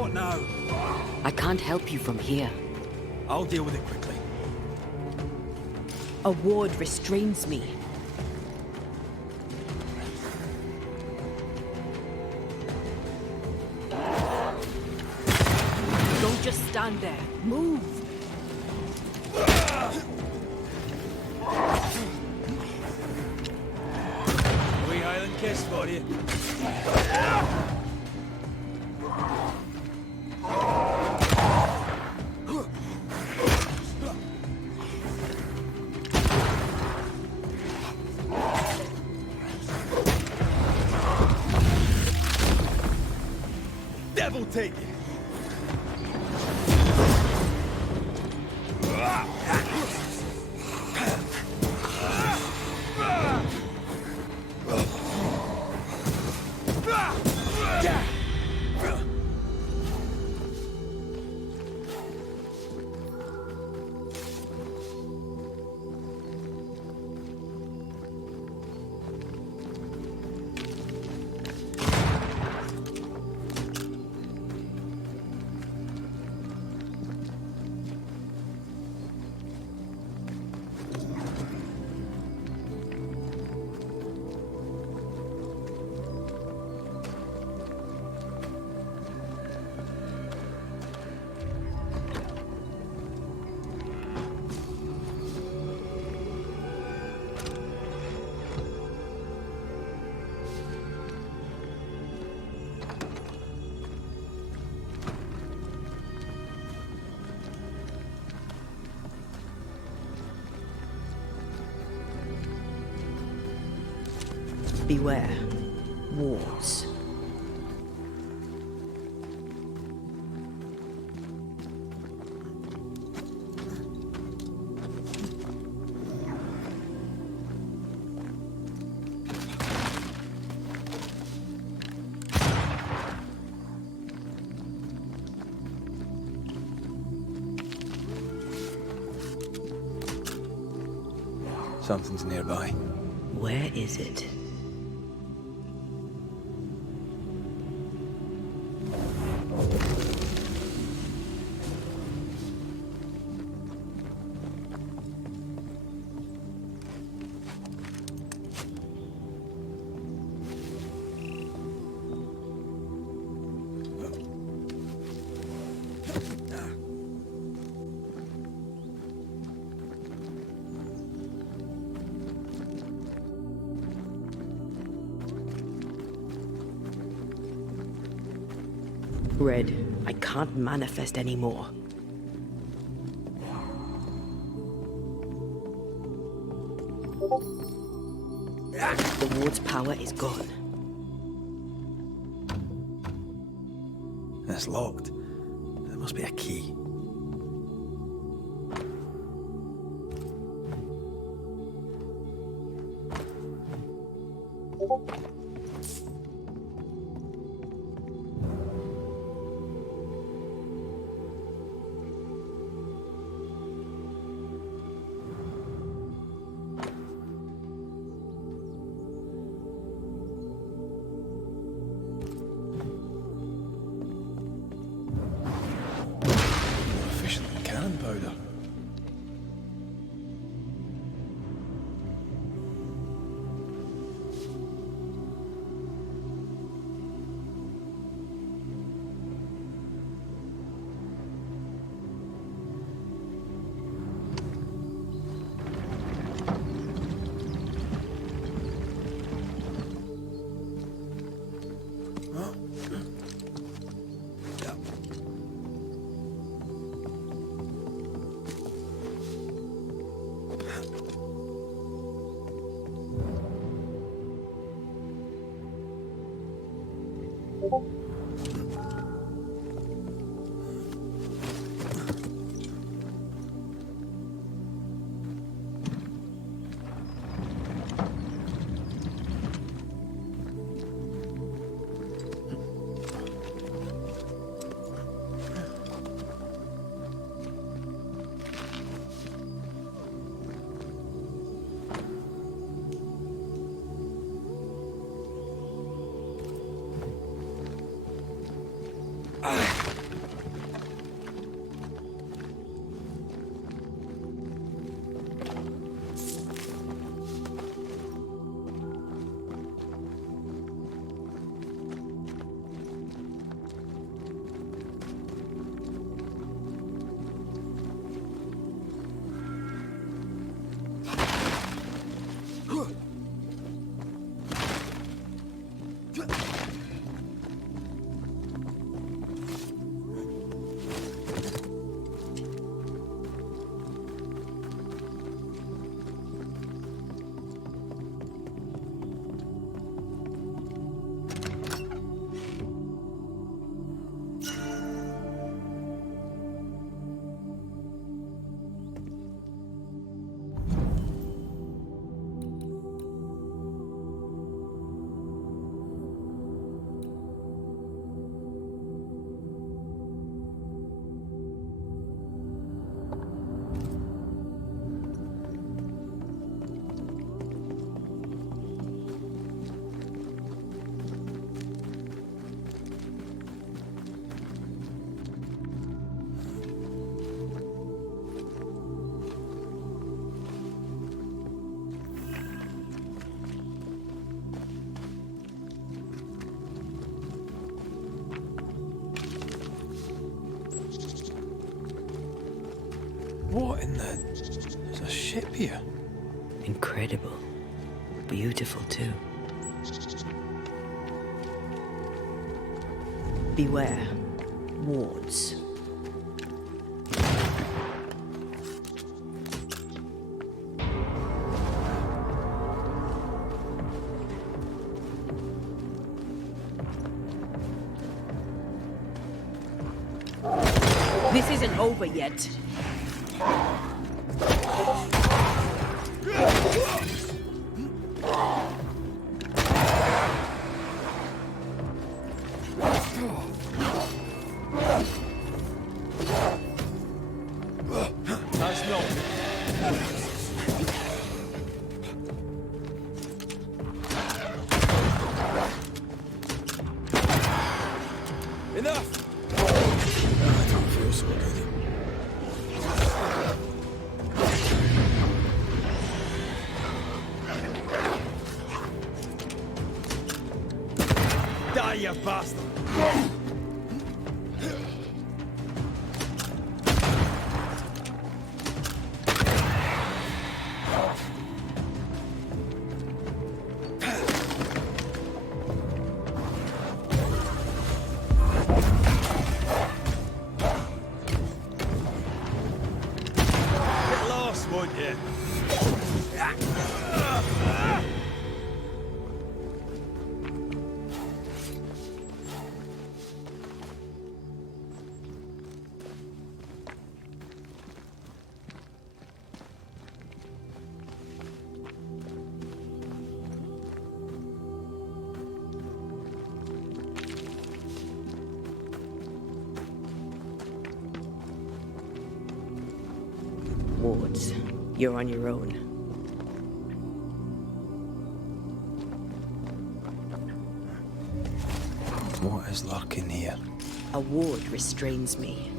What now? I can't help you from here. I'll deal with it quickly. A ward restrains me. Don't just stand there. Move! Wee Highland kiss for you. Devil take it! Beware. Wards. Something's nearby. Where is it? Red, I can't manifest anymore. The ward's power is gone. It's locked. There must be a key. Powder. There's a ship here. Incredible. Beautiful, too. Beware. Wards. This isn't over yet. That's not. Enough! I don't feel so good. Die, you bastard! Get lost, won't you? Wards, you're on your own. What is lurking here? A ward restrains me.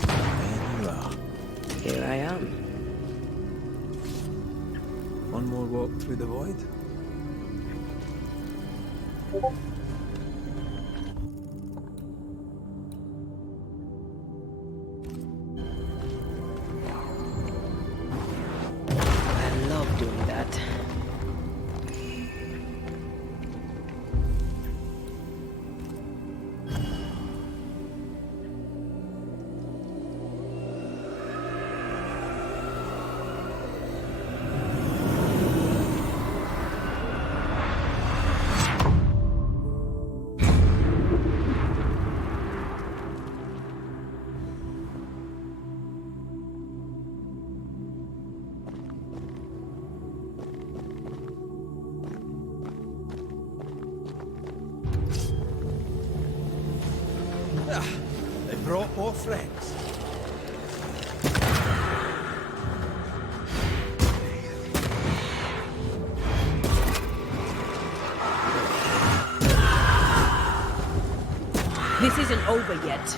There you are. Here I am. One more walk through the void. I love doing that. They brought more friends. This isn't over yet.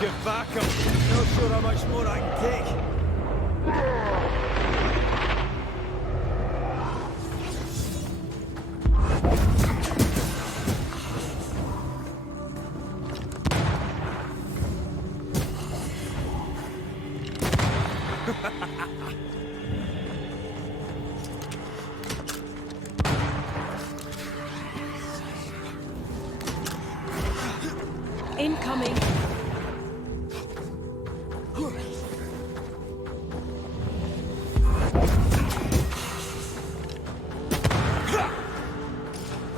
Get back up. Not sure how much more I can take. Incoming.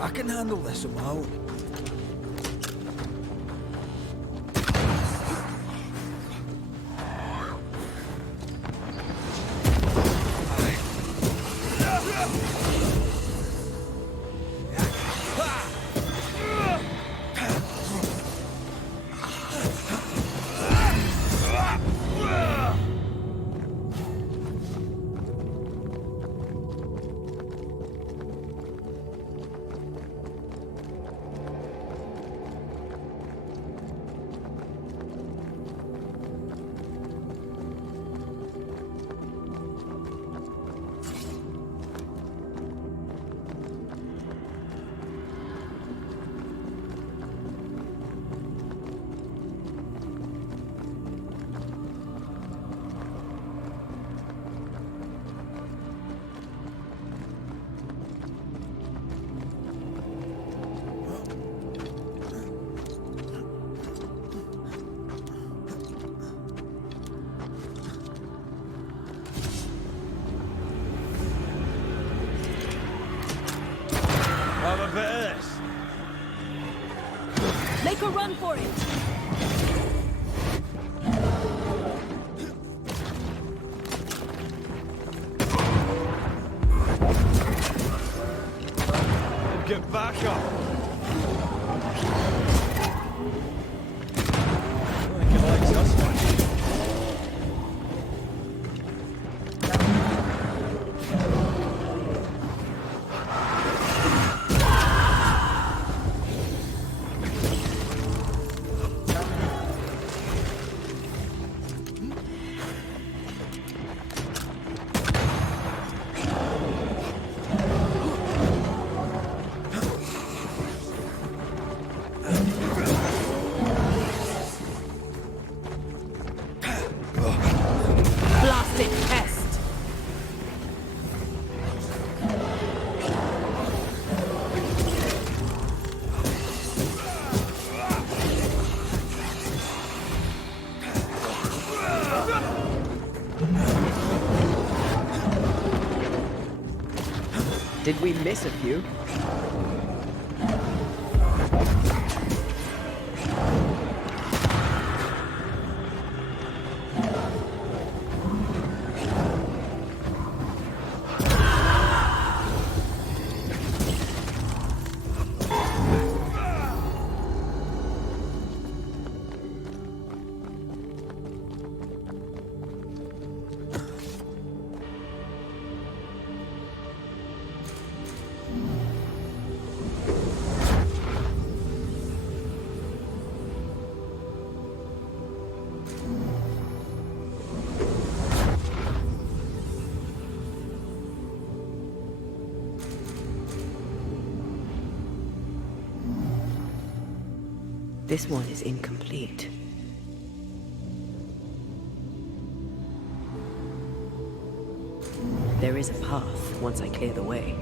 I can handle this on my own. Have a bit of this. Make a run for it! Get back up. I think he likes us much. Blasted pest! Did we miss a few? This one is incomplete. There is a path once I clear the way.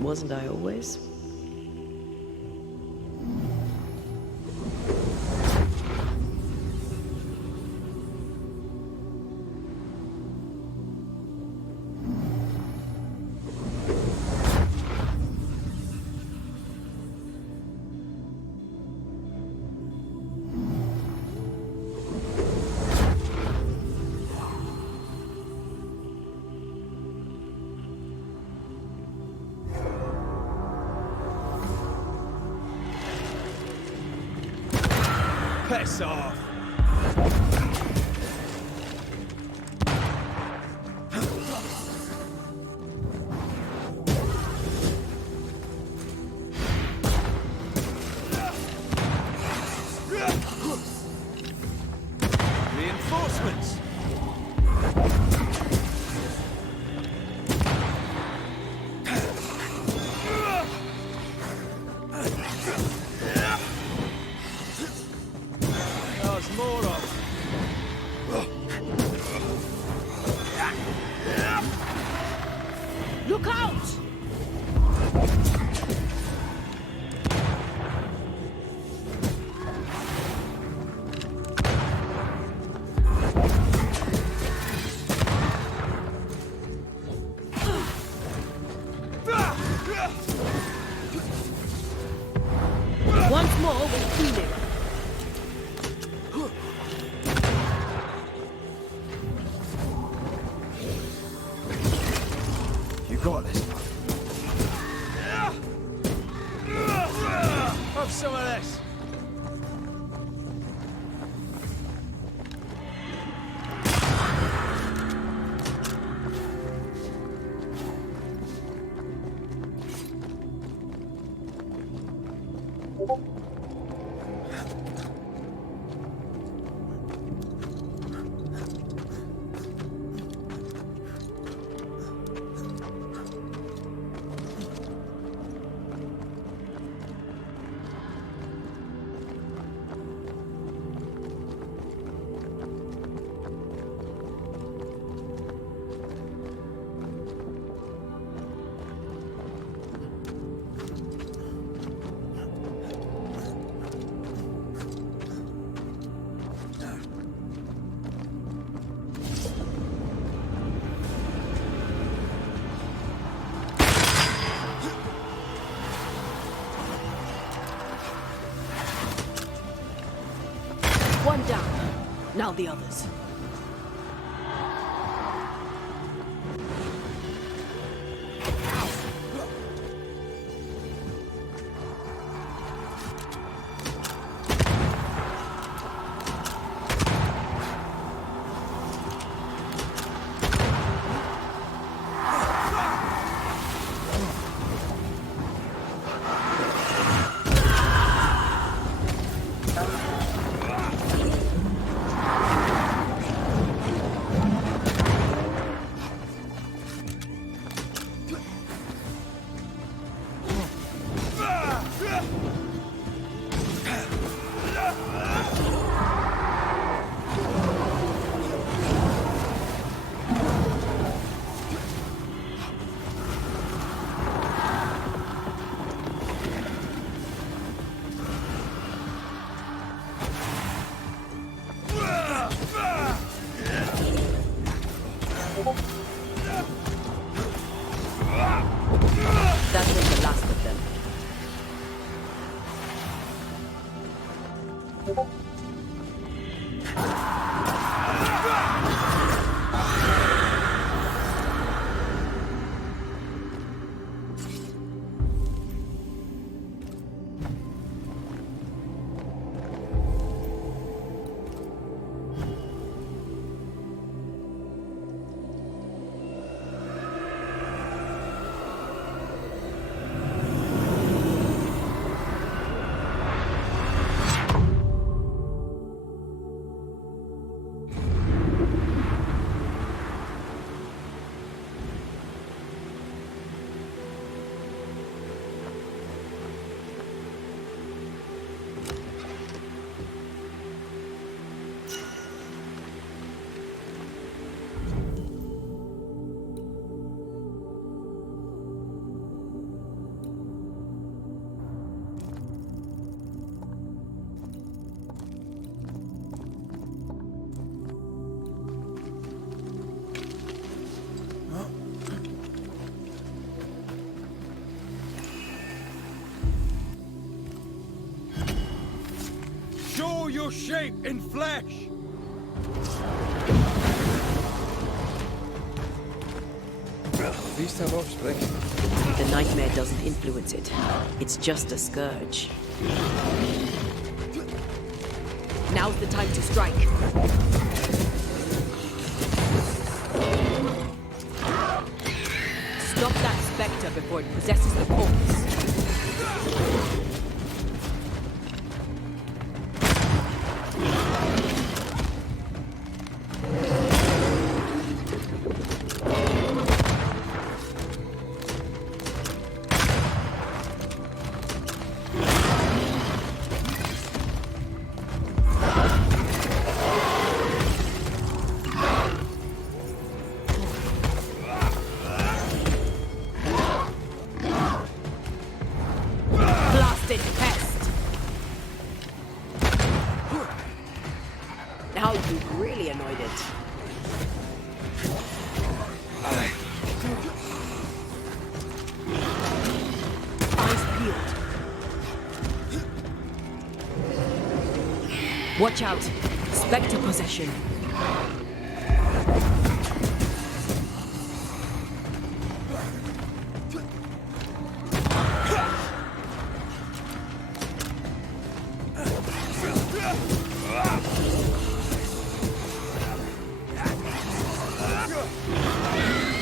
Wasn't I always? Piss off! Reinforcements! There's more of. Look out! Once more, we'll clean it. You got this. Have some of this. Now the others. That was the last of them. Show your shape in flesh! Beast have offspring. The nightmare doesn't influence it. It's just a scourge. Now's the time to strike. Stop that spectre before it possesses the corpse. Now you've really annoyed it. Eyes peeled. Watch out! Spectre possession.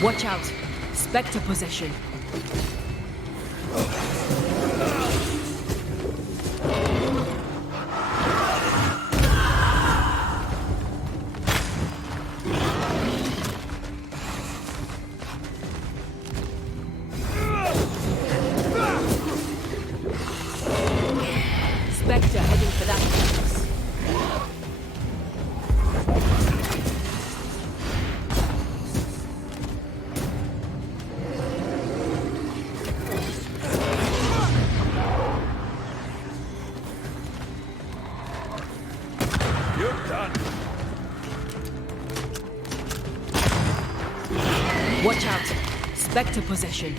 Watch out! Spectre possession. Spectre heading for that place. You're done. Watch out! Spectre possession.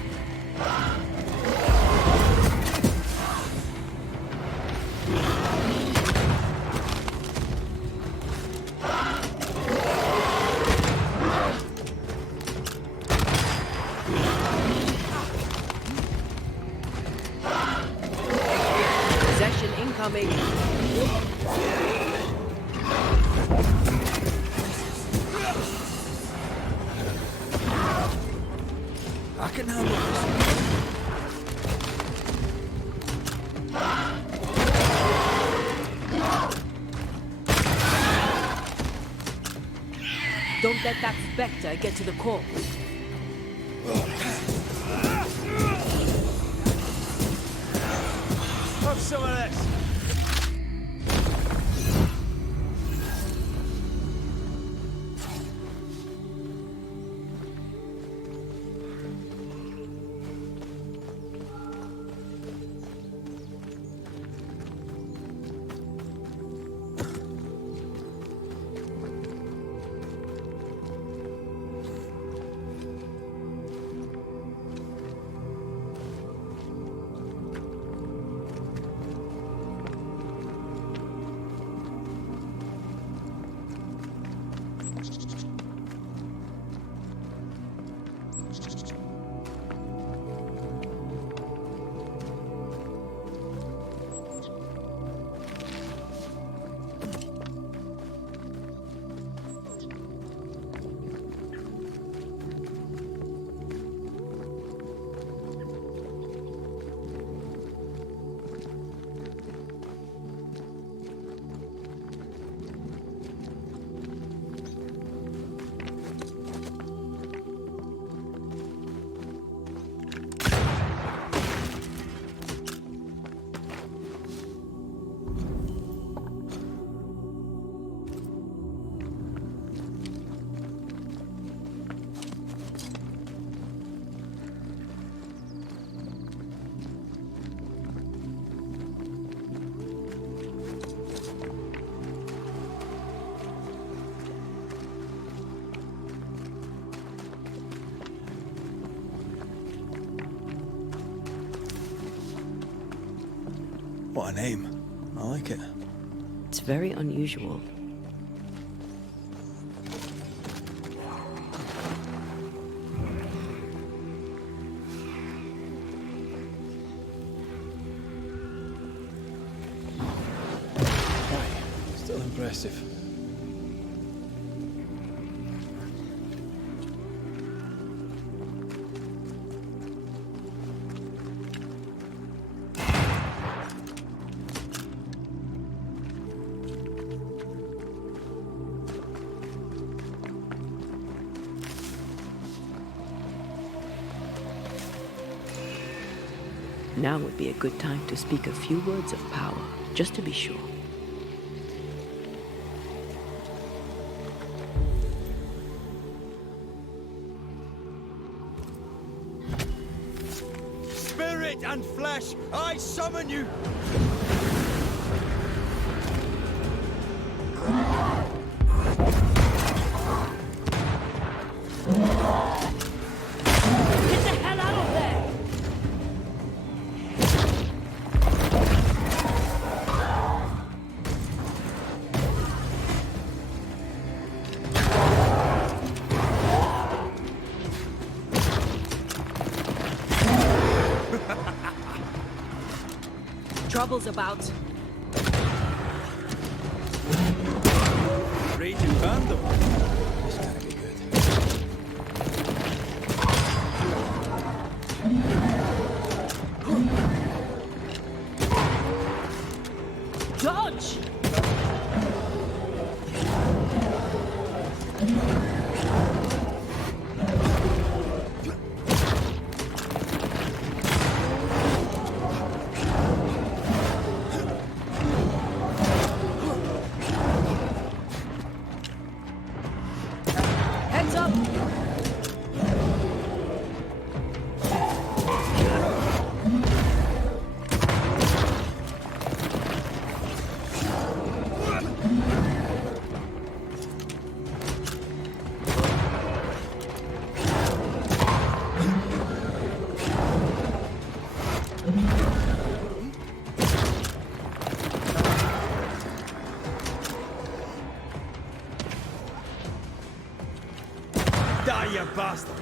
incoming. I can handle this. Don't let that spectre get to the corpse. Have some of this. What a name. I like it. It's very unusual. Right. Still impressive. Now would be a good time to speak a few words of power, just to be sure. Spirit and flesh, I summon you! Get the hell out of there! Trouble's about. Raging Vandal. This gotta be good. Dodge! Heads up! Die, you bastard!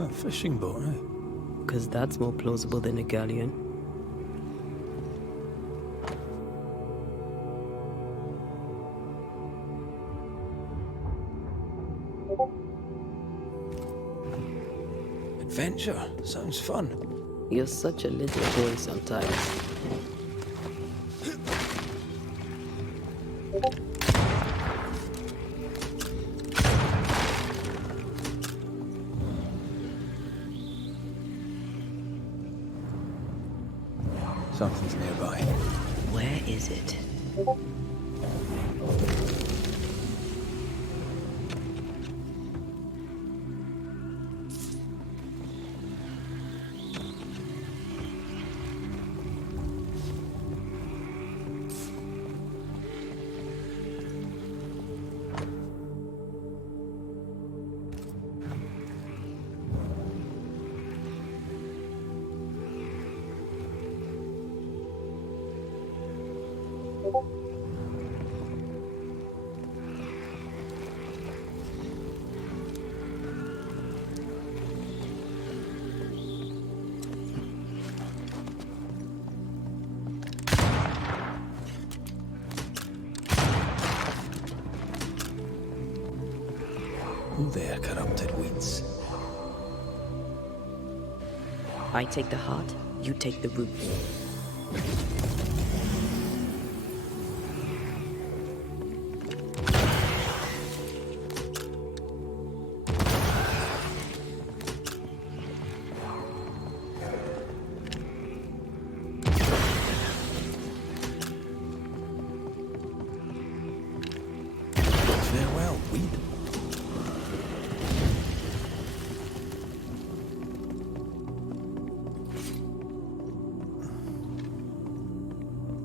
A fishing boat, eh? Because that's more plausible than a galleon. Adventure. Sounds fun. You're such a little boy sometimes. Something's nearby. Where is it? Who there, corrupted weeds? I take the heart, you take the root. Farewell, weed.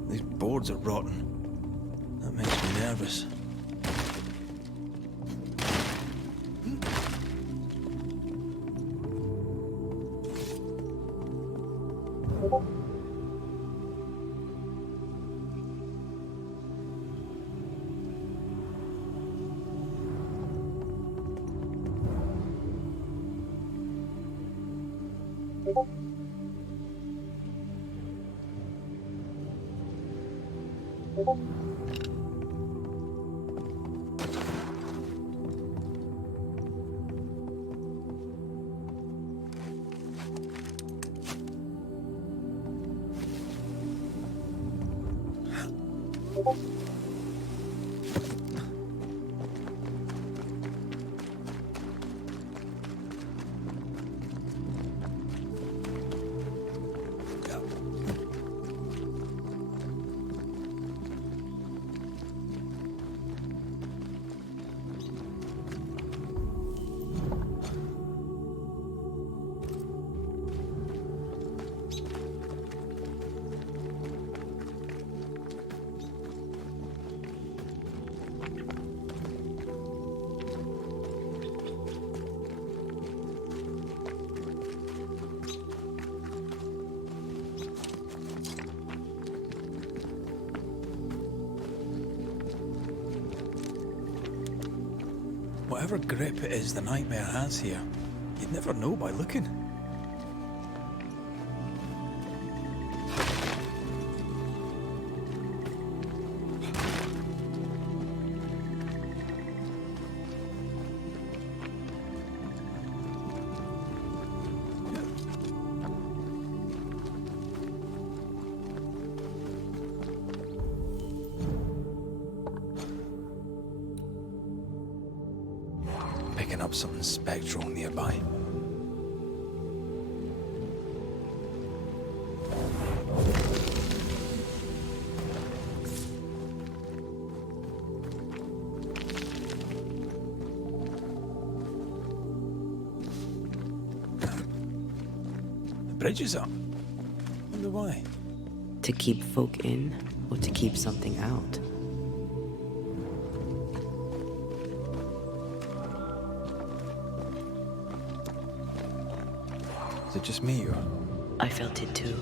These boards are rotten. That makes me nervous. Whatever grip it is the nightmare has here, you'd never know by looking. Picking up something spectral nearby. bridges up. Wonder why. To keep folk in, or to keep something out? Is it just me, or...? I felt it too.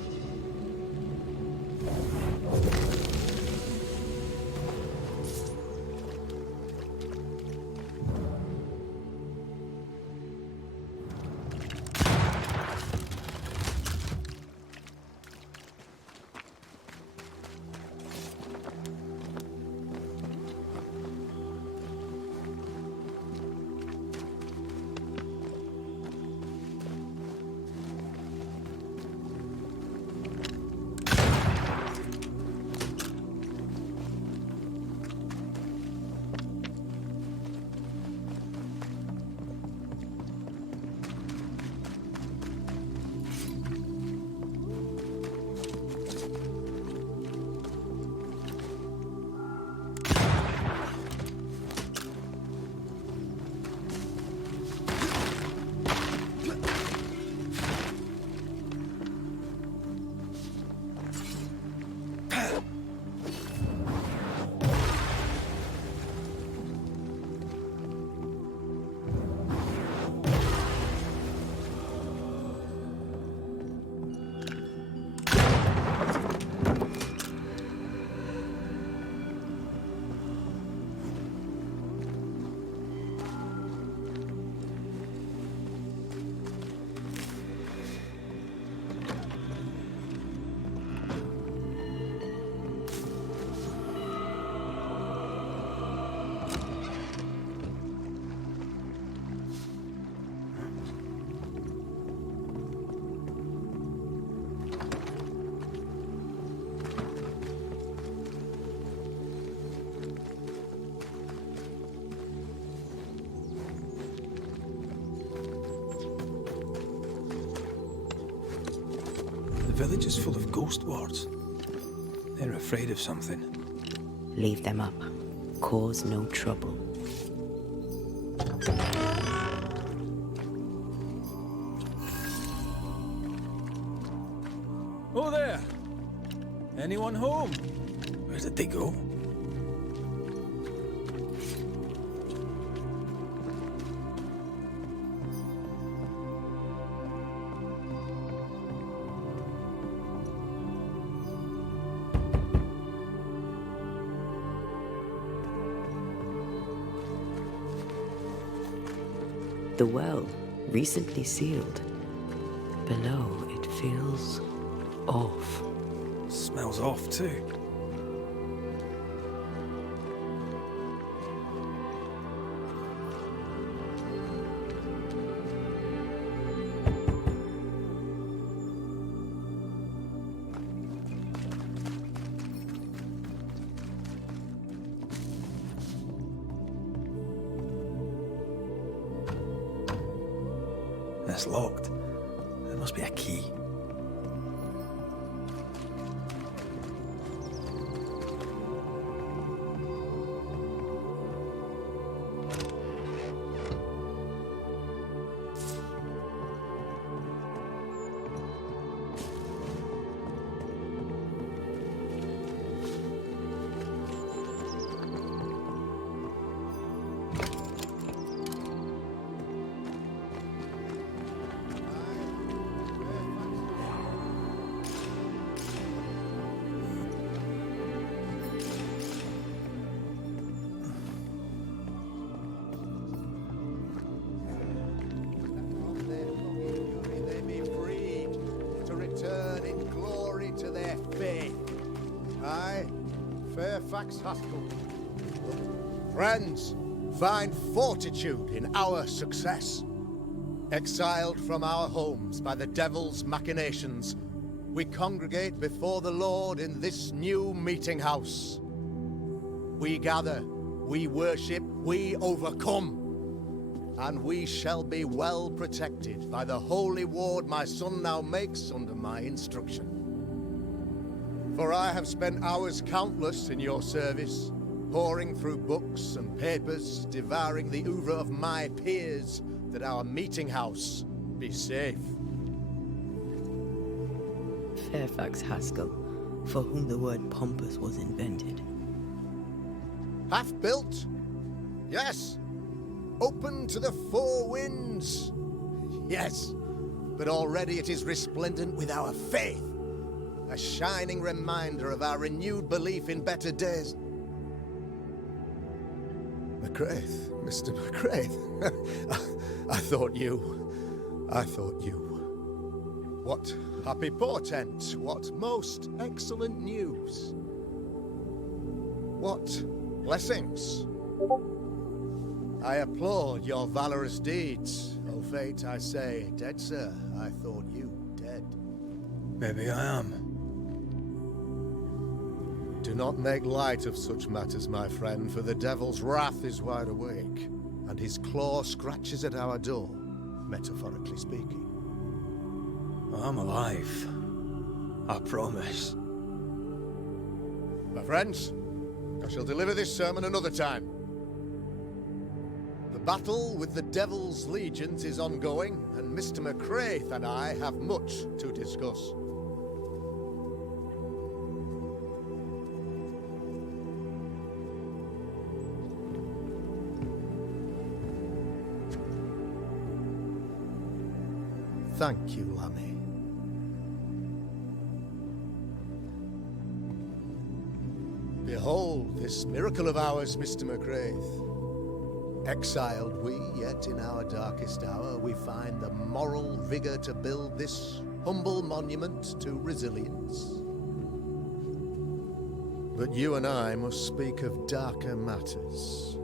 The village is full of ghost wards. They're afraid of something. Leave them up. Cause no trouble. Oh, there! Anyone home? Where did they go? The well, recently sealed. Below, it feels off. Smells off, too. It's locked. There must be a key. Haskell. Friends, find fortitude in our success. Exiled from our homes by the devil's machinations, we congregate before the Lord in this new meeting house. We gather, we worship, we overcome, and we shall be well protected by the holy ward my son now makes under my instruction. For I have spent hours countless in your service, poring through books and papers, devouring the oeuvre of my peers, that our meeting house be safe. Fairfax Haskell, for whom the word pompous was invented. Half-built? Yes. Open to the four winds? Yes. But already it is resplendent with our faith. A shining reminder of our renewed belief in better days. McCraith, Mr. McCraith. I thought you. What happy portent, what most excellent news. What blessings. I applaud your valorous deeds. O fate, I say, dead sir, I thought you dead. Maybe I am. Do not make light of such matters, my friend, for the devil's wrath is wide awake, and his claw scratches at our door, metaphorically speaking. I'm alive. I promise. My friends, I shall deliver this sermon another time. The battle with the devil's legions is ongoing, and Mr. McCraith and I have much to discuss. Thank you, Lammy. Behold this miracle of ours, Mr. McCraith. Exiled we, yet in our darkest hour we find the moral vigor to build this humble monument to resilience. But you and I must speak of darker matters.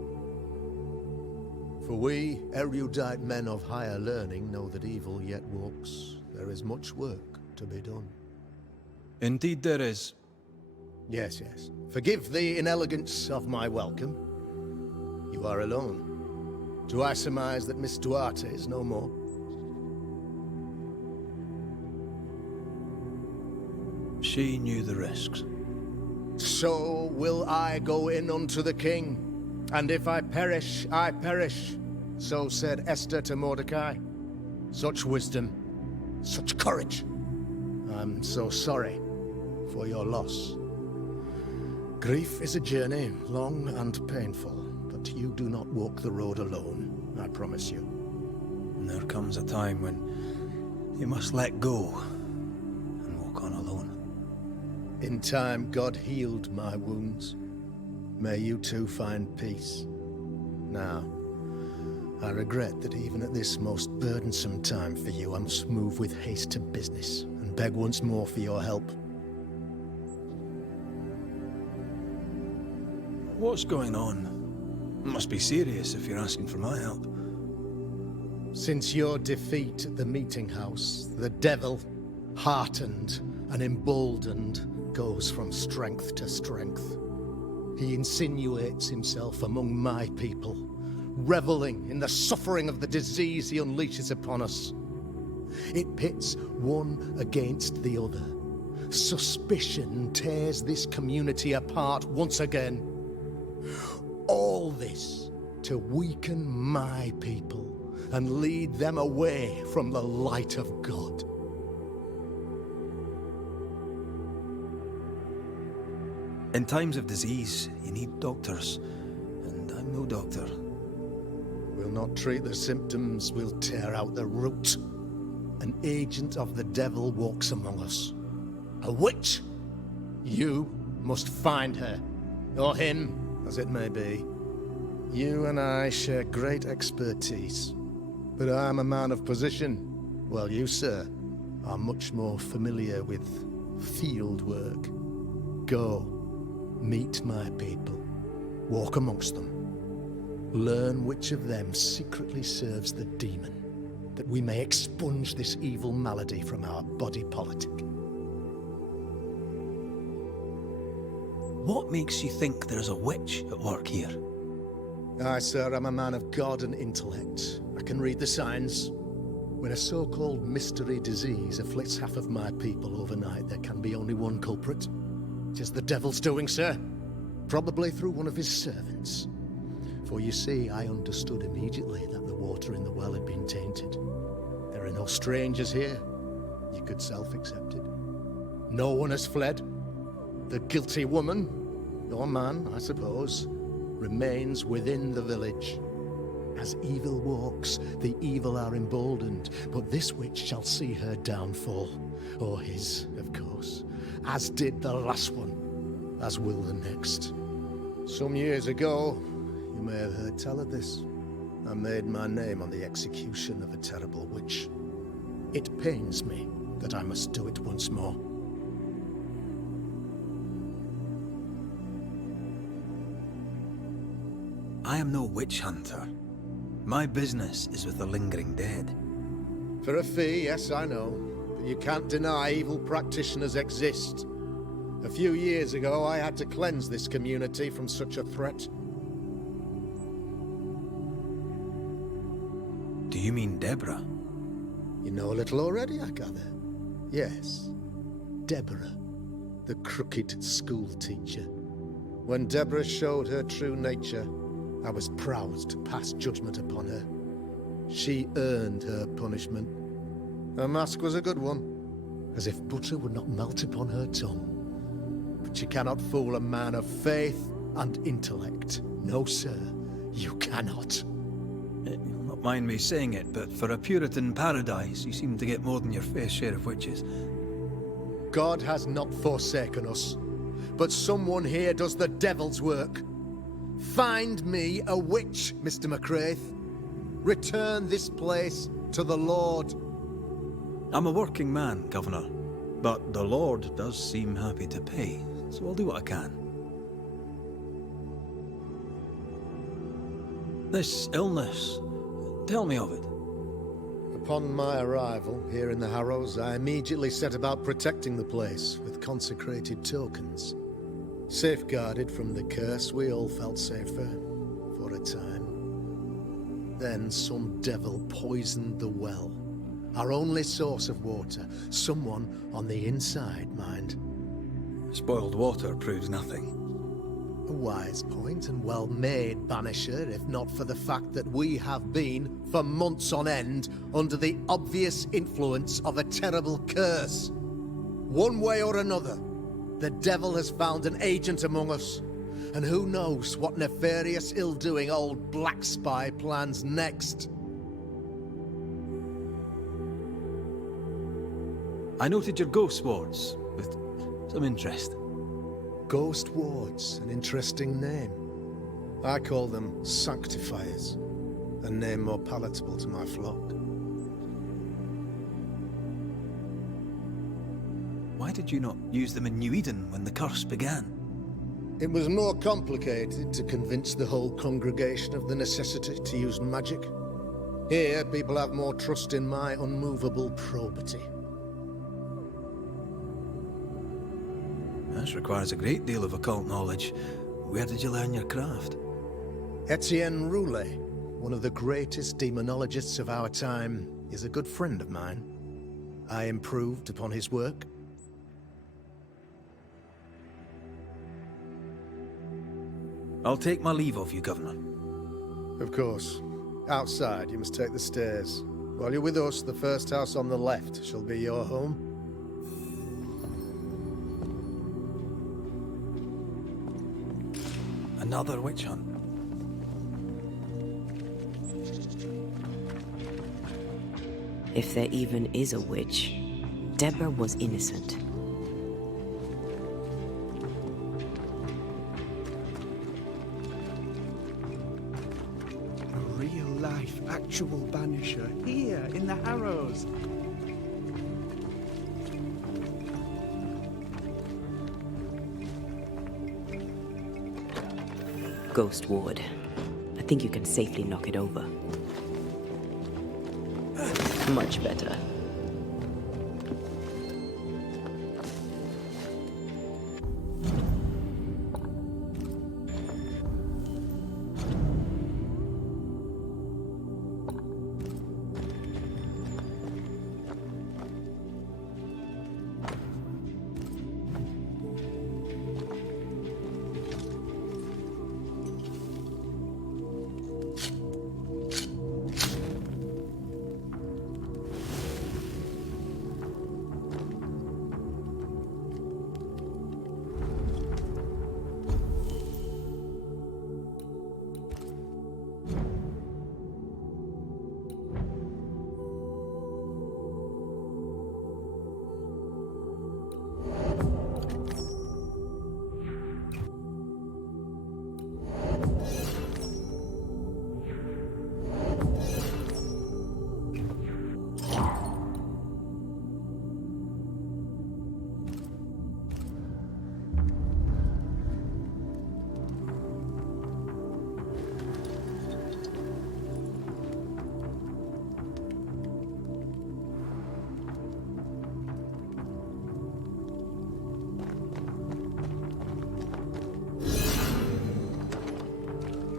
For we, erudite men of higher learning, know that evil yet walks. There is much work to be done. Indeed there is. Yes, yes. Forgive the inelegance of my welcome. You are alone. Do I surmise that Miss Duarte is no more? She knew the risks. So will I go in unto the king. And if I perish, I perish. So said Esther to Mordecai. Such wisdom, such courage. I'm so sorry for your loss. Grief is a journey, long and painful, but you do not walk the road alone, I promise you. And there comes a time when you must let go and walk on alone. In time, God healed my wounds. May you too find peace. Now, I regret that even at this most burdensome time for you, I must move with haste to business and beg once more for your help. What's going on? It must be serious if you're asking for my help. Since your defeat at the meeting house, the devil, heartened and emboldened, goes from strength to strength. He insinuates himself among my people, reveling in the suffering of the disease he unleashes upon us. It pits one against the other. Suspicion tears this community apart once again. All this to weaken my people and lead them away from the light of God. In times of disease, you need doctors, and I'm no doctor. We'll not treat the symptoms, we'll tear out the root. An agent of the devil walks among us. A witch! You must find her, or him, as it may be. You and I share great expertise, but I'm a man of position, while you, sir, are much more familiar with field work. Go. Meet my people. Walk amongst them. Learn which of them secretly serves the demon, that we may expunge this evil malady from our body politic. What makes you think there's a witch at work here? Aye, sir, I'm a man of God and intellect. I can read the signs. When a so-called mystery disease afflicts half of my people overnight, there can be only one culprit. 'Tis the devil's doing, sir. Probably through one of his servants. For you see, I understood immediately that the water in the well had been tainted. There are no strangers here. You could self-accept it. No one has fled. The guilty woman, or man, I suppose, remains within the village. As evil walks, the evil are emboldened, but this witch shall see her downfall. Or his, of course. As did the last one, as will the next. Some years ago, you may have heard tell of this. I made my name on the execution of a terrible witch. It pains me that I must do it once more. I am no witch hunter. My business is with the lingering dead. For a fee, yes, I know. But you can't deny evil practitioners exist. A few years ago, I had to cleanse this community from such a threat. Do you mean Deborah? You know a little already, I gather. Yes, Deborah, the crooked school teacher. When Deborah showed her true nature, I was proud to pass judgment upon her. She earned her punishment. Her mask was a good one, as if butter would not melt upon her tongue. But you cannot fool a man of faith and intellect. No, sir, you cannot. You'll not mind me saying it, but for a Puritan paradise, you seem to get more than your fair share of witches. God has not forsaken us, but someone here does the devil's work. Find me a witch, Mr. McCraith. Return this place to the Lord. I'm a working man, Governor, but the Lord does seem happy to pay, so I'll do what I can. This illness, tell me of it. Upon my arrival here in the Harrows, I immediately set about protecting the place with consecrated tokens. Safeguarded from the curse, we all felt safer, for a time. Then some devil poisoned the well, our only source of water. Someone on the inside, mind. Spoiled water proves nothing. A wise point and well made, Banisher, if not for the fact that we have been, for months on end, under the obvious influence of a terrible curse. One way or another, the devil has found an agent among us, and who knows what nefarious ill-doing old Black Spy plans next. I noted your ghost wards with some interest. Ghost wards, an interesting name. I call them sanctifiers, a name more palatable to my flock. Why did you not use them in New Eden when the curse began? It was more complicated to convince the whole congregation of the necessity to use magic. Here, people have more trust in my unmovable probity. This requires a great deal of occult knowledge. Where did you learn your craft? Etienne Roulet, one of the greatest demonologists of our time, is a good friend of mine. I improved upon his work. I'll take my leave of you, Governor. Of course. Outside, you must take the stairs. While you're with us, the first house on the left shall be your home. Another witch hunt. If there even is a witch, Deborah was innocent. A real-life, actual Banisher here in the Harrows. Ghost ward. I think you can safely knock it over. Much better.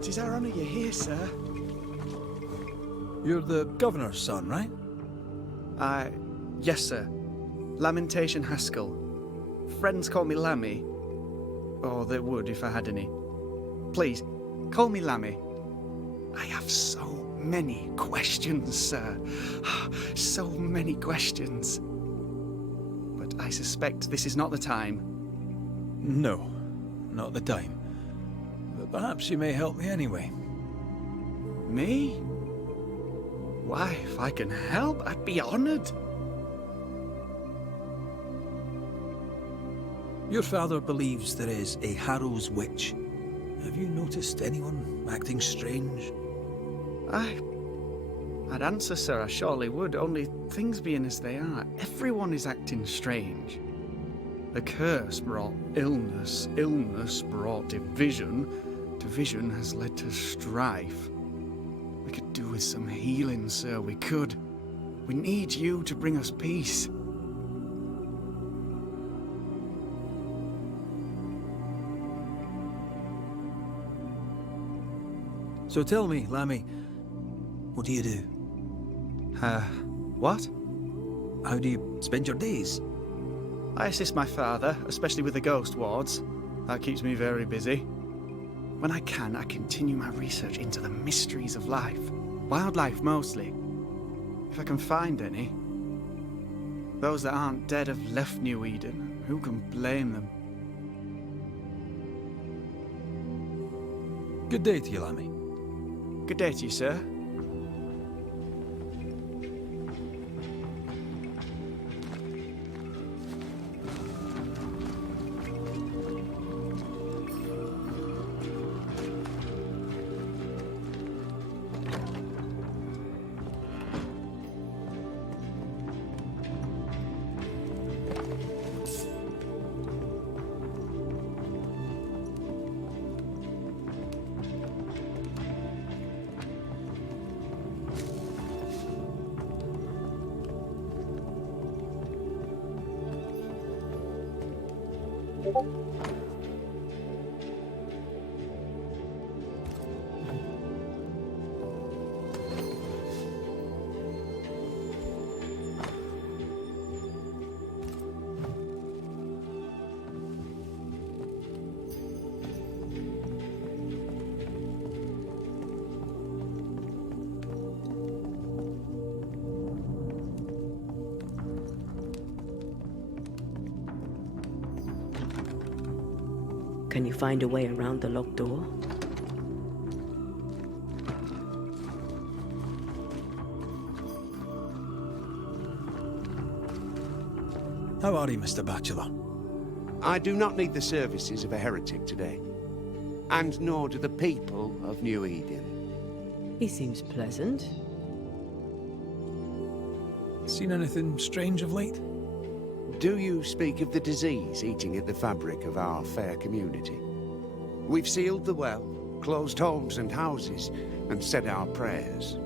'Tis our honour you're here, sir. You're the governor's son, right? Yes, sir. Lamentation Haskell. Friends call me Lammy. Or they would if I had any. Please, call me Lammy. I have so many questions, sir. So many questions. But I suspect this is not the time. No, not the time. But perhaps you may help me anyway. Me? Why, if I can help, I'd be honoured. Your father believes there is a Harrow's witch. Have you noticed anyone acting strange? I'd answer, sir, I surely would, only things being as they are, everyone is acting strange. The curse brought illness, illness brought division, division has led to strife. We could do with some healing, sir, we could. We need you to bring us peace. So tell me, Lammy, what do you do? What? How do you spend your days? I assist my father, especially with the ghost wards. That keeps me very busy. When I can, I continue my research into the mysteries of life. Wildlife, mostly. If I can find any. Those that aren't dead have left New Eden. Who can blame them? Good day to you, Lammy. Good day to you, sir. Can you find a way around the locked door? How are you, Mr. Bachelor? I do not need the services of a heretic today. And nor do the people of New Eden. He seems pleasant. Seen anything strange of late? Do you speak of the disease eating at the fabric of our fair community? We've sealed the well, closed homes and houses, and said our prayers.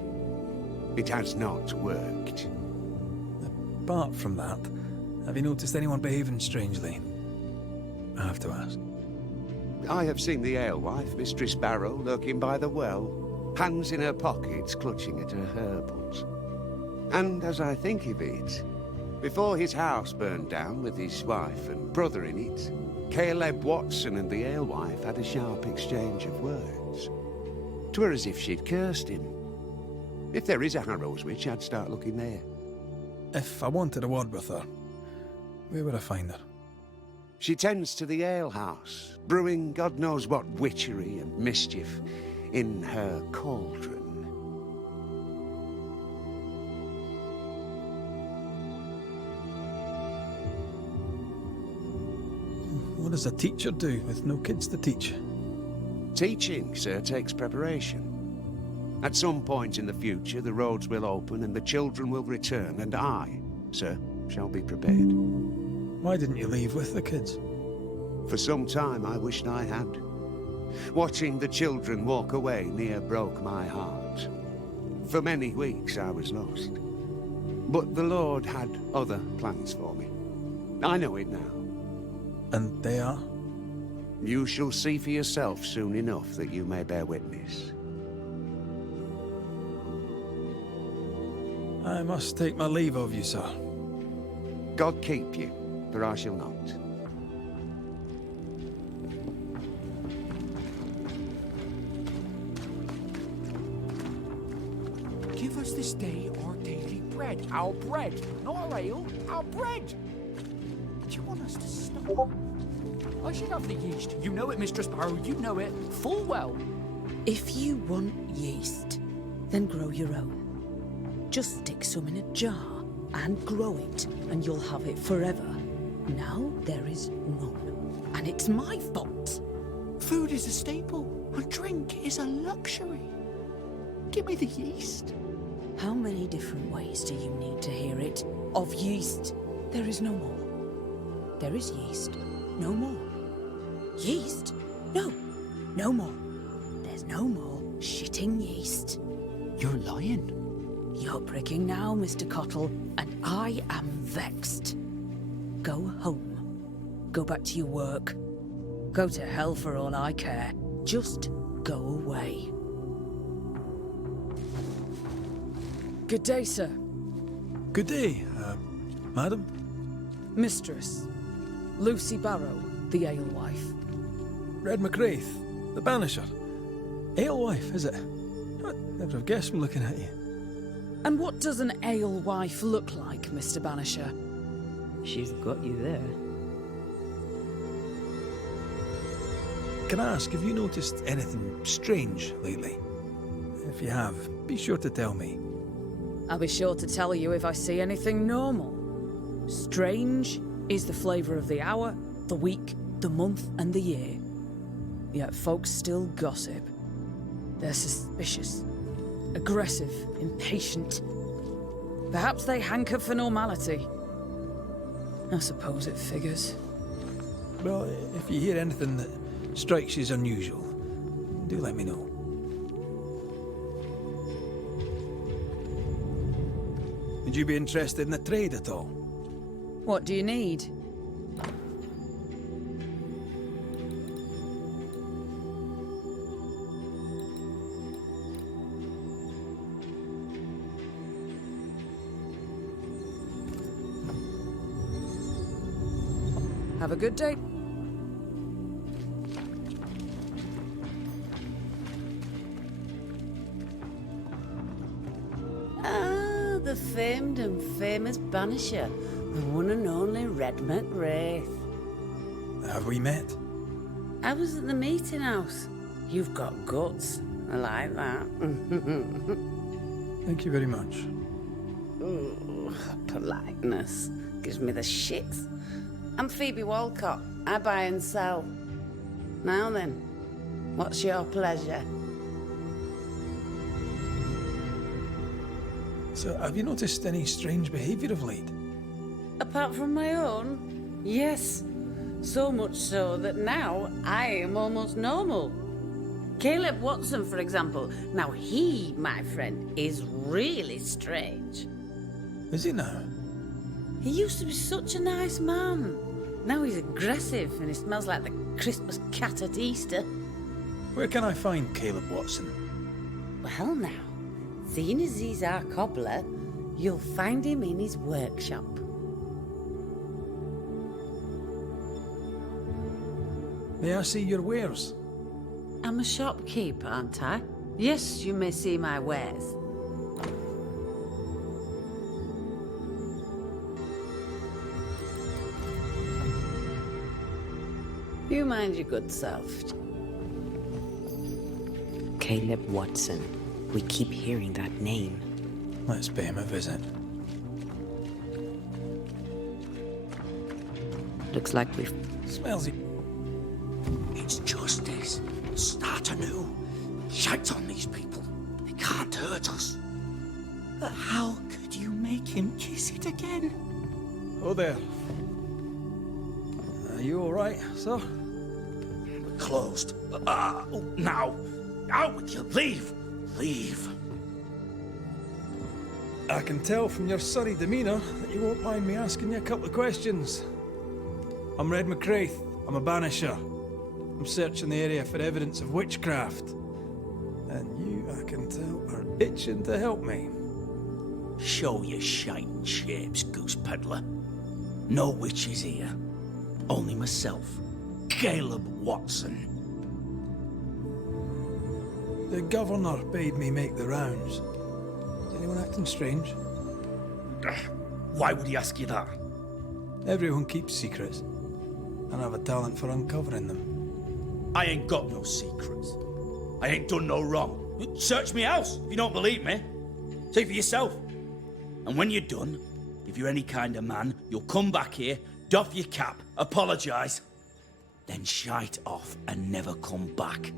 It has not worked. Apart from that, have you noticed anyone behaving strangely? I have to ask. I have seen the alewife, Mistress Barrow, lurking by the well, hands in her pockets clutching at her herbals. And as I think of it, before his house burned down with his wife and brother in it, Caleb Watson and the alewife had a sharp exchange of words. 'Twere as if she'd cursed him. If there is a Harrow's witch, I'd start looking there. If I wanted a word with her, where would I find her? She tends to the alehouse, brewing God knows what witchery and mischief in her cauldron. What does a teacher do with no kids to teach? Teaching, sir, takes preparation. At some point in the future, the roads will open and the children will return, and I, sir, shall be prepared. Why didn't you leave with the kids? For some time I wished I had. Watching the children walk away near broke my heart. For many weeks I was lost. But the Lord had other plans for me. I know it now. And they are? You shall see for yourself soon enough that you may bear witness. I must take my leave of you, sir. God keep you, for I shall not. Give us this day our daily bread. Our bread, not our ale, our bread. Do you want us to stop? I should have the yeast. You know it, Mistress Barrow, you know it full well. If you want yeast, then grow your own. Just stick some in a jar and grow it, and you'll have it forever. Now there is none, and it's my fault. Food is a staple, and drink is a luxury. Give me the yeast. How many different ways do you need to hear it? Of yeast, there is no more. There is yeast, no more. Yeast? No, no more. There's no more shitting yeast. You're lying. You're pricking now, Mr. Cottle, and I am vexed. Go home. Go back to your work. Go to hell for all I care. Just go away. Good day, sir. Good day, madam. Mistress. Lucy Barrow, the alewife. Red McWraith, the Banisher. Alewife, is it? I'd never have guessed from looking at you. And what does an alewife look like, Mr. Banisher? She's got you there. Can I ask, have you noticed anything strange lately? If you have, be sure to tell me. I'll be sure to tell you if I see anything normal. Strange is the flavour of the hour, the week, the month, and the year. Yet folks still gossip. They're suspicious, aggressive, impatient. Perhaps they hanker for normality. I suppose it figures. Well, if you hear anything that strikes you as unusual, do let me know. Would you be interested in the trade at all? What do you need? Have a good day. Ah, the famed and famous Banisher, the one and only Red McWraith. Have we met? I was at the meeting house. You've got guts. I like that. Thank you very much. Ooh, politeness gives me the shits. I'm Phoebe Walcott. I buy and sell. Now then, what's your pleasure? So, have you noticed any strange behaviour of late? Apart from my own? Yes. So much so that now I am almost normal. Caleb Watson, for example. Now he, my friend, is really strange. Is he now? He used to be such a nice man. Now he's aggressive and he smells like the Christmas cat at Easter. Where can I find Caleb Watson? Well now, seeing as he's our cobbler, you'll find him in his workshop. May I see your wares? I'm a shopkeep, aren't I? Yes, you may see my wares. You mind your good self. Caleb Watson. We keep hearing that name. Let's pay him a visit. Looks like we've... Smells it. It's justice. Start anew. Shite on these people. They can't hurt us. But how could you make him kiss it again? Oh there. Are you all right, sir? We're closed. Now. Out with you. Leave. Leave. I can tell from your surly demeanour that you won't mind me asking you a couple of questions. I'm Red McWraith. I'm a Banisher. I'm searching the area for evidence of witchcraft. And you, I can tell, are itching to help me. Show your shining shapes, goose peddler. No witches here. Only myself, Caleb Watson. The governor bade me make the rounds. Is anyone acting strange? Why would he ask you that? Everyone keeps secrets, and I have a talent for uncovering them. I ain't got no secrets. I ain't done no wrong. Search me house if you don't believe me. See for yourself. And when you're done, if you're any kind of man, you'll come back here, doff your cap, apologise, then shite off and never come back.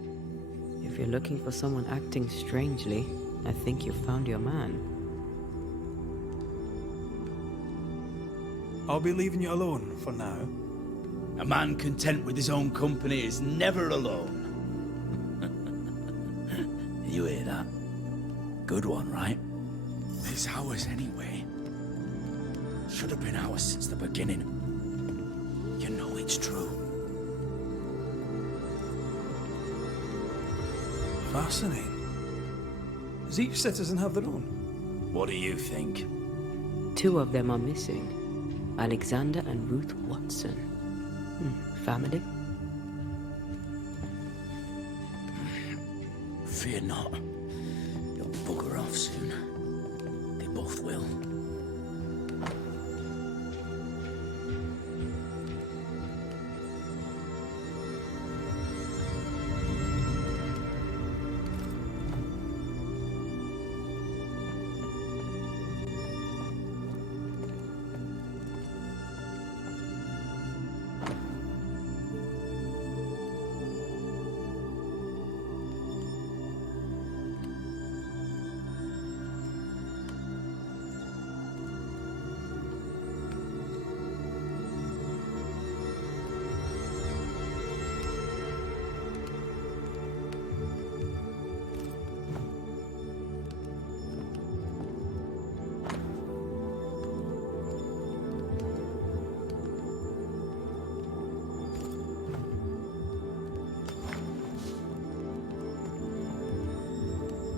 If you're looking for someone acting strangely, I think you've found your man. I'll be leaving you alone for now. A man content with his own company is never alone. You hear that? Good one, right? It's ours anyway. Should have been ours since the beginning. You know it's true. Fascinating. Does each citizen have their own? What do you think? 2 of them are missing. Alexander and Ruth Watson. Family? Fear not. They'll bugger off soon. They both will.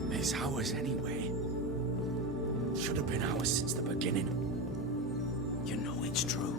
It's ours anyway. Should have been ours since the beginning. You know it's true.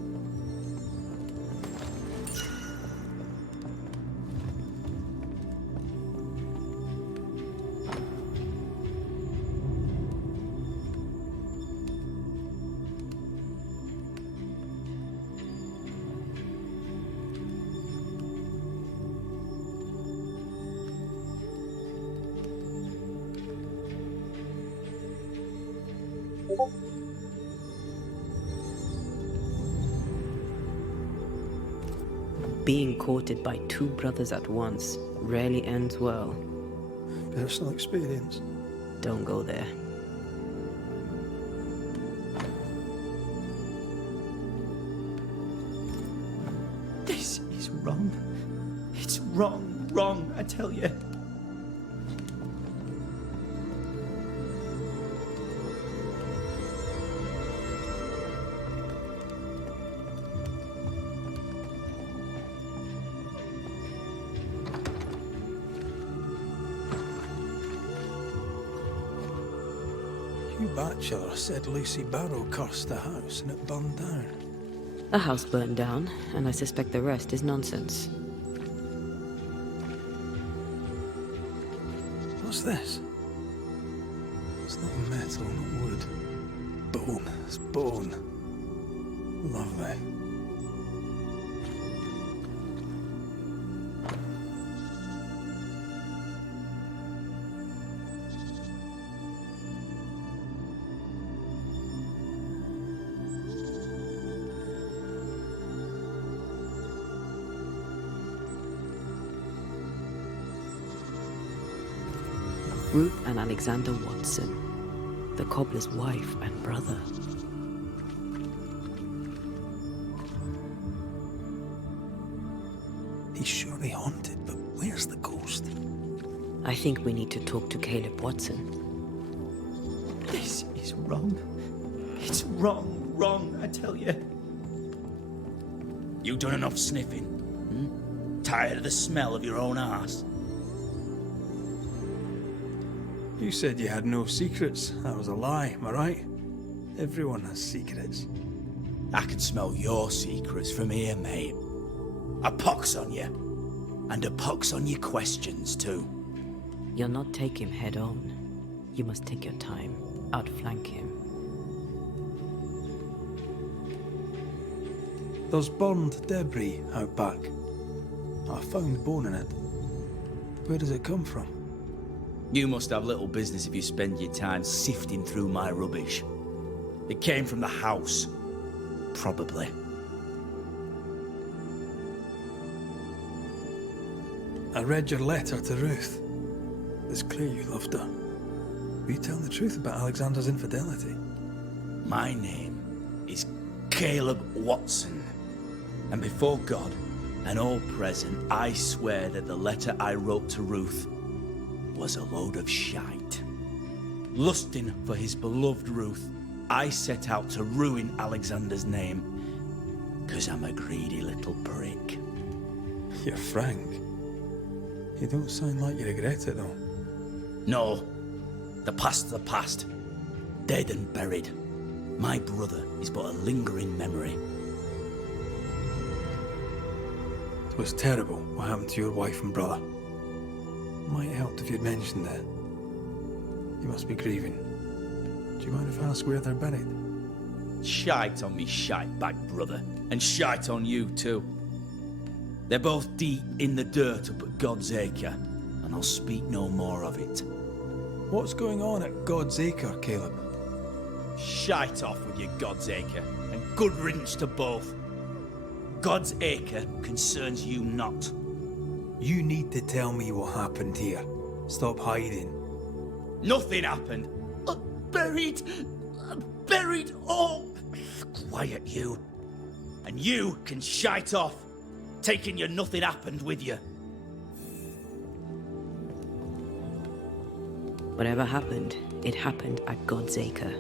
Being courted by 2 brothers at once rarely ends well. Personal experience. Don't go there. This is wrong. It's wrong, I tell you. You bachelor said Lucy Barrow cursed the house and it burned down. The house burned down, and I suspect the rest is nonsense. What's this? It's not metal, not wood. Bone. It's bone. Lovely. Ruth and Alexander Watson, the cobbler's wife and brother. He's surely haunted, but where's the ghost? I think we need to talk to Caleb Watson. This is wrong. It's wrong, I tell you. You done enough sniffing? Tired of the smell of your own arse? You said you had no secrets. That was a lie, am I right? Everyone has secrets. I can smell your secrets from here, mate. A pox on you. And a pox on your questions, too. You'll not take him head on. You must take your time, outflank him. There's burned debris out back. I found bone in it. Where does it come from? You must have little business if you spend your time sifting through my rubbish. It came from the house. Probably. I read your letter to Ruth. It's clear you loved her. Were you telling the truth about Alexander's infidelity? My name is Caleb Watson. And before God and all present, I swear that the letter I wrote to Ruth was a load of shite. Lusting for his beloved Ruth, I set out to ruin Alexander's name, 'cause I'm a greedy little prick. You're frank. You don't sound like you regret it, though. No, the past's the past. Dead and buried. My brother is but a lingering memory. It was terrible what happened to your wife and brother. Might help if you'd mentioned it. You must be grieving. Do you mind if I ask where they're buried? Shite on me shite-bag brother, and shite on you too. They're both deep in the dirt up at God's Acre, and I'll speak no more of it. What's going on at God's Acre, Caleb? Shite off with your God's Acre, and good riddance to both. God's Acre concerns you not. You need to tell me what happened here. Stop hiding. Nothing happened. Buried. Buried all. Quiet, you. And you can shite off, taking your nothing happened with you. Whatever happened, it happened at God's Acre.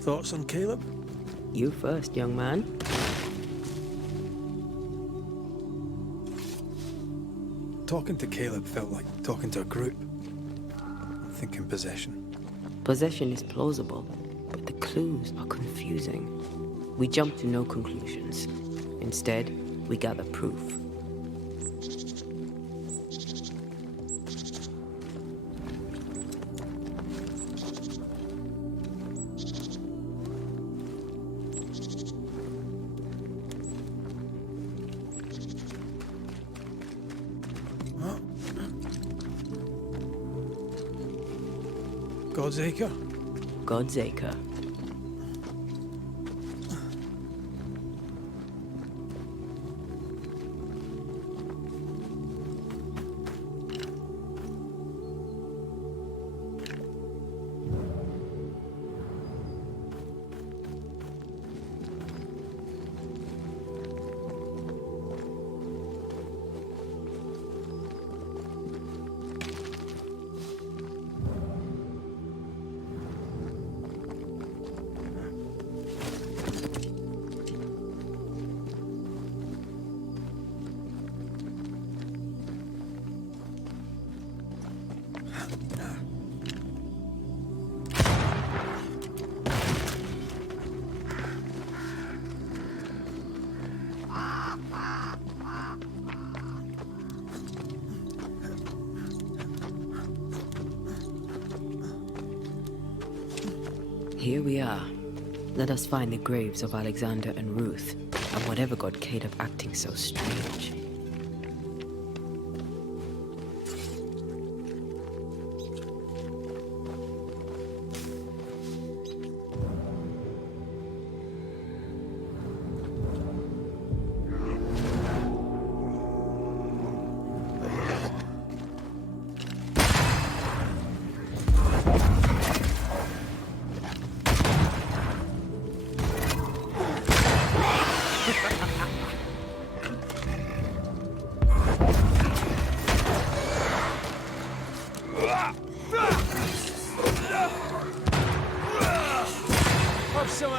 Thoughts on Caleb? You first, young man. Talking to Caleb felt like talking to a group. I'm thinking possession. Possession is plausible, but the clues are confusing. We jump to no conclusions. Instead, we gather proof. God's Acre? God's Acre. Here we are. Let us find the graves of Alexander and Ruth, and whatever got Caleb acting so strange.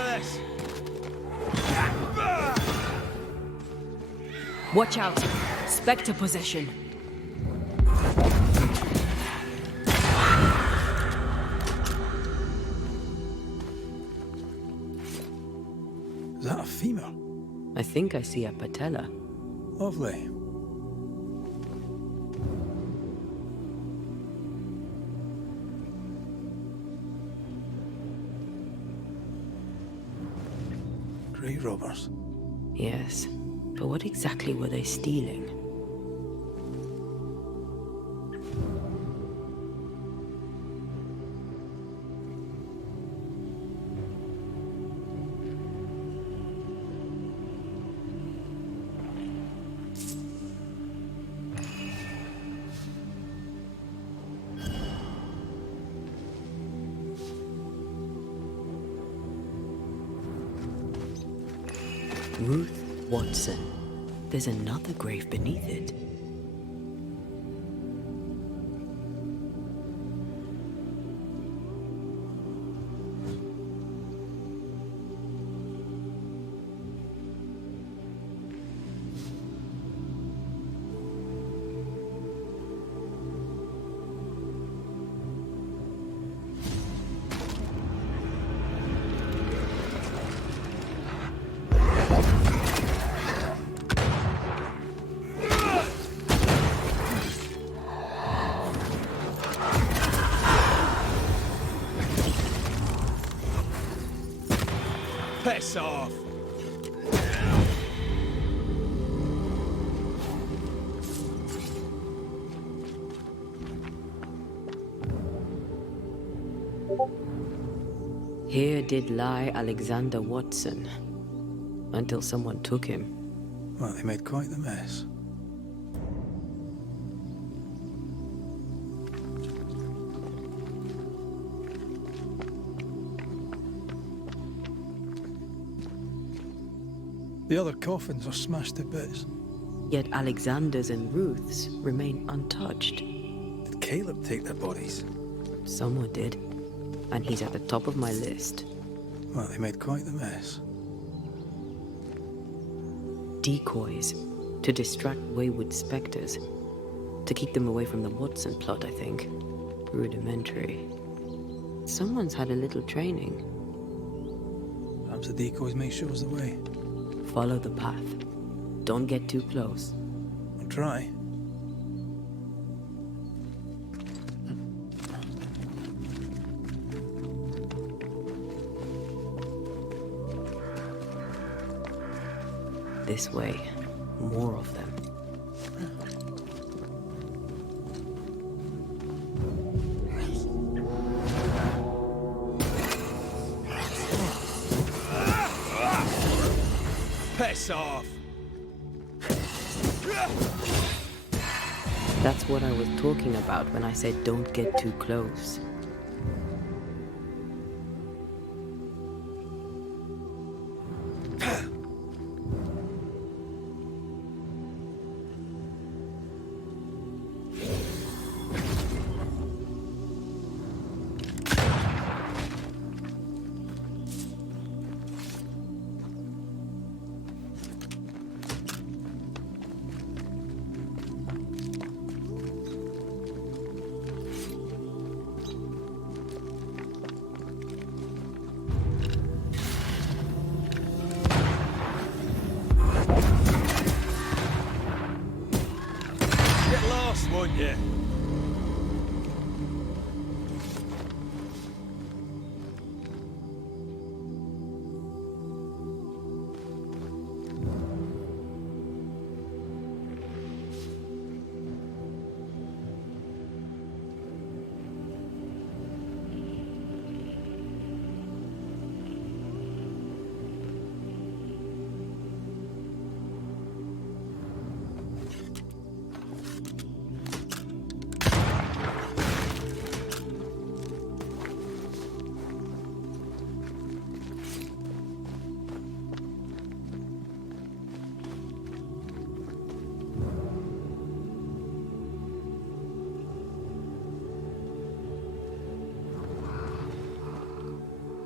this. Watch out. Spectre possession. Is that a femur? I think I see a patella. Lovely. Grave robbers. Yes, but what exactly were they stealing? Ruth Watson. There's another grave beneath it. Piss off. Here did lie Alexander Watson. Until someone took him. Well, they made quite the mess. The other coffins are smashed to bits. Yet Alexander's and Ruth's remain untouched. Did Caleb take their bodies? Someone did. And he's at the top of my list. Well, they made quite the mess. Decoys. To distract wayward spectres. To keep them away from the Watson plot, I think. Rudimentary. Someone's had a little training. Perhaps the decoys may show us the way. Follow the path. Don't get too close. I'll try. This way. More of them. Piss off. That's what I was talking about when I said don't get too close. Won't you?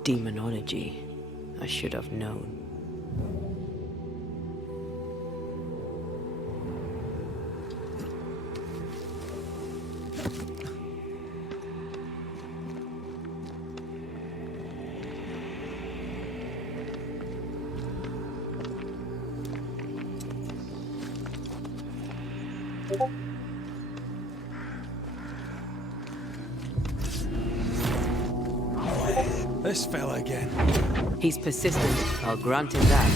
Demonology. I should have known. This fella again. He's persistent, I'll grant him that.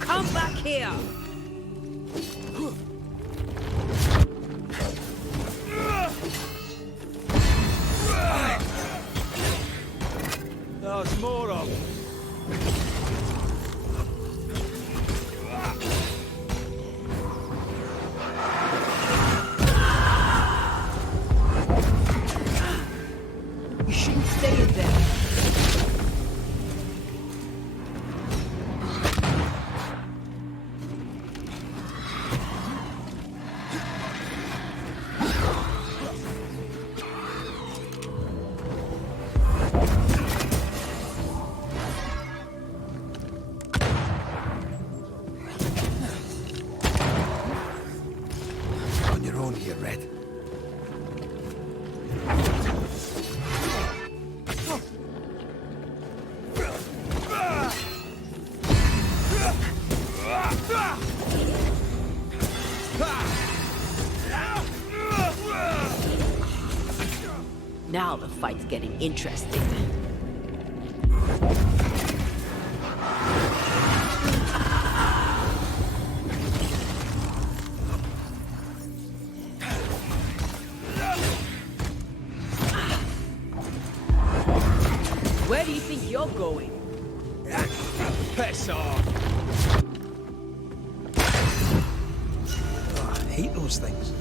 Come back here! There's more of them. You shouldn't stay in there. On your own here, Red. Now the fight's getting interesting. Where do you think you're going? Piss off. Oh, I hate those things.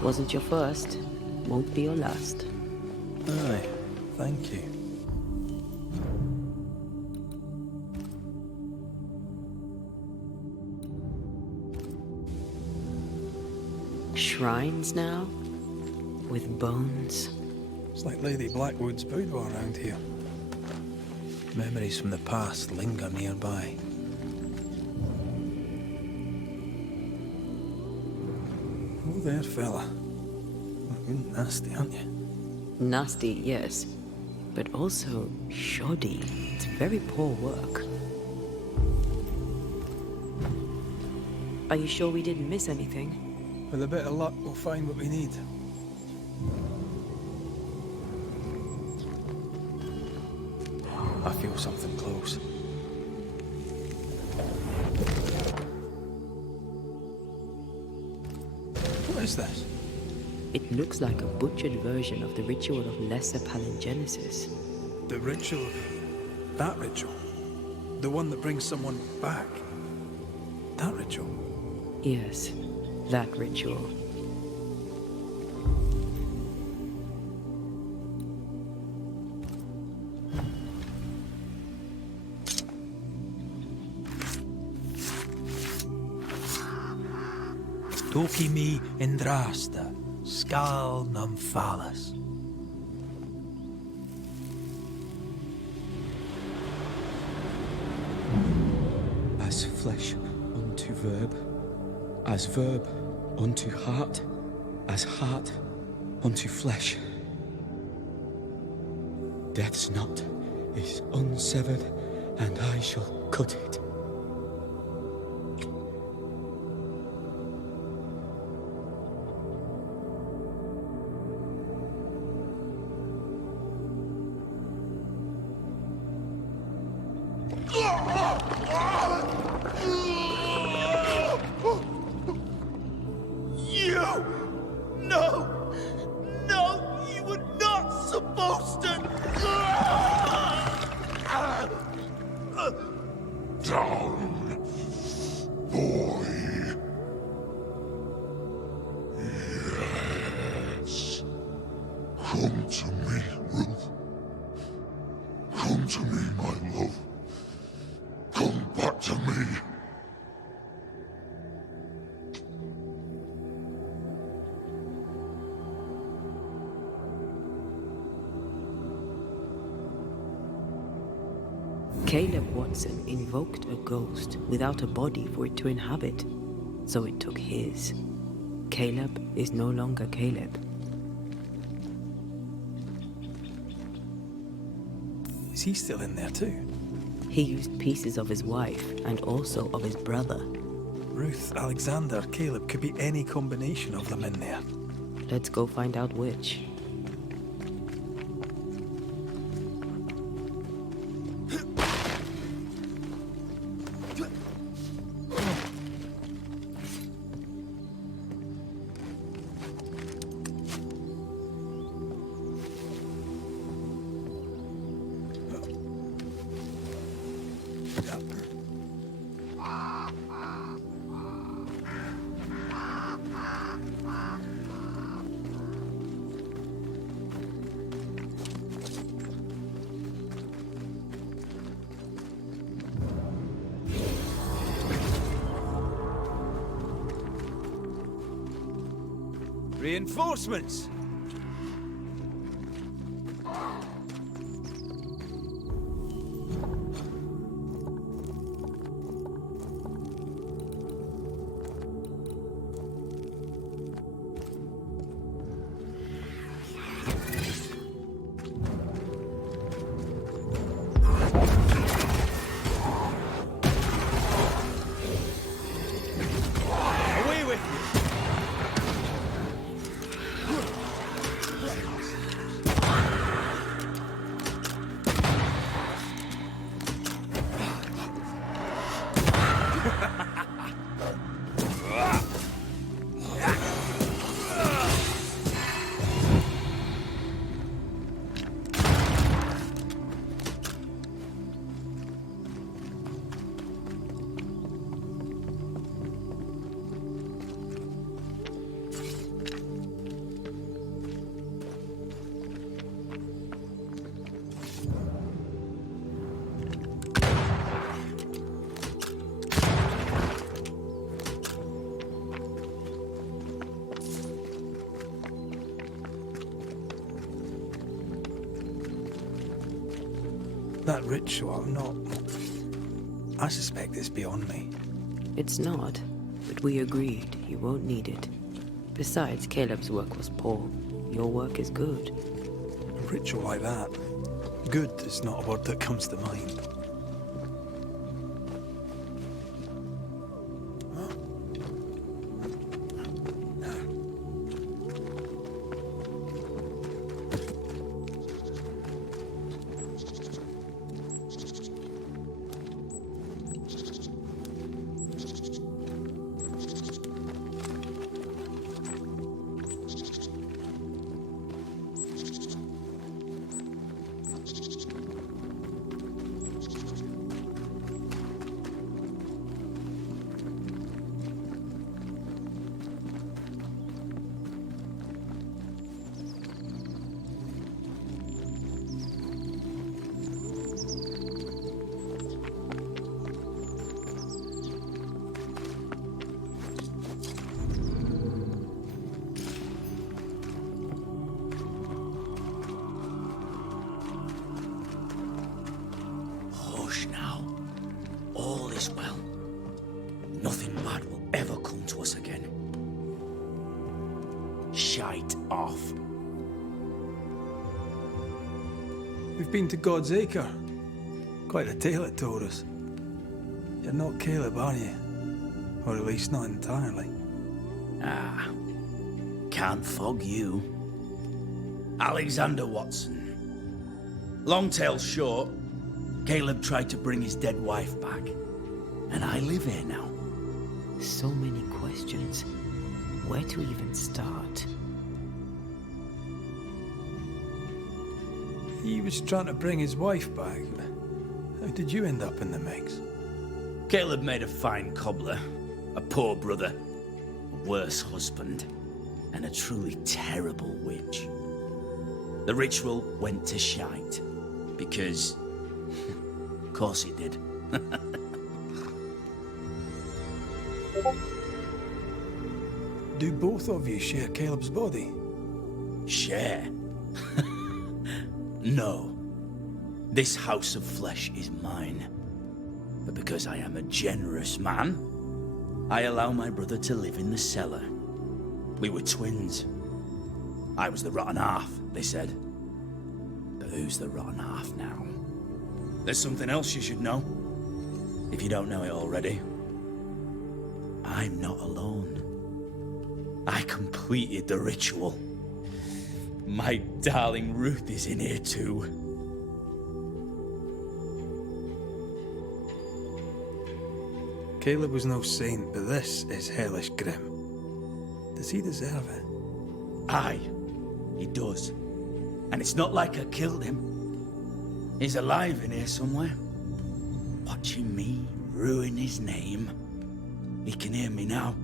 Wasn't your first, won't be your last. Aye, thank you. Shrines now? With bones? It's like Lady Blackwood's boudoir around here. Memories from the past linger nearby. Oh there, fella. You're nasty, aren't you? Nasty, yes. But also shoddy. It's very poor work. Are you sure we didn't miss anything? With a bit of luck, we'll find what we need. I feel something close. What is this? It looks like a butchered version of the ritual of Lesser Palingenesis. The ritual? That ritual? The one that brings someone back? That ritual? Yes, that ritual. Toki mi indrasta, skal nymphalis. As flesh unto verb, as verb unto heart, as heart unto flesh. Death's knot is unsevered, and I shall cut it. Caleb Watson invoked a ghost without a body for it to inhabit, so it took his. Caleb is no longer Caleb. Is he still in there too? He used pieces of his wife and also of his brother. Ruth, Alexander, Caleb, could be any combination of them in there. Let's go find out which. Reinforcements! Away with you! That ritual, not... I suspect it's beyond me. It's not, but we agreed you won't need it. Besides, Caleb's work was poor. Your work is good. A ritual like that. Good is not a word that comes to mind. Hush now. All is well. Nothing bad will ever come to us again. Shite off. We've been to God's Acre. Quite a tale it told us. You're not Caleb, are you? Or at least not entirely. Ah, can't fog you. Alexander Watson. Long tale short, Caleb tried to bring his dead wife back. And I live here now. So many questions. Where to even start? He was trying to bring his wife back. How did you end up in the mix? Caleb made a fine cobbler, a poor brother, a worse husband, and a truly terrible witch. The ritual went to shite, because... of course it did. Do both of you share Caleb's body? Share? No. This house of flesh is mine. But because I am a generous man, I allow my brother to live in the cellar. We were twins. I was the rotten half, they said. But who's the rotten half now? There's something else you should know, if you don't know it already. I'm not alone. I completed the ritual. My darling Ruth is in here too. Caleb was no saint, but this is hellish grim. Does he deserve it? Aye, he does. And it's not like I killed him. He's alive in here somewhere, watching me ruin his name. He can hear me now,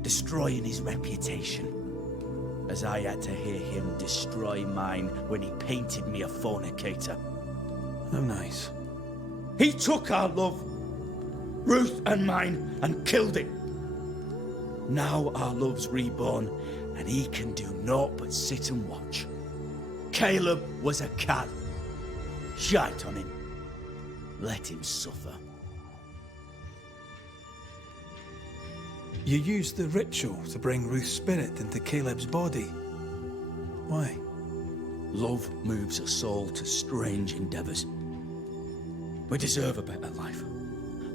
destroying his reputation, as I had to hear him destroy mine when he painted me a fornicator. How nice. He took our love, Ruth and mine, and killed it. Now our love's reborn, and he can do naught but sit and watch. Caleb was a cad. Shite on him. Let him suffer. You used the ritual to bring Ruth's spirit into Caleb's body. Why? Love moves a soul to strange endeavors. We deserve a better life.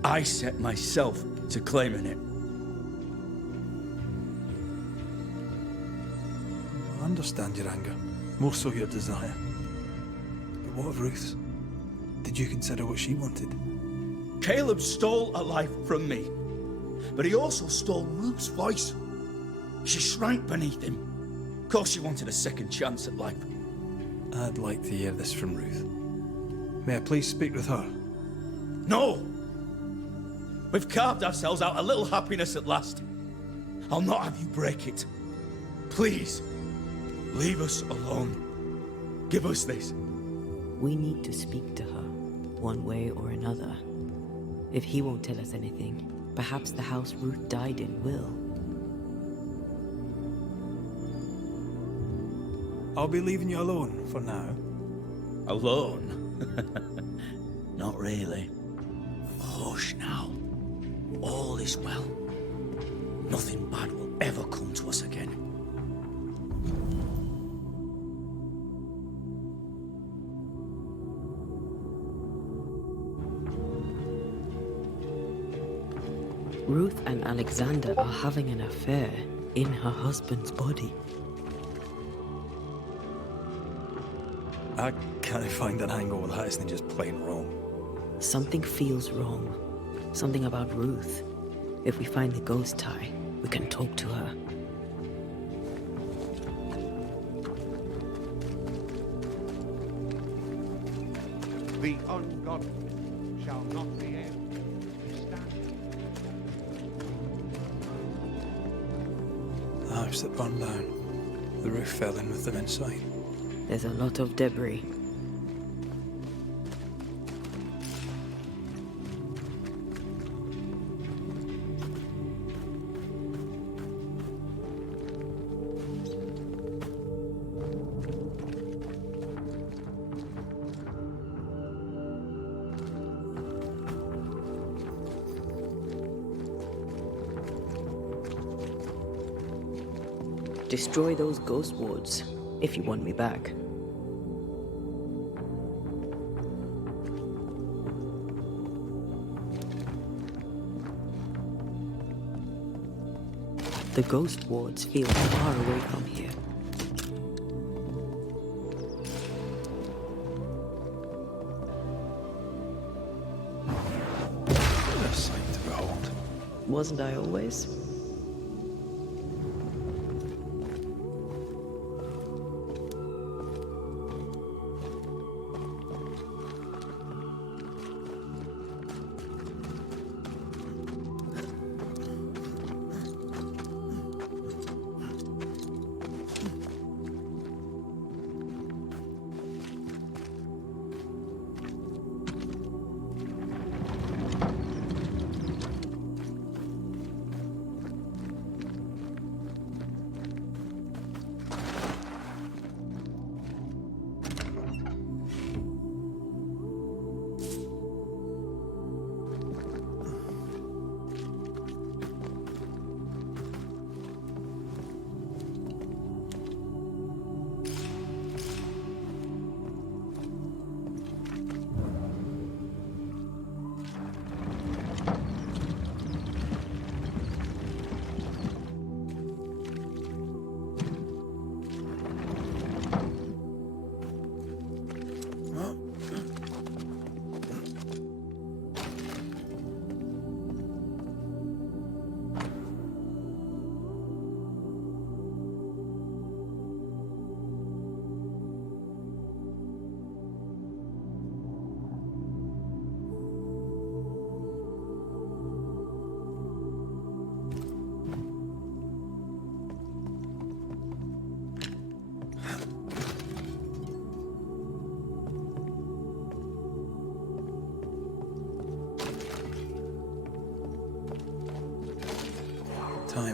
I set myself to claiming it. I understand your anger, more so your desire. But what of Ruth's? Did you consider what she wanted? Caleb stole a life from me, but he also stole Ruth's voice. She shrank beneath him. Of course she wanted a second chance at life. I'd like to hear this from Ruth. May I please speak with her? No! We've carved ourselves out a little happiness at last. I'll not have you break it. Please, leave us alone. Give us this. We need to speak to her, one way or another. If he won't tell us anything, perhaps the house Ruth died in will. I'll be leaving you alone for now. Alone? Not really. Hush now. All is well. Nothing bad will ever come to us again. Ruth and Alexander are having an affair in her husband's body. I can't find an angle that isn't just plain wrong. Something feels wrong. Something about Ruth. If we find the ghost tie, we can talk to her. The ungodly shall not be able to stand. The house that burned down. The roof fell in with them inside. There's a lot of debris. Destroy those ghost wards, if you want me back. The ghost wards feel far away from here. What a sight to behold. Wasn't I always?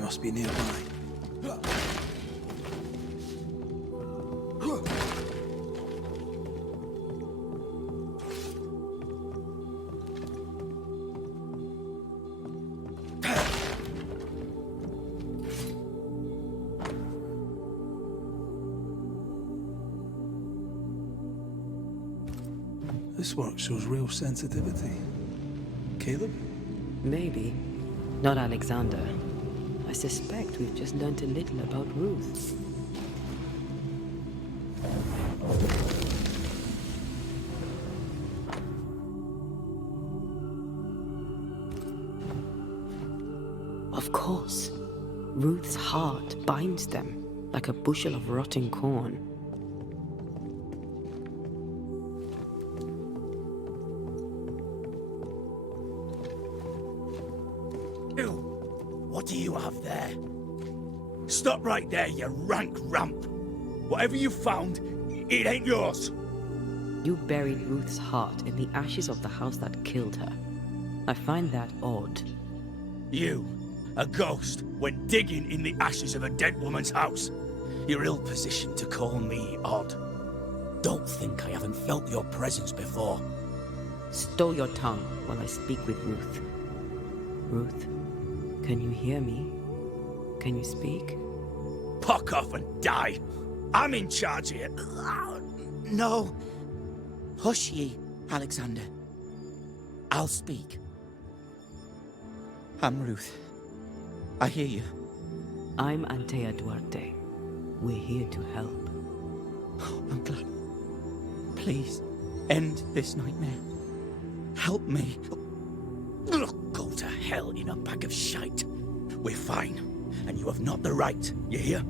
must be nearby. This work shows real sensitivity. Caleb? Maybe. Not Alexander. I suspect we've just learnt a little about Ruth. Of course. Ruth's heart binds them like a bushel of rotting corn. What do you have there? Stop right there, you rank ramp. Whatever you found, it ain't yours. You buried Ruth's heart in the ashes of the house that killed her. I find that odd. You, a ghost, went digging in the ashes of a dead woman's house. You're ill-positioned to call me odd. Don't think I haven't felt your presence before. Stow your tongue while I speak with Ruth. Ruth, can you hear me? Can you speak? Puck off and die. I'm in charge here. No. Hush ye, Alexander. I'll speak. I'm Ruth. I hear you. I'm Antea Duarte. We're here to help. Oh, I'm glad. Please, end this nightmare. Help me. Go to hell in a bag of shite. We're fine, and you have not the right. You hear?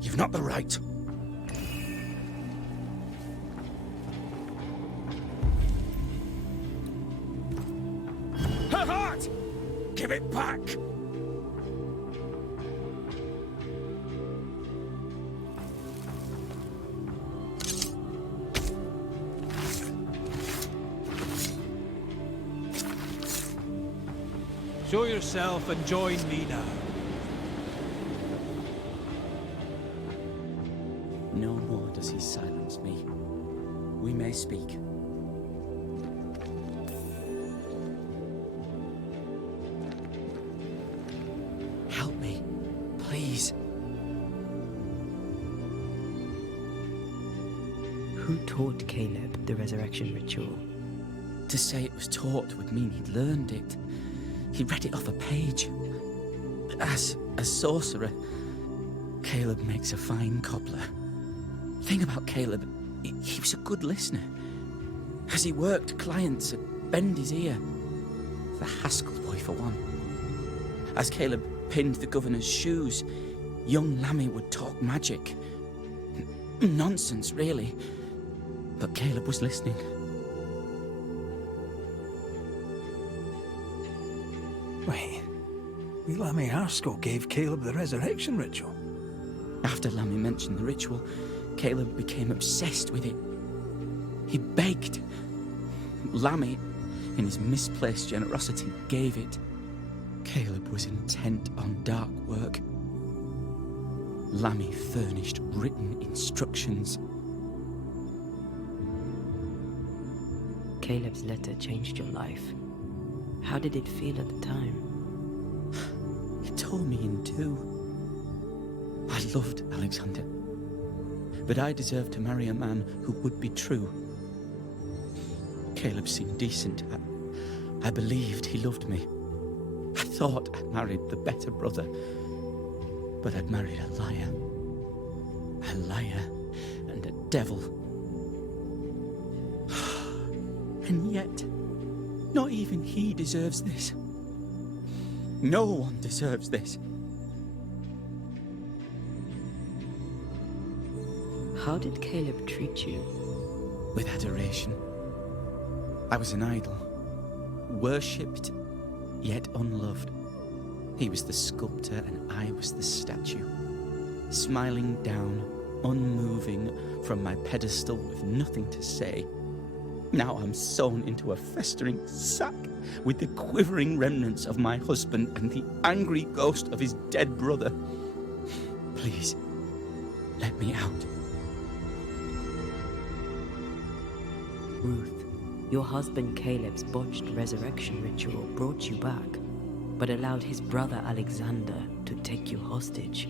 You've not the right. Her heart! Give it back! Show yourself and join me now. No more does he silence me. We may speak. Help me, please. Who taught Caleb the resurrection ritual? To say it was taught would mean he'd learned it. He read it off a page. As a sorcerer, Caleb makes a fine cobbler. Thing about Caleb, he was a good listener. As he worked, clients would bend his ear. The Haskell boy, for one. As Caleb pinned the governor's shoes, young Lammy would talk magic. Nonsense, really. But Caleb was listening. Wait, Lammy Haskell gave Caleb the resurrection ritual? After Lammy mentioned the ritual, Caleb became obsessed with it. He begged. Lammy, in his misplaced generosity, gave it. Caleb was intent on dark work. Lammy furnished written instructions. Caleb's letter changed your life. How did it feel at the time? It tore me in two. I loved Alexander, but I deserved to marry a man who would be true. Caleb seemed decent. I believed he loved me. I thought I'd married the better brother, but I'd married a liar. A liar and a devil. And yet, not even he deserves this. No one deserves this. How did Caleb treat you? With adoration. I was an idol, worshipped, yet unloved. He was the sculptor and I was the statue, smiling down, unmoving from my pedestal with nothing to say. Now I'm sewn into a festering sack with the quivering remnants of my husband and the angry ghost of his dead brother. Please, let me out. Ruth, your husband Caleb's botched resurrection ritual brought you back, but allowed his brother Alexander to take you hostage.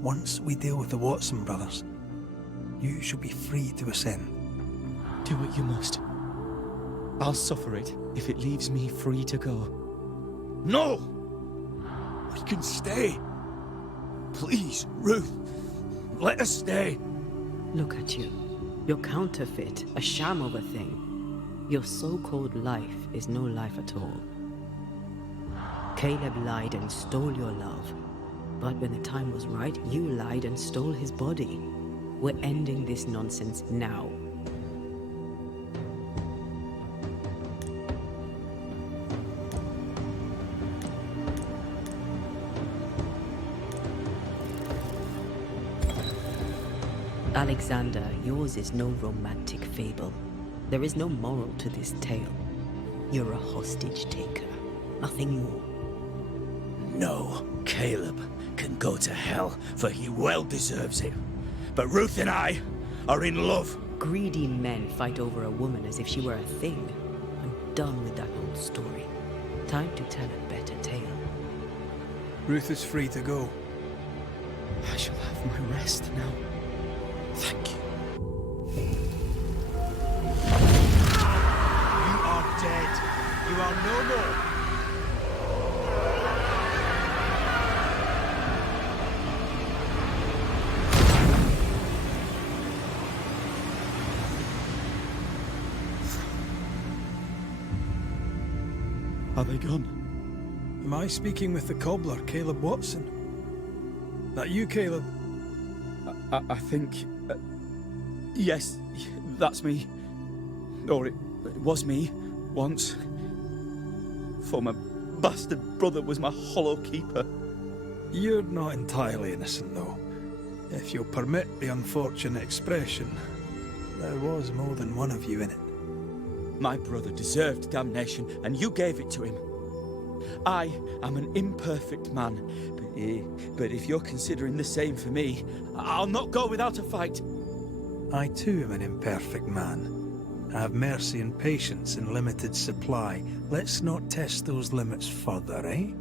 Once we deal with the Watson brothers, you shall be free to ascend. Do what you must. I'll suffer it if it leaves me free to go. No! We can stay. Please, Ruth, let us stay. Look at you. You're counterfeit, a sham of a thing. Your so-called life is no life at all. Caleb lied and stole your love. But when the time was right, you lied and stole his body. We're ending this nonsense now. Alexander, yours is no romantic fable. There is no moral to this tale. You're a hostage taker, nothing more. No, Caleb can go to hell, for he well deserves it. But Ruth and I are in love. Greedy men fight over a woman as if she were a thing. I'm done with that old story. Time to tell a better tale. Ruth is free to go. I shall have my rest now. Thank you. You are dead. You are no more. Are they gone? Am I speaking with the cobbler, Caleb Watson? That you, Caleb? I think... yes, that's me. Or it was me, once. For my bastard brother was my hollow keeper. You're not entirely innocent, though. If you'll permit the unfortunate expression, there was more than one of you in it. My brother deserved damnation, and you gave it to him. I am an imperfect man, but if you're considering the same for me, I'll not go without a fight. I too am an imperfect man. I have mercy and patience in limited supply. Let's not test those limits further, eh?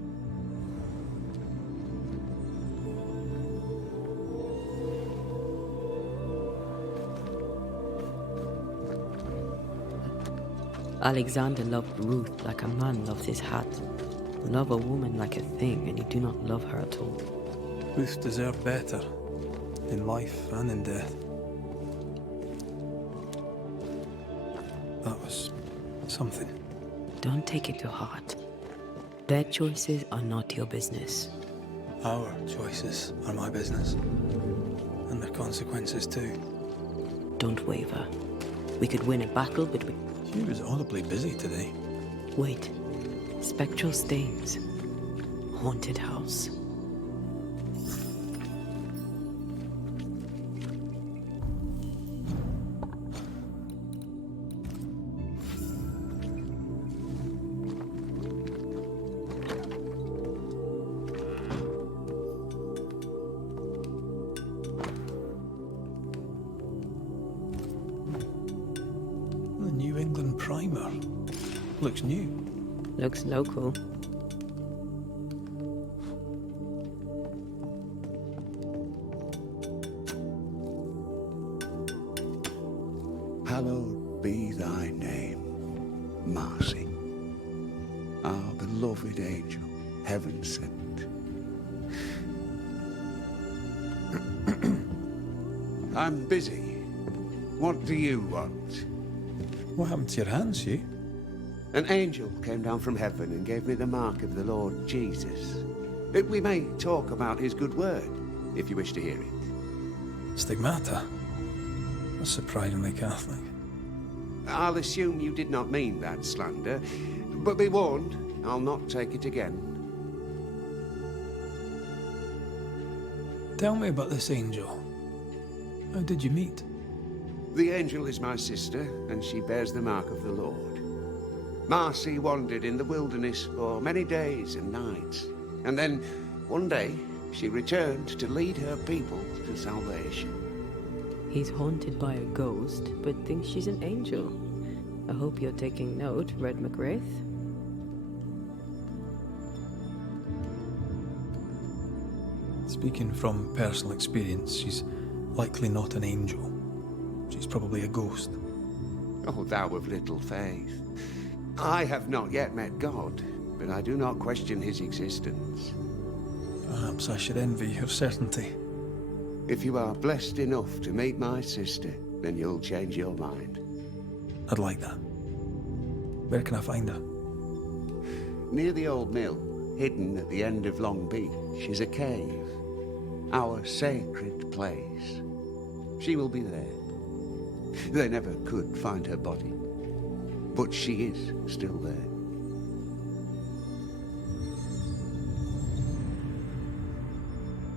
Alexander loved Ruth like a man loves his hat. Love a woman like a thing, and you do not love her at all. Ruth deserved better, in life and in death. That was something. Don't take it to heart. Their choices are not your business. Our choices are my business. And their consequences too. Don't waver. We could win a battle, but we... She was audibly busy today. Wait. Spectral stains. Haunted house. The New England primer. Looks new. Looks local. Hallowed be thy name, Marcy, our beloved angel, heaven sent. I'm busy. What do you want? What happened to your hands, Hugh? An angel came down from heaven and gave me the mark of the Lord Jesus. We may talk about his good word, if you wish to hear it. Stigmata? That's surprisingly Catholic. I'll assume you did not mean that slander, but be warned, I'll not take it again. Tell me about this angel. How did you meet? The angel is my sister, and she bears the mark of the Lord. Marcy wandered in the wilderness for many days and nights, and then, one day, she returned to lead her people to salvation. He's haunted by a ghost, but thinks she's an angel. I hope you're taking note, Red McWraith. Speaking from personal experience, she's likely not an angel. She's probably a ghost. Oh, thou of little faith. I have not yet met God, but I do not question his existence. Perhaps I should envy your certainty. If you are blessed enough to meet my sister, then you'll change your mind. I'd like that. Where can I find her? Near the old mill, hidden at the end of Long Beach, is a cave. Our sacred place. She will be there. They never could find her body, but she is still there.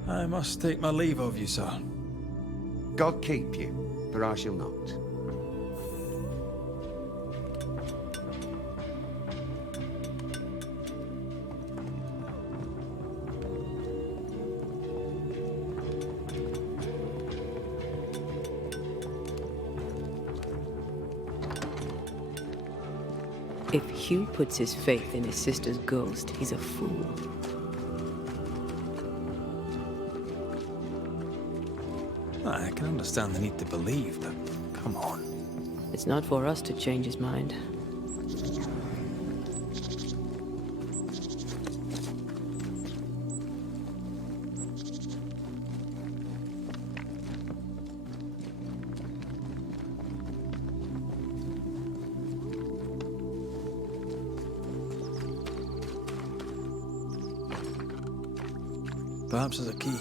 I must take my leave of you, sir. God keep you, for I shall not. If Hugh puts his faith in his sister's ghost, he's a fool. I can understand the need to believe, but come on. It's not for us to change his mind. Perhaps there's a key.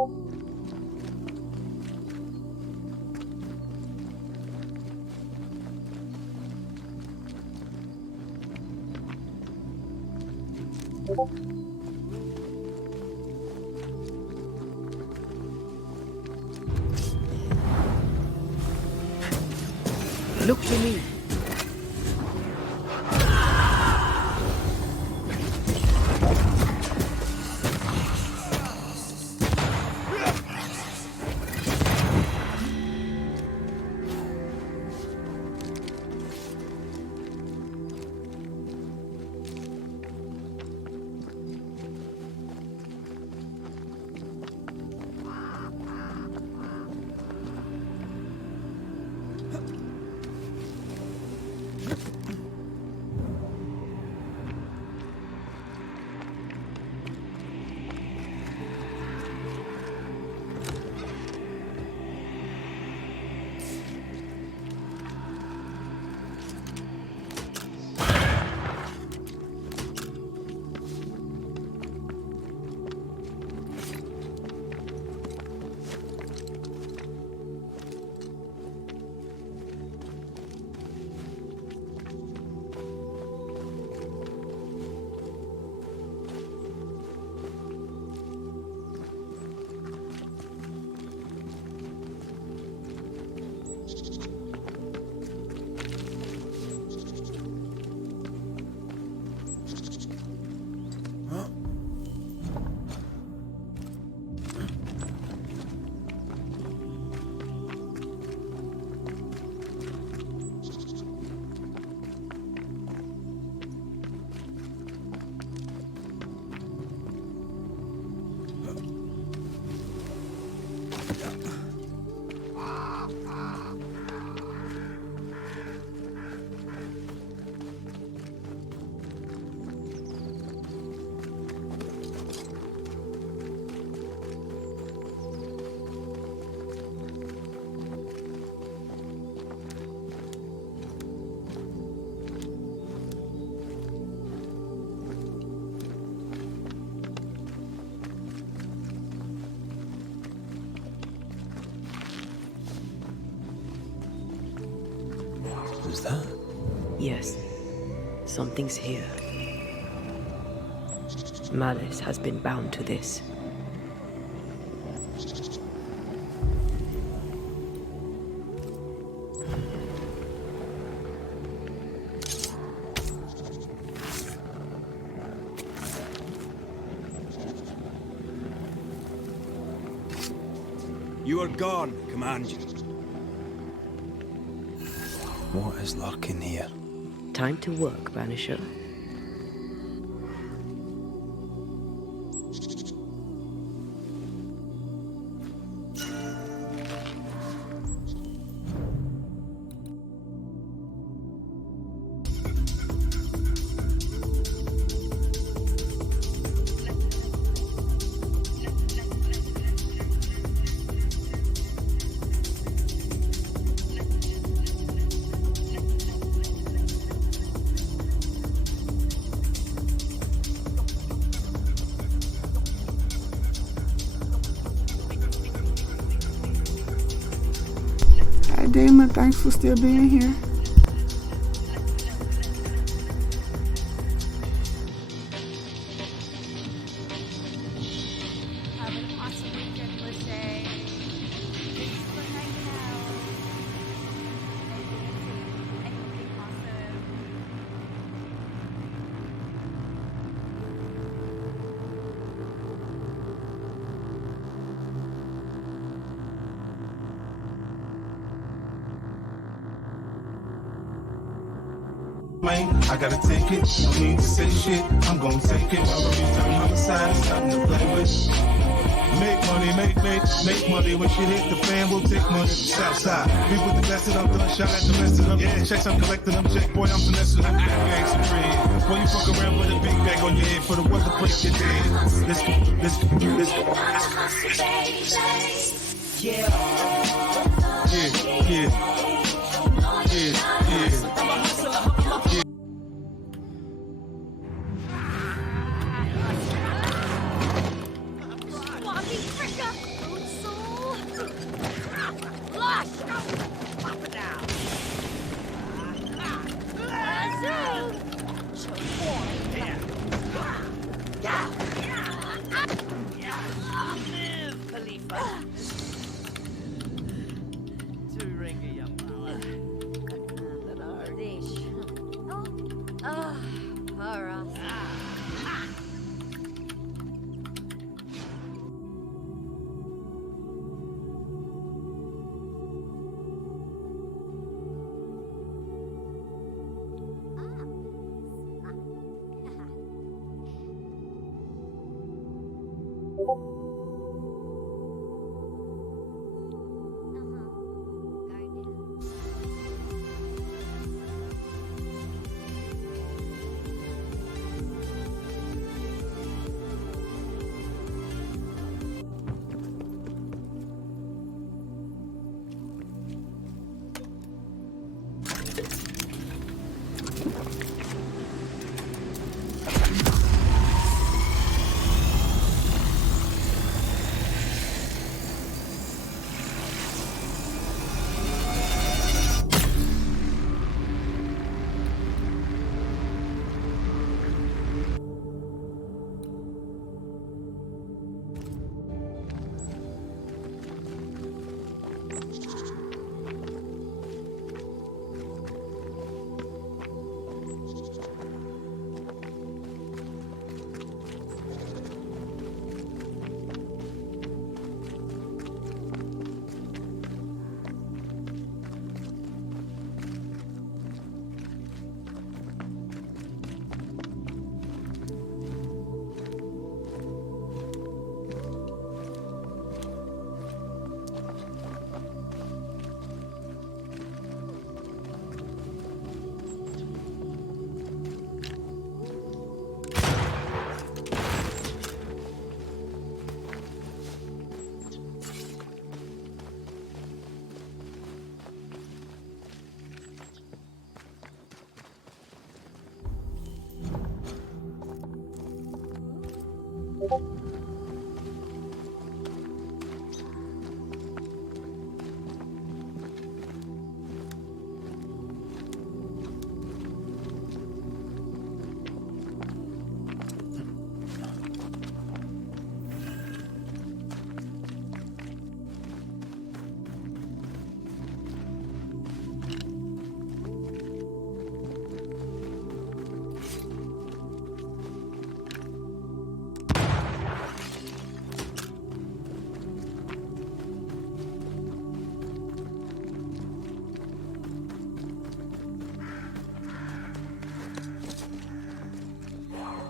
Look to me. Who's that? Yes, something's here. Malice has been bound to this. You are gone, command you. What is lurking here? Time to work, Banisher. Hi, Damon. Thanks for still being here. Have an awesome weekend, Lachey. Thanks for hanging out. Anything awesome. I got a ticket, no need to say shit, I'm gon' take it. Homicide is something to play with. Make money when shit hit the fan, we'll take money. Southside, we with the best of them, done shot at the rest of them. Yeah, checks, I'm collecting them, check, boy, I'm finessing them. Bags of bread, boy, you fuck around with a big bag on your head for the weather break your dead. Let's go. Yeah. Walking fricka.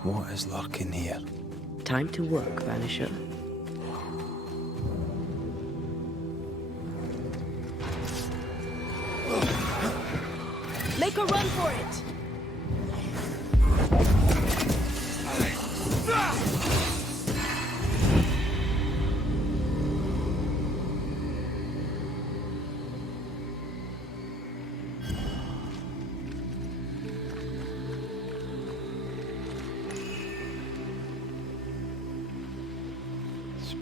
What is luck in here? Time to work, Vanisher. Make a run for it!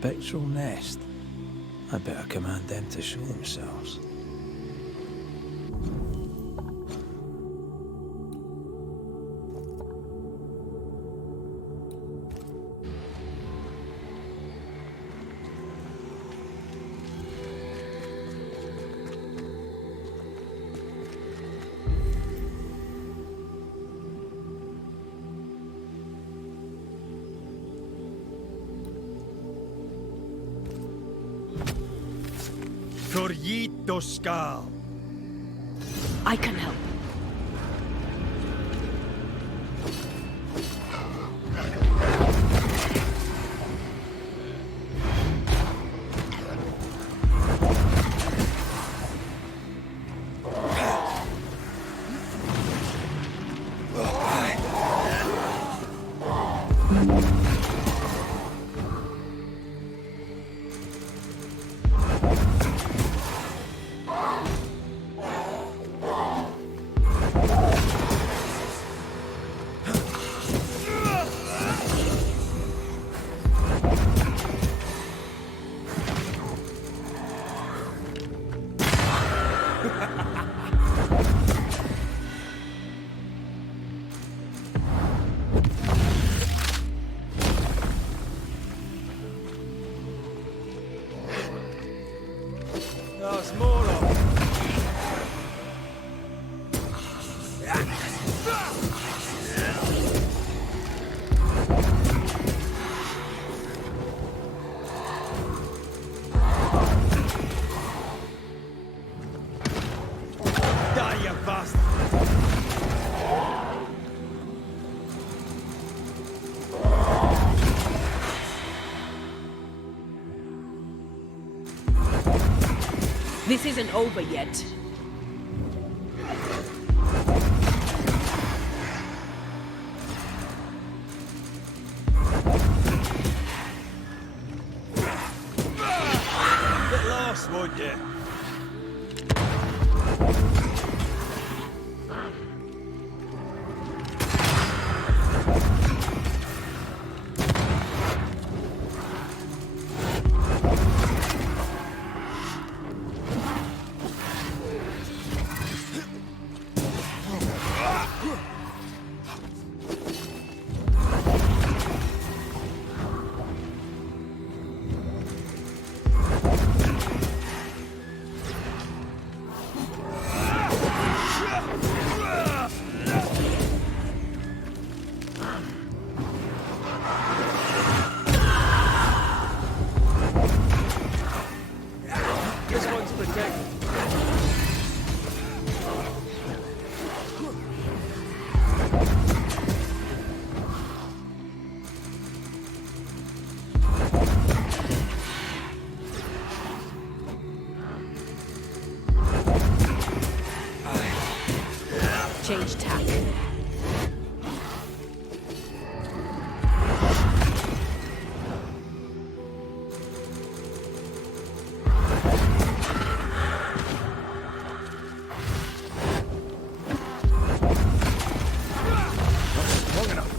Spectral nest. I better command them to show themselves. Corrito Skal. I can help. There's more of them. Die, you bastard! This isn't over yet. Get lost, won't you? This one's protected. Change tack. Long enough.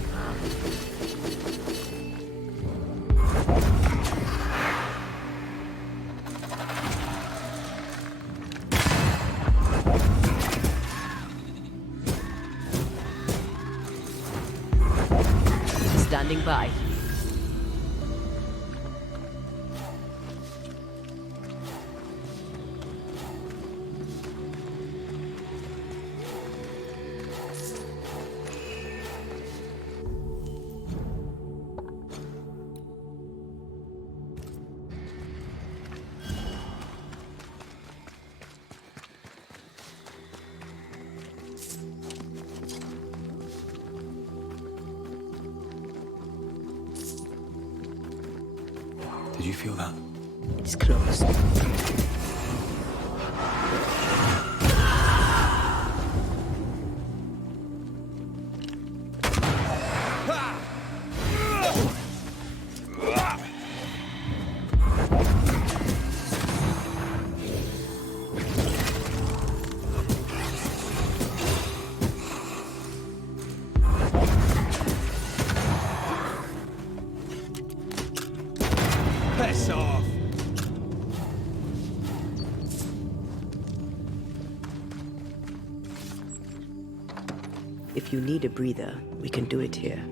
Standing by. Did you feel that? It's close. Piss off. If you need a breather, we can do it here.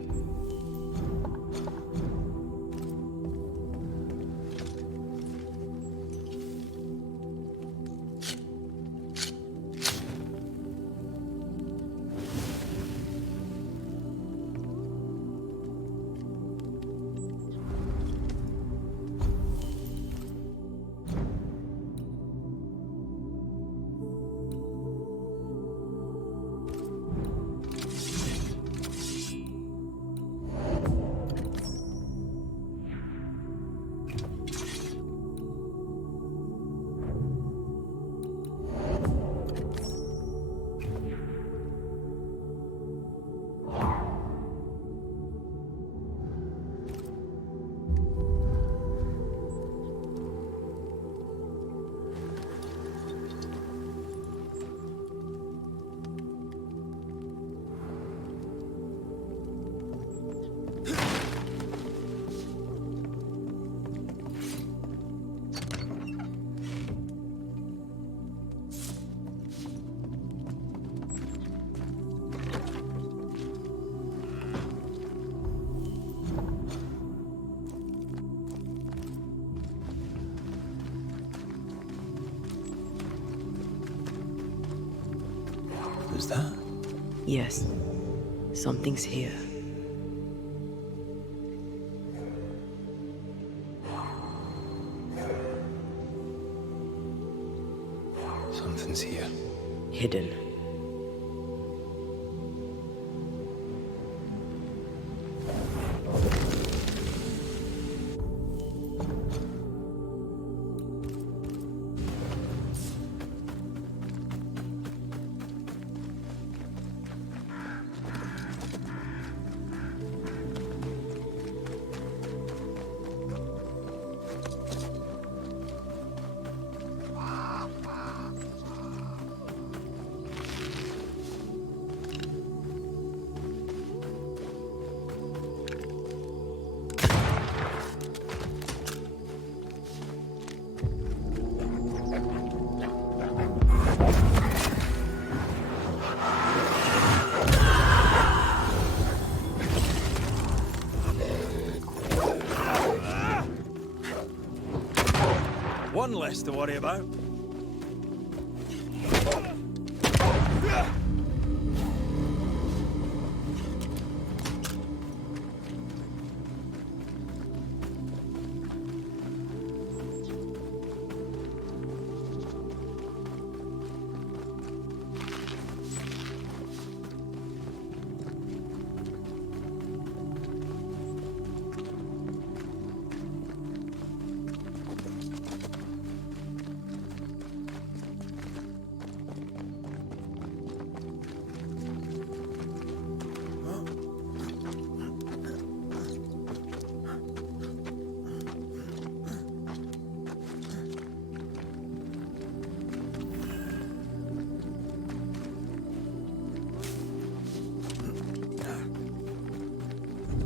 Was that? Yes. Something's here. Something's here. Hidden. one less to worry about.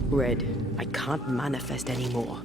Red, I can't manifest anymore.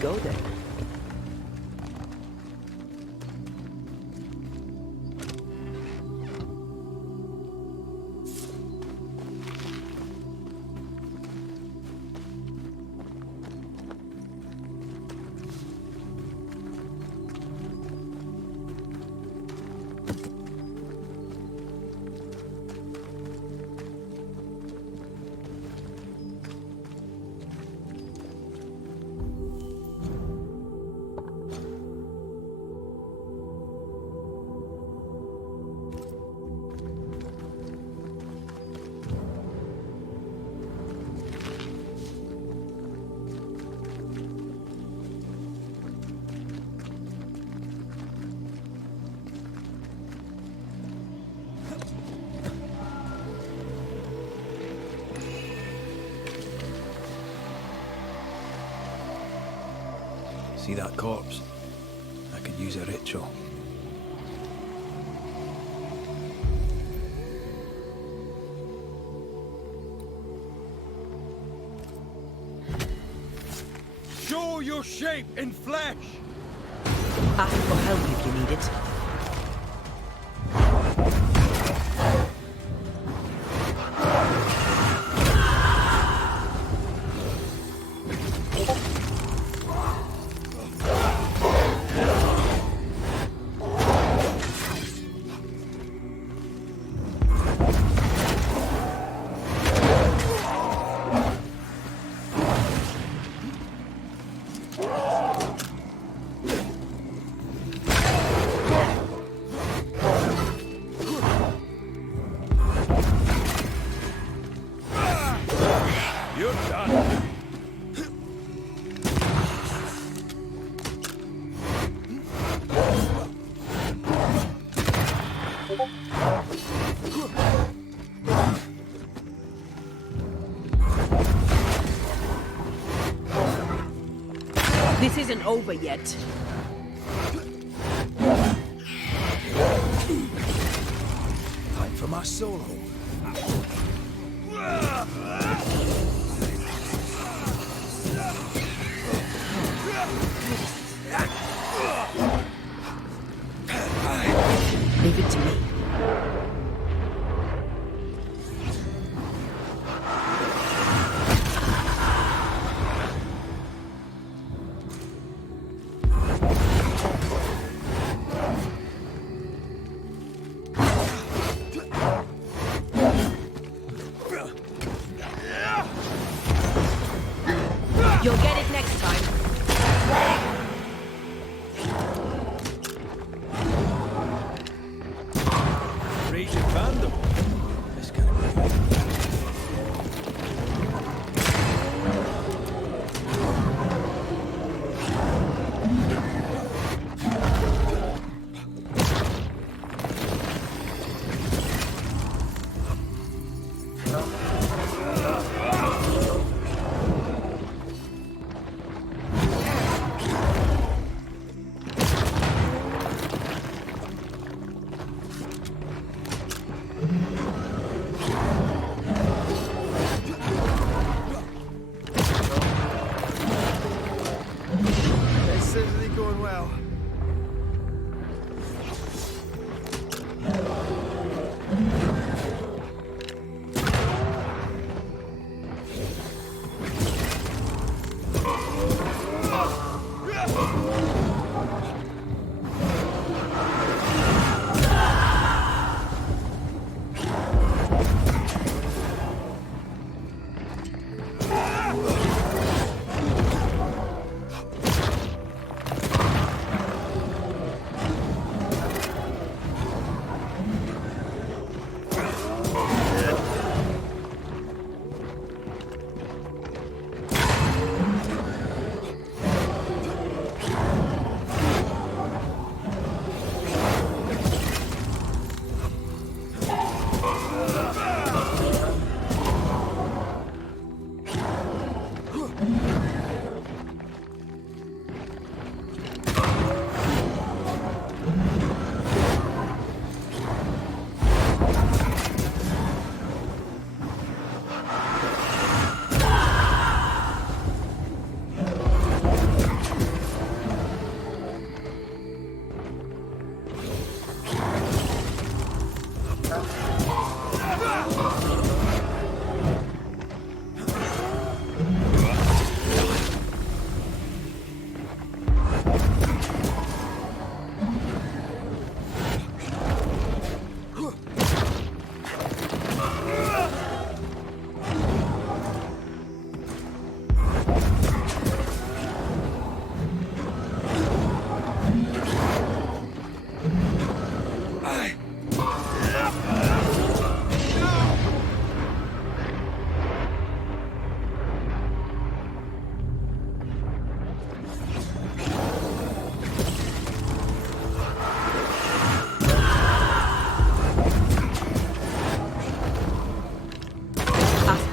Go then. See that corpse? I could use a ritual. Show your shape in flesh! Ask for help if you need it. You're done. This isn't over yet. Time for my solo. Leave it to me. You'll get it next time. Raging Vandal. This kind of This isn't going well.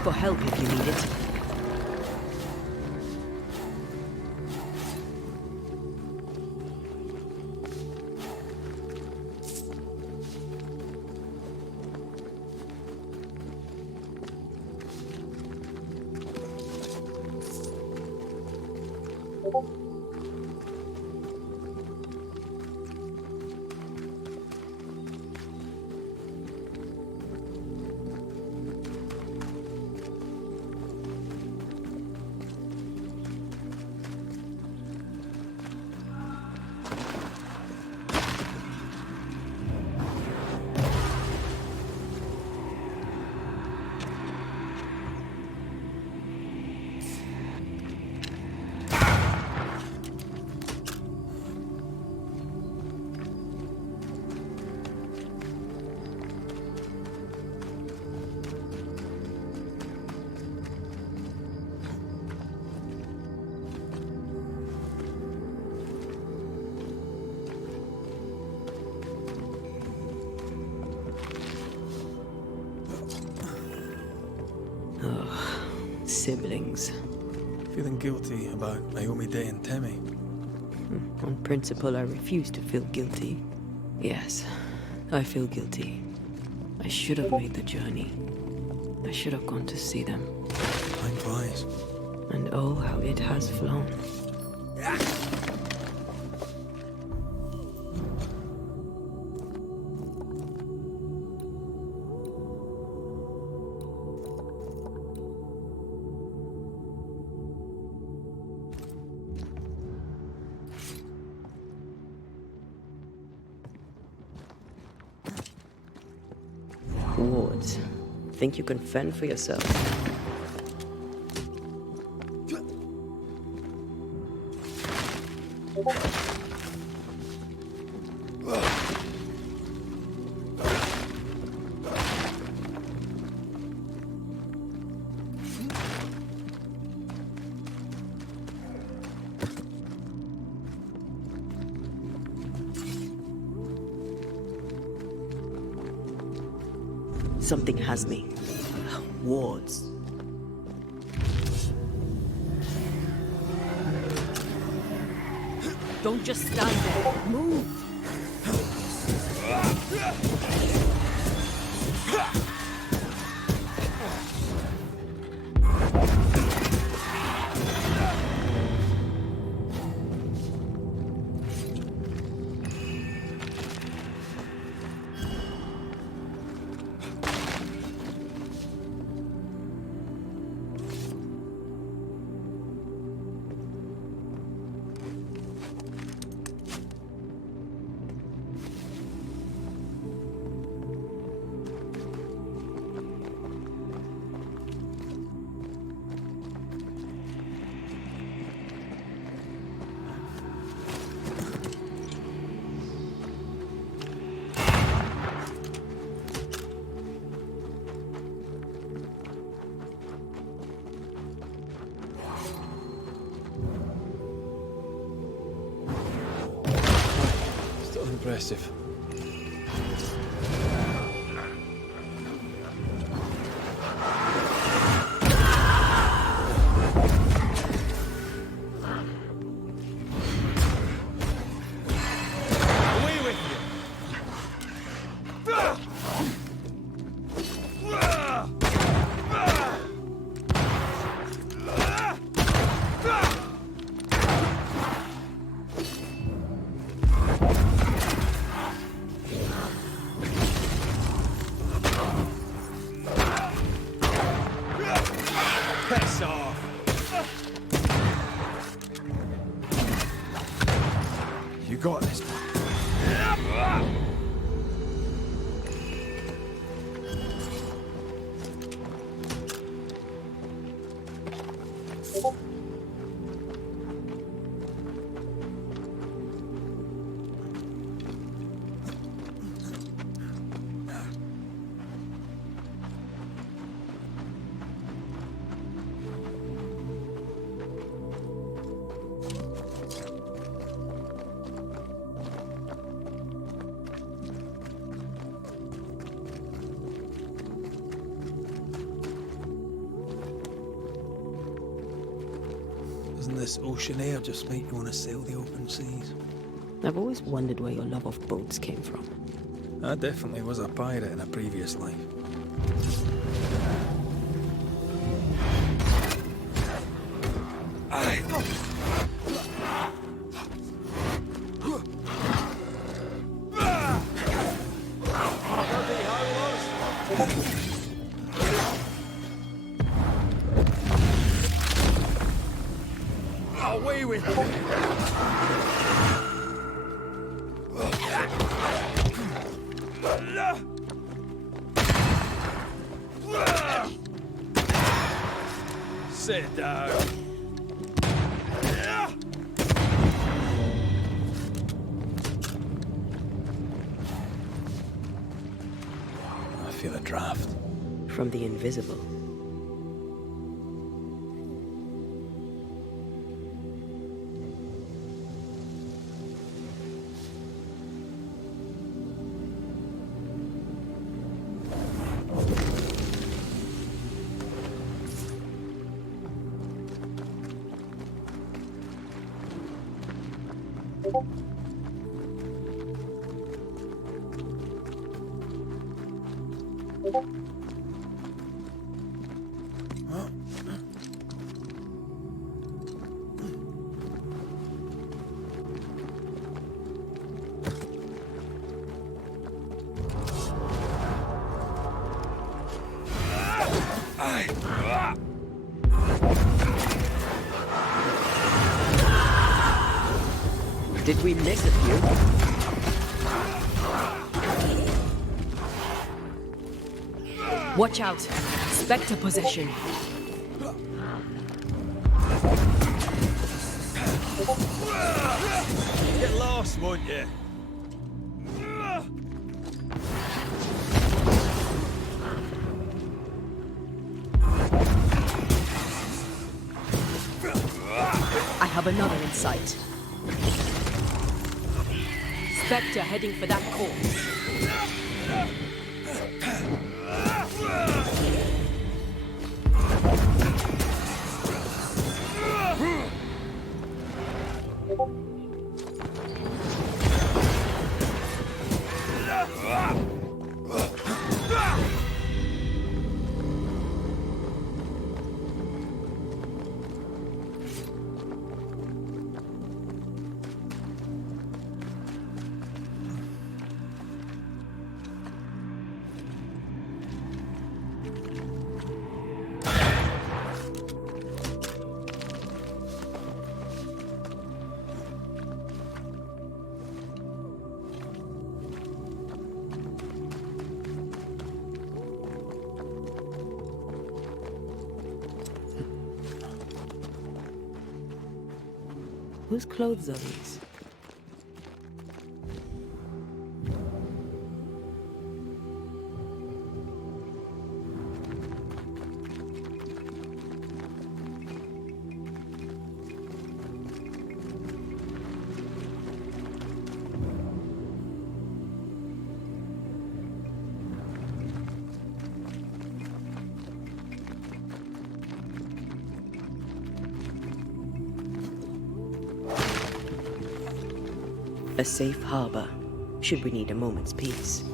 For help if you need it. Siblings. Feeling guilty about Naomi Day and Temi? On principle, I refuse to feel guilty. Yes, I feel guilty. I should have made the journey. I should have gone to see them. Time flies. And oh, how it has flown. Wards, think you can fend for yourself? Something has me. Wards. Don't just stand there. Move! Still impressive. Away with you! Piss off! You got this. Doesn't this ocean air just make you want to sail the open seas? I've always wondered where your love of boats came from. I definitely was a pirate in a previous life. Away with you! Sit down. I feel a draft. From the invisible. Did we miss a few? Watch out! Spectre possession! Get lost, won't you? I have another in sight. Spectre heading for that corpse. Whose clothes are these? A safe harbor, should we need a moment's peace.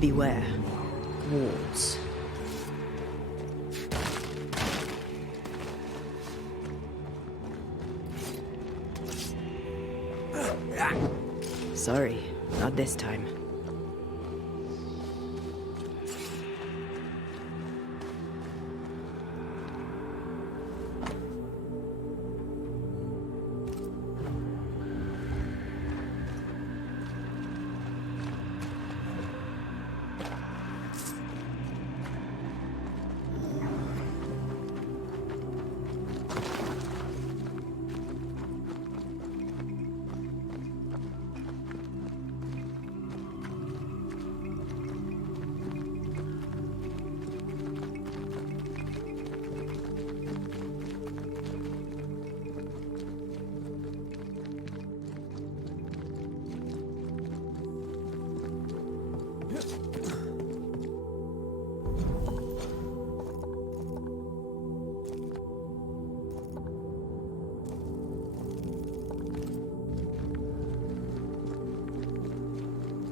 Beware. Wards. Sorry, not this time.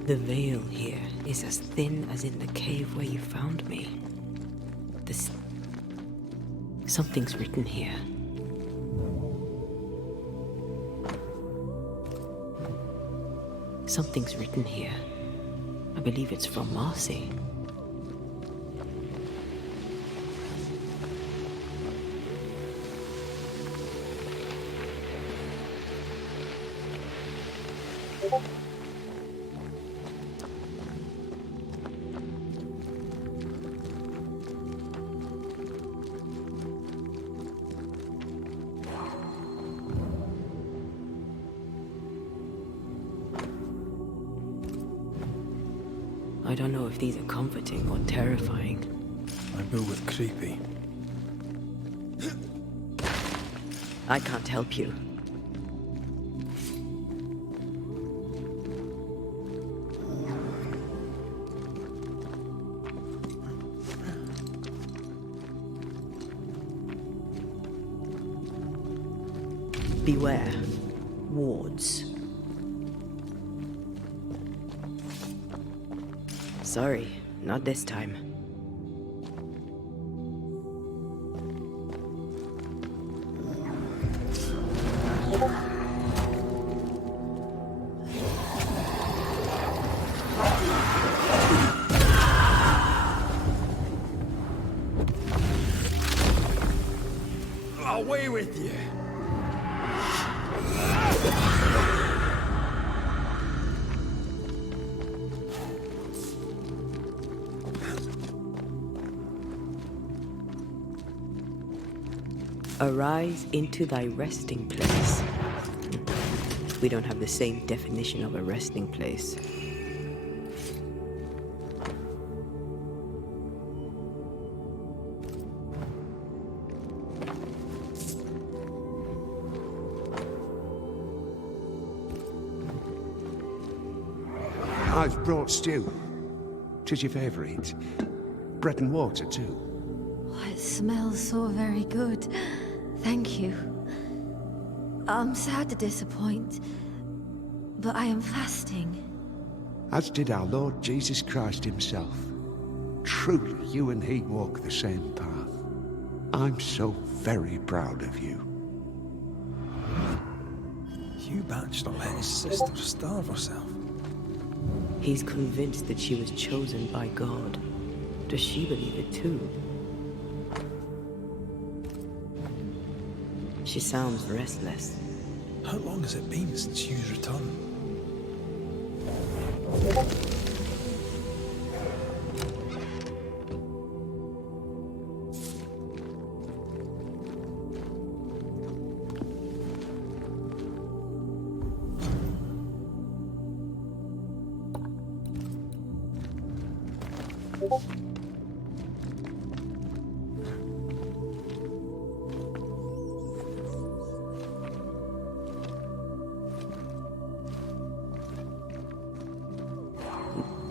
The veil here is as thin as in the cave where you found me. Something's written here. Something's written here. I believe it's from Marcy. I don't know if these are comforting or terrifying. I go with creepy. I can't help you. Beware. Wards. Sorry, not this time. Away with you! Arise into thy resting place. We don't have the same definition of a resting place. I've brought stew. does your favour eat? Bread and water, too. Oh, it smells so very good. Thank you. I'm sad to disappoint, but I am fasting. As did our Lord Jesus Christ himself. Truly, you and he walk the same path. I'm so very proud of you. Hugh Batch not letting his sister starve herself. He's convinced that she was chosen by God. Does she believe it too? She sounds restless. How long has it been since Hugh's return?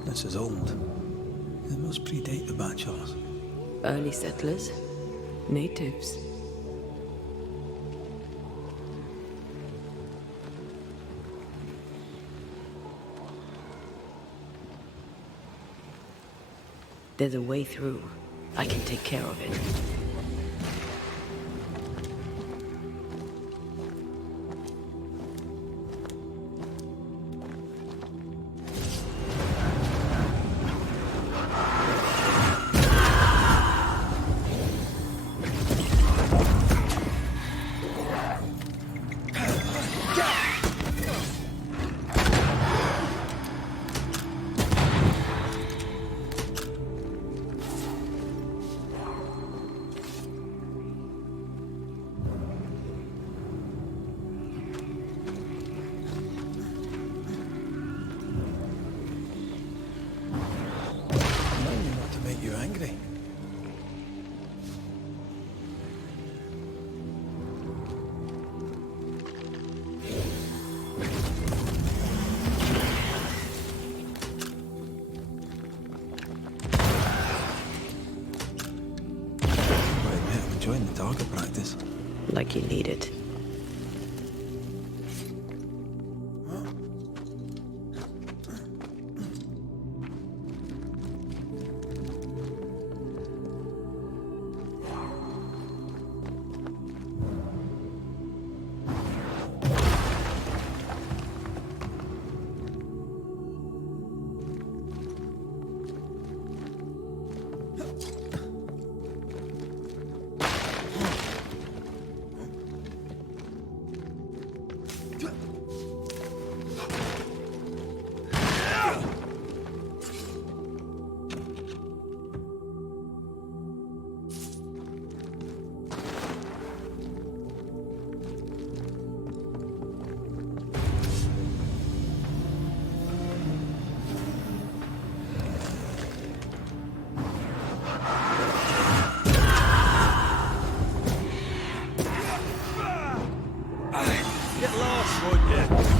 This is old. It must predate the Bachelors. Early settlers? Natives? There's a way through. I can take care of it. You angry? I'm enjoying the target practice. Like you need it. Get lost, would you?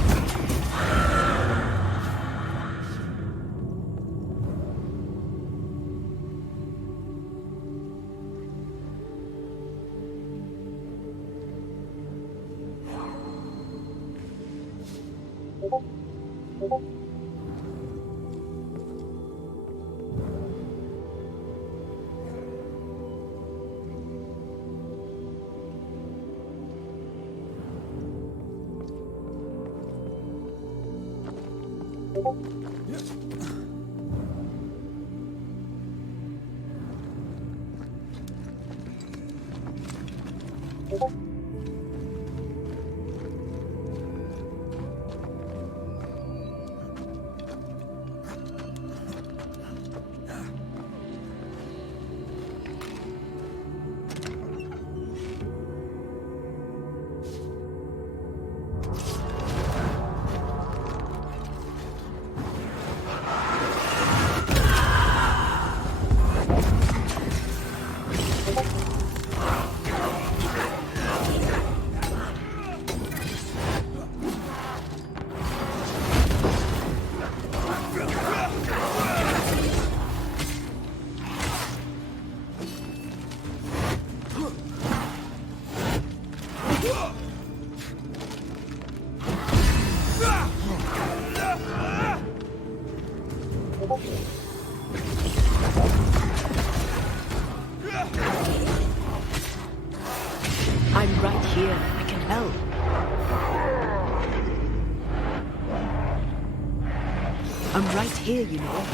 I'm right here, you know.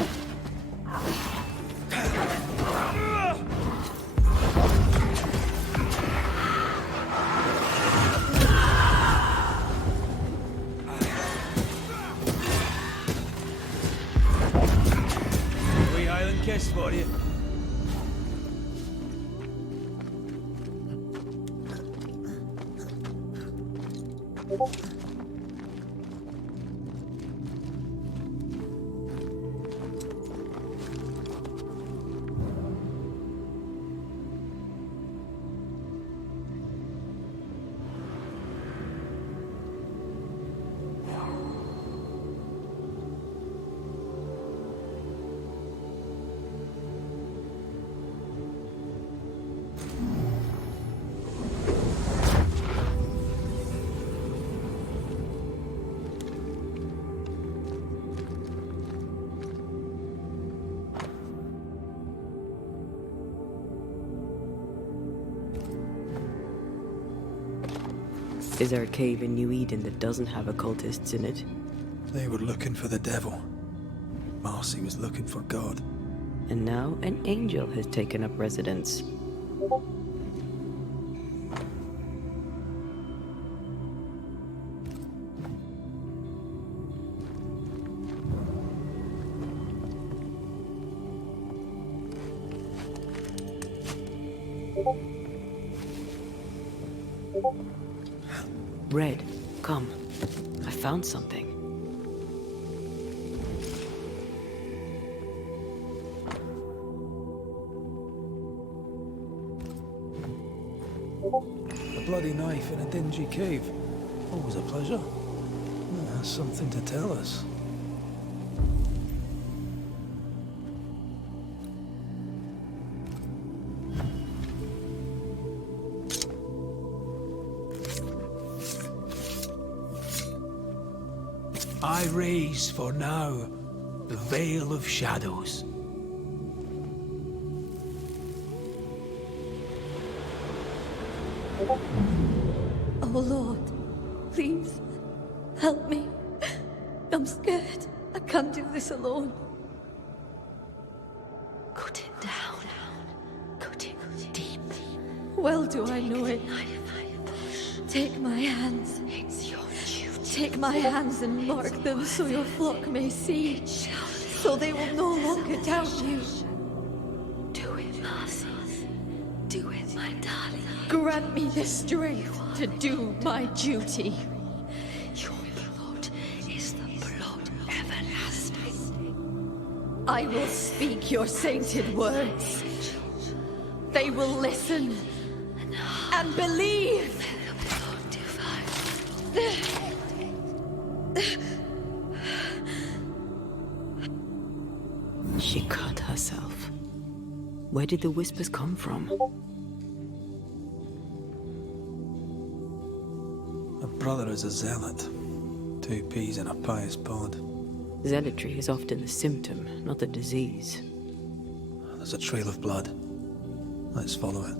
Wee Highland kiss for you. Is there a cave in New Eden that doesn't have occultists in it? They were looking for the devil. Marcy was looking for God. And now an angel has taken up residence. Red, come. I found something. A bloody knife in a dingy cave. Always a pleasure. That has something to tell us. I raise for now the veil of shadows. Oh Lord, please help me. I'm scared. I can't do this alone. Cut it down. Cut it deep. Well do I know it. Take my hands. It's your duty. Take my hands and mark them so your flock may see. So they will no longer doubt you. Do it, Marcy. Do it, my darling. Grant me the strength to do my duty. Your blood is the blood everlasting. I will speak your sainted words. They will listen and believe. She cut herself. Where did the whispers come from? A brother is a zealot. 2 peas in a pious pod. Zealotry is often the symptom, not the disease. There's a trail of blood. Let's follow it.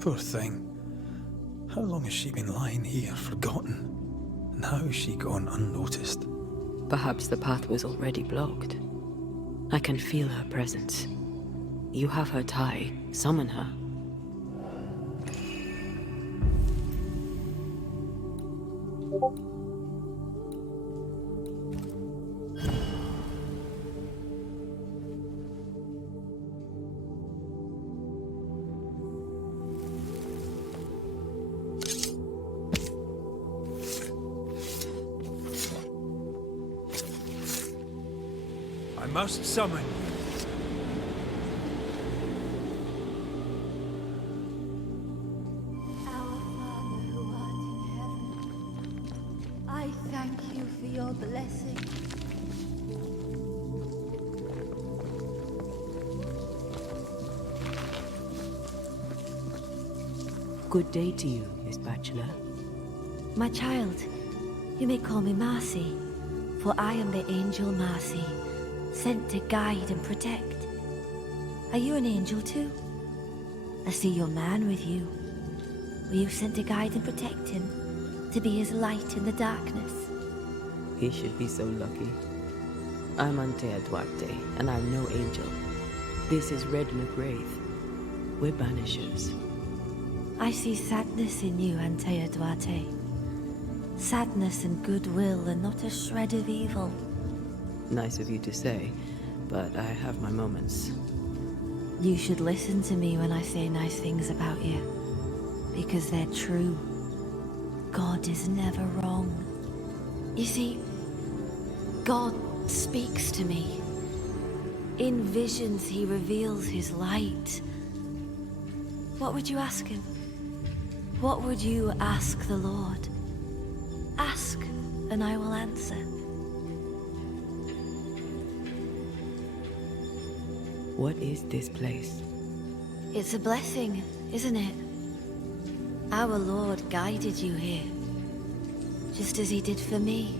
Poor thing. How long has she been lying here, forgotten? And how has she gone unnoticed? Perhaps the path was already blocked. I can feel her presence. You have her tie. Summon her. must summon. Our Father who art in heaven, I thank you for your blessing. Good day to you, Miss Bachelor. My child, you may call me Marcy, for I am the angel Marcy, sent to guide and protect. Are you an angel too? I see your man with you. Were you sent to guide and protect him, to be his light in the darkness? He should be so lucky. I'm Antea Duarte, and I'm no angel. This is Red McWraith. We're Banishers. I see sadness in you, Antea Duarte. Sadness and goodwill and not a shred of evil. Nice of you to say, but I have my moments. You should listen to me when I say nice things about you, because they're true. God is never wrong. You see, God speaks to me. In visions, he reveals his light. What would you ask him? What would you ask the Lord? Ask, and I will answer. What is this place? It's a blessing, isn't it? Our Lord guided you here, just as he did for me.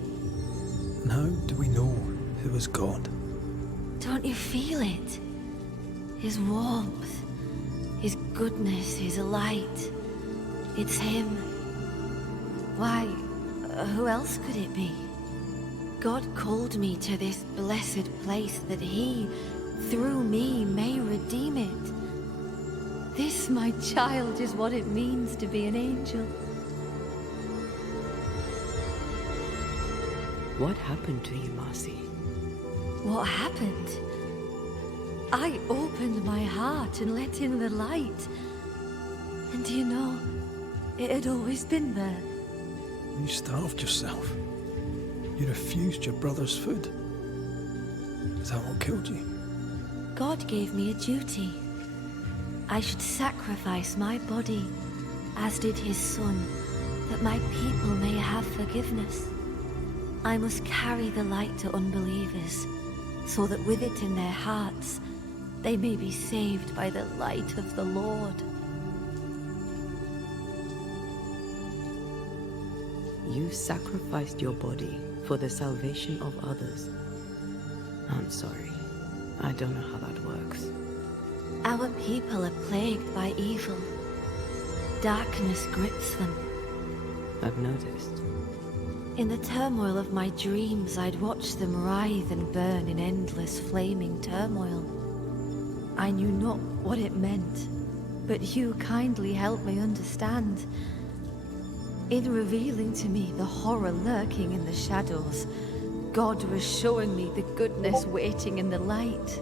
And how do we know it was God? Don't you feel it? His warmth, his goodness, his light. It's him. Why, who else could it be? God called me to this blessed place that he, through me, may redeem it. This, my child, is what it means to be an angel. What happened to you, Marcy? What happened? I opened my heart and let in the light. And do you know, it had always been there. You starved yourself. You refused your brother's food. Is that what killed you? God gave me a duty. I should sacrifice my body, as did his son, that my people may have forgiveness. I must carry the light to unbelievers, so that with it in their hearts, they may be saved by the light of the Lord. You sacrificed your body for the salvation of others. I'm sorry. I don't know how that works. Our people are plagued by evil. Darkness grips them. I've noticed. In the turmoil of my dreams, I'd watch them writhe and burn in endless flaming turmoil. I knew not what it meant, but you kindly helped me understand. In revealing to me the horror lurking in the shadows, God was showing me the goodness waiting in the light.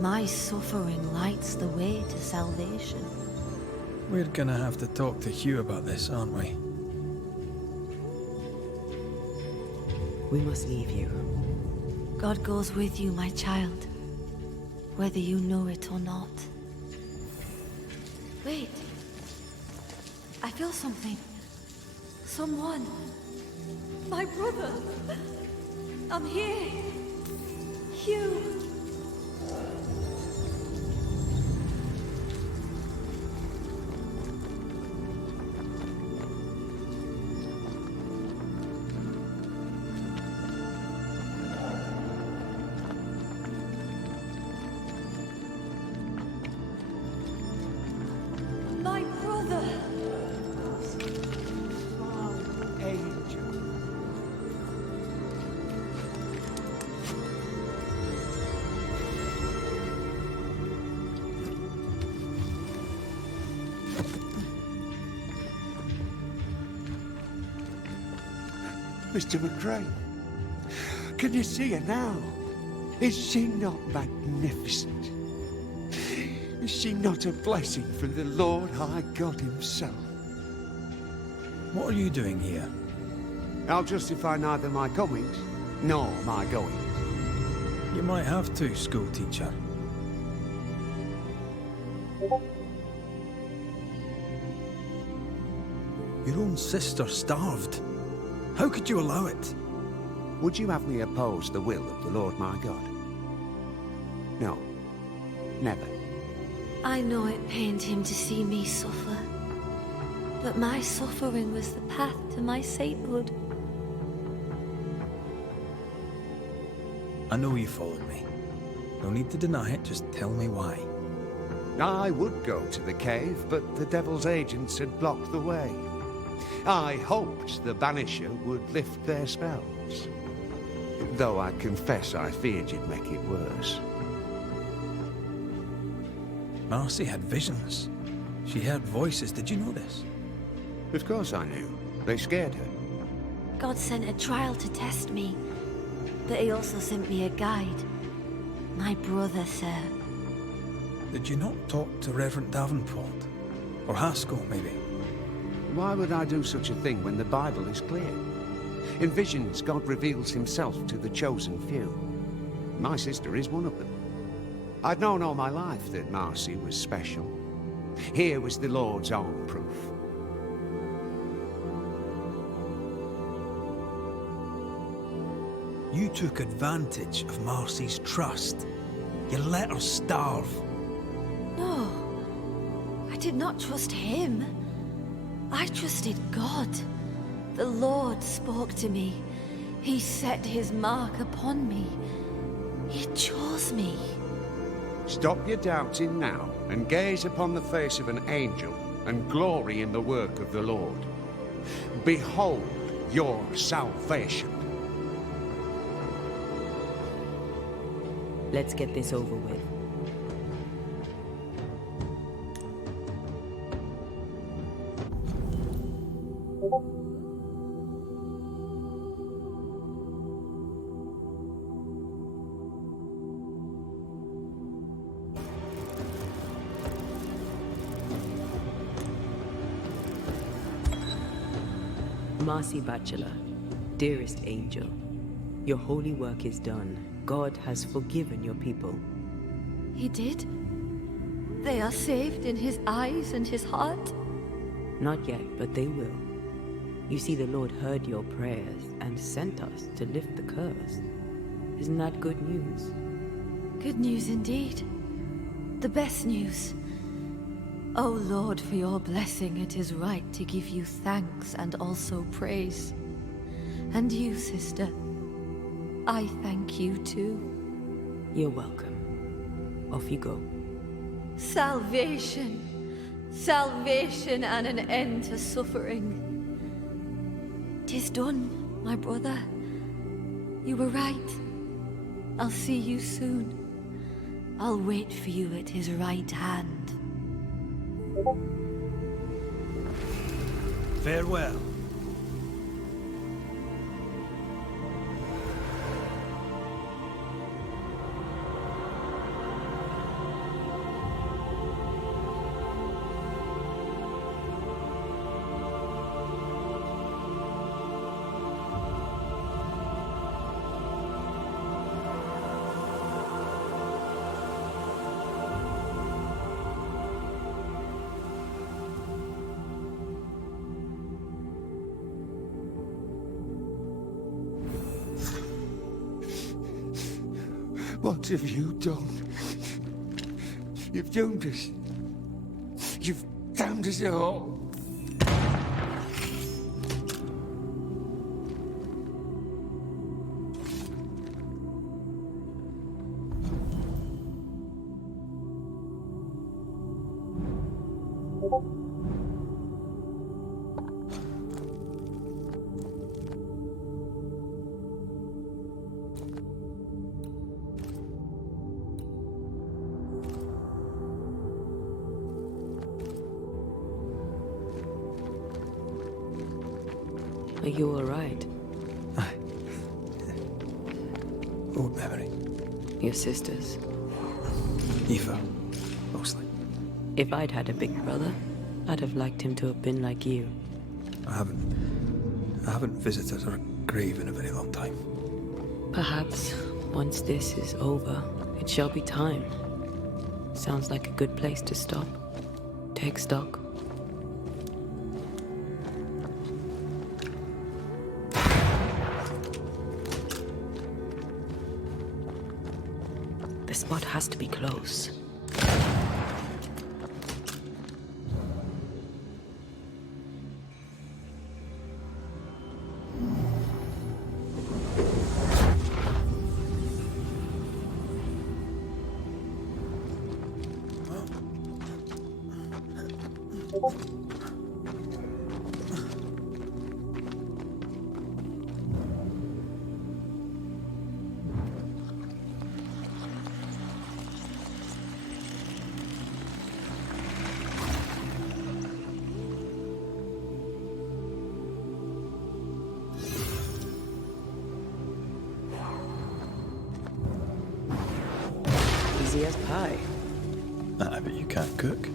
My suffering lights the way to salvation. We're gonna have to talk to Hugh about this, aren't we? We must leave you. God goes with you, my child, whether you know it or not. Wait. I feel something. Someone. My brother. I'm here. Hugh. My brother. Angel. Mr. McCrae, can you see her now? Is she not magnificent? Is she not a blessing from the Lord High God himself? What are you doing here? I'll justify neither my comings nor my goings. You might have to, school teacher. Your own sister starved. How could you allow it? Would you have me oppose the will of the Lord my God? No. Never. I know it pained him to see me suffer, but my suffering was the path to my sainthood. I know you followed me. No need to deny it, just tell me why. I would go to the cave, but the Devil's agents had blocked the way. I hoped the Banisher would lift their spells. Though I confess I feared you'd make it worse. Marcy had visions. She heard voices, did you know this? Of course I knew. They scared her. God sent a trial to test me, but he also sent me a guide. My brother, sir. Did you not talk to Reverend Davenport? Or Haskell, maybe? Why would I do such a thing when the Bible is clear? In visions, God reveals himself to the chosen few. My sister is one of them. I'd known all my life that Marcy was special. Here was the Lord's own proof. You took advantage of Marcy's trust. You let her starve. No, I did not trust him. I trusted God. The Lord spoke to me. He set his mark upon me. He chose me. Stop your doubting now, and gaze upon the face of an angel, and glory in the work of the Lord. Behold your salvation. Let's get this over with. Marcy Bachelor, dearest angel, your holy work is done. God has forgiven your people. He did? They are saved in his eyes and his heart? Not yet, but they will. You see, the Lord heard your prayers and sent us to lift the curse. Isn't that good news? Good news indeed. The best news. O Lord, for your blessing, it is right to give you thanks and also praise. And you, sister, I thank you too. You're welcome. Off you go. Salvation! Salvation and an end to suffering. 'Tis done, my brother. You were right. I'll see you soon. I'll wait for you at his right hand. Farewell. What have you done? You've doomed us. You've damned us all. Are you all right? Aye. Old memory. Your sisters. Eva, mostly. If I'd had a big brother, I'd have liked him to have been like you. I haven't visited her grave in a very long time. Perhaps Once this is over, it shall be time. Sounds like a good place to stop. Take stock. The spot has to be close. Easy as pie. I bet you can't cook.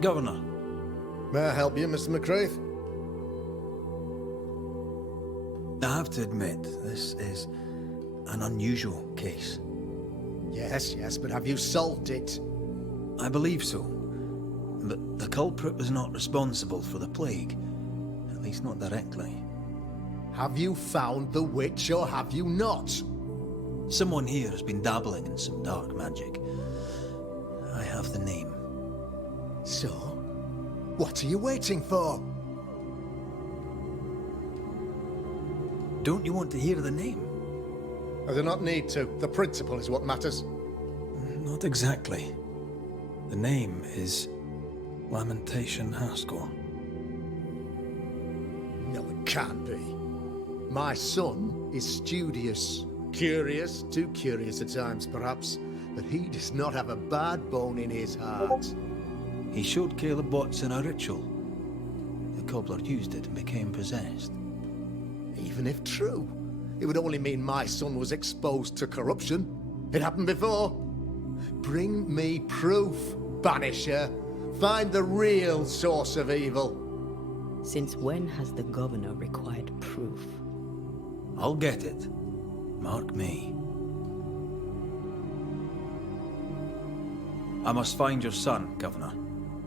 Governor. May I help you, Mr. McCraith? I have to admit, this is an unusual case. Yes, but have you solved it? I believe so. But the culprit was not responsible for the plague. At least not directly. Have you found the witch or have you not? Someone here has been dabbling in some dark magic. I have the name. So, what are you waiting for? Don't you want to hear the name? I do not need to. The principle is what matters. Not exactly. The name is Lamentation Haskell. No, it can't be. My son is studious. Curious, too curious at times perhaps, but he does not have a bad bone in his heart. He showed Caleb Watson a ritual. The cobbler used it and became possessed. Even if true, it would only mean my son was exposed to corruption. It happened before. Bring me proof, Banisher. Find the real source of evil. Since when has the governor required proof? I'll get it. Mark me. I must find your son, Governor.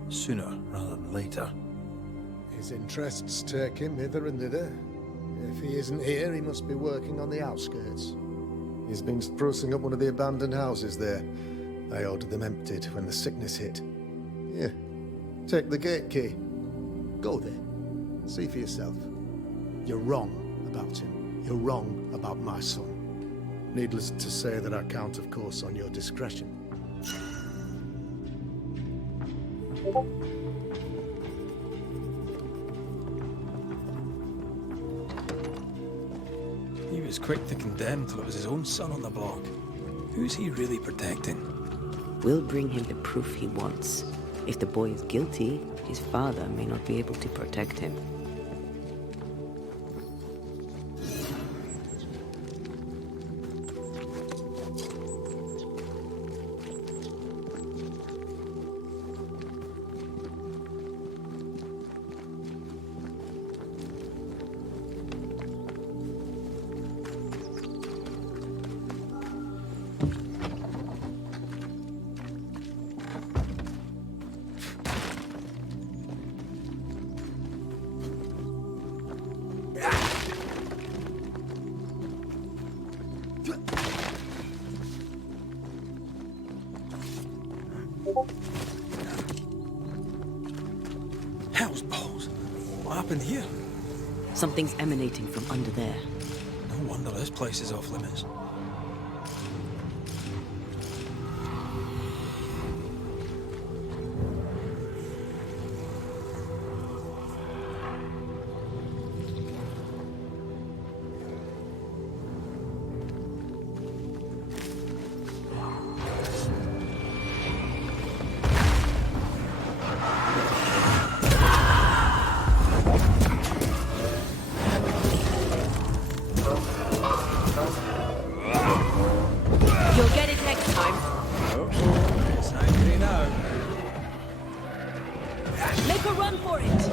Sooner rather than later. His interests take him hither and thither. If he isn't here, he must be working on the outskirts. He's been sprucing up one of the abandoned houses there. I ordered them emptied when the sickness hit. Here, take the gate key. Go there. See for yourself. You're wrong about him. You're wrong about my son. Needless to say that I count, of course, on your discretion. He was was quick to condemn till it was his own son on the block. Who's he really protecting? We'll bring him the proof he wants. If the boy is guilty, his father may not be able to protect him. Hell's balls. What happened here? Something's emanating from under there. No wonder this place is off limits. You'll get it next time. Oh, it's angry now. Make a run for it.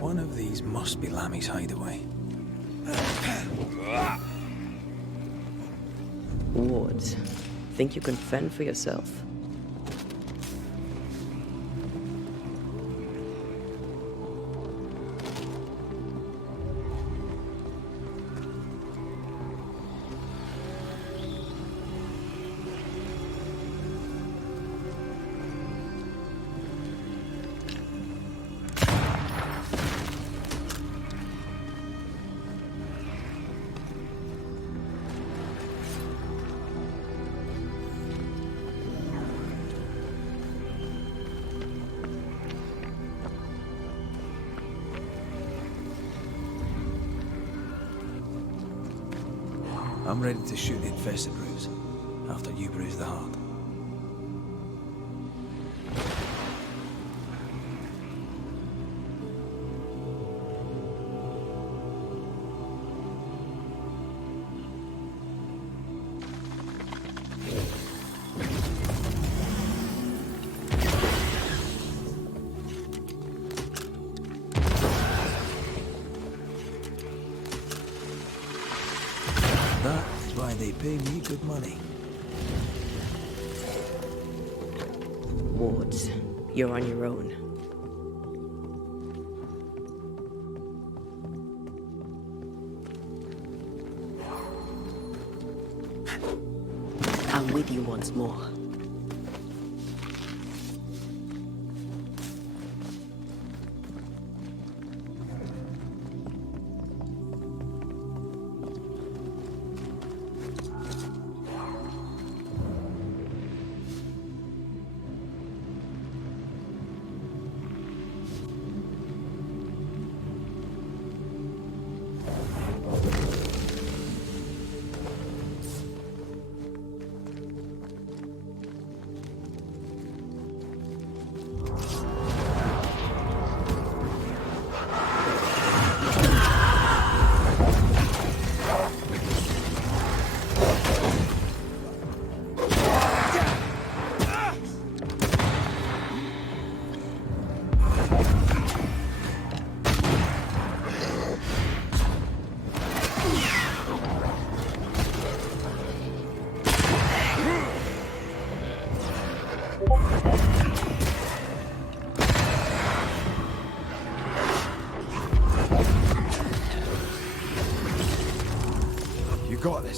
One of these must be Lammy's hideaway. Wards, think you can fend for yourself? I'm ready to shoot the infested bruise, after you bruise the heart. That's why they pay me good money. Wards, you're on your own. I'm with you once more.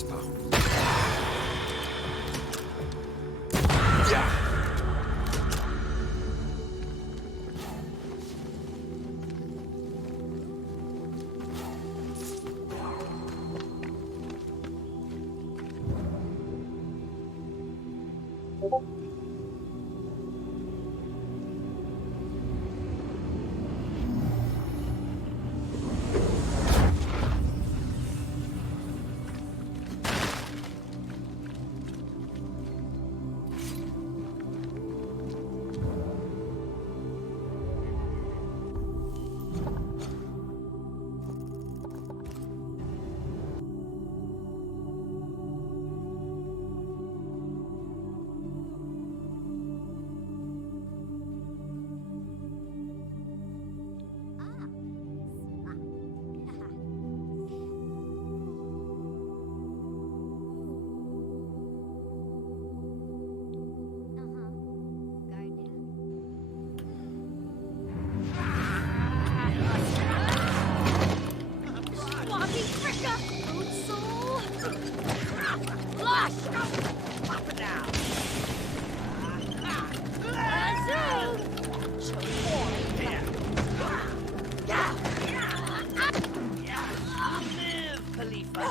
this, pal. Walking fricka! Food soul! Flush! Pop it down! Live, Khalifa.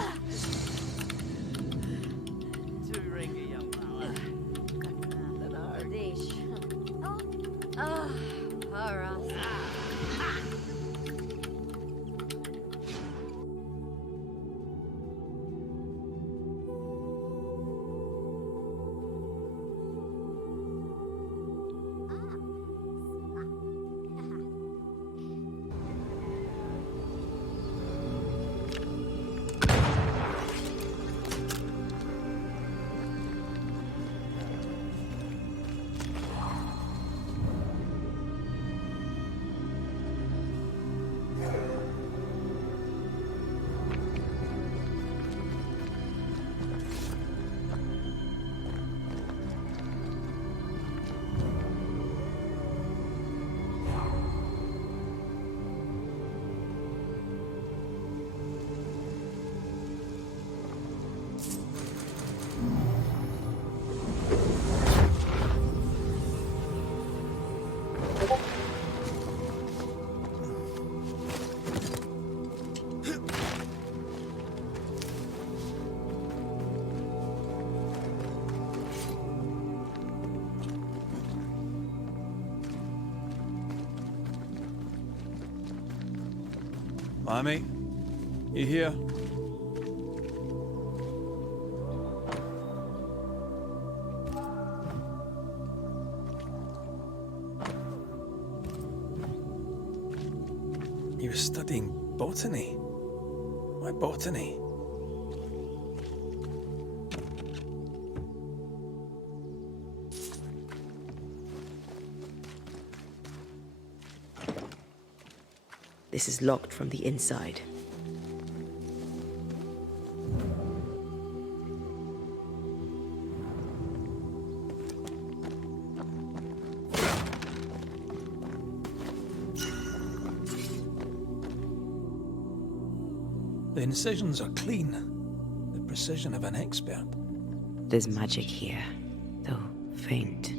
To ring a young fella. Alright. Hi, mate. You here? You were studying botany? Why botany? This is locked from the inside. The incisions are clean. The precision of an expert. There's magic here, though faint.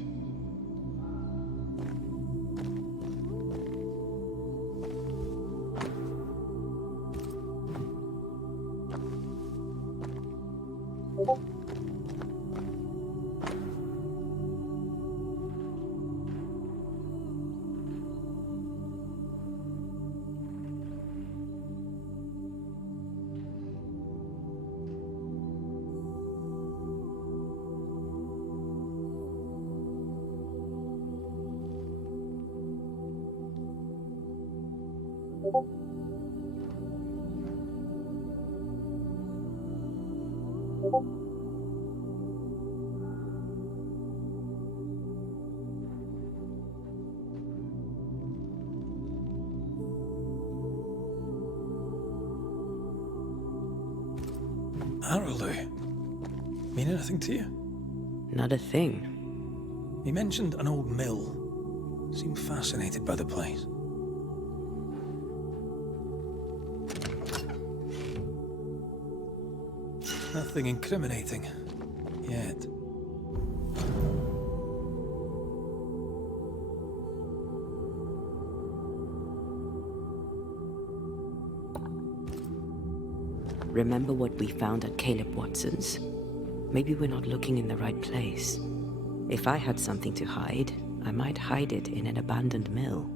Arrowloo. Mean anything to you? Not a thing. He mentioned an old mill. Seemed fascinated by the place. Nothing incriminating. Yet. Remember what we found at Caleb Watson's? Maybe we're not looking in the right place. If I had something to hide, I might hide it in an abandoned mill.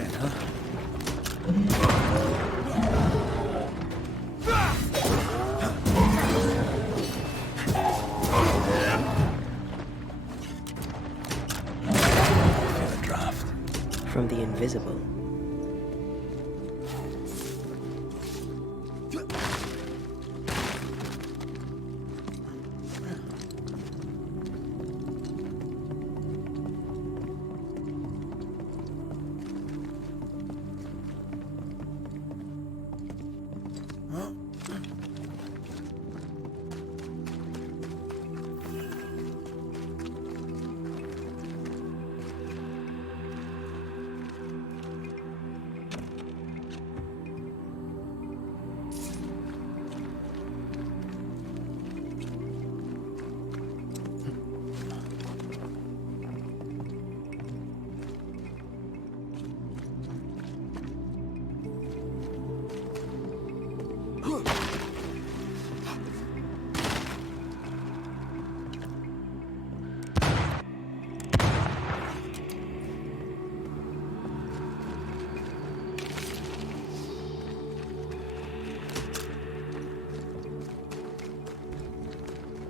then, huh? Feel a draft. From the invisible.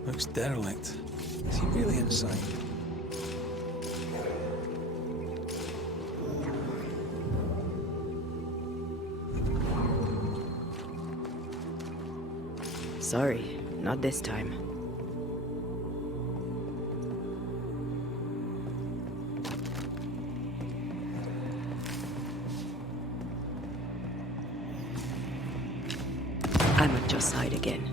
Looks derelict. Is he really inside? Sorry, not this time. I'm at your side again.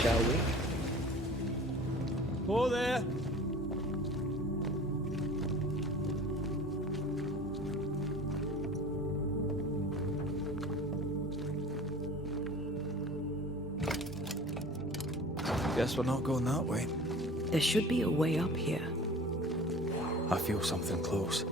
Shall we? Oh, there. Guess we're not going that way. There should be a way up here. I feel something close.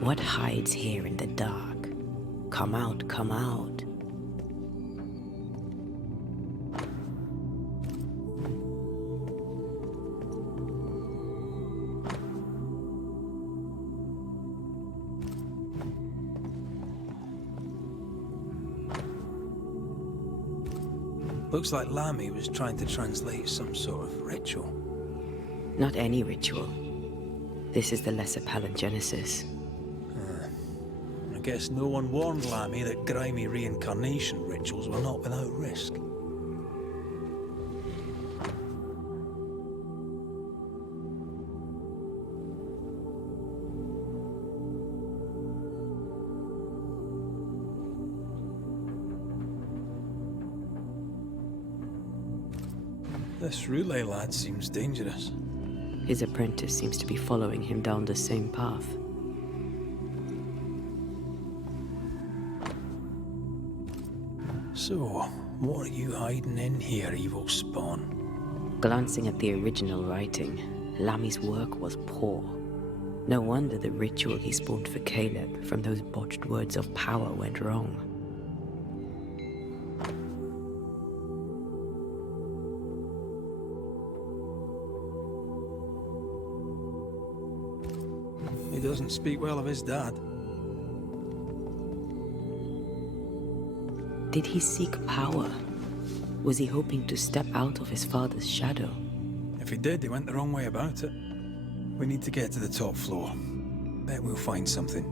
What hides here in the dark? Come out, come out. Looks like Lamy was trying to translate some sort of ritual. Not any ritual. This is the lesser palingenesis. I guess no one warned Lamy that grimy reincarnation rituals were not without risk. This Roulet lad seems dangerous. His apprentice seems to be following him down the same path. So, what are you hiding in here, evil spawn? Glancing at the original writing, Lammy's work was poor. No wonder the ritual he spawned for Caleb from those botched words of power went wrong. He doesn't speak well of his dad. Did he seek power? Was he hoping to step out of his father's shadow? If he did, he went the wrong way about it. We need to get to the top floor. Bet we'll find something.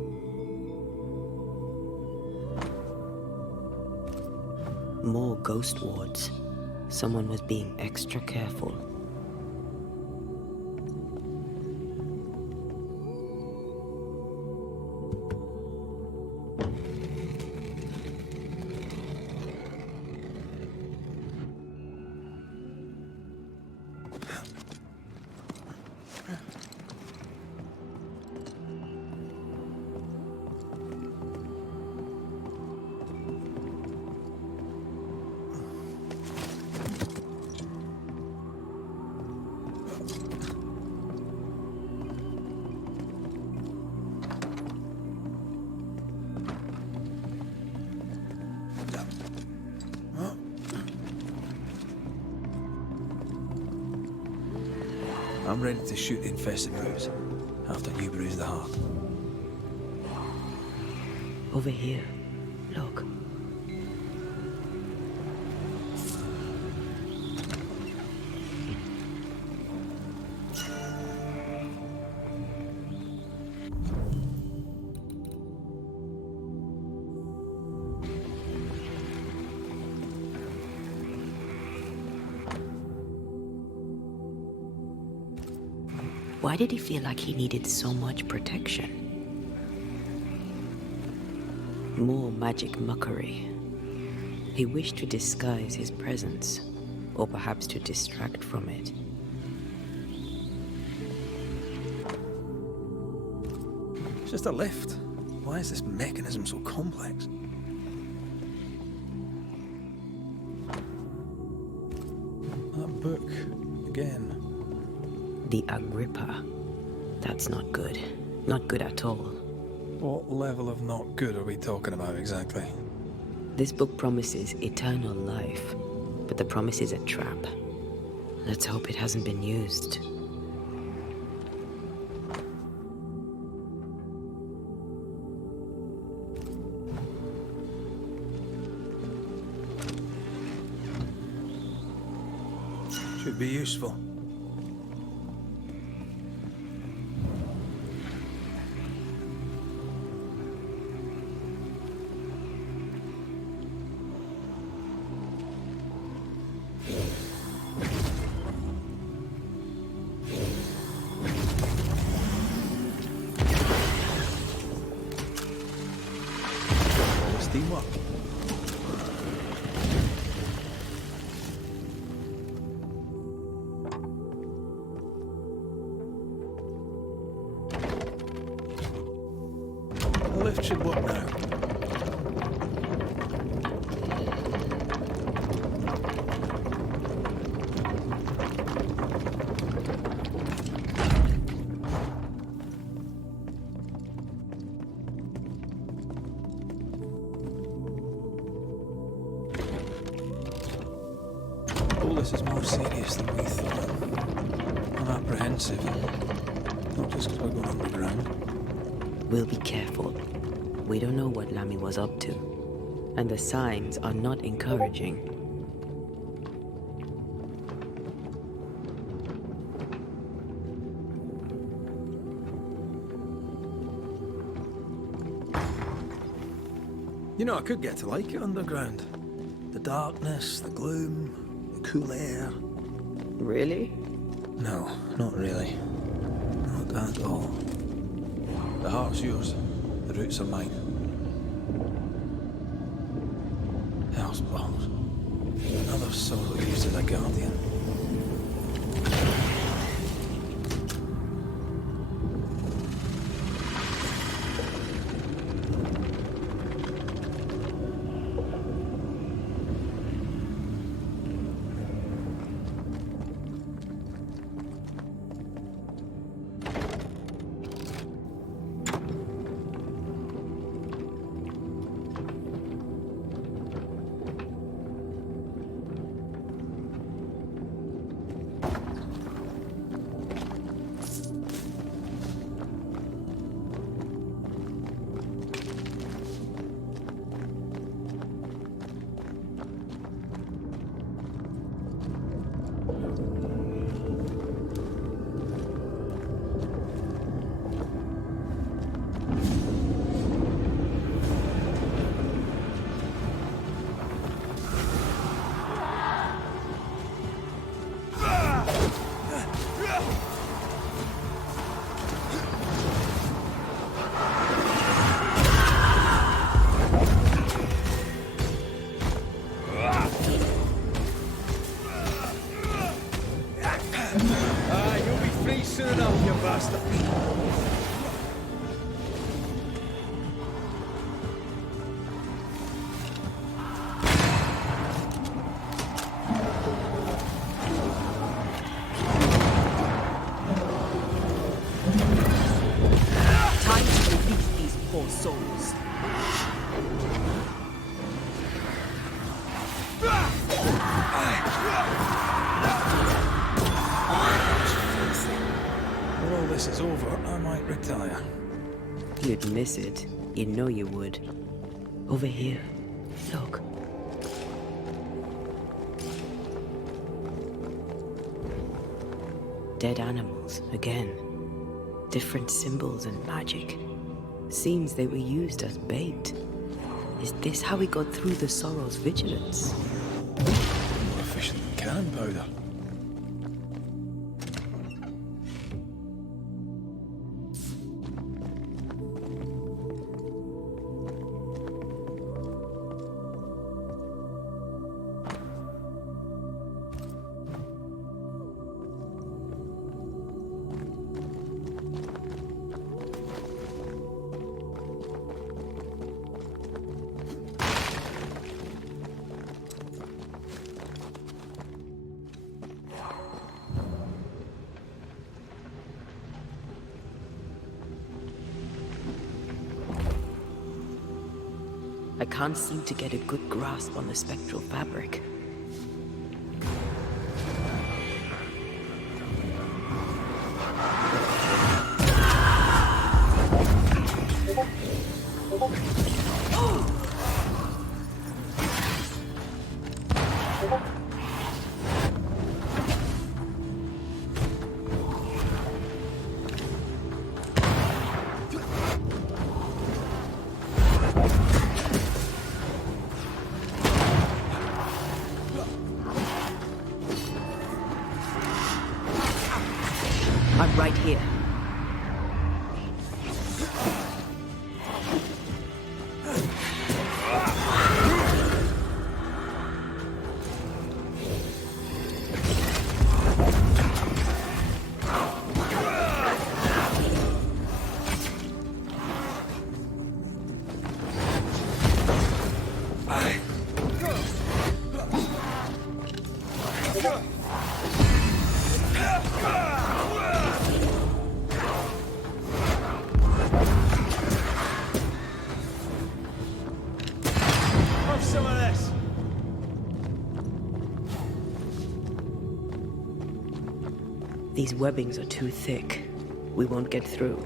More ghost wards. Someone was being extra careful. I'm ready to shoot the infested brutes after you bruise the heart. Over here. Look. Why did he feel like he needed so much protection? More magic mockery. He wished to disguise his presence, or perhaps to distract from it. It's just a lift. Why is this mechanism so complex? That book, again. The Agrippa. That's not good. Not good at all. What level of not good are we talking about exactly? This book promises eternal life, but the promise is a trap. Let's hope it hasn't been used. Should be useful. Teamwork. The lift should work now. All this is more serious than we thought. I'm apprehensive. Not just because we're going underground. We'll be careful. We don't know what Lammy was up to, and the signs are not encouraging. You know, I could get to like it underground. The darkness, the gloom, the cool air. Really? No, not really. Not at all. The heart's yours. The roots are mine. Hell's balls. Another soul used as a guardian. You'll be free soon enough, you bastard. Time to release these poor souls. When all this is over, I might retire. You'd miss it. You know you would. Over here. Look. Dead animals, again. Different symbols and magic. Seems they were used as bait. Is this how we got through the Sorrow's vigilance? More efficient than cannon powder. I can't seem to get a good grasp on the spectral fabric. I'm right here. Have some of this. These webbings are too thick. We won't get through.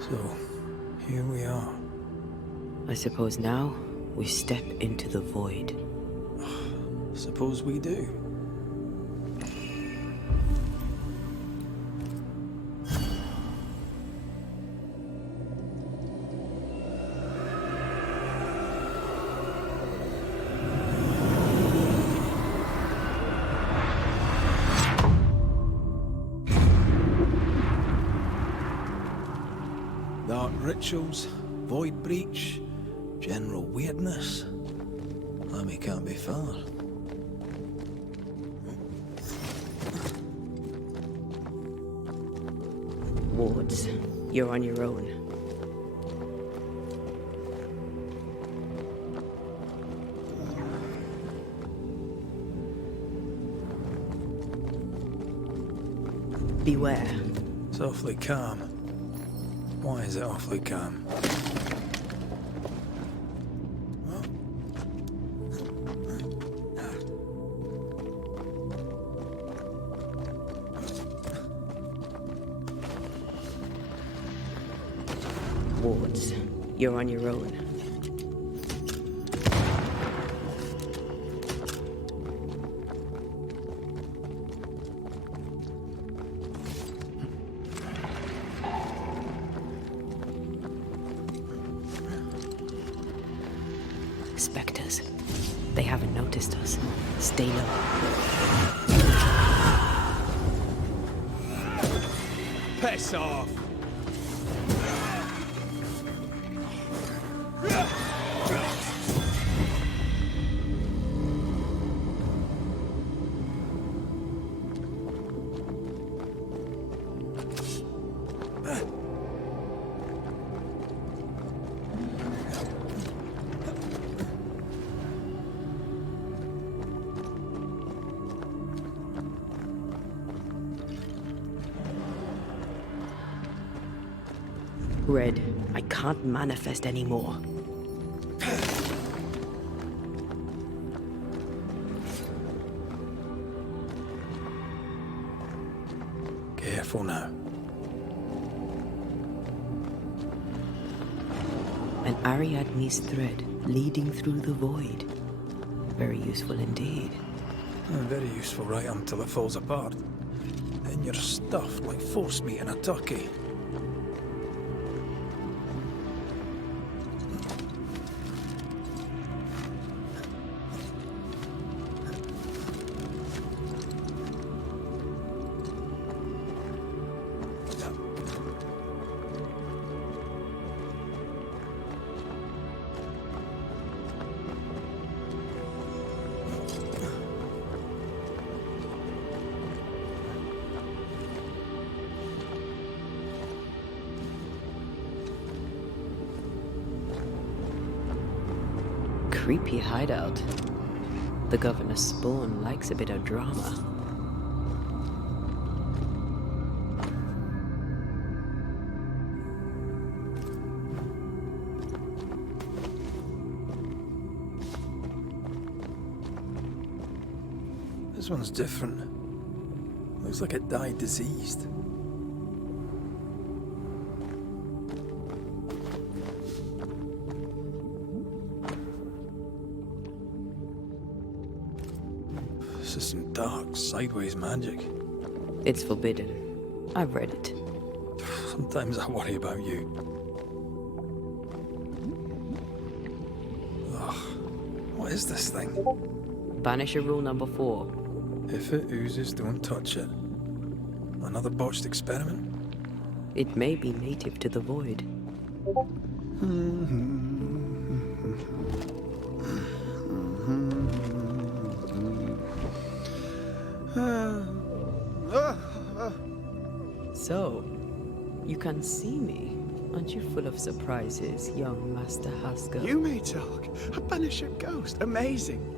So, here we are. I suppose now we step into the void. Suppose we do. Dark rituals, void breach, general weirdness. Lammy can't be far. Wards, you're on your own. Beware. It's awfully calm. Why is it awfully calm? wards. You're on your own. Spectres. They haven't noticed us. Stay low. Piss off! Red, I can't manifest anymore. Careful now. An Ariadne's thread leading through the void. Very useful indeed. Very useful right until it falls apart. Then you're stuffed like force meat in a turkey. Creepy hideout. The governor's spawn likes a bit of drama. This one's different. Looks like it died diseased. This is some dark, sideways magic. It's forbidden. I've read it. Sometimes I worry about you. Ugh. What is this thing? Banisher rule number 4. If it oozes, don't touch it. Another botched experiment? It may be native to the void. So, you can see me. Aren't you full of surprises, young Master Haskell? You may talk. A Banisher ghost. Amazing.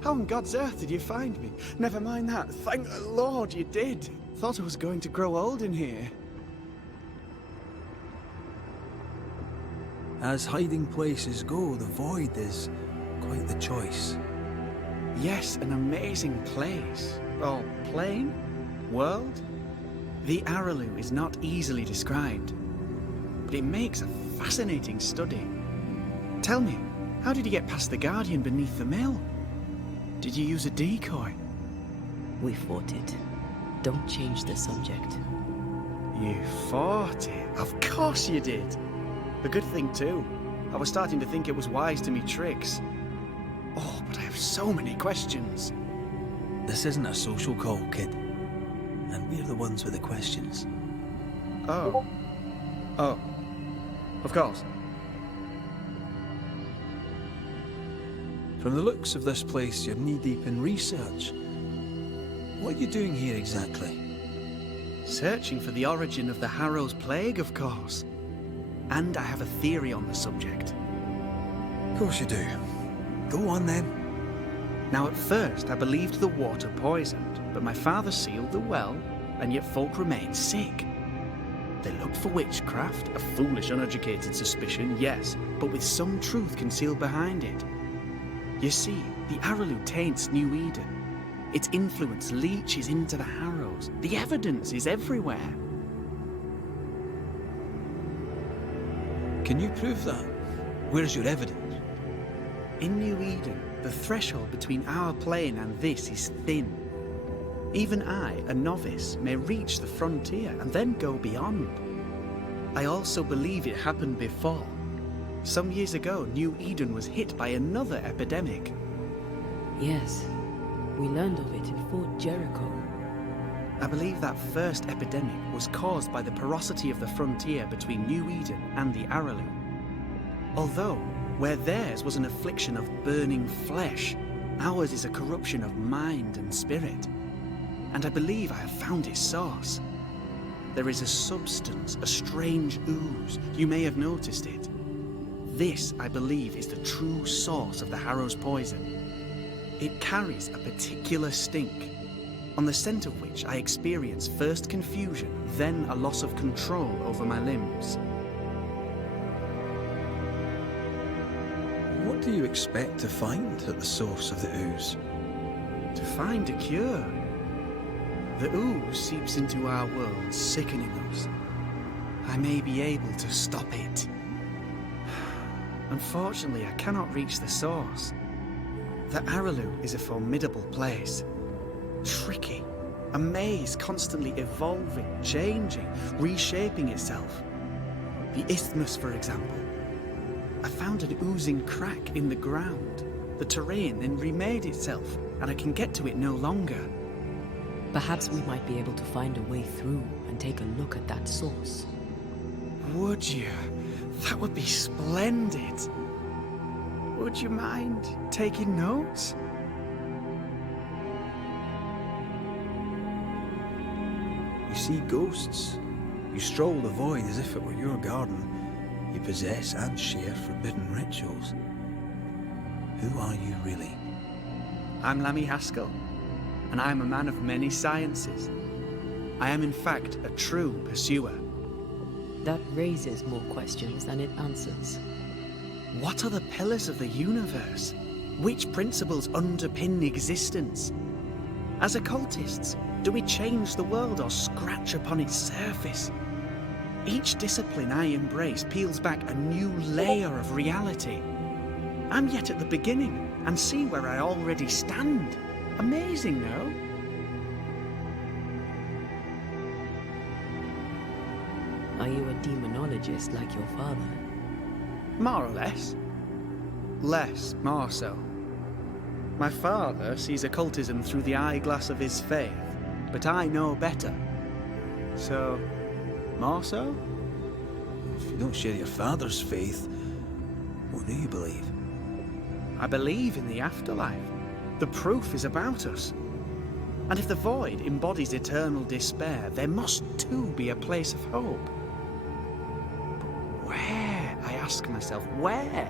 How on God's earth did you find me? Never mind that. Thank the Lord you did. Thought I was going to grow old in here. As hiding places go, the void is quite the choice. Yes, an amazing place. Or plane? World? The Araloo is not easily described, but it makes a fascinating study. Tell me, how did you get past the Guardian beneath the mill? Did you use a decoy? We fought it. Don't change the subject. You fought it? Of course you did. A good thing too. I was starting to think it was wise to me tricks. Oh, but I have so many questions. This isn't a social call, kid. And we're the ones with the questions. Oh. Oh. Of course. From the looks of this place, you're knee-deep in research. What are you doing here exactly? Searching for the origin of the Harrow's plague, of course. And I have a theory on the subject. Of course you do. Go on then. Now at first I believed the water poisoned, but my father sealed the well, and yet folk remained sick. They looked for witchcraft, a foolish, uneducated suspicion, yes, but with some truth concealed behind it. You see, the Araloo taints New Eden. Its influence leaches into the Harrows. The evidence is everywhere. Can you prove that? Where's your evidence? In New Eden, the threshold between our plane and this is thin. Even I, a novice, may reach the frontier and then go beyond. I also believe it happened before. Some years ago, New Eden was hit by another epidemic. Yes, we learned of it in Fort Jericho. I believe that first epidemic was caused by the porosity of the frontier between New Eden and the Aralu. Although, where theirs was an affliction of burning flesh, ours is a corruption of mind and spirit. And I believe I have found its source. There is a substance, a strange ooze. You may have noticed it. This, I believe, is the true source of the Harrow's poison. It carries a particular stink, on the scent of which I experience first confusion, then a loss of control over my limbs. What do you expect to find at the source of the ooze? To find a cure. The ooze seeps into our world, sickening us. I may be able to stop it. Unfortunately, I cannot reach the source. The Aralu is a formidable place. Tricky. A maze constantly evolving, changing, reshaping itself. The isthmus, for example. I found an oozing crack in the ground. The terrain then remade itself, and I can get to it no longer. Perhaps we might be able to find a way through and take a look at that source. Would you? That would be splendid. Would you mind taking notes? You see ghosts. You stroll the void as if it were your garden. You possess and share forbidden rituals. Who are you really? I'm Lammy Haskell, and I'm a man of many sciences. I am in fact a true pursuer. That raises more questions than it answers. What are the pillars of the universe? Which principles underpin existence? As occultists, do we change the world or scratch upon its surface? Each discipline I embrace peels back a new layer of reality. I'm yet at the beginning and see where I already stand. Amazing, no? Are you a demonologist like your father? More or less. Less, more so. My father sees occultism through the eyeglass of his faith, but I know better. So, more so? If you don't share your father's faith, what do you believe? I believe in the afterlife. The proof is about us. And if the void embodies eternal despair, there must too be a place of hope. But where? I ask myself, where?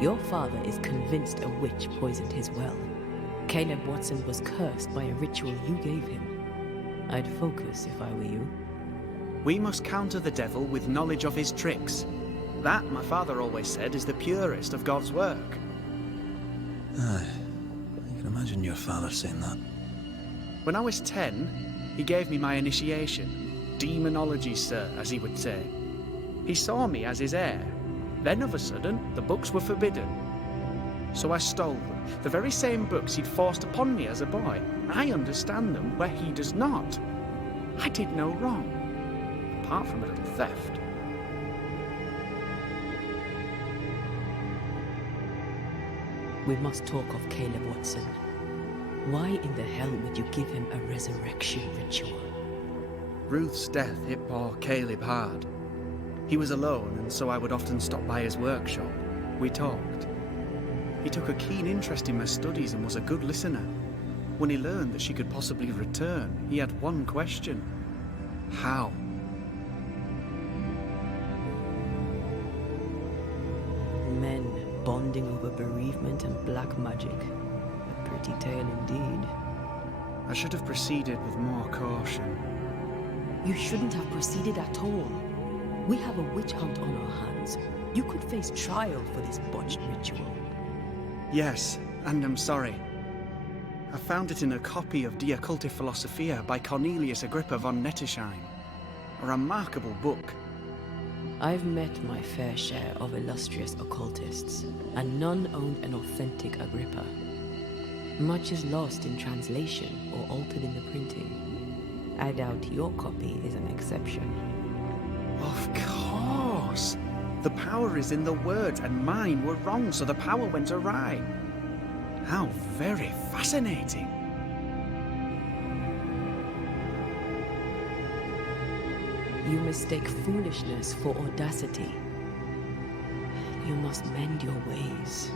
Your father is convinced a witch poisoned his well. Caleb Watson was cursed by a ritual you gave him. I'd focus if I were you. We must counter the devil with knowledge of his tricks. That, my father always said, is the purest of God's work. Aye, I can imagine your father saying that. When I was 10, he gave me my initiation. Demonology, sir, as he would say. He saw me as his heir. Then, of a sudden, the books were forbidden. So I stole them, the very same books he'd forced upon me as a boy. I understand them where he does not. I did no wrong, apart from a little theft. We must talk of Caleb Watson. Why in the hell would you give him a resurrection ritual? Ruth's death hit poor Caleb hard. He was alone, and so I would often stop by his workshop. We talked. He took a keen interest in my studies and was a good listener. When he learned that she could possibly return, he had one question. How? Men bonding over bereavement and black magic. A pretty tale indeed. I should have proceeded with more caution. You shouldn't have proceeded at all. We have a witch hunt on our hands. You could face trial for this botched ritual. Yes, and I'm sorry. I found it in a copy of De Occulti Philosophia by Cornelius Agrippa von Nettesheim. A remarkable book. I've met my fair share of illustrious occultists, and none owned an authentic Agrippa. Much is lost in translation or altered in the printing. I doubt your copy is an exception. Of course! The power is in the words, and mine were wrong, so the power went awry. How very fascinating. You mistake foolishness for audacity. You must mend your ways.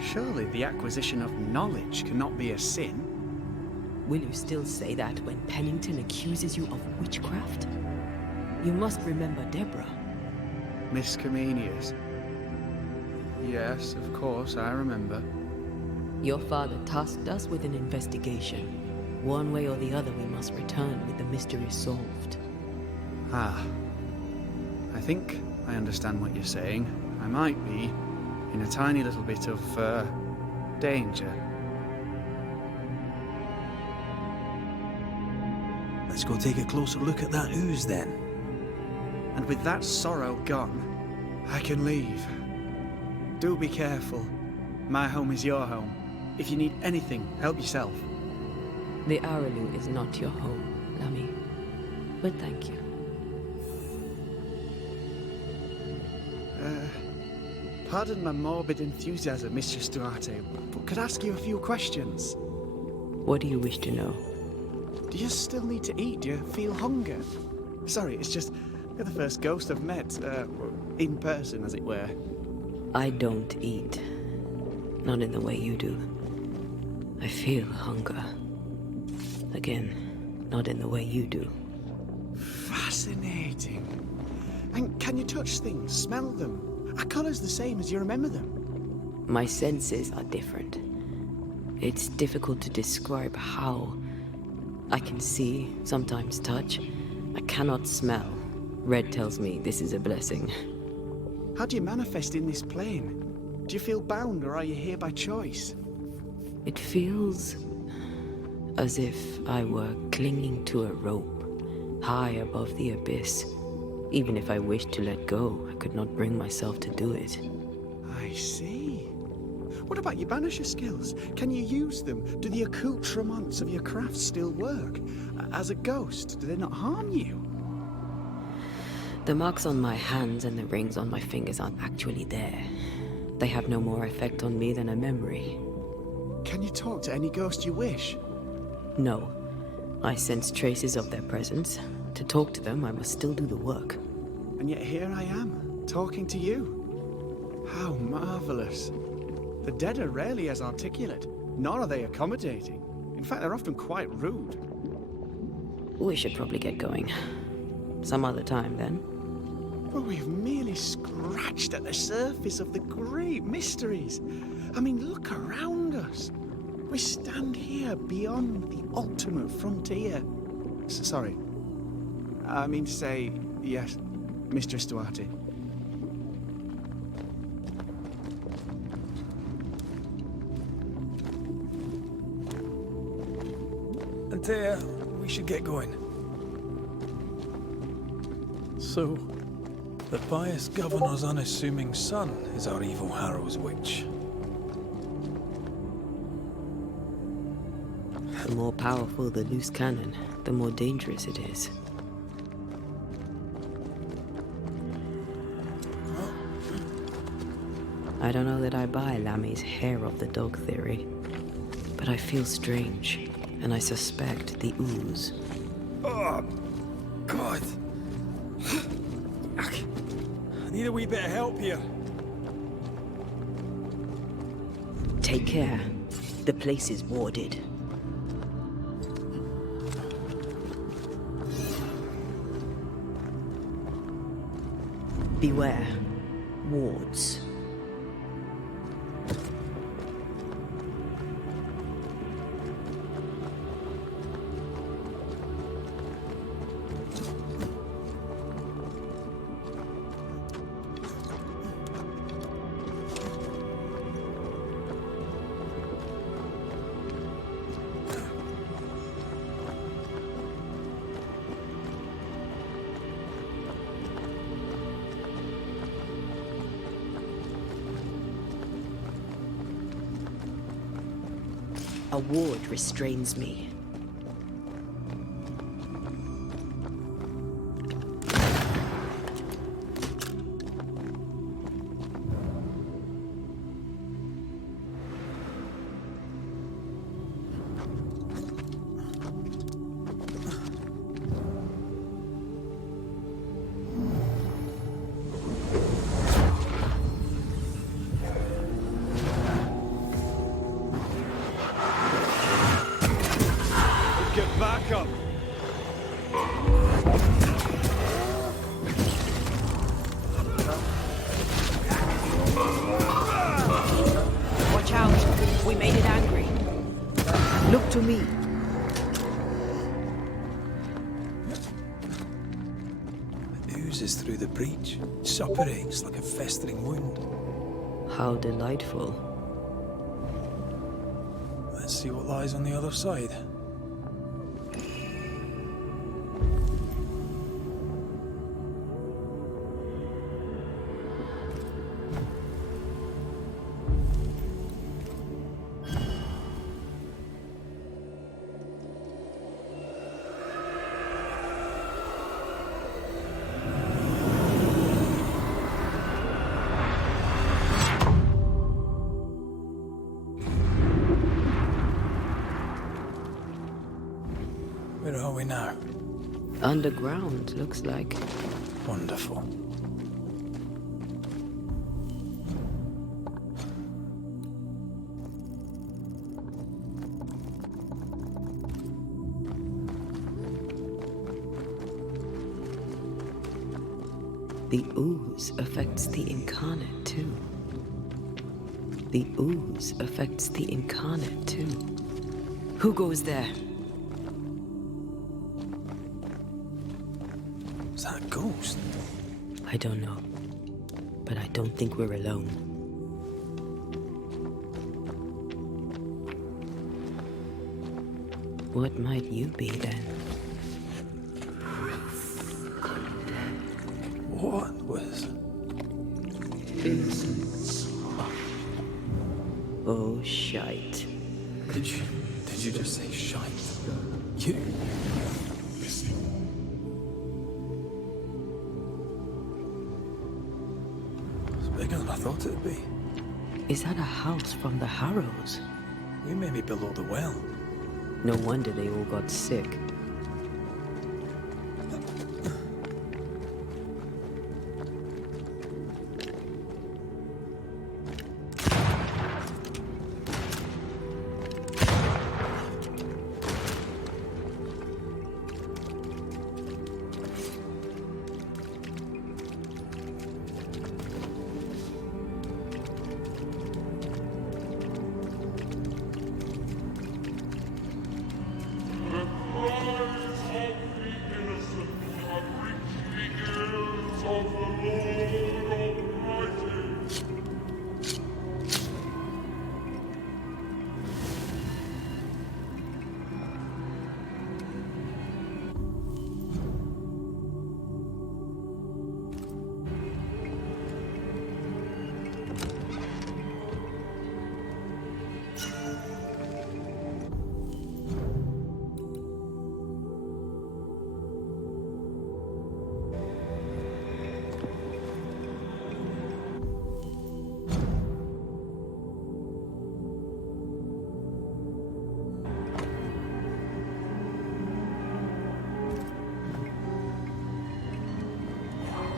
Surely the acquisition of knowledge cannot be a sin. Will you still say that when Pennington accuses you of witchcraft? You must remember Deborah. Miss Comenius. Yes, of course, I remember. Your father tasked us with an investigation. One way or the other, we must return with the mystery solved. Ah. I think I understand what you're saying. I might be in a tiny little bit of, danger. Let's go take a closer look at that ooze then. And with that sorrow gone, I can leave. Do be careful. My home is your home. If you need anything, help yourself. The Araloo is not your home, Lammy. But thank you. Pardon my morbid enthusiasm, Mistress Duarte, but could I ask you a few questions? What do you wish to know? Do you still need to eat? Do you feel hunger? Sorry, it's just you're the first ghost I've met, in person, as it were. I don't eat. Not in the way you do. I feel hunger. Again, not in the way you do. Fascinating. And can you touch things, smell them? Are colours the same as you remember them? My senses are different. It's difficult to describe how. I can see, sometimes touch. I cannot smell. Red tells me this is a blessing. How do you manifest in this plane? Do you feel bound, or are you here by choice? It feels as if I were clinging to a rope, high above the abyss. Even if I wished to let go, I could not bring myself to do it. I see. What about your banisher skills? Can you use them? Do the accoutrements of your craft still work? As a ghost, do they not harm you? The marks on my hands and the rings on my fingers aren't actually there. They have no more effect on me than a memory. Can you talk to any ghost you wish? No. I sense traces of their presence. To talk to them, I must still do the work. And yet here I am, talking to you. How marvelous. The dead are rarely as articulate, nor are they accommodating. In fact, they're often quite rude. We should probably get going. Some other time, then. Well, we've merely scratched at the surface of the great mysteries. I mean, look around us. We stand here beyond the ultimate frontier. Sorry. I mean to say, yes, Mistress Duarte. Antea, we should get going. So, the pious governor's unassuming son is our evil Harrow's witch. The more powerful the loose cannon, the more dangerous it is. I don't know that I buy Lammy's hair of the dog theory, but I feel strange, and I suspect the ooze. Oh, God. I need a wee bit of help here. Take care. The place is warded. Beware. Wards. A ward restrains me. Get back up! Watch out! We made it angry. Look to me. It oozes through the breach. Suppurates like a festering wound. How delightful. Let's see what lies on the other side. Where are we now? Underground, looks like. Wonderful. The ooze affects the incarnate too. The ooze affects the incarnate too. Who goes there? Is that a ghost? I don't know. But I don't think we're alone. What might you be then? What was? Innocence. Oh, shite. Did you just say shite? You? It's bigger than I thought it'd be. Is that a house from the Harrows? We may be below the well. No wonder they all got sick.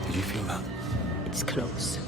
Did you feel that? It's close.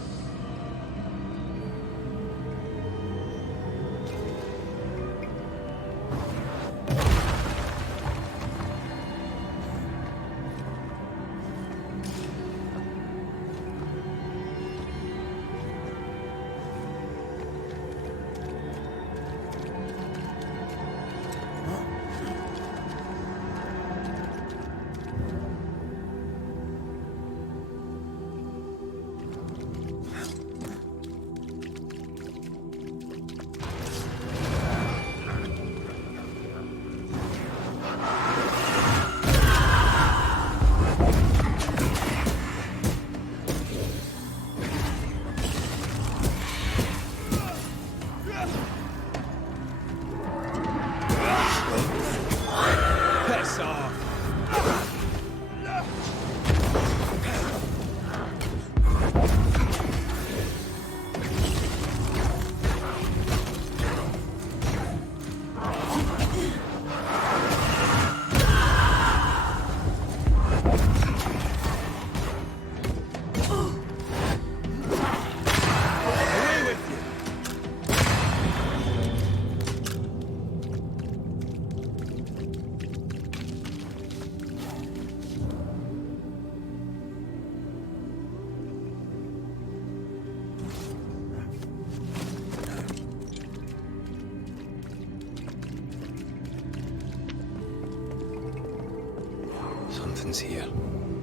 happens here?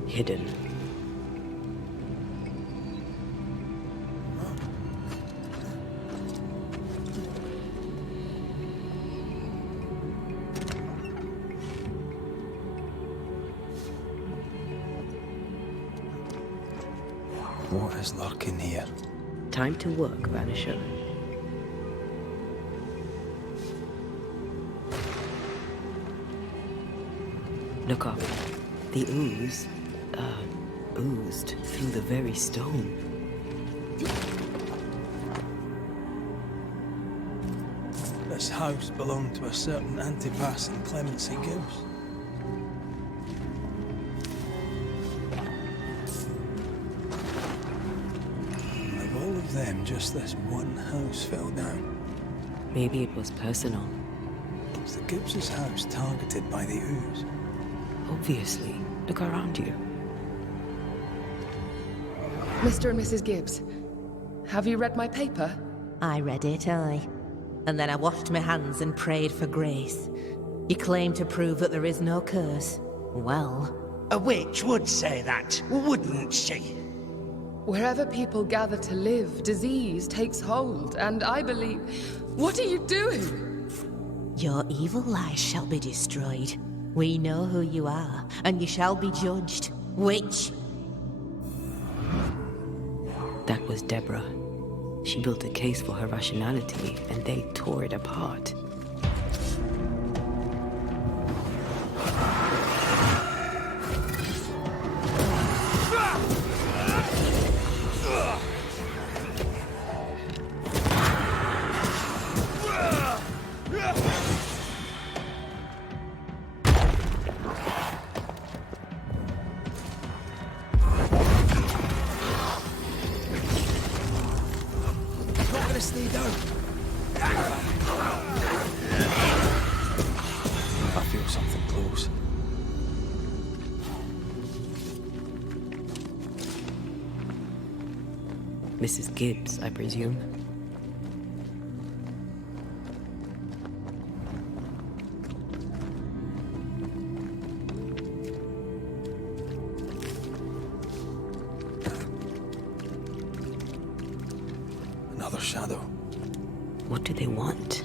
Hidden. What is lurking here? Time to work, Banisher. Look up. The ooze, oozed through the very stone. This house belonged to a certain Antipas and Clemency Gibbs. Of all of them, just this one house fell down. Maybe it was personal. Was the Gibbs' house targeted by the ooze? Obviously. Look around you. Mr. and Mrs. Gibbs, have you read my paper? I read it, aye. And then I washed my hands and prayed for grace. You claim to prove that there is no curse. Well... A witch would say that, wouldn't she? Wherever people gather to live, disease takes hold, and I believe... What are you doing? Your evil lies shall be destroyed. We know who you are, and you shall be judged. Witch! That was Deborah. She built a case for her rationality, and they tore it apart. Mrs. Gibbs, I presume. Another shadow. What do they want?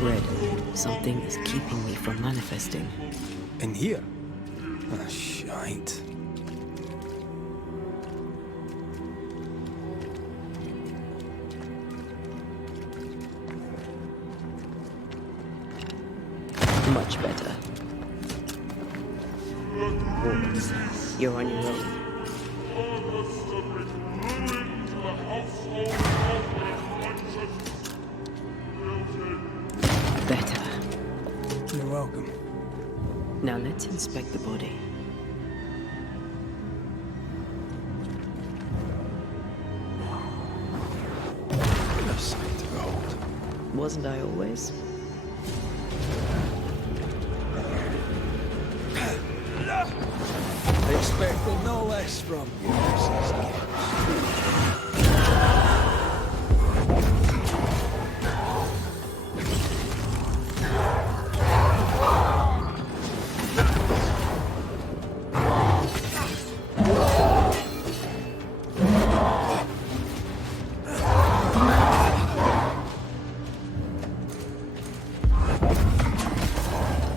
Red, something is keeping me from manifesting. In here? Ah, shite. Much better. Wolves, you're on your own. Better. You're welcome. Now let's inspect the body. A sight to behold. Wasn't I always? I expected no less from you, Mrs. Gibbs.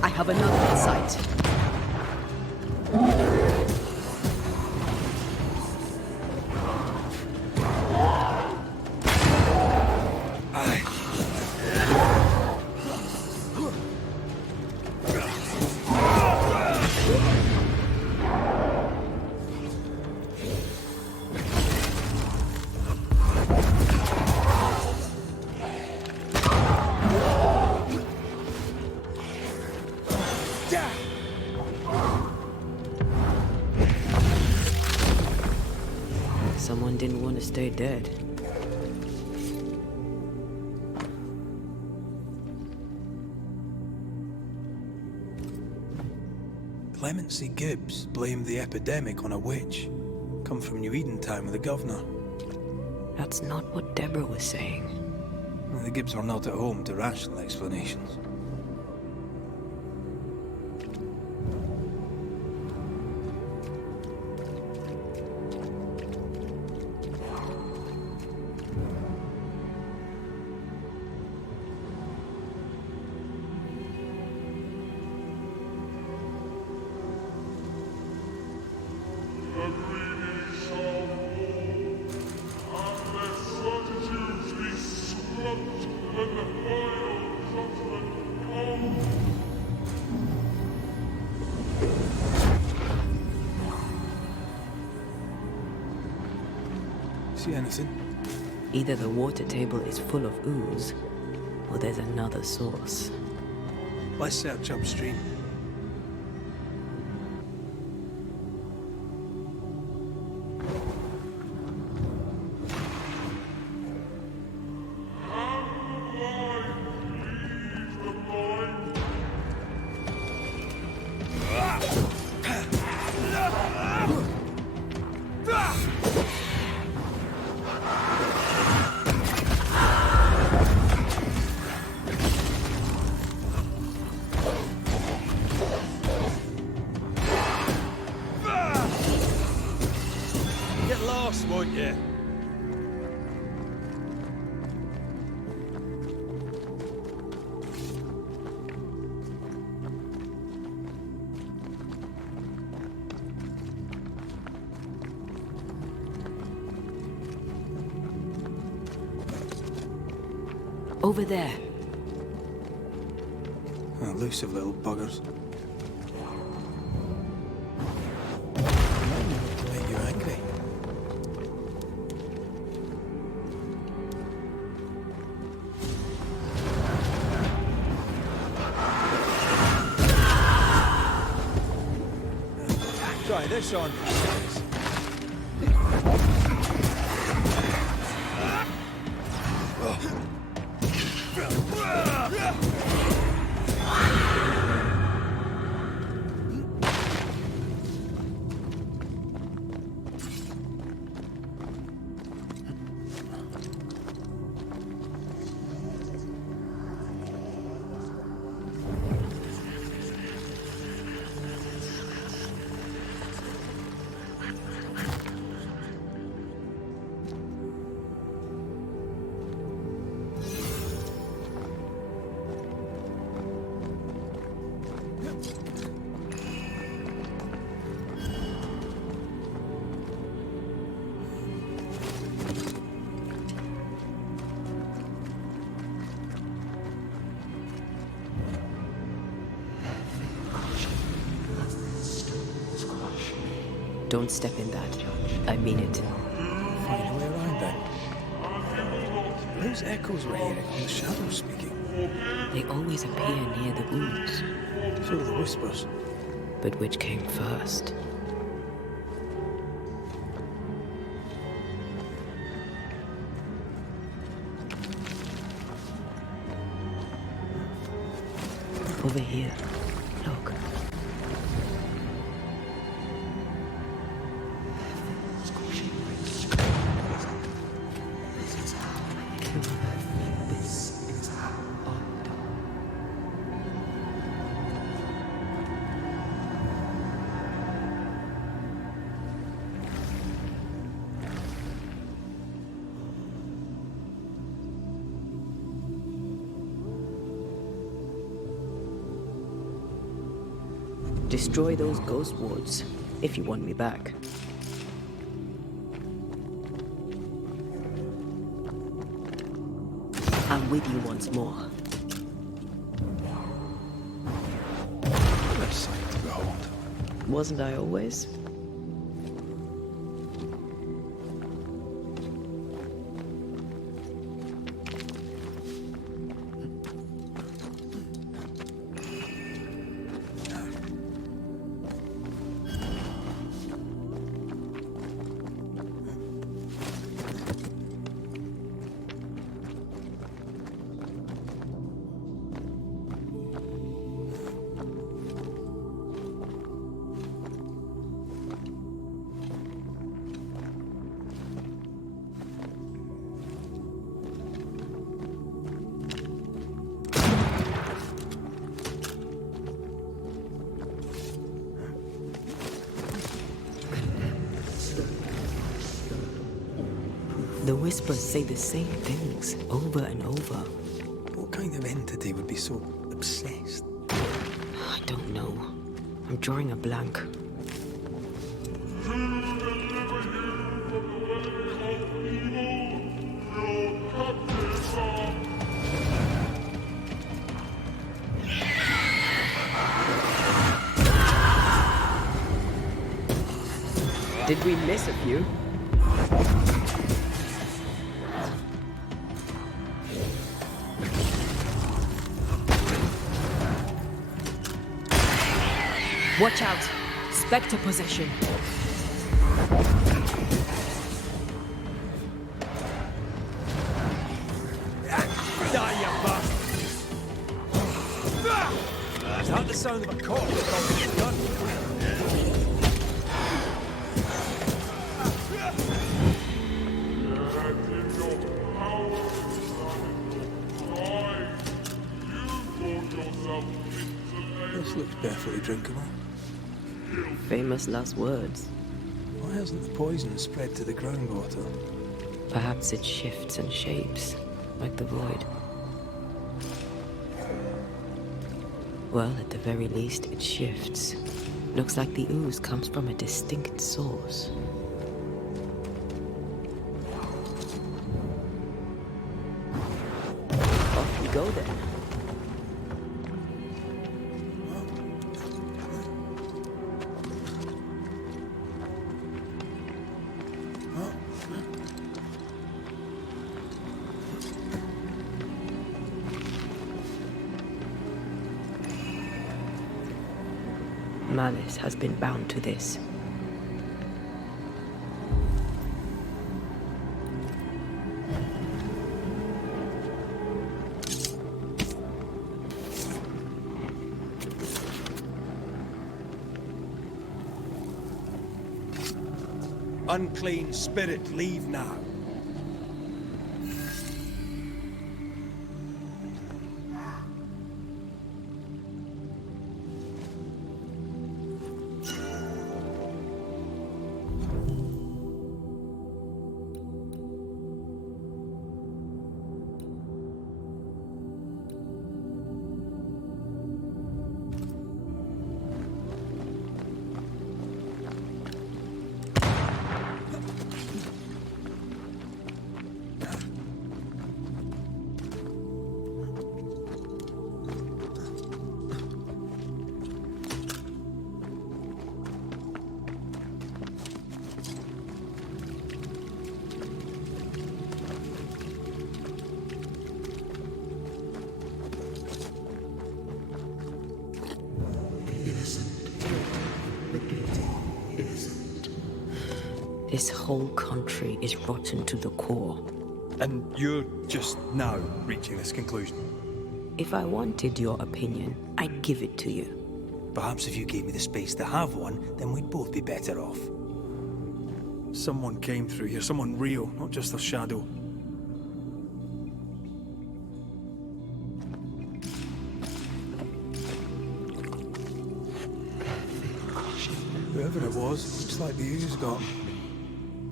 I have another insight. Someone didn't want to stay dead. Clemency Gibbs blamed the epidemic on a witch. Come from New Eden town with the governor. That's not what Deborah was saying. The Gibbs were not at home to rational explanations. See anything? Either the water table is full of ooze, or there's another source. Let's search upstream. Get lost, won't you? Over there. Elusive little buggers. To make you angry. Try this on. Don't step in that. I mean it. Find a way around then. Those echoes we're hearing are the shadows speaking. They always appear near the ooze. So do the whispers. But which came first? Over here. Look. Destroy those ghost wards, if you want me back. I'm with you once more. What a sight to behold. Wasn't I always? whispers say the same things over and over. What kind of entity would be so obsessed? I don't know. I'm drawing a blank. Did we miss a few? Watch out! Spectre possession. Die, you bastard! Is that the sound of a corpse dropping a gun? This looks perfectly drinkable. Famous last words. Why hasn't the poison spread to the groundwater? Perhaps it shifts and shapes, like the void. Well, at the very least, it shifts. Looks like the ooze comes from a distinct source. Off we go then. Malice has been bound to this. Unclean spirit, leave now. This whole country is rotten to the core. And you're just now reaching this conclusion? If I wanted your opinion, I'd give it to you. Perhaps if you gave me the space to have one, then we'd both be better off. Someone came through here, someone real, not just a shadow. Whoever it was, looks like the ooze got him.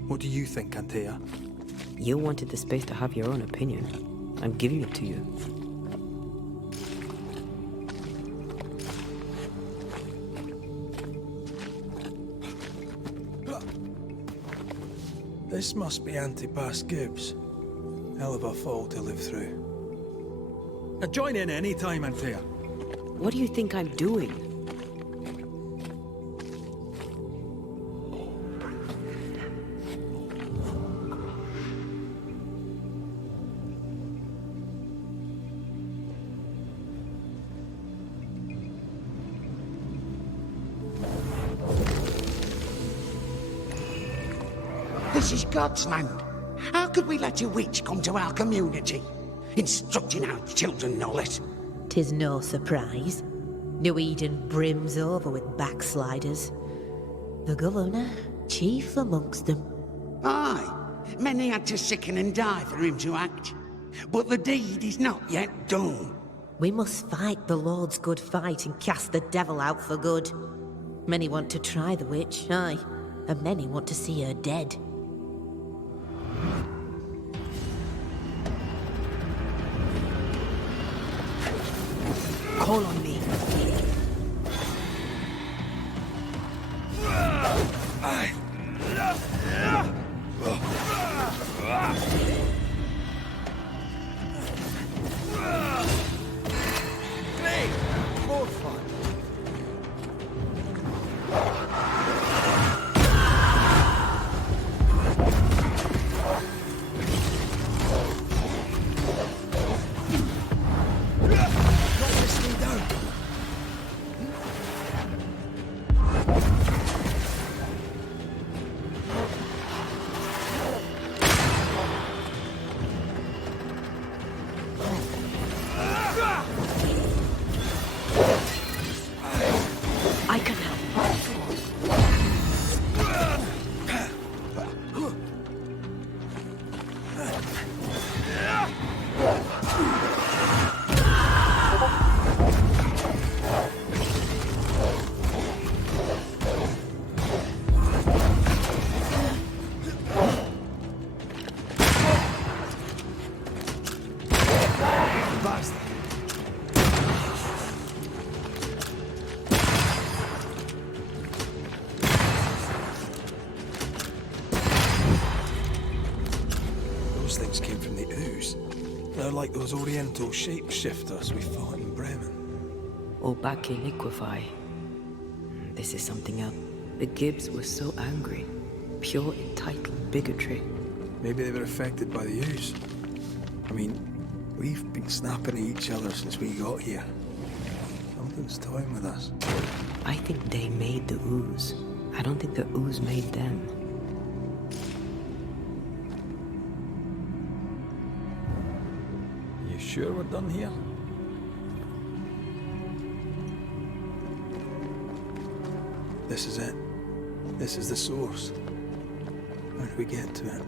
What do you think, Antea? You wanted the space to have your own opinion. I'm giving it to you. This must be Antipas Gibbs. Hell of a fall to live through. Join in any time, Antea. What do you think I'm doing? This is God's land. How could we let a witch come to our community? Instructing our children, no less. 'Tis no surprise. New Eden brims over with backsliders. The governor, chief amongst them. Aye, many had to sicken and die for him to act. But the deed is not yet done. We must fight the Lord's good fight and cast the devil out for good. Many want to try the witch, aye, and many want to see her dead. Call on me. More fun. Not this way down. I can help. Bastard. Those things came from the ooze. They're like those oriental shapeshifters we fought in Bremen. Or back in liquefy. This is something else. The Gibbs were so angry. Pure entitled bigotry. Maybe they were affected by the ooze. I mean, we've been snapping at each other since we got here. Something's toying with us. I think they made the ooze. I don't think the ooze made them. You sure we're done here? This is it. This is the source. How do we get to it?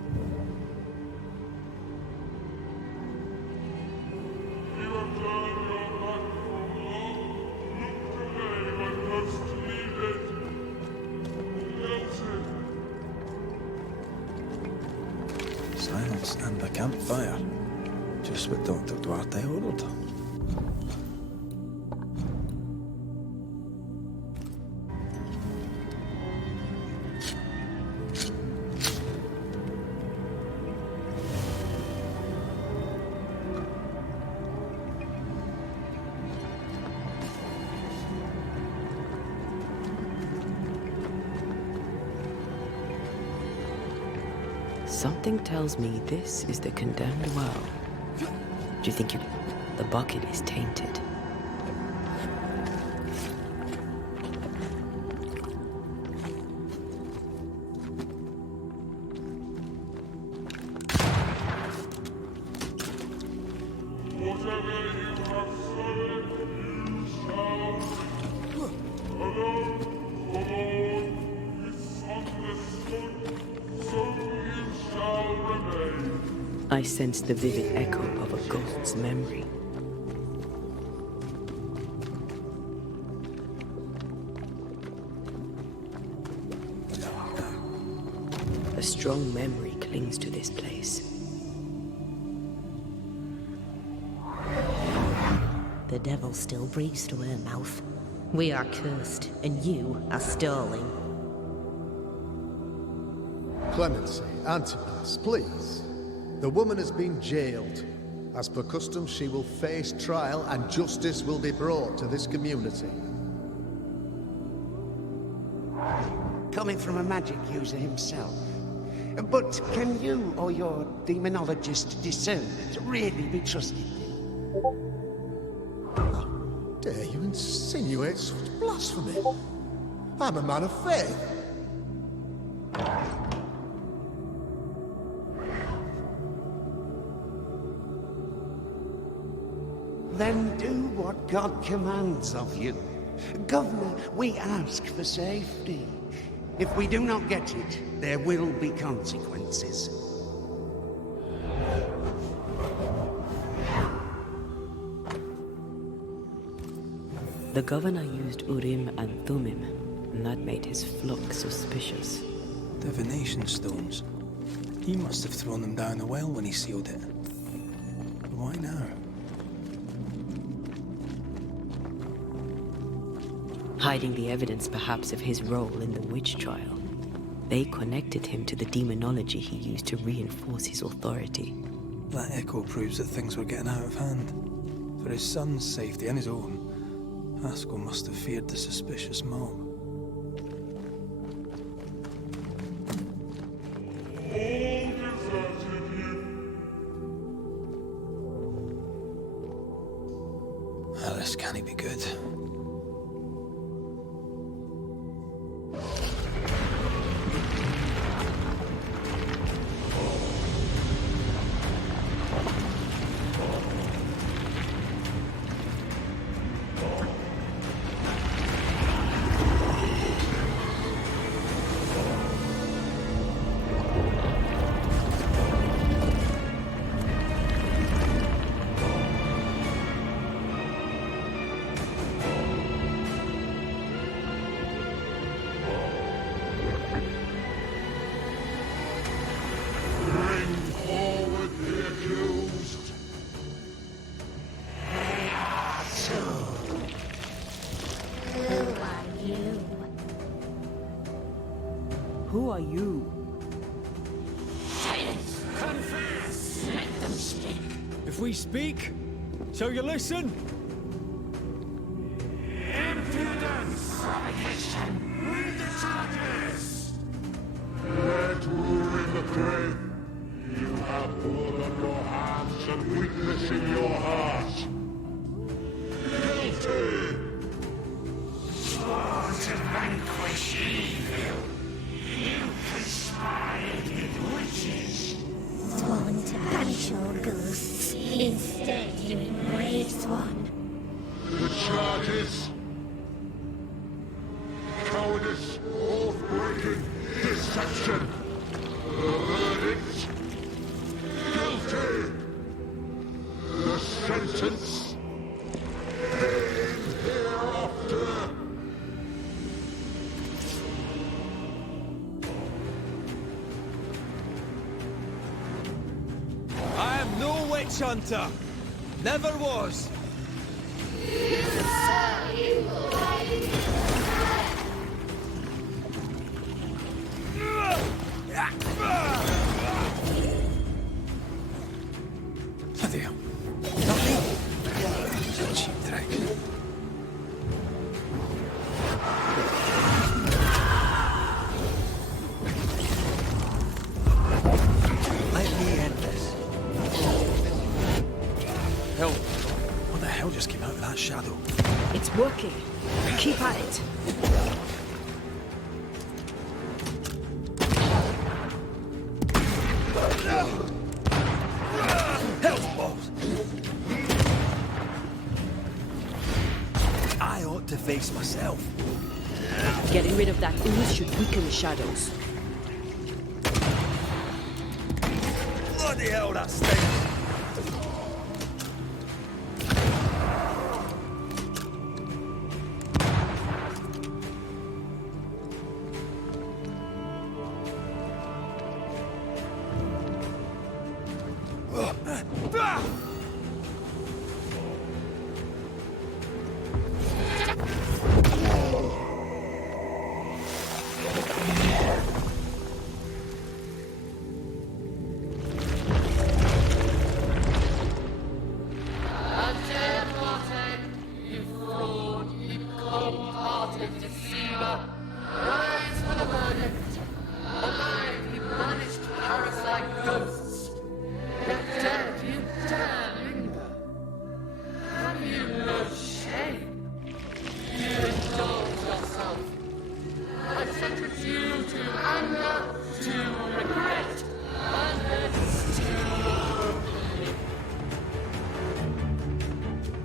Silence and a campfire. Just what Dr. Duarte ordered. Something tells me this is the condemned well. Do you think the bucket is tainted? I sense the vivid echo of a ghost's memory. A strong memory clings to this place. The devil still breathes through her mouth. We are cursed, and you are stalling. Clemency, Antipas, please. The woman has been jailed. As per custom, she will face trial and justice will be brought to this community. Coming from a magic user himself. But can you or your demonologist discernment really be trusted? How dare you insinuate such blasphemy? I'm a man of faith. Then do what God commands of you. Governor, we ask for safety. If we do not get it, there will be consequences. The governor used Urim and Thummim, and that made his flock suspicious. Divination stones. He must have thrown them down the well when he sealed it. But why now? hiding the evidence perhaps of his role in the witch trial. They connected him to the demonology he used to reinforce his authority. That echo proves that things were getting out of hand. For his son's safety and his own, Haskell must have feared the suspicious mob. Alice, can he be good? Who are you? Silence! Confess! Let them speak. If we speak, shall you listen? Impudence! Provocation! Read the charges! Let rule in the grave. You have blood on your hands and weakness in your heart. Guilty! Sworn to vanquish evil. You conspired with witches. Sworn to banish all ghosts. Instead, you embrace one. The charges: cowardice, oath-breaking, deception. The verdict: guilty. The sentence: pain hereafter. I am no witch hunter. Never was. Bloody hell. Nothing. Cheap trick. Let me end this. Hell, what the hell just came out of that shadow? It's working. Keep at it. Hell's balls! I ought to face myself. Getting rid of that ooze should weaken the shadows. Bloody hell, that stinks!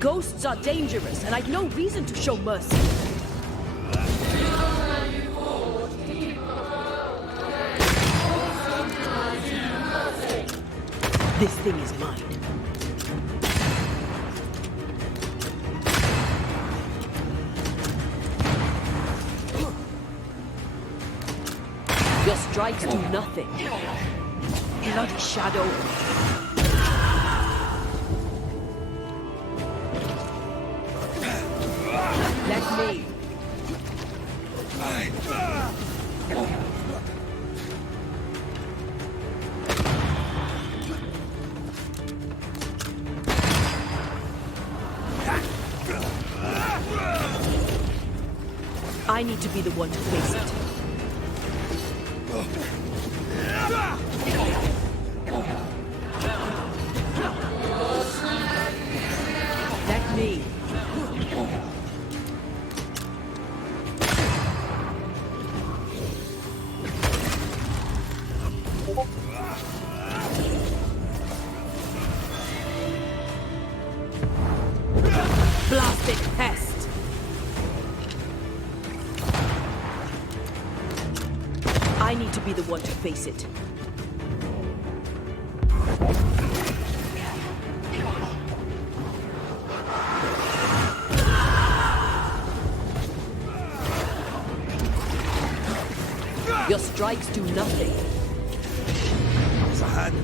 Ghosts are dangerous, and I've no reason to show mercy. This thing is mine. Your strikes do nothing. Bloody shadow. Let me. I need to be the one to face it. Let me. Blasted pest! I need to be the one to face it. Your strikes do nothing. It's a hand.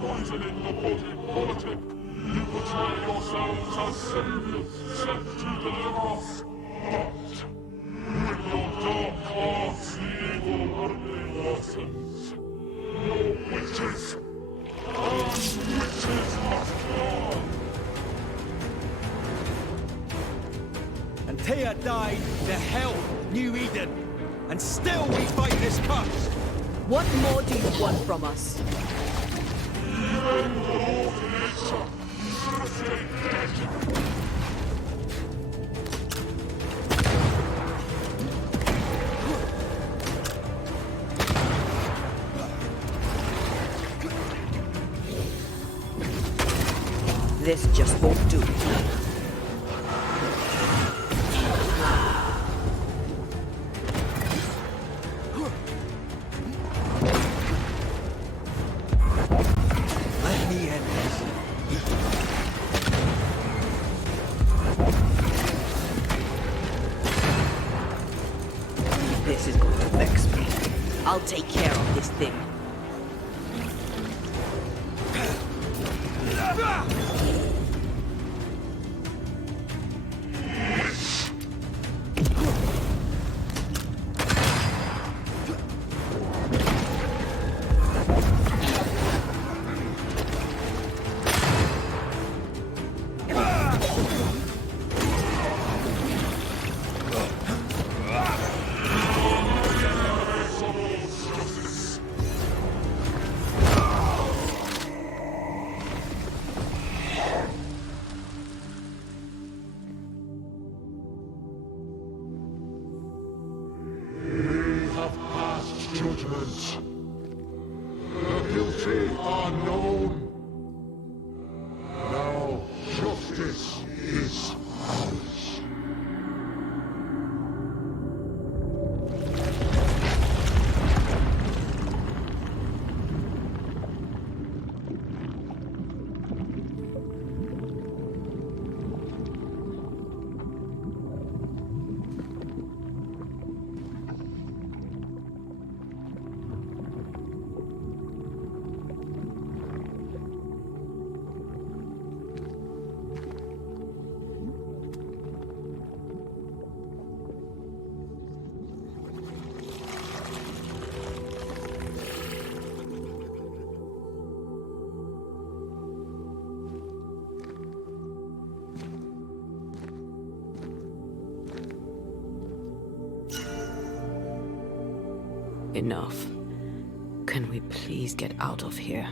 Poisoning the body politic, you portray yourselves as saviors sent to deliver us. But with your dark arts, the evil only worsens. Your witches, and witches must burn. And Tia died to hell, New Eden. And still we fight this curse. What more do you want from us? Even the Lord Nature should stay dead. This just won't do. Let me end this. This is going to vex me. I'll take care of this thing. Judgment. The guilty are known. Now justice is ours. Enough. Can we please get out of here?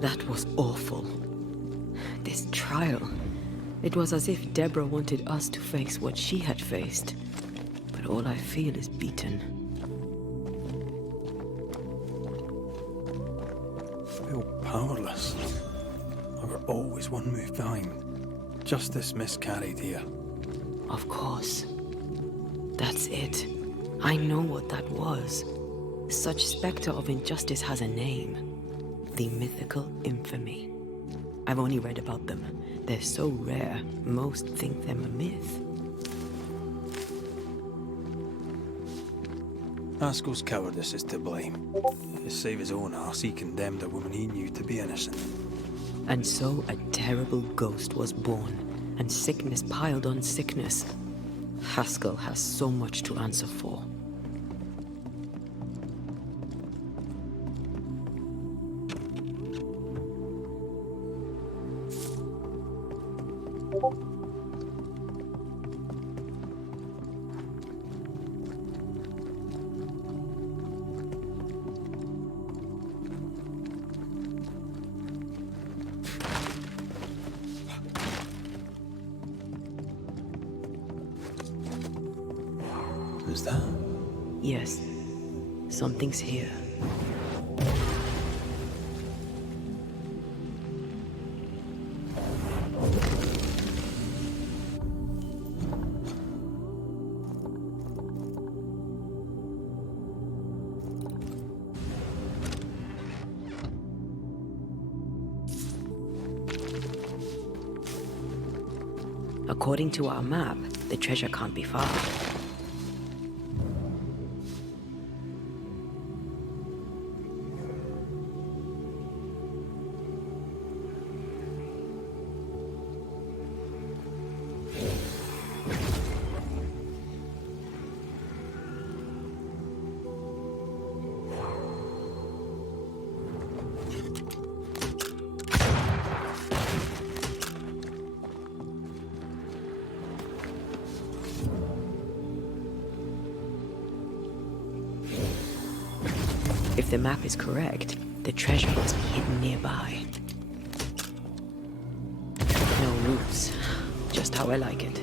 That was awful. This trial. It was as if Deborah wanted us to face what she had faced. But all I feel is beaten. I feel powerless. I were always one move behind. Justice miscarried here. Of course. That's it. I know what that was. Such spectre of injustice has a name. The mythical infamy. I've only read about them. They're so rare, most think them a myth. Haskell's cowardice is to blame. To save his own arse, he condemned a woman he knew to be innocent. And so a terrible ghost was born, and sickness piled on sickness. Haskell has so much to answer for. Who's that? Yes, something's here. According to our map, the treasure can't be far. If the map is correct, the treasure must be hidden nearby. No roots, just how I like it.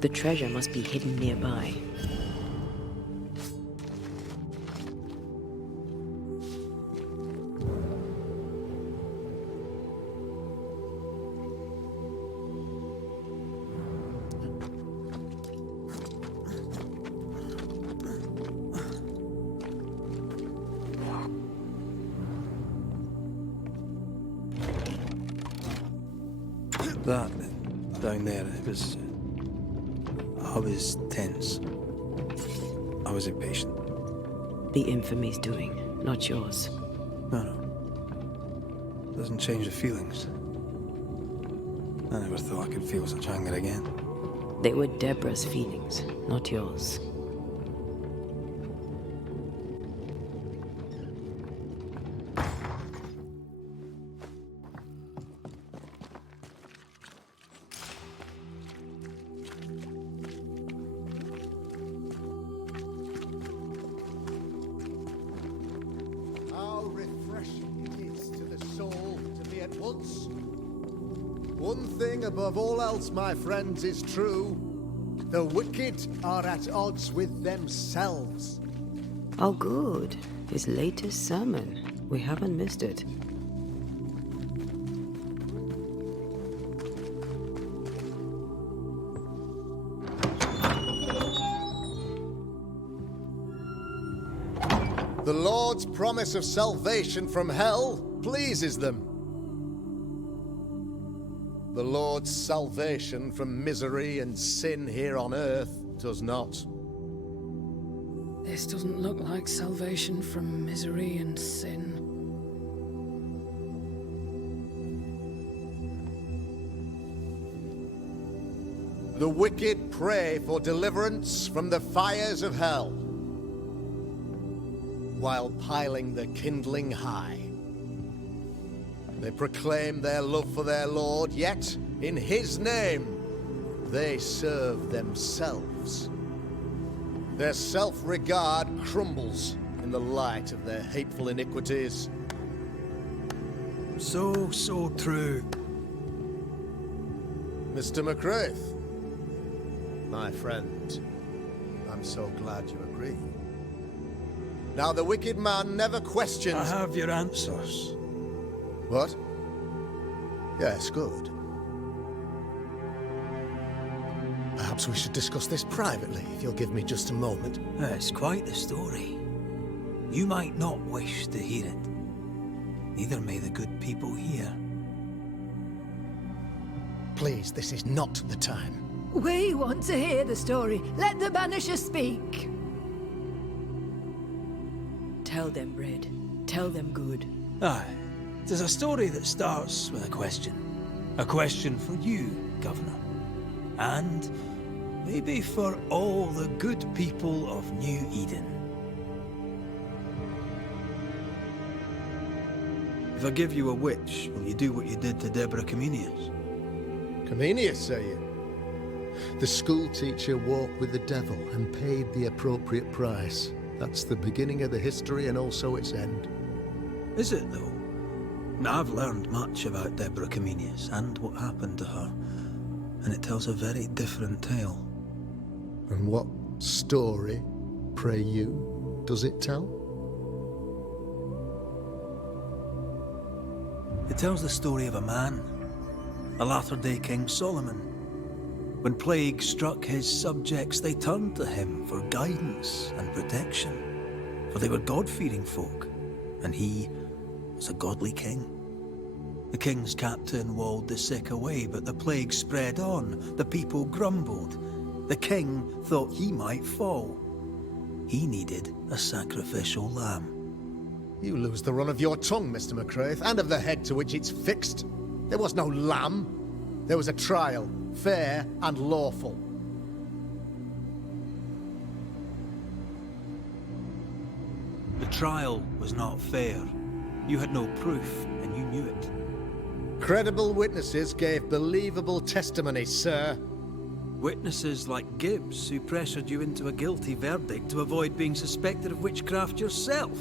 The treasure must be hidden nearby. That, down there, I was tense. I was impatient. The infamy's doing, not yours. No. Doesn't change the feelings. I never thought I could feel such anger again. They were Deborah's feelings, not yours. One thing above all else, my friends, is true. The wicked are at odds with themselves. Oh, good. His latest sermon. We haven't missed it. The Lord's promise of salvation from hell pleases them. The Lord's salvation from misery and sin here on earth does not. This doesn't look like salvation from misery and sin. The wicked pray for deliverance from the fires of hell, while piling the kindling high. They proclaim their love for their lord, yet, in his name, they serve themselves. Their self-regard crumbles in the light of their hateful iniquities. So true. Mr. McCraith, my friend, I'm so glad you agree. Now, the wicked man never questions... I have your answers. What? Yes, good. Perhaps we should discuss this privately, if you'll give me just a moment. It's quite the story. You might not wish to hear it. Neither may the good people hear. Please, this is not the time. We want to hear the story. Let the Banishers speak. Tell them, Red. Tell them good. Aye. It is a story that starts with a question. A question for you, Governor. And maybe for all the good people of New Eden. If I give you a witch, will you do what you did to Deborah Comenius? Comenius, say you? The school teacher walked with the devil and paid the appropriate price. That's the beginning of the history and also its end. Is it, though? Now, I've learned much about Deborah Comenius and what happened to her, and it tells a very different tale. And what story, pray you, does it tell? It tells the story of a man, a latter-day King Solomon. When plague struck his subjects, they turned to him for guidance and protection, for they were God-fearing folk, and he was a godly king. The king's captain walled the sick away, but the plague spread on. The people grumbled. The king thought he might fall. He needed a sacrificial lamb. You lose the run of your tongue, Mr. McCraith, and of the head to which it's fixed. There was no lamb. There was a trial, fair and lawful. The trial was not fair. You had no proof, and you knew it. Credible witnesses gave believable testimony, sir. Witnesses like Gibbs, who pressured you into a guilty verdict to avoid being suspected of witchcraft yourself.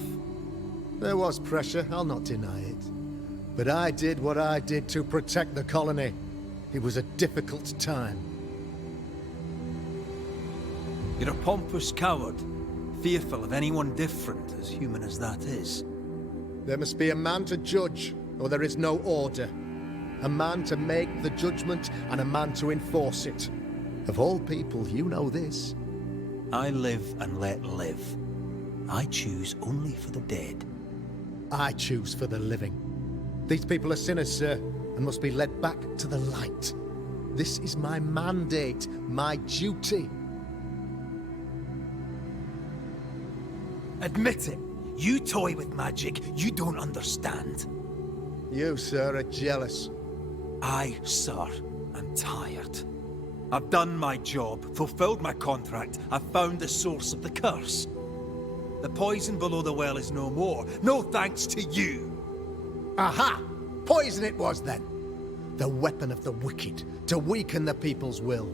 There was pressure, I'll not deny it. But I did what I did to protect the colony. It was a difficult time. You're a pompous coward, fearful of anyone different, as human as that is. There must be a man to judge, or there is no order. A man to make the judgment, and a man to enforce it. Of all people, you know this. I live and let live. I choose only for the dead. I choose for the living. These people are sinners, sir, and must be led back to the light. This is my mandate, my duty. Admit it. You toy with magic you don't understand. You, sir, are jealous. I, sir, am tired. I've done my job, fulfilled my contract, I've found the source of the curse. The poison below the well is no more, no thanks to you. Aha! Poison it was then. The weapon of the wicked, to weaken the people's will.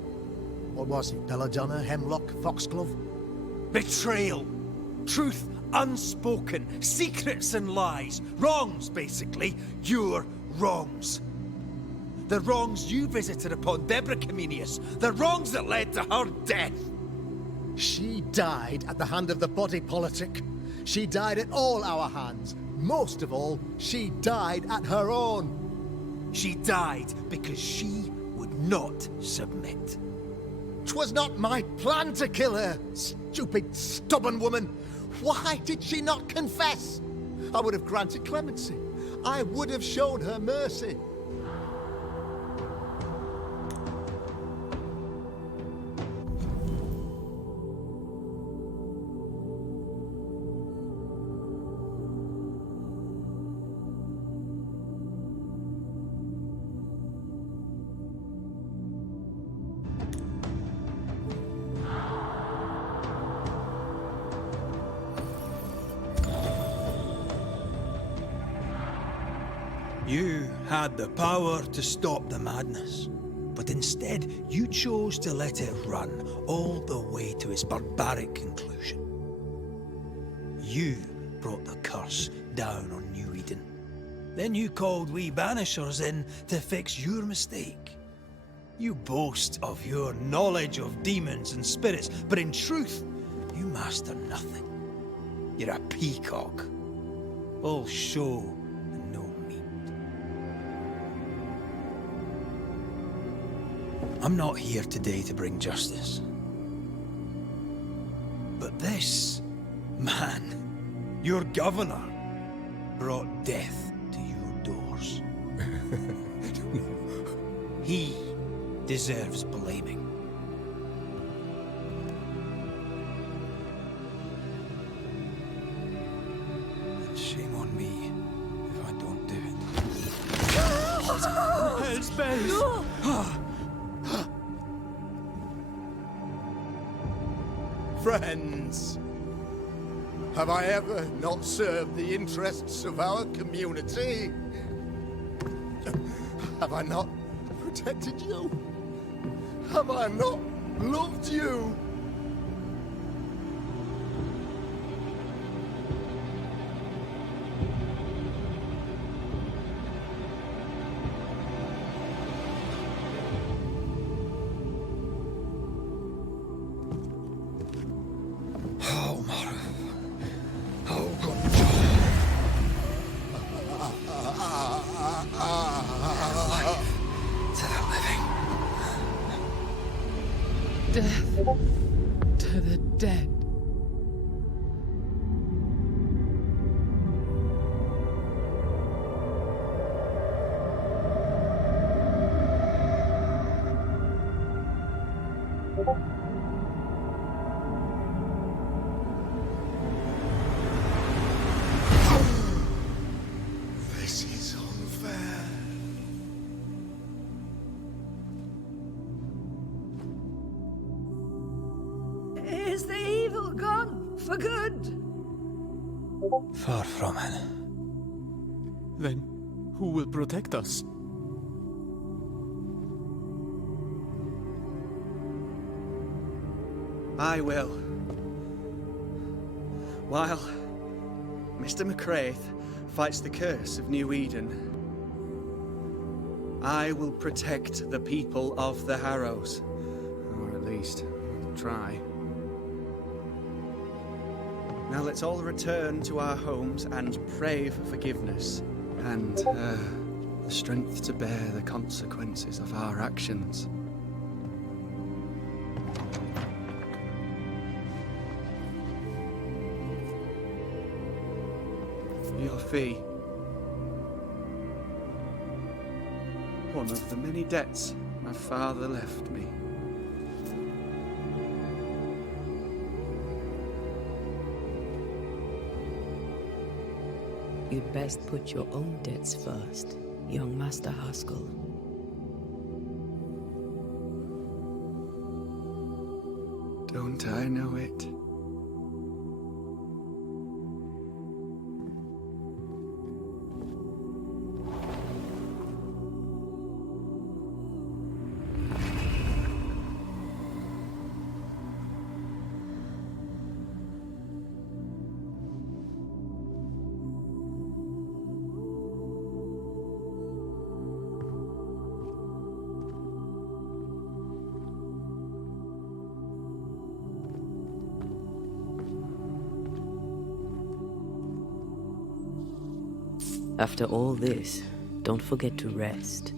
What was it, belladonna, hemlock, foxglove? Betrayal. Truth unspoken, secrets and lies. Wrongs, basically. Your wrongs. The wrongs you visited upon Deborah Comenius. The wrongs that led to her death. She died at the hand of the body politic. She died at all our hands. Most of all, she died at her own. She died because she would not submit. 'Twas not my plan to kill her, stupid, stubborn woman. Why did she not confess? I would have granted clemency. I would have showed her mercy. You had the power to stop the madness, but instead you chose to let it run all the way to its barbaric conclusion. You brought the curse down on New Eden. Then you called we Banishers in to fix your mistake. You boast of your knowledge of demons and spirits, but in truth, you master nothing. You're a peacock. All show and no meat. I'm not here today to bring justice. But this man, your governor, brought death to your doors. He deserves blaming. And shame on me if I don't do it. Hell's bells! Friends, have I ever not served the interests of our community? Have I not protected you? Have I not loved you? Death to the dead. This is unfair. Is the evil gone for good? Far from it. Then, who will protect us? I will. While Mr. McCraith fights the curse of New Eden, I will protect the people of the Harrows. Or at least, try. Now let's all return to our homes and pray for forgiveness and the strength to bear the consequences of our actions. Your fee. One of the many debts my father left me. You'd best put your own debts first, young Master Haskell. Don't I know it? After all this, don't forget to rest.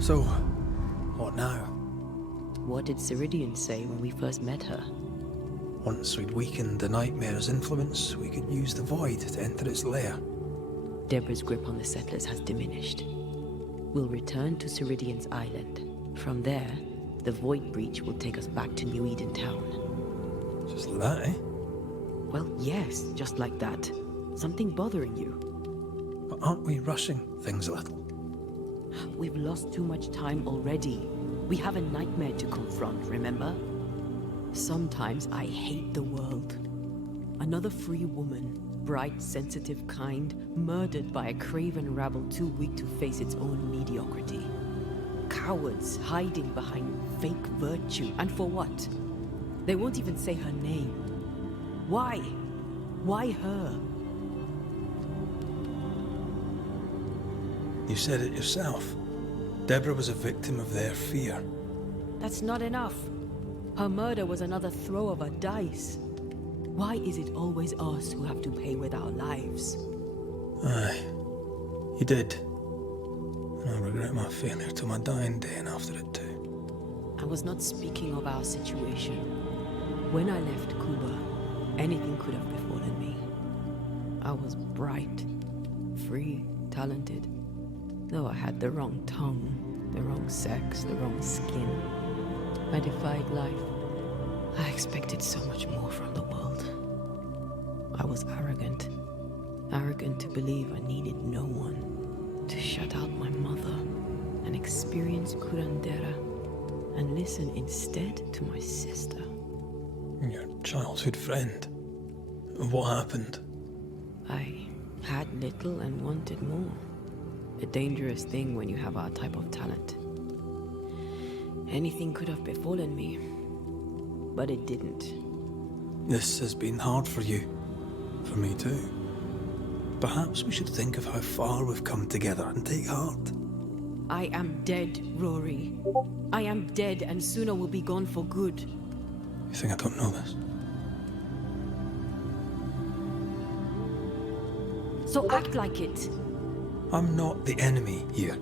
So, what now? What did Ceridian say when we first met her? Once we'd weakened the nightmare's influence, we could use the void to enter its lair. Deborah's grip on the settlers has diminished. We'll return to Ceridian's island. From there, the void breach will take us back to New Eden town. Just like that, eh? Well, yes, just like that. Something bothering you. But aren't we rushing things a little? We've lost too much time already. We have a nightmare to confront, remember? Sometimes I hate the world. Another free woman, bright, sensitive, kind, murdered by a craven rabble too weak to face its own mediocrity. Cowards hiding behind fake virtue. And for what? They won't even say her name. Why? Why her? You said it yourself. Deborah was a victim of their fear. That's not enough. Her murder was another throw of a dice. Why is it always us who have to pay with our lives? Aye, you did. And I regret my failure to my dying day and after it too. I was not speaking of our situation. When I left Cuba, anything could have befallen me. I was bright, free, talented. Though I had the wrong tongue, the wrong sex, the wrong skin. I defied life. I expected so much more from the world. I was arrogant. Arrogant to believe I needed no one. To shut out my mother and experience curandera. And listen instead to my sister. Your childhood friend. What happened? I had little and wanted more. A dangerous thing when you have our type of talent. Anything could have befallen me, but it didn't. This has been hard for you. For me too. Perhaps we should think of how far we've come together and take heart. I am dead, Rory. I am dead, and sooner will be gone for good. You think I don't know this? So act like it. I'm not the enemy here.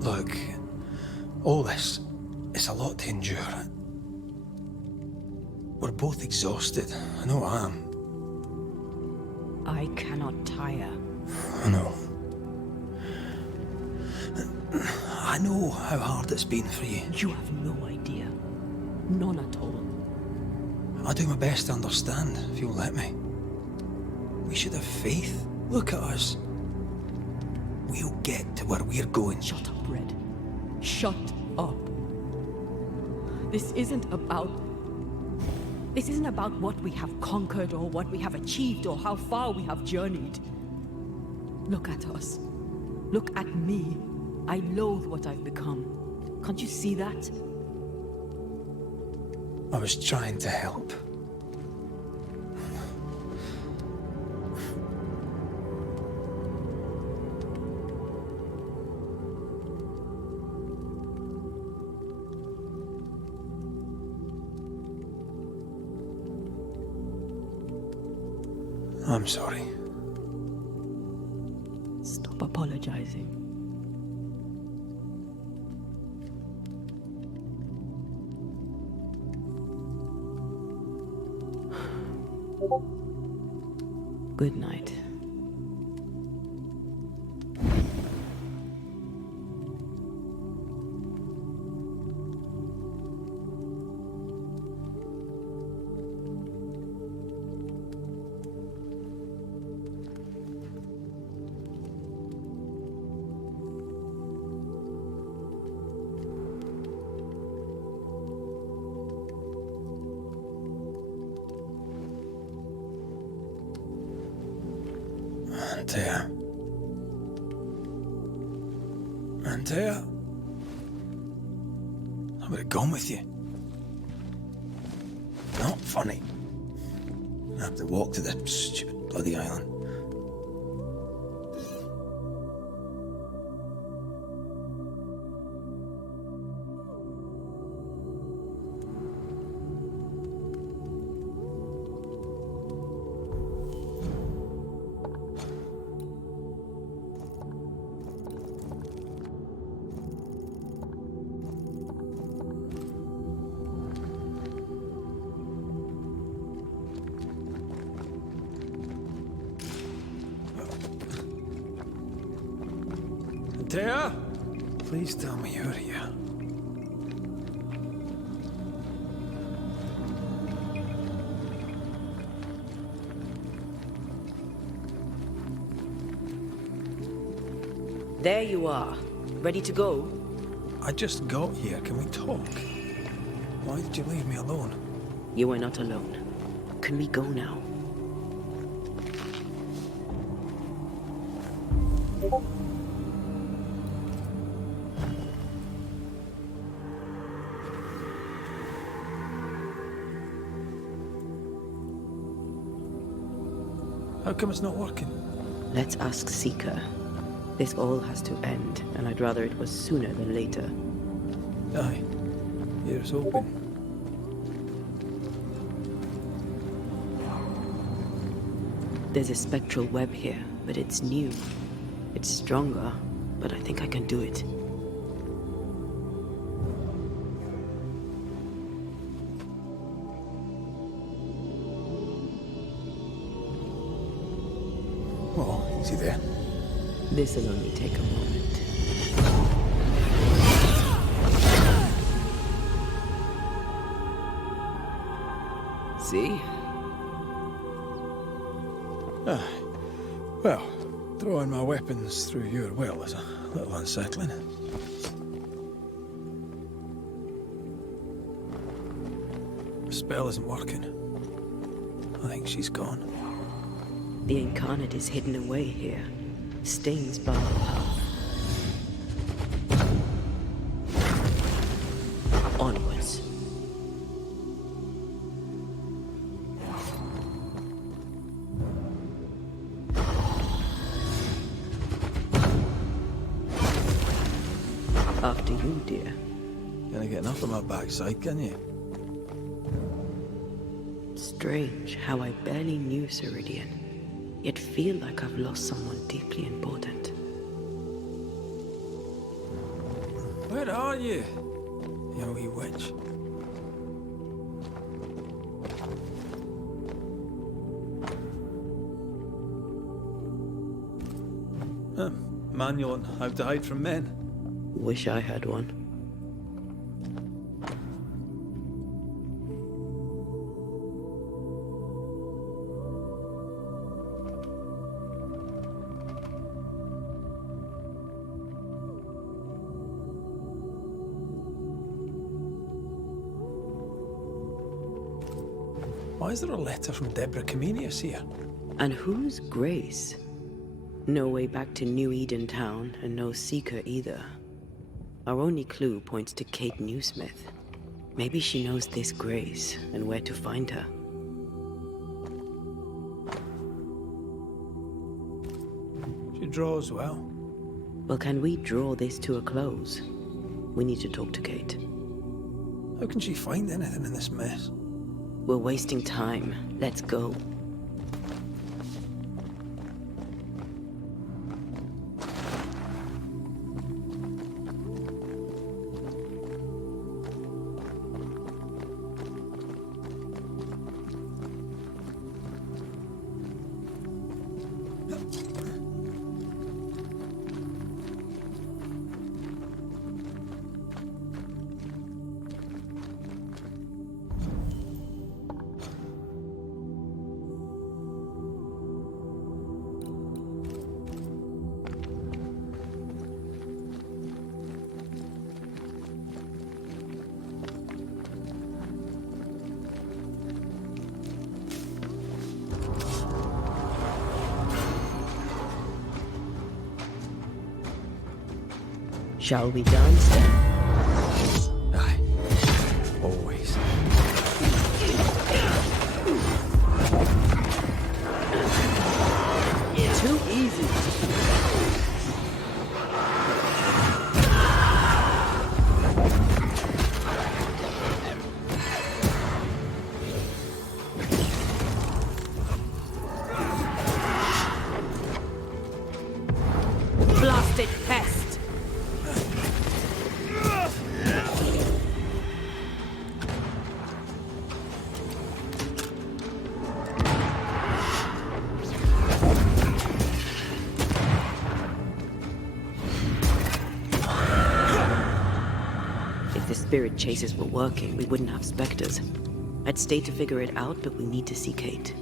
Look, all this, it's a lot to endure. We're both exhausted. I know I am. I cannot tire. I know. I know how hard it's been for you. You have no idea. None at all. I'll do my best to understand, if you'll let me. We should have faith. Look at us. We'll get to where we're going. Shut up, Red. Shut up. This isn't about what we have conquered or what we have achieved or how far we have journeyed. Look at us. Look at me. I loathe what I've become. Can't you see that? I was trying to help. I'm sorry. Stop apologizing. Good night. Antea? I would have gone with you. Not funny. I have to walk to the stupid bloody island. Taya? Please tell me you're here. There you are. Ready to go? I just got here. Can we talk? Why did you leave me alone? You are not alone. Can we go now? How come it's not working? Let's ask Seeker. This all has to end, and I'd rather it was sooner than later. Aye. Here's hoping. There's a spectral web here, but it's new. It's stronger, but I think I can do it. Oh, easy there. This'll only take a moment. See? Well, throwing my weapons through your will is a little unsettling. The spell isn't working. I think she's gone. The incarnate is hidden away here. Stains bar the path. Onwards. After you, dear. Gonna get enough of my backside, can you? Strange how I barely knew Ceridian, yet feel like I've lost someone deeply important. Where are you, you wee witch? Manual on how to hide from men. Wish I had one. Why is there a letter from Deborah Comenius here? And who's Grace? No way back to New Eden Town, and no Seeker either. Our only clue points to Kate Newsmith. Maybe she knows this Grace, and where to find her. She draws well. Well, can we draw this to a close? We need to talk to Kate. How can she find anything in this mess? We're wasting time. Let's go. Shall we dance then? Aye. Always. Too easy. Blasted pest. If the spirit chasers were working, we wouldn't have specters. I'd stay to figure it out, but we need to see Kate.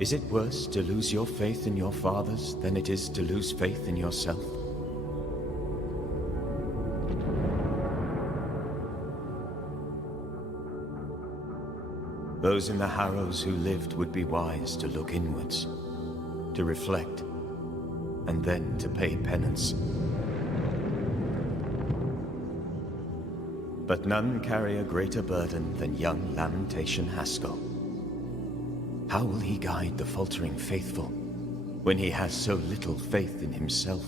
Is it worse to lose your faith in your fathers than it is to lose faith in yourself? Those in the Harrows who lived would be wise to look inwards, to reflect, and then to pay penance. But none carry a greater burden than young Lamentation Haskell. How will he guide the faltering faithful when he has so little faith in himself?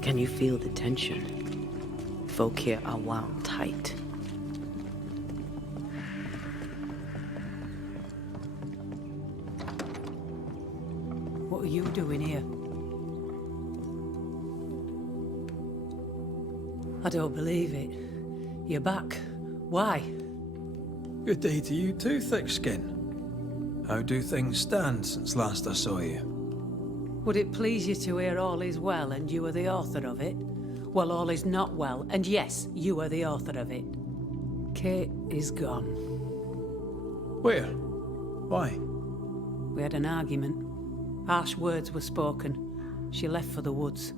Can you feel the tension? Folk here are wound tight. What are you doing here? I don't believe it. You're back. Why? Good day to you too, Thickskin. How do things stand since last I saw you? Would it please you to hear all is well and you are the author of it? Well, all is not well, and yes, you are the author of it. Kate is gone. Where? Why? We had an argument. Harsh words were spoken. She left for the woods.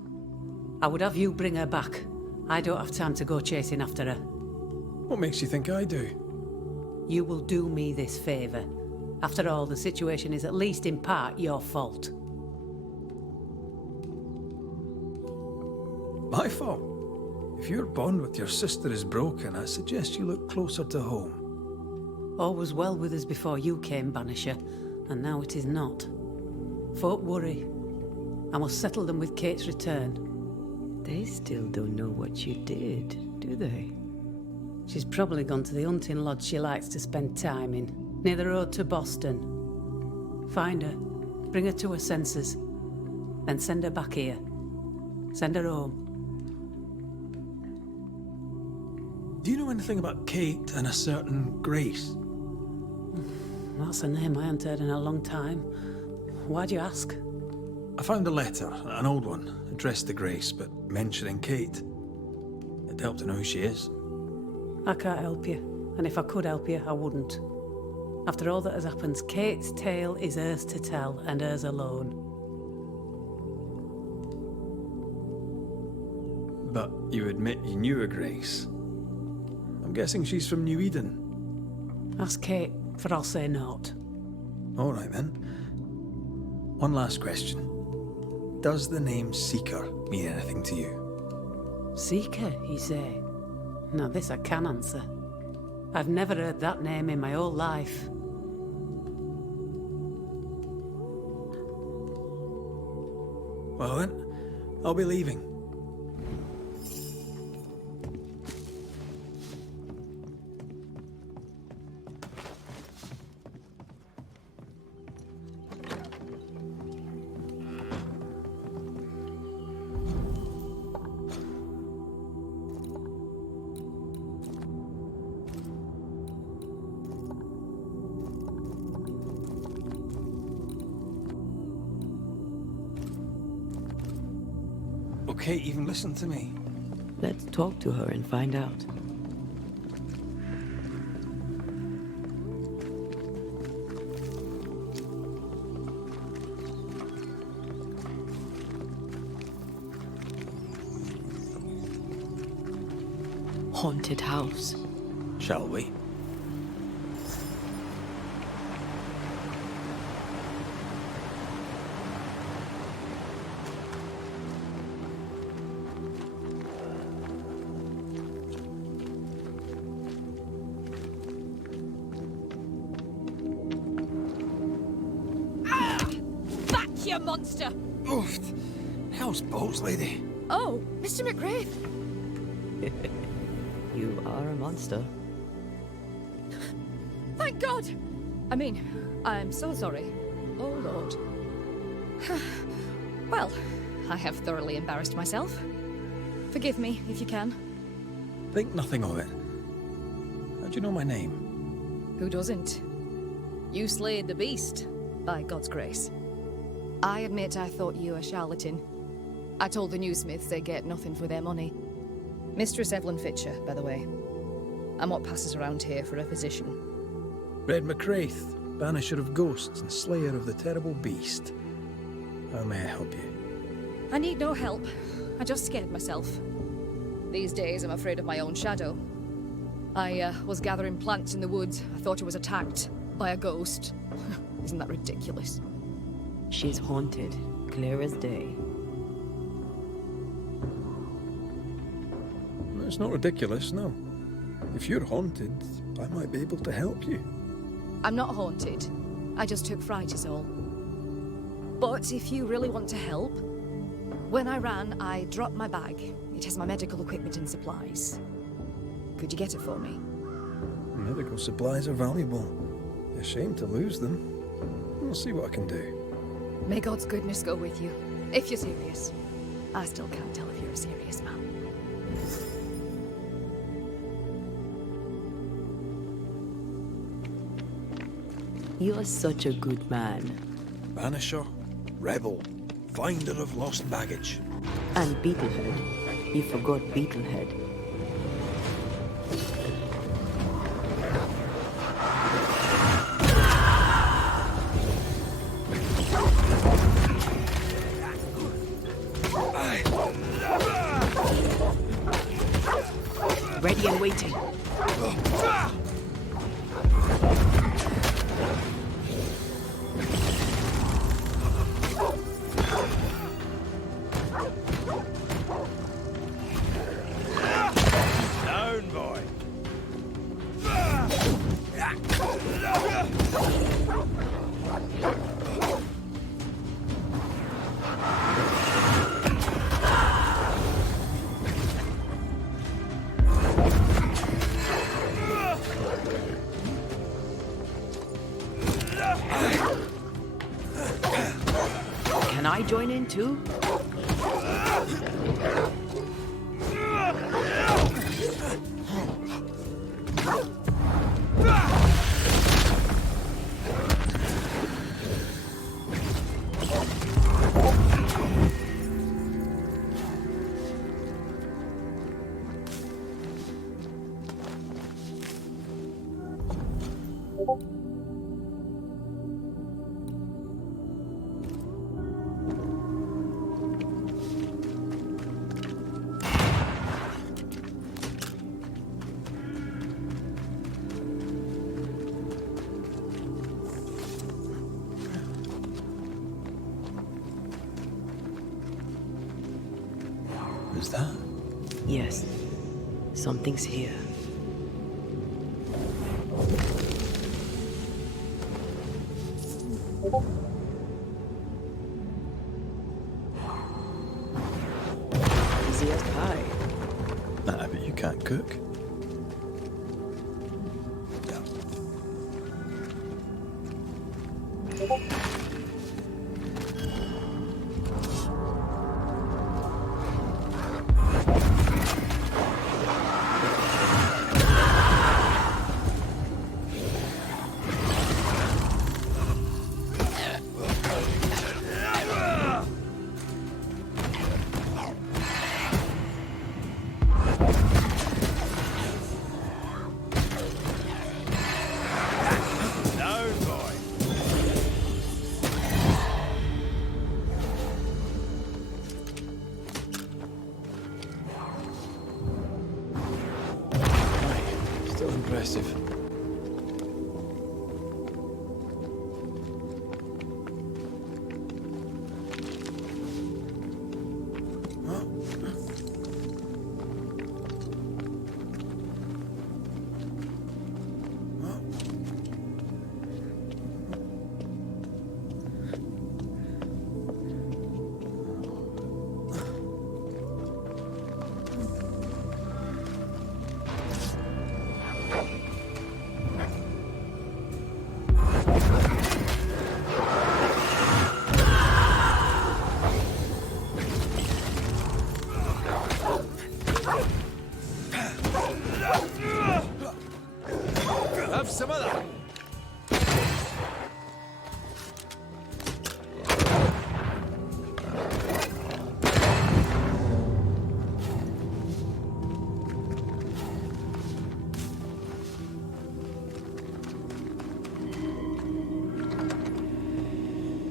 I would have you bring her back. I don't have time to go chasing after her. What makes you think I do? You will do me this favour. After all, the situation is at least in part your fault. My fault? If your bond with your sister is broken, I suggest you look closer to home. All was well with us before you came, Banisher, and now it is not. Folk worry. I must settle them with Kate's return. They still don't know what you did, do they? She's probably gone to the hunting lodge she likes to spend time in, near the road to Boston. Find her, bring her to her senses, then send her back here. Send her home. Do you know anything about Kate and a certain Grace? That's a name I haven't heard in a long time. Why'd you ask? I found a letter, an old one, addressed to Grace, but mentioning Kate. It'd help to know who she is. I can't help you, and if I could help you, I wouldn't. After all that has happened, Kate's tale is hers to tell, and hers alone. But you admit you knew a Grace. I'm guessing she's from New Eden. Ask Kate, for I'll say naught. All right, then. One last question. Does the name Seeker mean anything to you? Seeker, you say? Now this I can answer. I've never heard that name in my whole life. Well then, I'll be leaving. Kate even listen to me? Let's talk to her and find out. haunted house. Shall we? Back, you monster! Oof! Hell's balls, lady. Oh, Mr. McGrath. You are a monster. Thank God! I mean, I'm so sorry. Oh, Lord. Well, I have thoroughly embarrassed myself. Forgive me, if you can. Think nothing of it. How do you know my name? Who doesn't? You slayed the beast, by God's grace. I admit I thought you a charlatan. I told the newsmiths they get nothing for their money. Mistress Evelyn Fitcher, by the way. I'm what passes around here for a physician. Red McCraith, Banisher of Ghosts and Slayer of the Terrible Beast. How may I help you? I need no help. I just scared myself. These days, I'm afraid of my own shadow. I was gathering plants in the woods. I thought I was attacked by a ghost. Isn't that ridiculous? She's haunted, clear as day. It's not ridiculous, no. If you're haunted, I might be able to help you. I'm not haunted. I just took fright is all. But if you really want to help, when I ran, I dropped my bag. It has my medical equipment and supplies. Could you get it for me? Medical supplies are valuable. A shame to lose them. I'll see what I can do. May God's goodness go with you, if you're serious. I still can't tell if you're a serious man. You are such a good man. Banisher, rebel, finder of lost baggage. And Beetlehead. You forgot Beetlehead. Ready and waiting. Down, boy. Can I join in too? Is that? Yes. Something's here. Easy as pie. I bet you can't cook.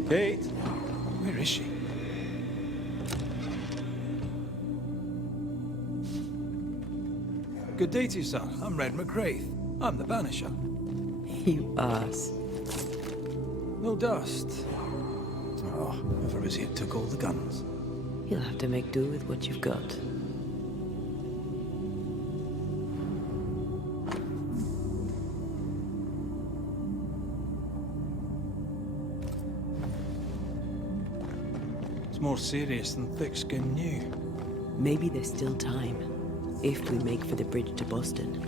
Kate? Where is she? Good day to you, sir. I'm Red McGrath. I'm the Banisher. You ass. No dust. Oh, whoever was here took all the guns. You'll have to make do with what you've got. It's more serious than Thickskin knew. Maybe there's still time, if we make for the bridge to Boston.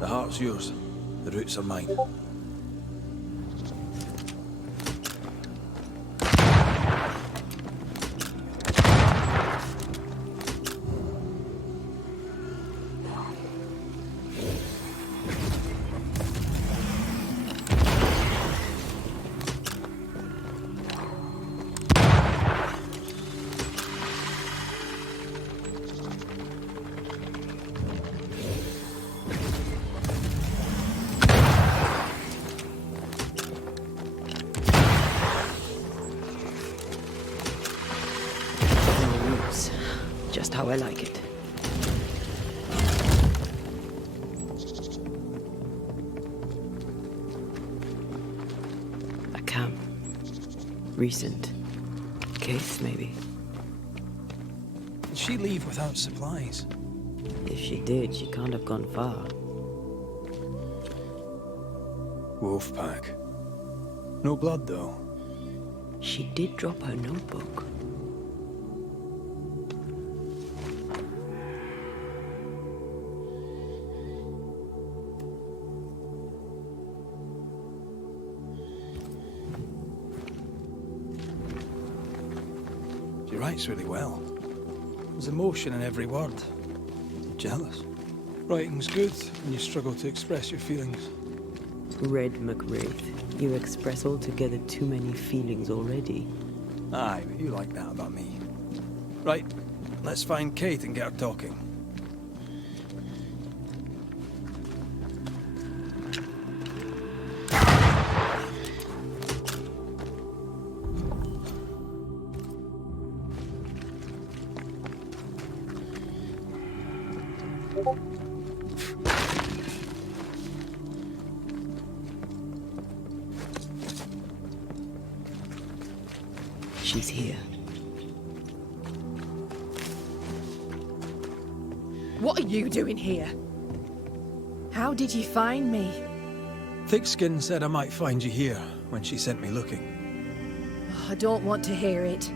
The heart's yours. The roots are mine. Just how I like it. A camp. Recent. Case, maybe. Did she leave without supplies? If she did, she can't have gone far. Wolfpack. No blood, though. She did drop her notebook. She writes really well. There's emotion in every word. I'm jealous. Writing's good when you struggle to express your feelings. Red McGrath, you express altogether too many feelings already. Aye, but you like that about me. Right, let's find Kate and get her talking. She's here. What are you doing here? How did you find me? Thickskin said I might find you here when she sent me looking. I don't want to hear it.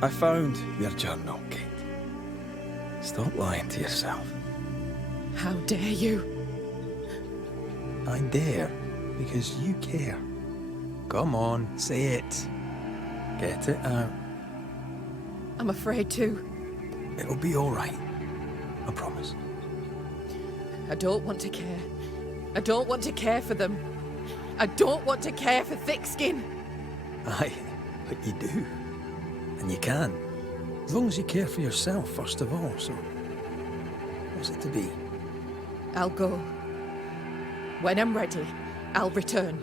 I found your journal, Kate. Stop lying to yourself. How dare you? I dare, because you care. Come on, say it. Get it out. I'm afraid to. It'll be all right. I promise. I don't want to care. I don't want to care for them. I don't want to care for Thickskin. Aye, but you do. And you can. As long as you care for yourself, first of all, so... what's it to be? I'll go. When I'm ready, I'll return.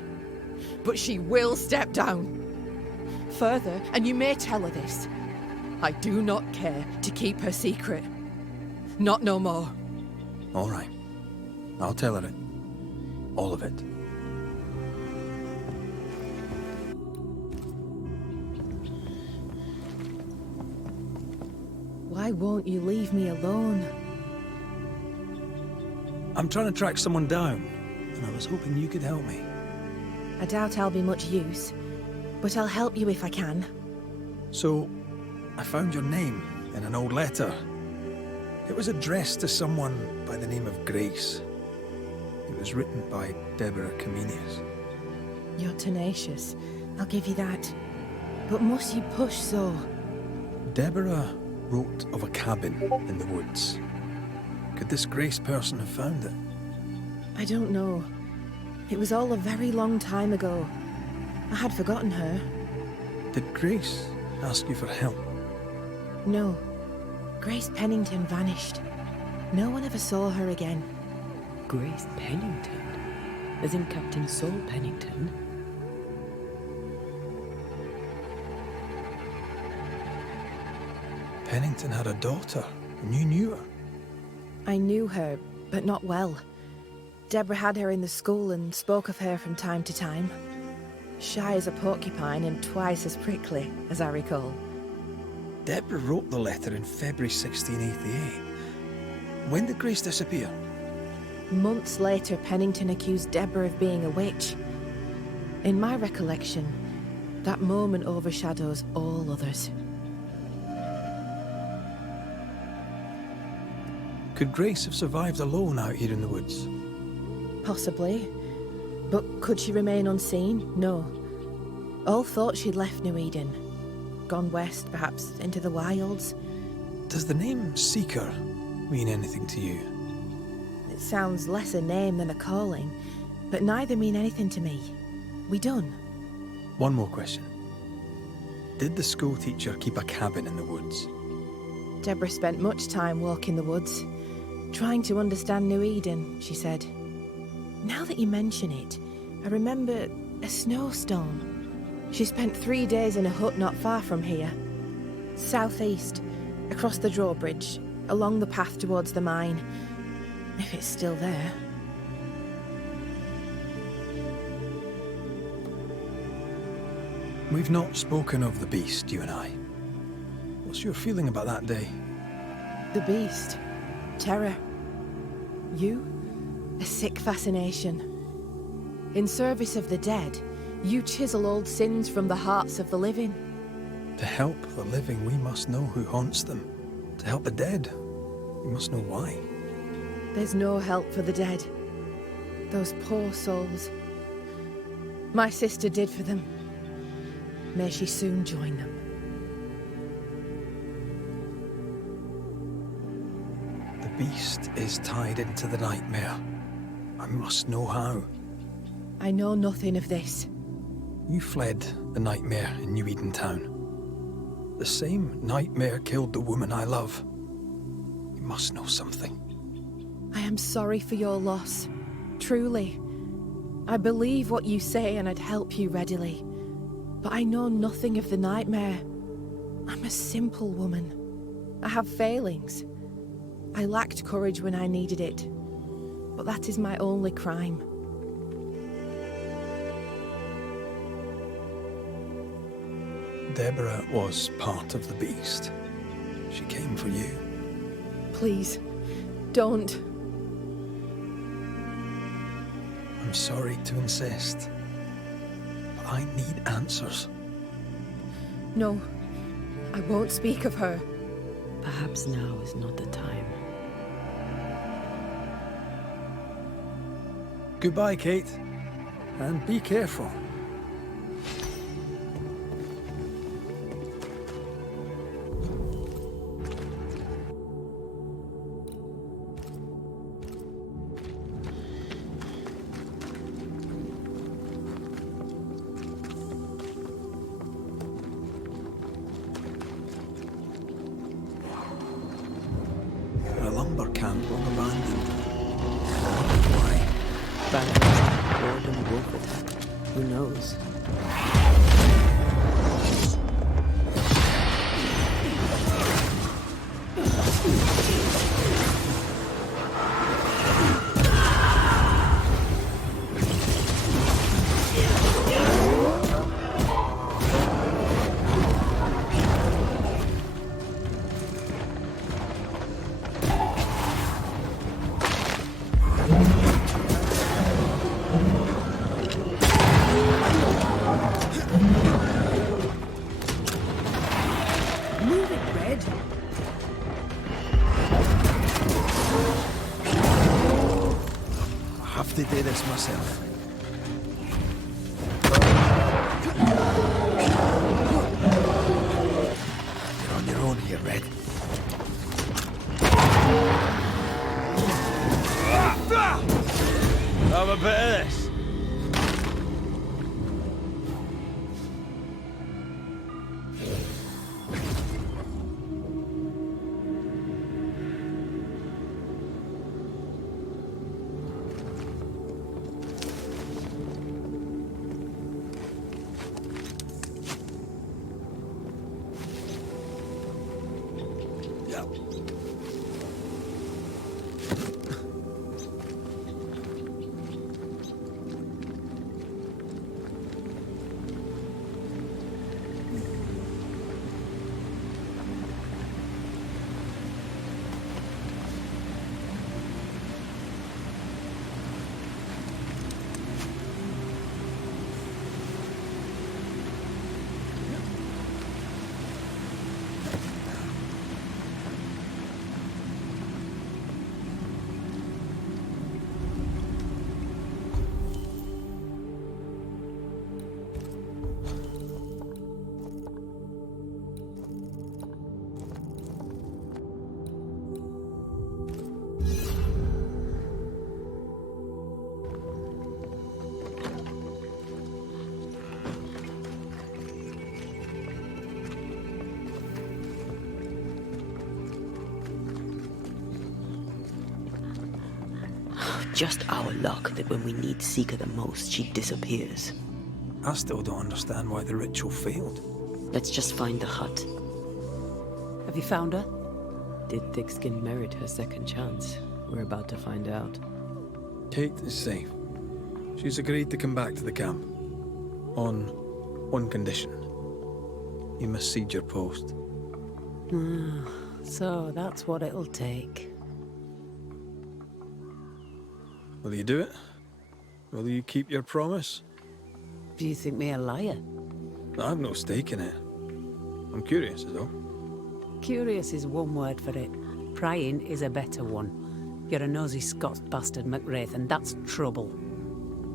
But she will step down. Further, and you may tell her this, I do not care to keep her secret. Not no more. All right. I'll tell her it. All of it. Why won't you leave me alone? I'm trying to track someone down, and I was hoping you could help me. I doubt I'll be much use, but I'll help you if I can. So, I found your name in an old letter. It was addressed to someone by the name of Grace. It was written by Deborah Comenius. You're tenacious, I'll give you that. But must you push so? Deborah wrote of a cabin in the woods. Could this Grace person have found it? I don't know. It was all a very long time ago. I had forgotten her. Did Grace ask you for help? No. Grace Pennington vanished. No one ever saw her again. Grace Pennington? As in Captain Saul Pennington? Pennington had a daughter, and you knew her. I knew her, but not well. Deborah had her in the school and spoke of her from time to time. Shy as a porcupine and twice as prickly, as I recall. Deborah wrote the letter in February 1688. When did Grace disappear? Months later, Pennington accused Deborah of being a witch. In my recollection, that moment overshadows all others. Could Grace have survived alone out here in the woods? Possibly. But could she remain unseen? No. All thought she'd left New Eden. Gone west, perhaps into the wilds. Does the name Seeker mean anything to you? It sounds less a name than a calling, but neither mean anything to me. We done? One more question. Did the school teacher keep a cabin in the woods? Deborah spent much time walking the woods, trying to understand New Eden, she said. Now that you mention it, I remember a snowstorm. She spent 3 days in a hut not far from here. Southeast, across the drawbridge, along the path towards the mine. If it's still there. We've not spoken of the beast, you and I. What's your feeling about that day? The beast. Terror. You? A sick fascination. In service of the dead, you chisel old sins from the hearts of the living. To help the living, we must know who haunts them. To help the dead, we must know why. There's no help for the dead. Those poor souls. My sister did for them. May she soon join them. The beast is tied into the nightmare. I must know how. I know nothing of this. You fled the nightmare in New Eden Town. The same nightmare killed the woman I love. You must know something. I am sorry for your loss. Truly. I believe what you say and I'd help you readily. But I know nothing of the nightmare. I'm a simple woman. I have failings. I lacked courage when I needed it. But that is my only crime. Deborah was part of the beast. She came for you. Please, don't. I'm sorry to insist, but I need answers. No, I won't speak of her. Perhaps now is not the time. Goodbye, Kate, and be careful. A lumber camp all abandoned. Why? Banishers, bored and wolf attack. Who knows? myself. You're on your own here, Red. Have a bit of this. Just our luck that when we need Seeker the most, she disappears. I still don't understand why the ritual failed. Let's just find the hut. Have you found her? Did Thickskin merit her second chance? We're about to find out. Kate is safe. She's agreed to come back to the camp. On one condition. You must cede your post. So that's what it'll take. Will you do it? Will you keep your promise? Do you think me a liar? I've no stake in it. I'm curious, is all. Curious is one word for it. Prying is a better one. You're a nosy Scots bastard, McWraith, and that's trouble.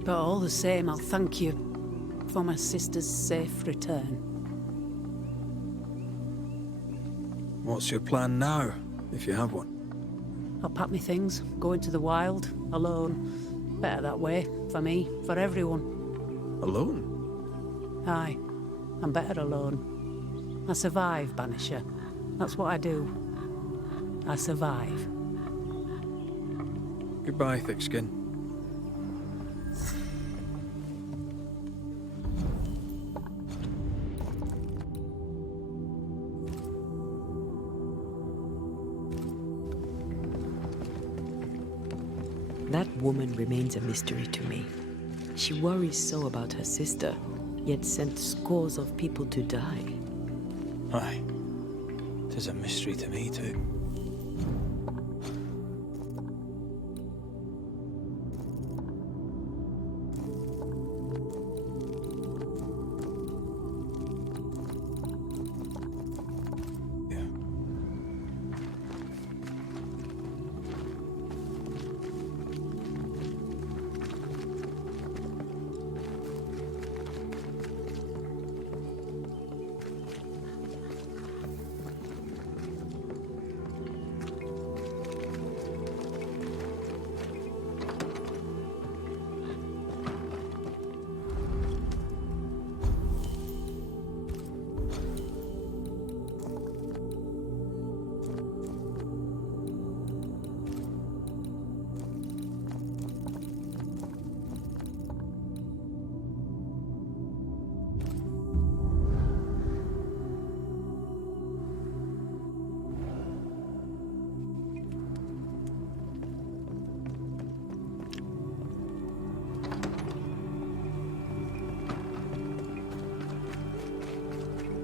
But all the same, I'll thank you for my sister's safe return. What's your plan now, if you have one? I'll pack my things, go into the wild, alone. Better that way, for me, for everyone. Alone? Aye, I'm better alone. I survive, Banisher. That's what I do. I survive. Goodbye, Thickskin. That woman remains a mystery to me. She worries so about her sister, yet sent scores of people to die. Aye. 'Tis a mystery to me, too.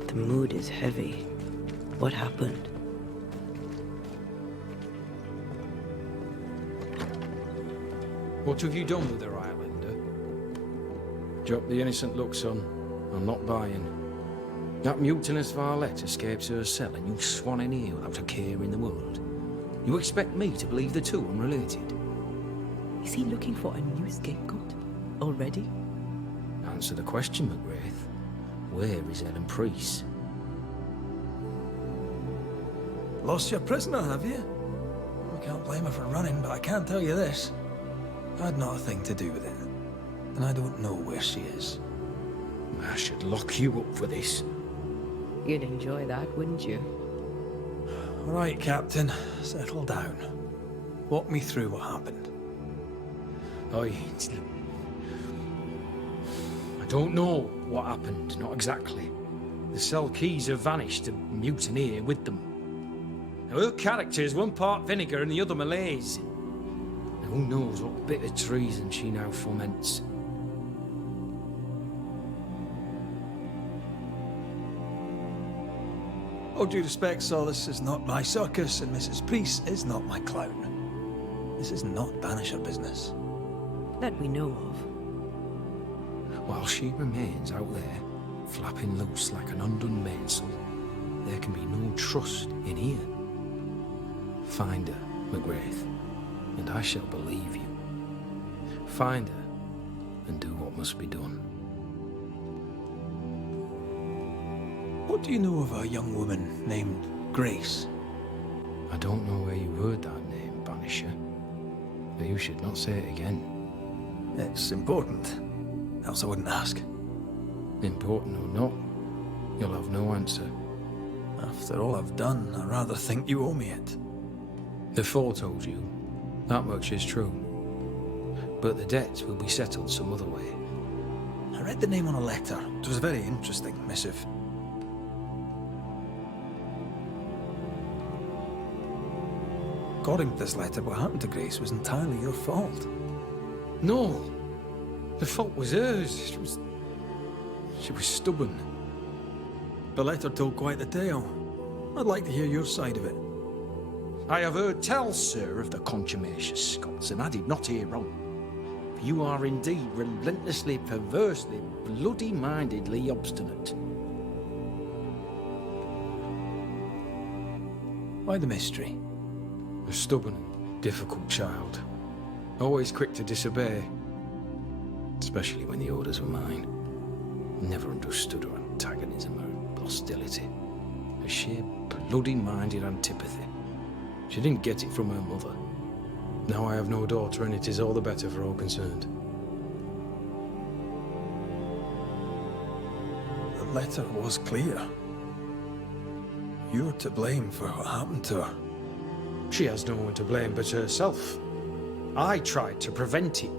The mood is heavy. What happened? What have you done with her, Islander? Drop the innocent look, son. I'm not buying. That mutinous varlet escapes her cell and you swan in here without a care in the world. You expect me to believe the two unrelated? Is he looking for a new scapegoat? Already? Answer the question, McGrath. Where is Ellen Priest? Lost your prisoner, have you? I can't blame her for running, but I can't tell you this. I had not a thing to do with it. And I don't know where she is. I should lock you up for this. You'd enjoy that, wouldn't you? All right, Captain. Settle down. Walk me through what happened. I don't know what happened, not exactly. The cell keys have vanished, the mutineer with them. Now, her character is one part vinegar and the other malaise. Now, who knows what bitter treason she now foments. All due respect, Saul, this is not my circus, and Mrs. Priest is not my clown. This is not Banisher business. That we know of. While she remains out there, flapping loose like an undone mainsail, there can be no trust in here. Find her, McGrath, and I shall believe you. Find her, and do what must be done. What do you know of a young woman named Grace? I don't know where you heard that name, Banisher. But you should not say it again. It's important. Else I wouldn't ask. Important or not, you'll have no answer. After all I've done, I rather think you owe me it. The foretold you. That much is true. But the debt will be settled some other way. I read the name on a letter. It was a very interesting missive. According to this letter, what happened to Grace was entirely your fault. No! The fault was hers. She was stubborn. The letter told quite the tale. I'd like to hear your side of it. I have heard tell, sir, of the contumacious Scots, and I did not hear wrong. For you are indeed relentlessly, perversely, bloody-mindedly obstinate. Why the mystery? A stubborn and difficult child. Always quick to disobey. Especially when the orders were mine. Never understood her antagonism or hostility. A sheer bloody-minded antipathy. She didn't get it from her mother. Now I have no daughter, and it is all the better for all concerned. The letter was clear. You're to blame for what happened to her. She has no one to blame but herself. I tried to prevent it.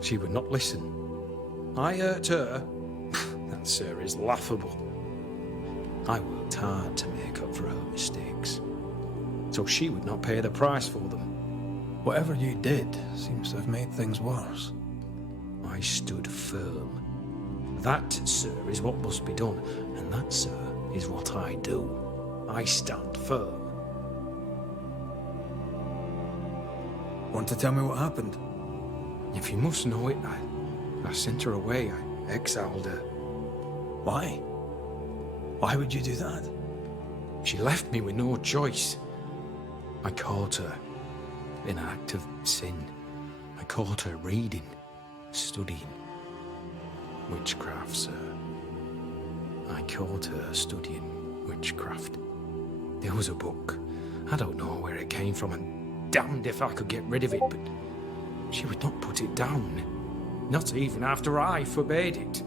She would not listen. I hurt her. That, sir, is laughable. I worked hard to make up for her mistakes, so she would not pay the price for them. Whatever you did seems to have made things worse. I stood firm. That, sir, is what must be done, and that, sir, is what I do. I stand firm. Want to tell me what happened? If you must know it, I sent her away. I exiled her. Why? Why would you do that? She left me with no choice. I caught her in an act of sin. I caught her reading, studying. Witchcraft, sir. I caught her studying witchcraft. There was a book. I don't know where it came from, and damned if I could get rid of it, but she would not put it down. Not even after I forbade it.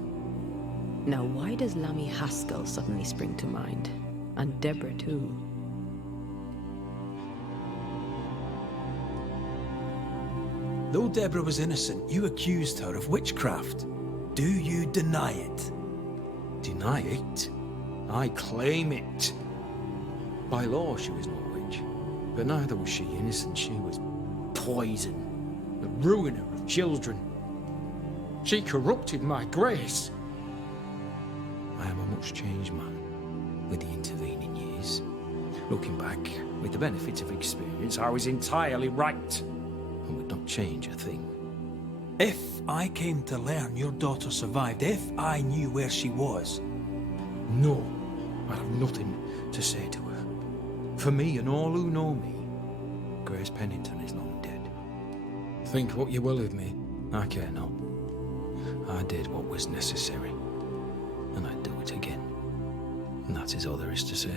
Now, why does Lammy Haskell suddenly spring to mind? And Deborah, too. Though Deborah was innocent, you accused her of witchcraft. Do you deny it? Deny it? I claim it. By law, she was no witch. But neither was she innocent. She was poison, the ruiner of children. She corrupted my grace. I am a much changed man with the intervening years. Looking back, with the benefit of experience, I was entirely right and would not change a thing. If I came to learn your daughter survived, if I knew where she was... No, I have nothing to say to her. For me and all who know me, Grace Pennington is long dead. Think what you will of me, I care not. I did what was necessary, and I'd do it again. And that is all there is to say.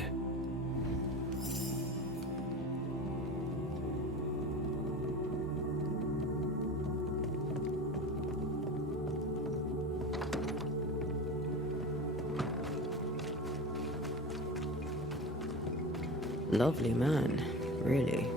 Lovely man, really.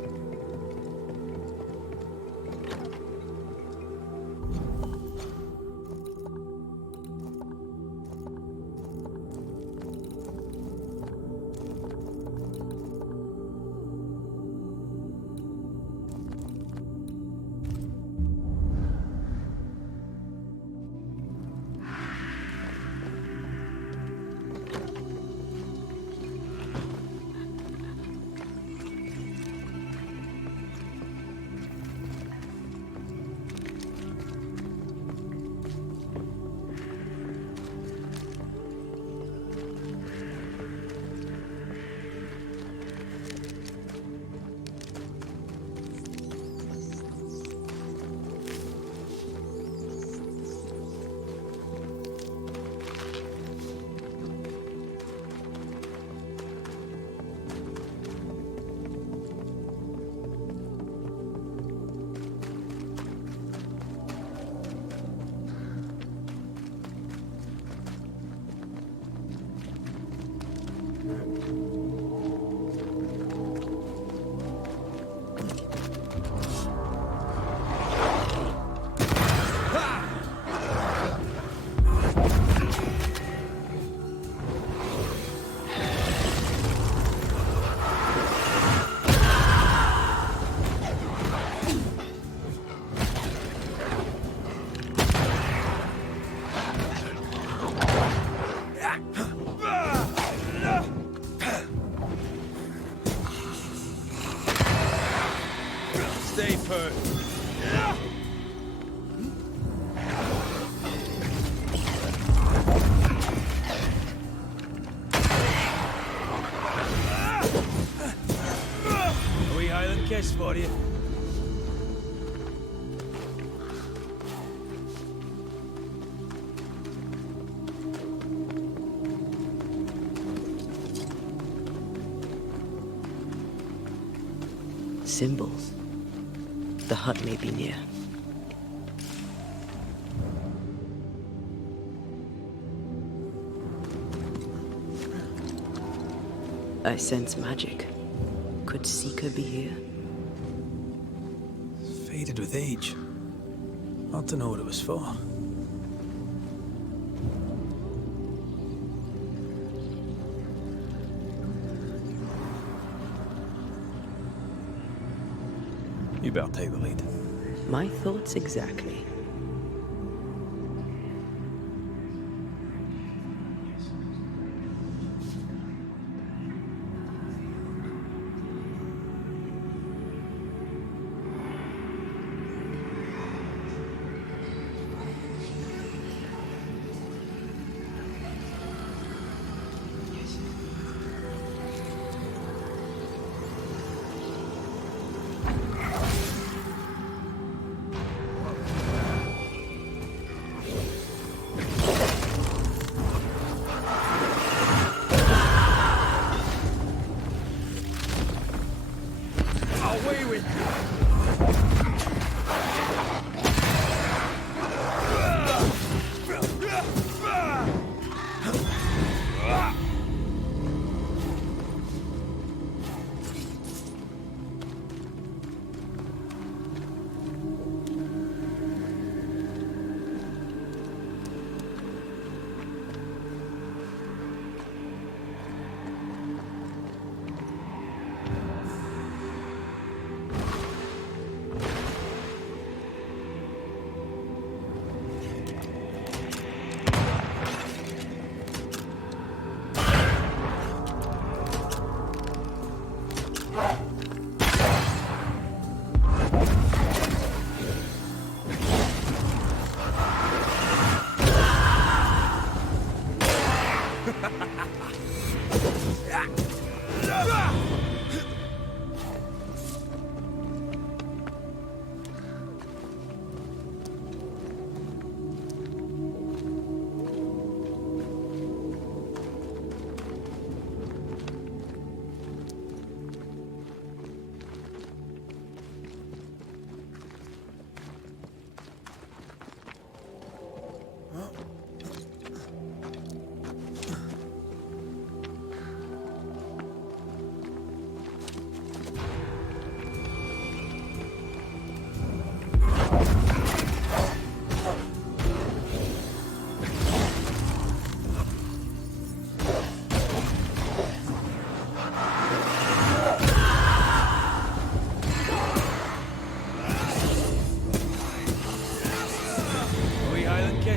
Stay put. A wee Highland kiss for you. Symbols. The hut may be near. I sense magic. Could Seeker be here? Faded with age. Hard to know what it was for. You better take the lead. My thoughts exactly.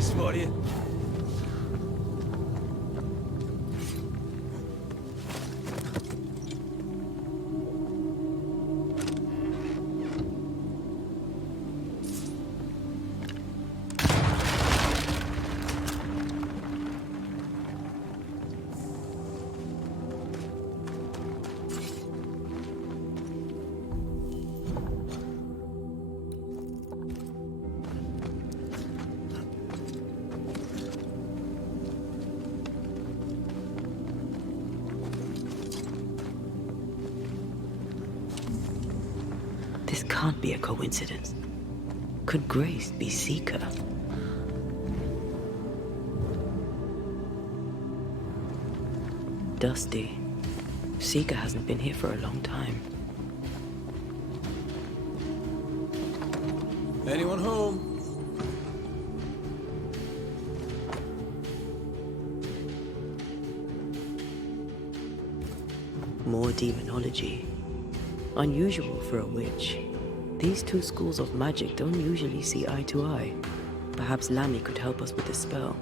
this for you. This can't be a coincidence. Could Grace be Seeker? Dusty. Seeker hasn't been here for a long time. Anyone home? More demonology. Unusual for a witch. These two schools of magic don't usually see eye to eye. Perhaps Lammy could help us with the spell.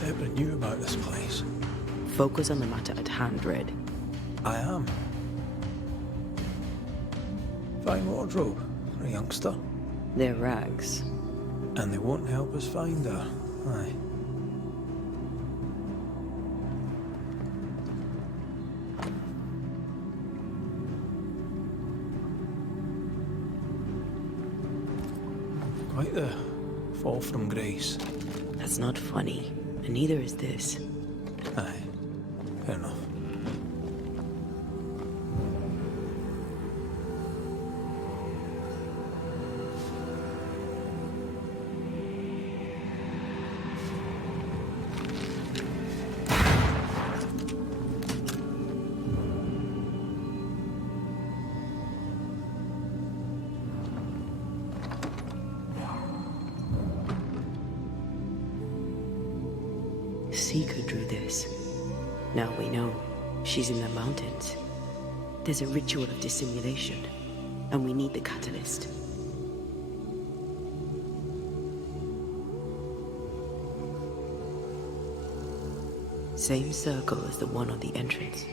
Deborah knew about this place. Focus on the matter at hand, Red. I am. Fine wardrobe for a youngster. They're rags. And they won't help us find her. Aye. Quite the fall from grace. That's not funny, and neither is this. Aye, fair enough. Seeker drew this. Now we know. She's in the mountains. There's a ritual of dissimulation, and we need the catalyst. Same circle as the one on the entrance.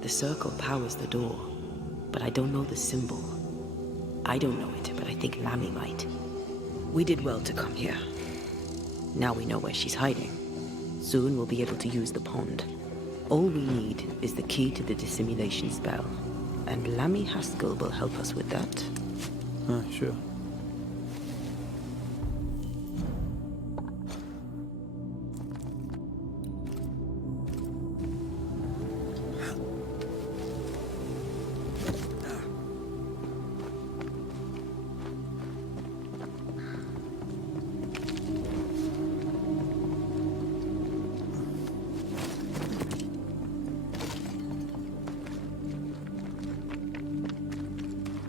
The circle powers the door, but I don't know the symbol. I don't know it, but I think Lammy might. We did well to come here. Now we know where she's hiding. Soon we'll be able to use the pond. All we need is the key to the dissimulation spell, and Lammy Haskell will help us with that. Sure.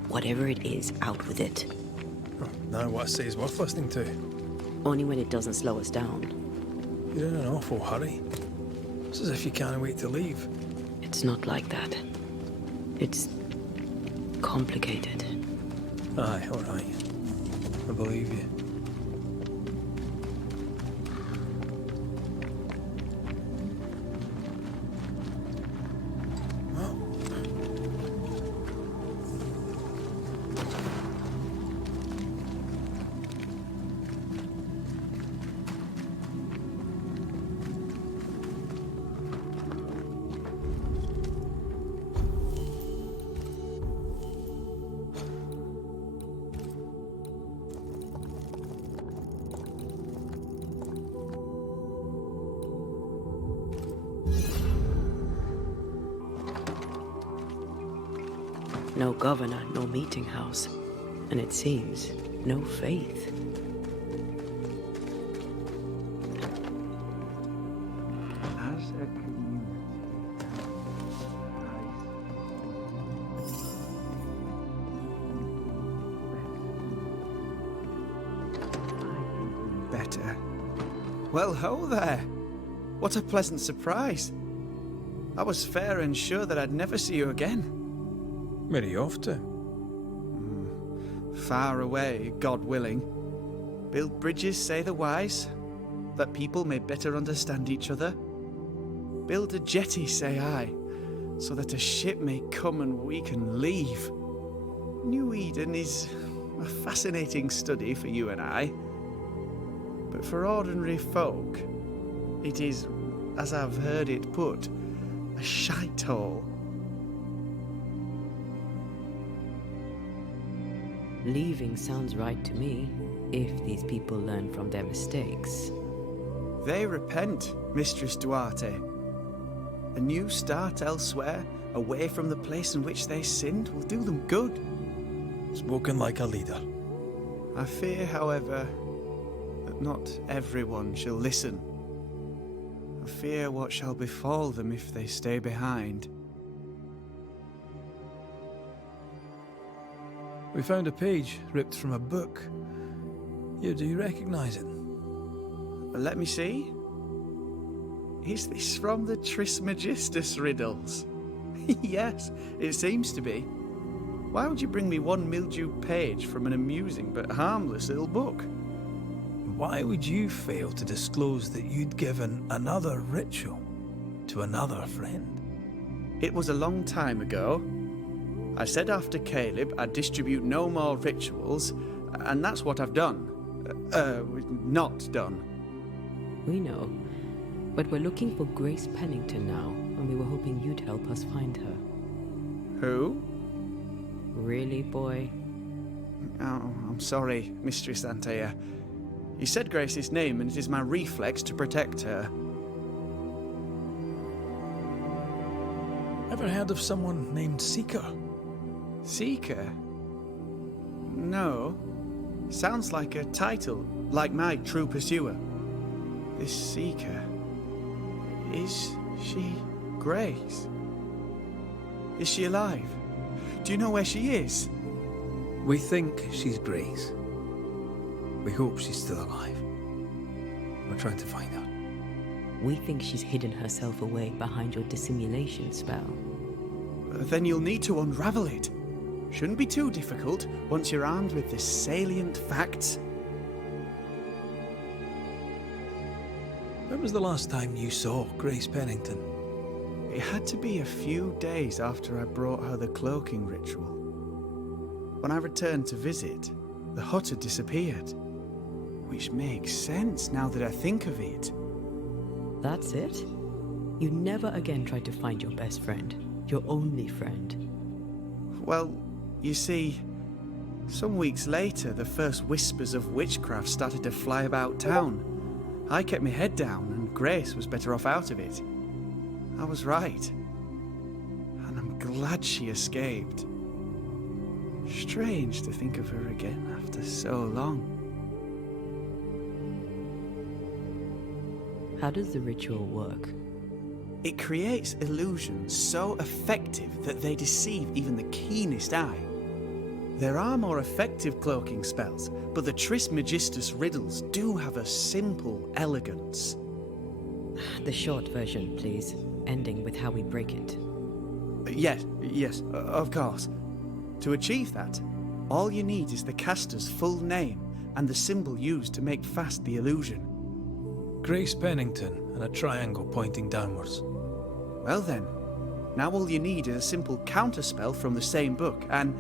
Whatever it is, out with it. Now what I say is worth listening to. Only when it doesn't slow us down. You're in an awful hurry. It's as if you can't wait to leave. It's not like that. It's complicated. Aye, all right. I believe you. No governor, no meeting house. And it seems, no faith. As a community, better. Well, ho there. What a pleasant surprise. I was fair and sure that I'd never see you again. Where are you off to? Far away, God willing. Build bridges, say the wise, that people may better understand each other. Build a jetty, say I, so that a ship may come and we can leave. New Eden is a fascinating study for you and I. But for ordinary folk, it is, as I've heard it put, a shithole. Leaving sounds right to me, if these people learn from their mistakes. They repent, Mistress Duarte. A new start elsewhere, away from the place in which they sinned, will do them good. Spoken like a leader. I fear, however, that not everyone shall listen. I fear what shall befall them if they stay behind. We found a page ripped from a book. Here, do you recognize it? Let me see. Is this from the Trismegistus riddles? Yes, it seems to be. Why would you bring me one mildewed page from an amusing but harmless little book? Why would you fail to disclose that you'd given another ritual to another friend? It was a long time ago. I said after Caleb I'd distribute no more rituals, and that's what I've done. Not done. We know, but we're looking for Grace Pennington now, and we were hoping you'd help us find her. Who? Really, boy? Oh, I'm sorry, Mistress Antea. You said Grace's name, and it is my reflex to protect her. Ever heard of someone named Seeker? Seeker? No. Sounds like a title, like my true pursuer. This Seeker... Is she Grace? Is she alive? Do you know where she is? We think she's Grace. We hope she's still alive. We're trying to find her. We think she's hidden herself away behind your dissimulation spell. Then you'll need to unravel it. Shouldn't be too difficult once you're armed with the salient facts. When was the last time you saw Grace Pennington? It had to be a few days after I brought her the cloaking ritual. When I returned to visit, the hut had disappeared. Which makes sense now that I think of it. That's it? You never again tried to find your best friend, your only friend. Well, you see, some weeks later, the first whispers of witchcraft started to fly about town. I kept my head down, and Grace was better off out of it. I was right. And I'm glad she escaped. Strange to think of her again after so long. How does the ritual work? It creates illusions so effective that they deceive even the keenest eye. There are more effective cloaking spells, but the Trismegistus riddles do have a simple elegance. The short version, please, ending with how we break it. Yes, of course. To achieve that, all you need is the caster's full name and the symbol used to make fast the illusion. Grace Pennington and a triangle pointing downwards. Well then, now all you need is a simple counterspell from the same book and...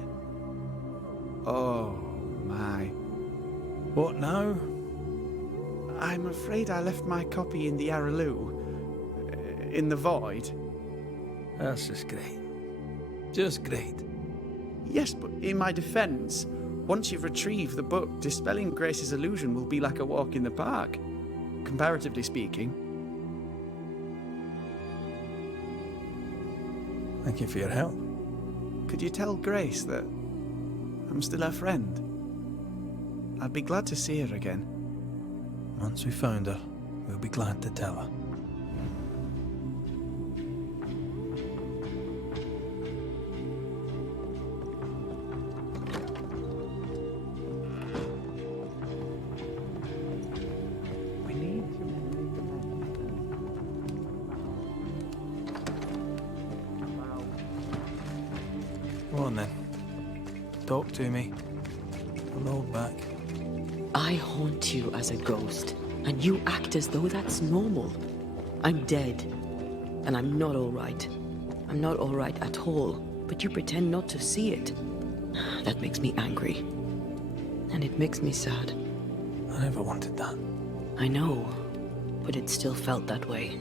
Oh my. What now? I'm afraid I left my copy in the Araloo. In the void. That's just great. Just great. Yes, but in my defense, once you've retrieved the book, dispelling Grace's illusion will be like a walk in the park, comparatively speaking. Thank you for your help. Could you tell Grace that I'm still her friend? I'd be glad to see her again. Once we found her, we'll be glad to tell her. Go on then. Talk to me. I'm all back. I haunt you as a ghost, and you act as though that's normal. I'm dead, and I'm not all right. I'm not all right at all, but you pretend not to see it. That makes me angry. And it makes me sad. I never wanted that. I know, but it still felt that way.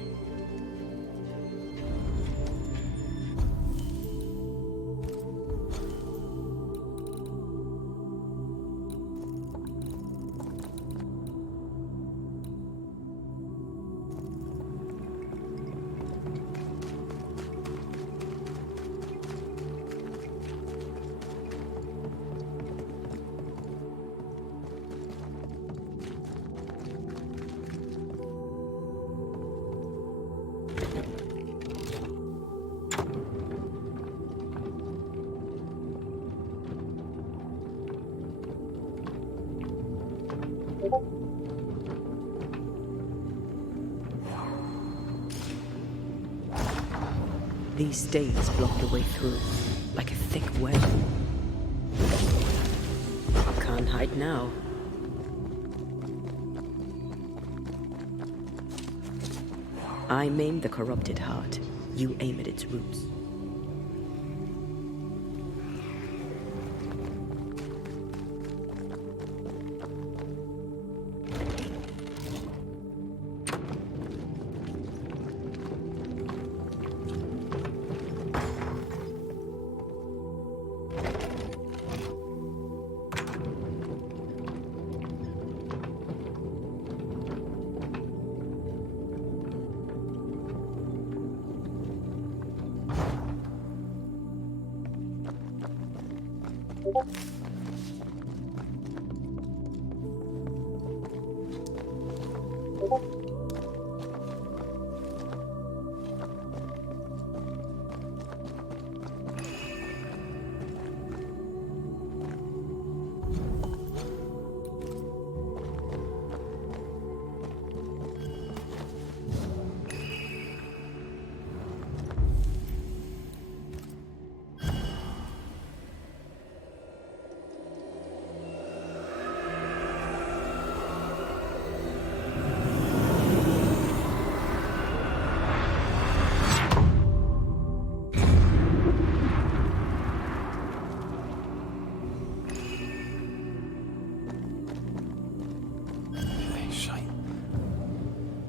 These stains block the way through, like a thick web. Can't hide now. I maim the corrupted heart. You aim at its roots.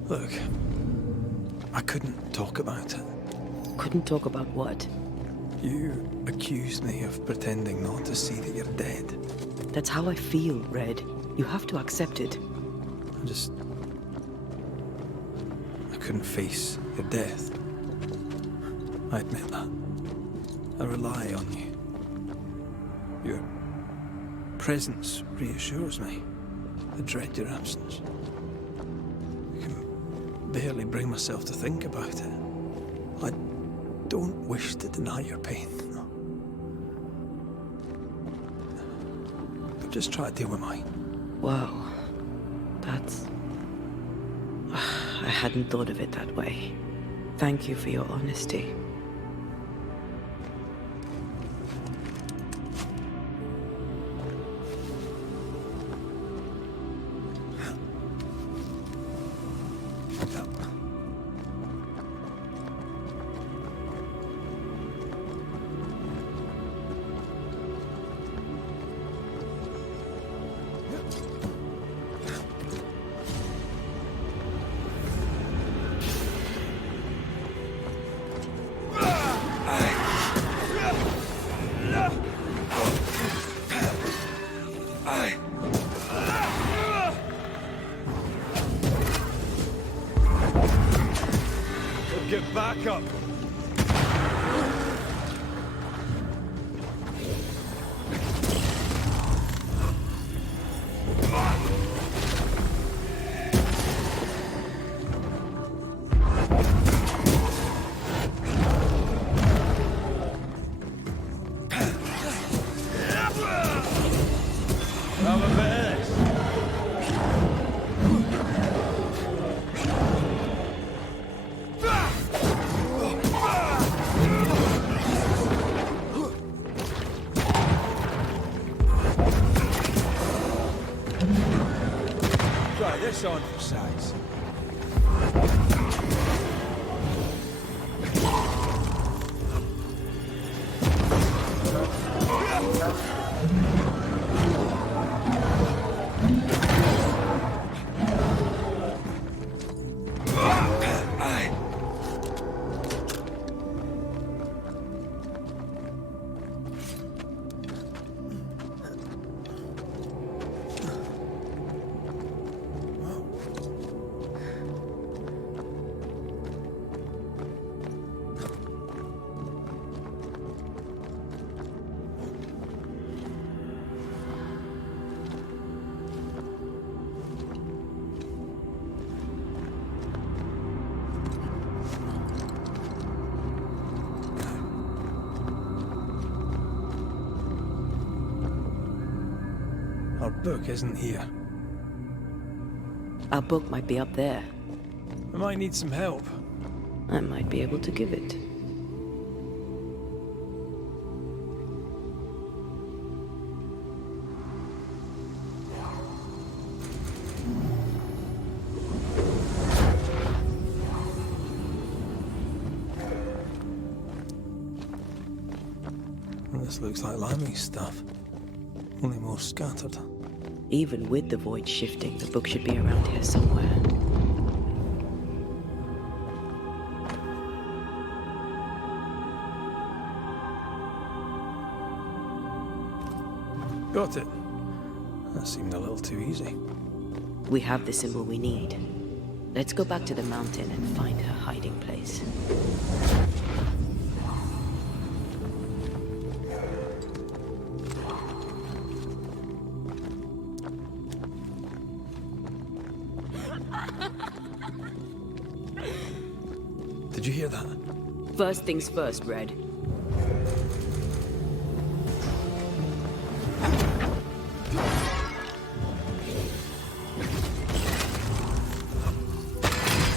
Look, I couldn't talk about it. Couldn't talk about what? You accused me of pretending not to see that you're dead. That's how I feel, Red. You have to accept it. I couldn't face your death. I admit that. I rely on you. Your presence reassures me. I dread your absence. I can barely bring myself to think about it. I don't wish to deny your pain, no. But just try to deal with mine. Wow. That's... I hadn't thought of it that way. Thank you for your honesty. Get back up! Try this on for size. Our book isn't here. Our book might be up there. I might need some help. I might be able to give it. This looks like Lammy's stuff. Only more scattered. Even with the void shifting, the book should be around here somewhere. Got it. That seemed a little too easy. We have the symbol we need. Let's go back to the mountain and find her hiding place. Did you hear that? First things first, Red.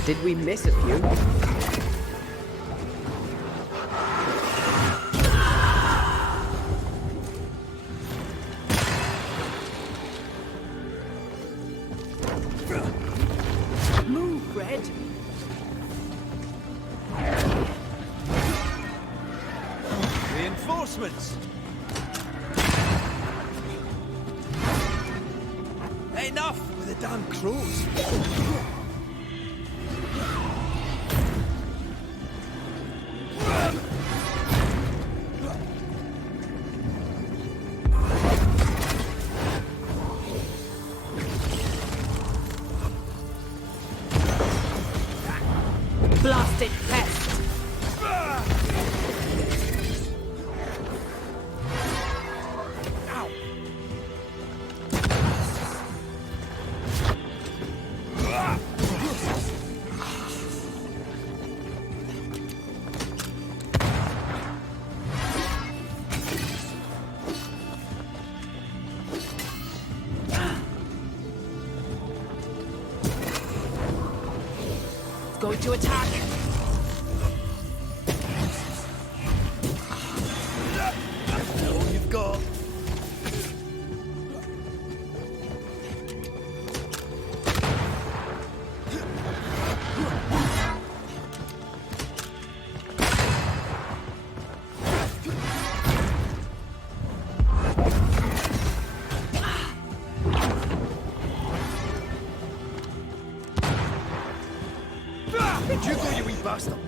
Did we miss a few? Move, Red. Reinforcements! Enough with the damn crows! Blasted pest! Ow! It's going to attack! All you've got. Did you go, you wee bastard?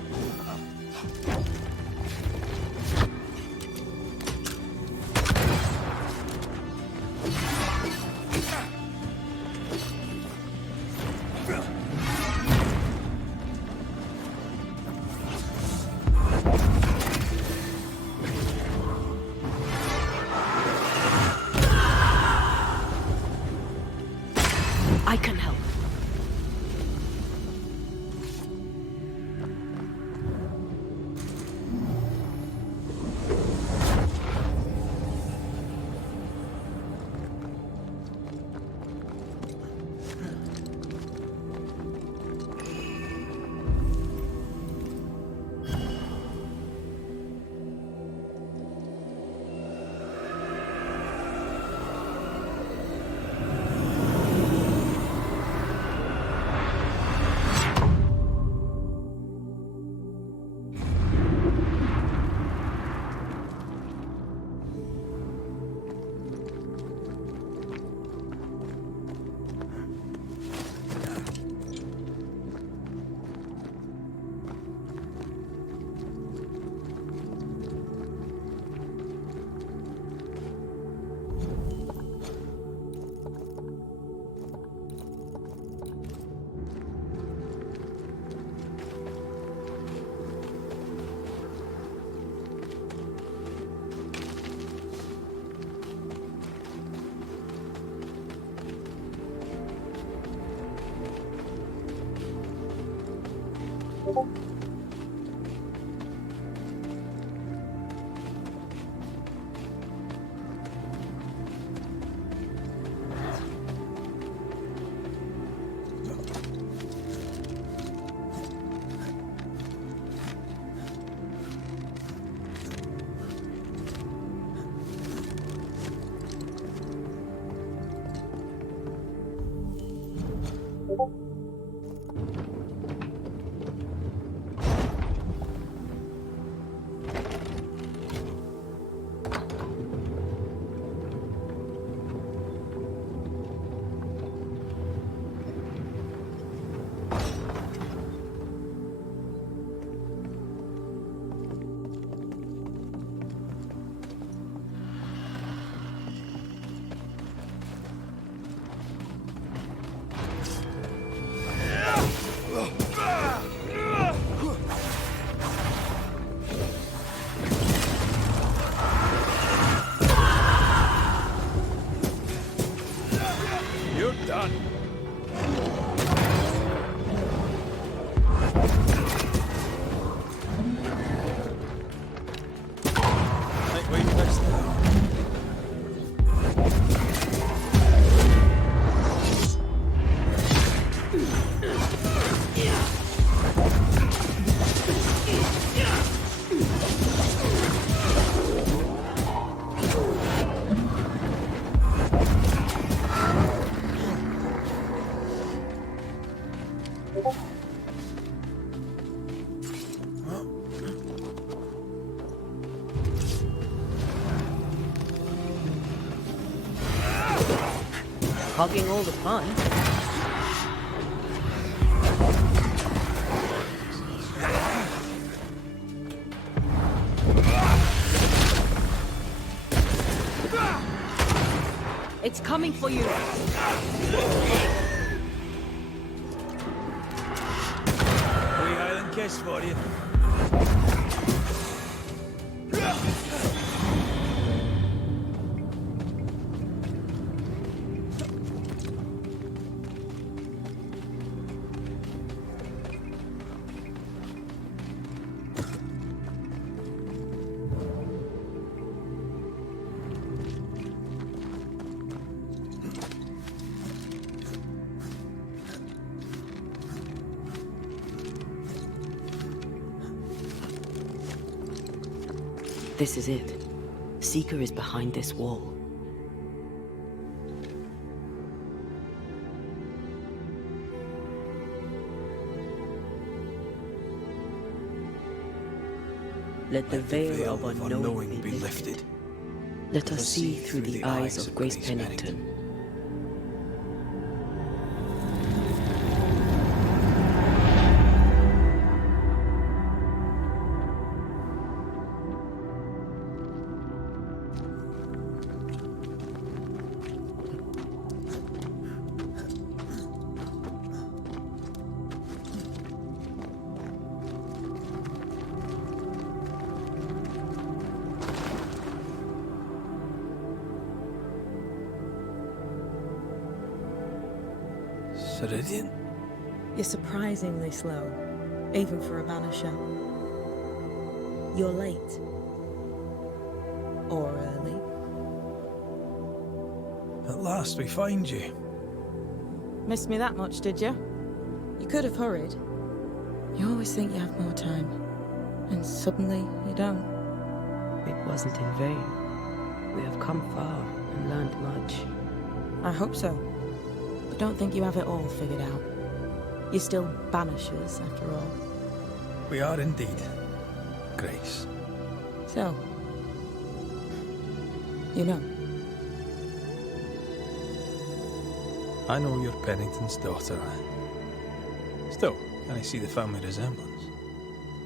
I can help. You're done. Think we missed that. Hogging all the fun. It's coming for you. Wee Highland kiss for you. This is it. Seeker is behind this wall. Let the veil of unknowing be lifted. Let us see through the eyes of Grace Pennington. Ceridian? You're surprisingly slow, even for a Banisher. You're late. Or early. At last we find you. Missed me that much, did you? You could have hurried. You always think you have more time, and suddenly you don't. It wasn't in vain. We have come far and learned much. I hope so. But don't think you have it all figured out. You're still Banishers, after all. We are indeed, Grace. So, you know. I know you're Pennington's daughter. Still, can I see the family resemblance?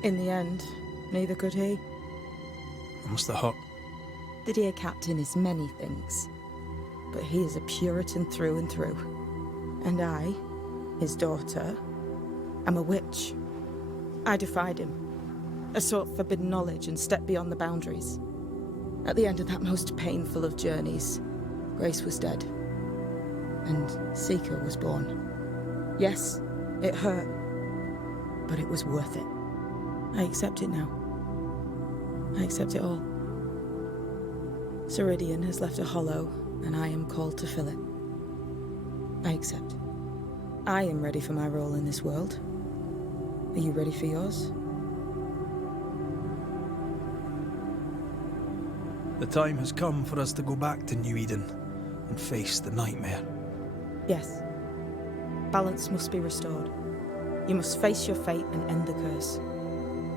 In the end, neither could he. It must have hurt. The dear captain is many things, but he is a Puritan through and through. And I, his daughter, am a witch. I defied him, sought forbidden knowledge and stepped beyond the boundaries. At the end of that most painful of journeys, Grace was dead, and Seeker was born. Yes, it hurt, but it was worth it. I accept it now. I accept it all. Ceridian has left a hollow, and I am called to fill it. I accept. I am ready for my role in this world. Are you ready for yours? The time has come for us to go back to New Eden and face the nightmare. Yes. Balance must be restored. You must face your fate and end the curse.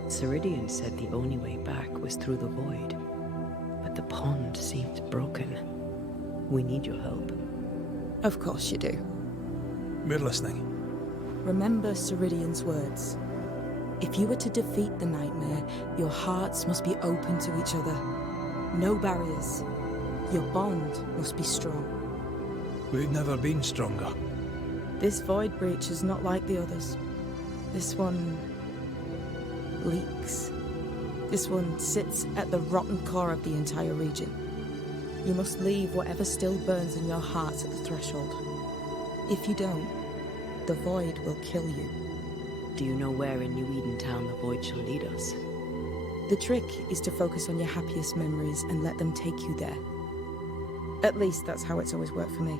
Ceridian said the only way back was through the void, but the pond seems broken. We need your help. Of course you do. We're listening. Remember Ceridian's words. If you are to defeat the nightmare, your hearts must be open to each other. No barriers. Your bond must be strong. We've never been stronger. This void breach is not like the others. This one leaks. This one sits at the rotten core of the entire region. You must leave whatever still burns in your hearts at the threshold. If you don't, the void will kill you. Do you know where in New Eden Town the void shall lead us? The trick is to focus on your happiest memories and let them take you there. At least that's how it's always worked for me.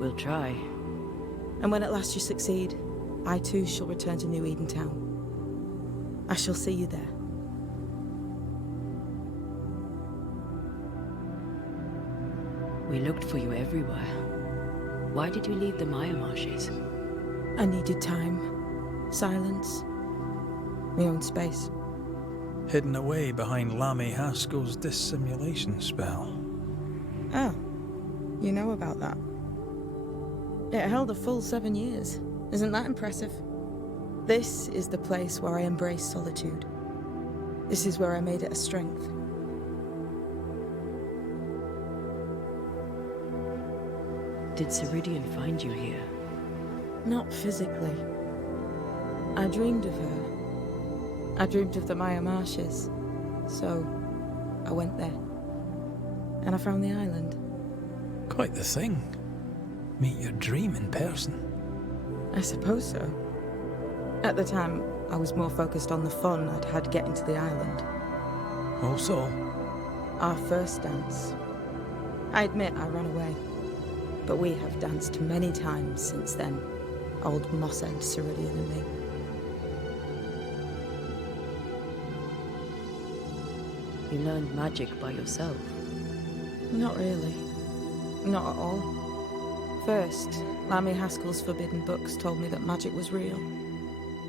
We'll try. And when at last you succeed, I too shall return to New Eden Town. I shall see you there. We looked for you everywhere. Why did you leave the Maya marshes? I needed time, silence, my own space. Hidden away behind Lammy Haskell's dissimulation spell. Oh, you know about that. It held a full 7 years. Isn't that impressive? This is the place where I embrace solitude. This is where I made it a strength. Did Ceridian find you here? Not physically. I dreamed of her. I dreamed of the Maya marshes. So, I went there. And I found the island. Quite the thing. Meet your dream in person. I suppose so. At the time, I was more focused on the fun I'd had getting to the island. Also? Our first dance. I admit I ran away. But we have danced many times since then. Old moss-head Ceridian and me. You learned magic by yourself? Not really. Not at all. First, Lammy Haskell's forbidden books told me that magic was real.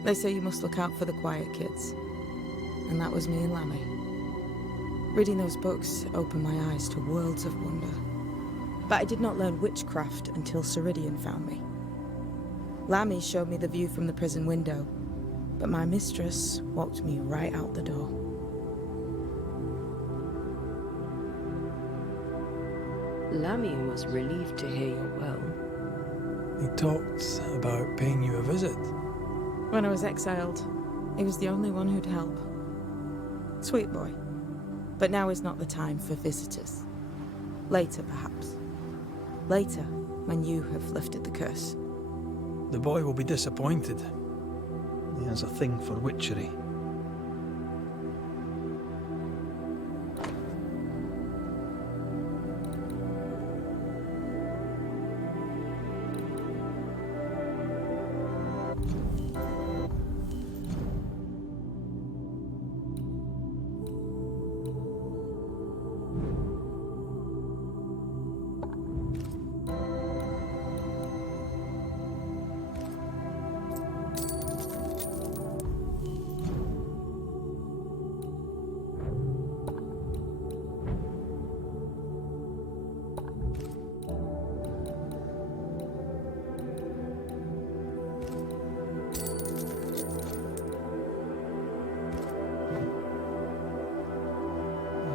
They say you must look out for the quiet kids. And that was me and Lammy. Reading those books opened my eyes to worlds of wonder. But I did not learn witchcraft until Ceridian found me. Lammy showed me the view from the prison window, but my mistress walked me right out the door. Lammy was relieved to hear you're well. He talked about paying you a visit. When I was exiled, he was the only one who'd help. Sweet boy. But now is not the time for visitors. Later, perhaps. Later, when you have lifted the curse. The boy will be disappointed. He has a thing for witchery.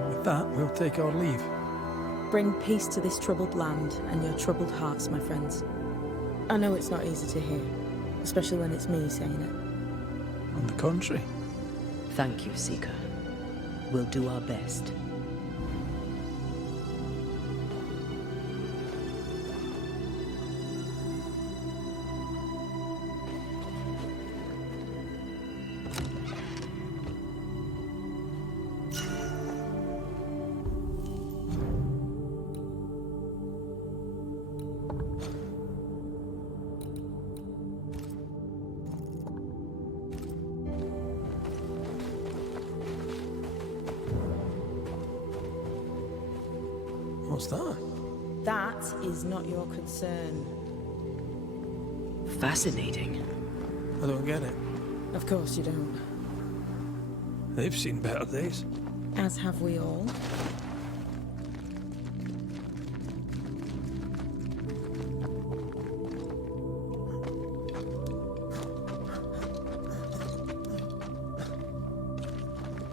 With that, we'll take our leave. Bring peace to this troubled land and your troubled hearts, my friends. I know it's not easy to hear, especially when it's me saying it. On the contrary. Thank you, Seeker. We'll do our best. What's that? That is not your concern. Fascinating. I don't get it. Of course you don't. They've seen better days. As have we all.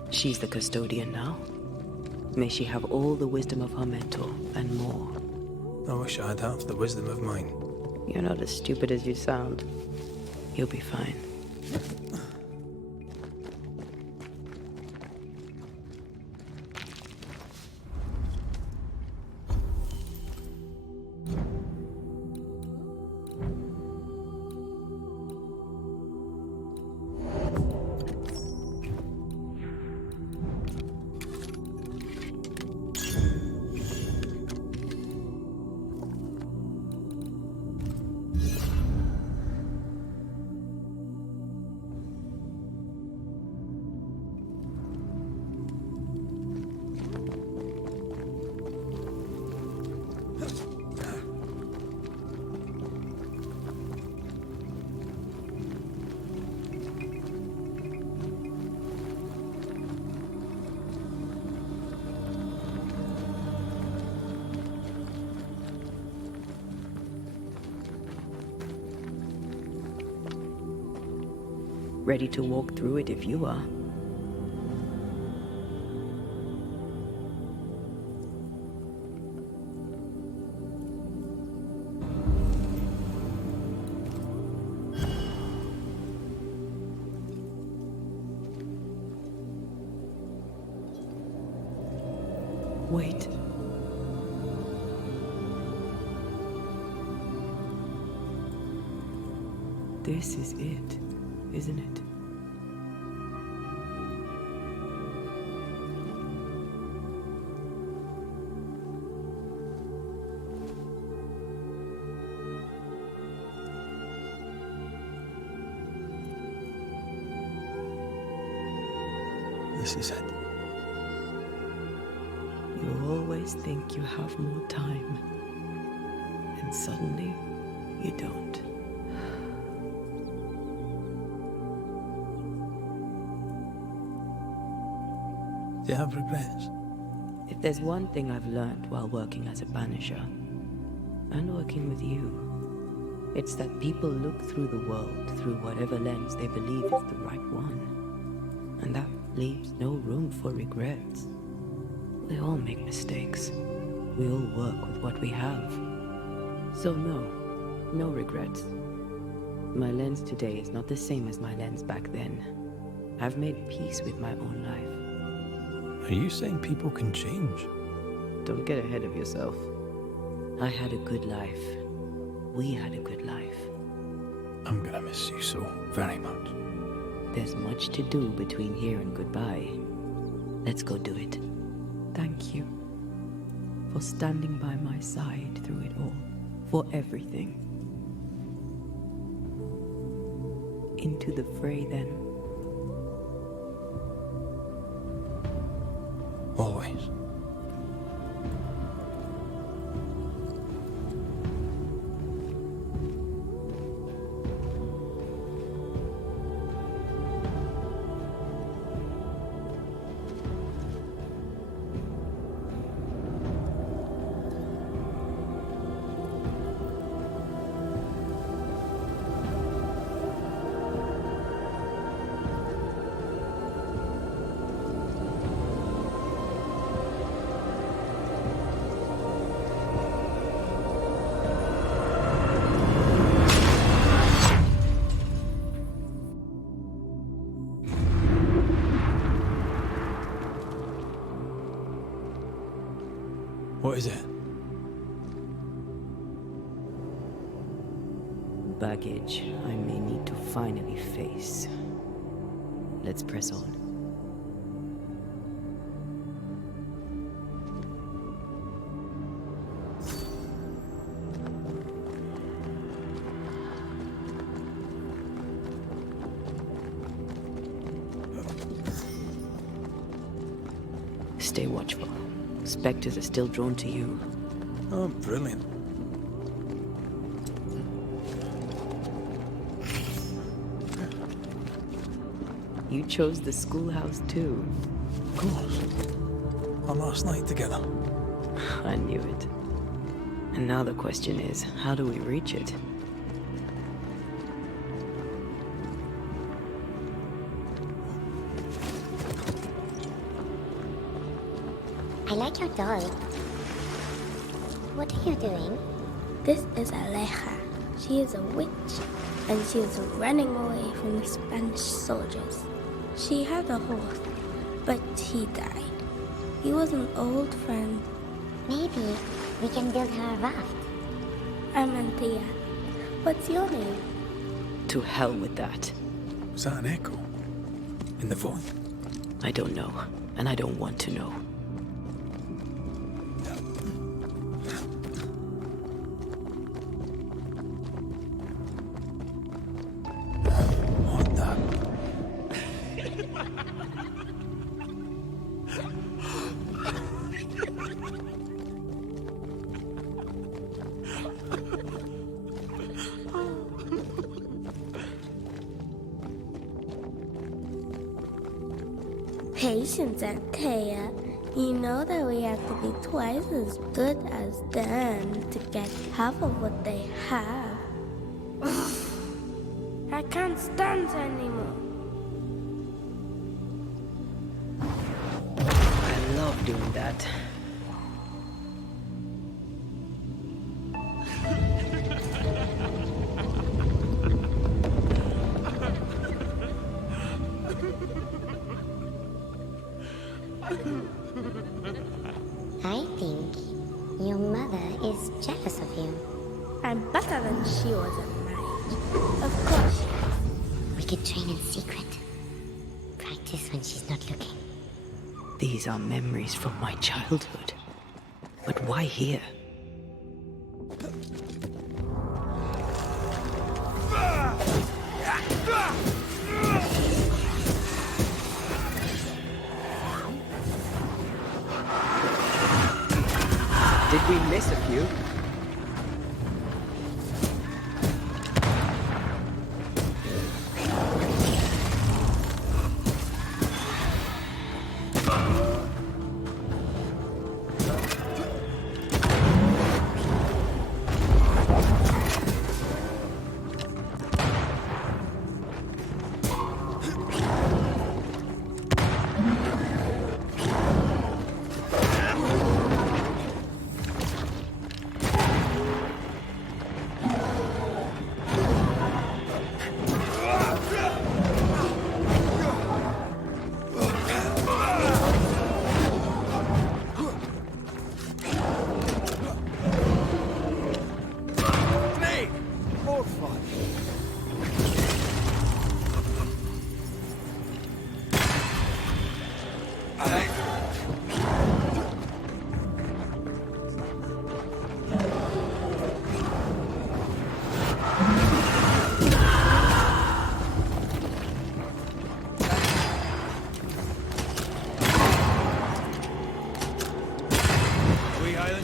She's the custodian now. May she have all the wisdom of her mentor, and more. I wish I had half the wisdom of mine. You're not as stupid as you sound. You'll be fine. Ready to walk through it if you are. Wait. This is it, isn't it? This is it. You always think you have more time, and suddenly you don't. Do you have regrets? If there's one thing I've learned while working as a Banisher, and working with you, it's that people look through the world through whatever lens they believe is the right one. And that leaves no room for regrets. We all make mistakes. We all work with what we have. So no regrets. My lens today is not the same as my lens back then. I've made peace with my own life. Are you saying people can change? Don't get ahead of yourself. I had a good life. We had a good life. I'm gonna miss you so very much. There's much to do between here and goodbye. Let's go do it. Thank you for standing by my side through it all. For everything. Into the fray then. Always. What is it? Baggage I may need to finally face. Let's press on. Stay watchful. Spectres are still drawn to you. Oh, brilliant. You chose the schoolhouse too. Of course. Our last night together. I knew it. And now the question is, how do we reach it? I like your doll. What are you doing? This is Aleja. She is a witch, and she is running away from the Spanish soldiers. She had a horse, but he died. He was an old friend. Maybe we can build her a raft. I'm Anthea. What's your name? To hell with that. Was that an echo? In the void? I don't know, and I don't want to know. What the? Patience, Anthea. You know that we have to be twice as good as them to get half of what they have. I can't stand anymore. I love doing that. I think your mother is jealous of you. I'm better than she was at marriage. Of course she is. We could train in secret. Practice when she's not looking. These are memories from my childhood. But why here? Did we miss a few?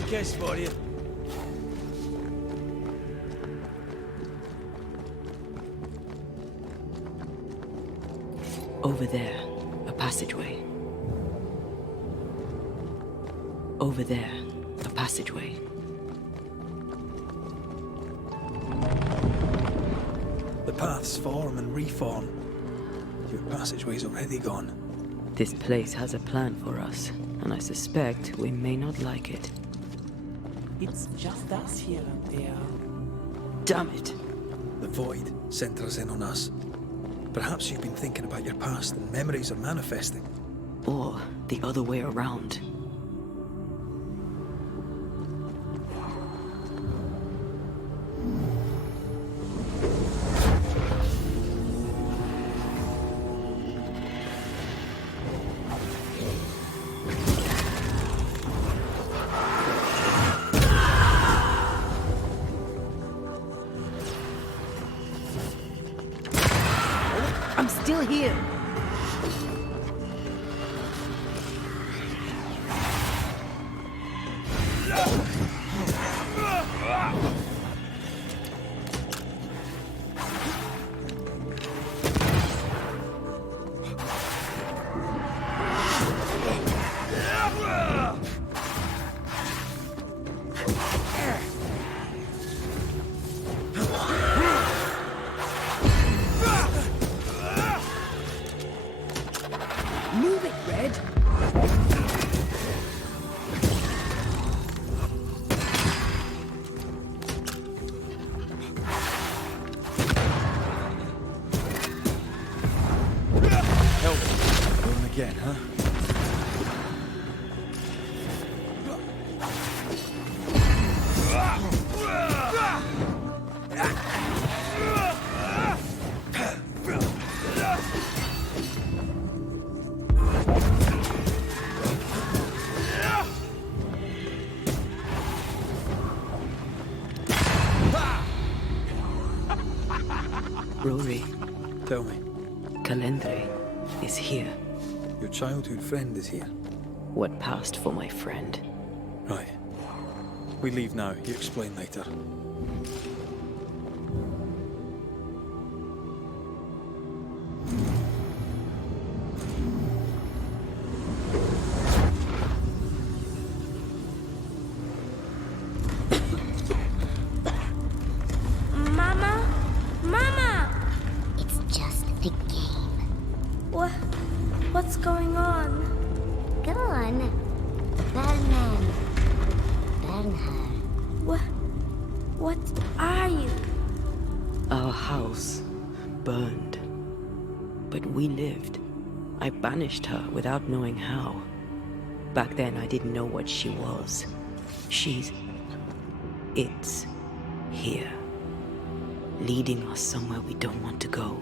Kiss for you. Over there, a passageway. Over there, a passageway. The paths form and reform. Your passageway's already gone. This place has a plan for us, and I suspect we may not like it. It's just us here and there. Damn it! The void centers in on us. Perhaps you've been thinking about your past and memories are manifesting. Or the other way around. I'm still here. Move it, Red. Help me. Going again, huh? Rory, Tell me, Calendri is here. your childhood friend is here. What passed for my friend? Right. We leave now. You explain later. Mama? Mama! It's just a game. What's going on? Go on. Batman. Bernhard. What are you? Our house burned. But we lived. I banished her without knowing how. Back then, I didn't know what she was. It's here. Leading us somewhere we don't want to go.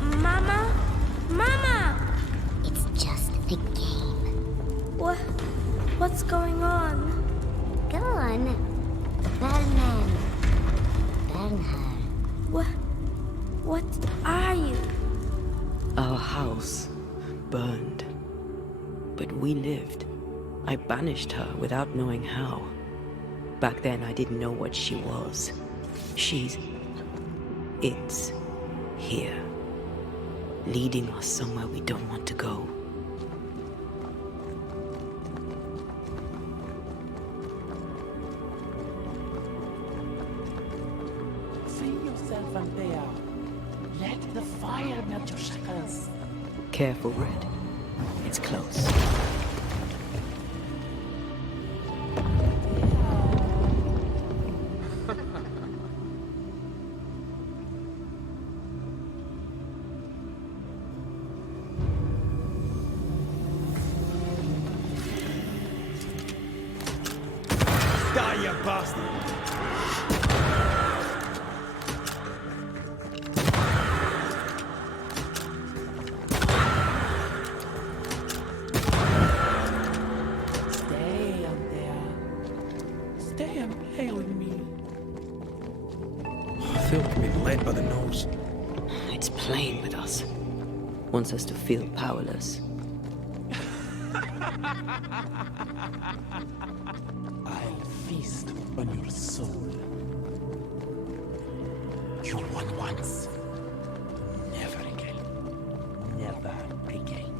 Mama? Mama! It's just a game. What's going on? Go on. Batman. Bernhard. What are you? Our house burned. But we lived. I banished her without knowing how. Back then, I didn't know what she was. It's here. Leading us somewhere we don't want to go. Free yourself, Anthea. Let the fire melt your shackles. Careful, Red. It's close. Die, you bastard! Stay, Anthea. Stay and play with me. I feel like I'm being led by the nose. It's playing with us. Wants us to feel powerless. I'll feast on your soul. You won once. Never again. Never again.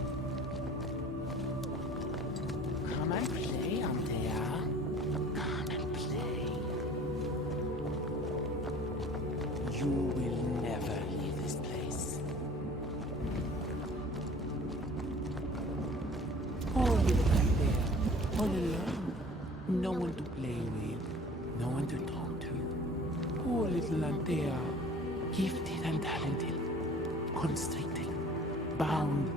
Come and play, Anthea. Come and play. You will never leave this place. Oh, you back there, all alone. No one to play with, no one to talk to. Poor little Anthea, gifted and talented, constricted, bound,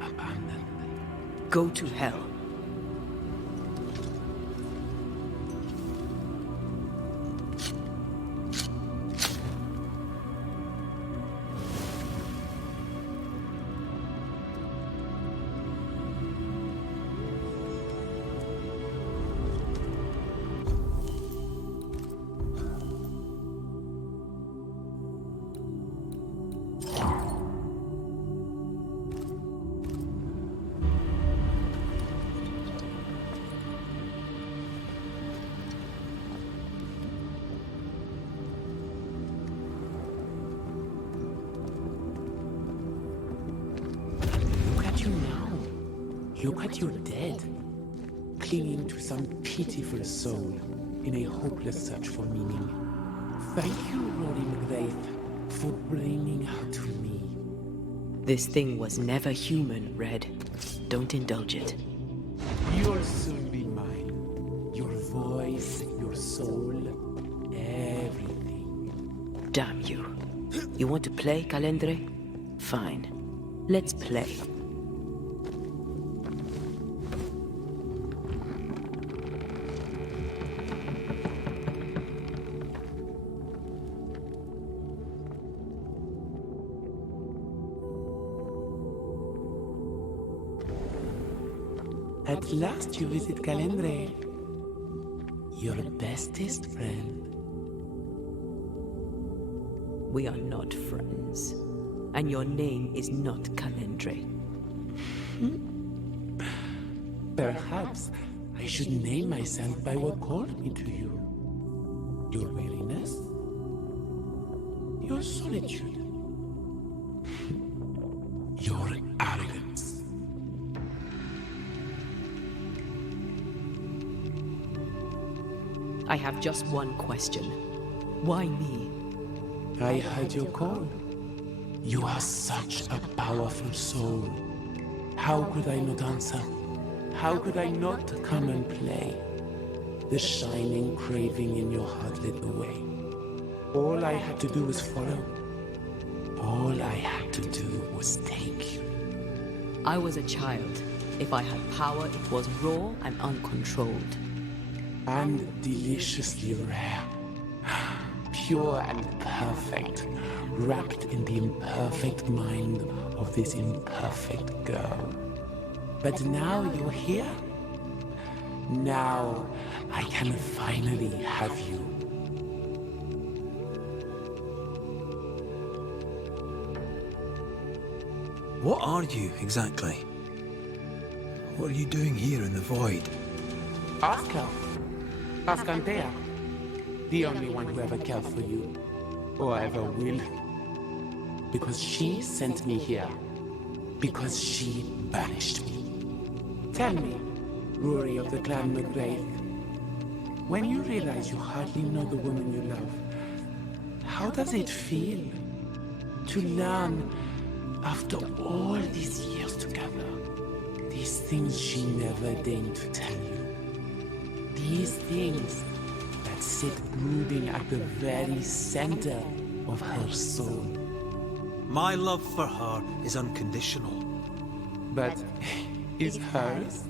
abandoned. Go to hell. Look at your dead, clinging to some pitiful soul in a hopeless search for meaning. Thank you, Rory McGrath, for bringing her to me. This thing was never human, Red. Don't indulge it. You'll soon be mine. Your voice, your soul, everything. Damn you. You want to play, Calendre? Fine. Let's play. At last you visit Calendre, your bestest friend. We are not friends. And your name is not Calendre. Perhaps I should name myself by what called me to you. Your weariness, your solitude, your arrogance. I have just one question. Why me? I heard your call. You are such a powerful soul. How could I not answer? How could I not come and play? The shining craving in your heart led the way. All I had to do was follow. All I had to do was take you. I was a child. If I had power, it was raw and uncontrolled. And deliciously rare. Pure and perfect, wrapped in the imperfect mind of this imperfect girl. But now you're here. Now I can finally have you. What are you, exactly? What are you doing here in the void? Ask her. Ask Antea. The only one who ever cared for you. Or ever will. Because she sent me here. Because she banished me. Tell me, Rory of the clan McGrath, when you realize you hardly know the woman you love, how does it feel to learn, after all these years together, these things she never deigned to tell you? These things that sit brooding at the very center of her soul. My love for her is unconditional. But is hers?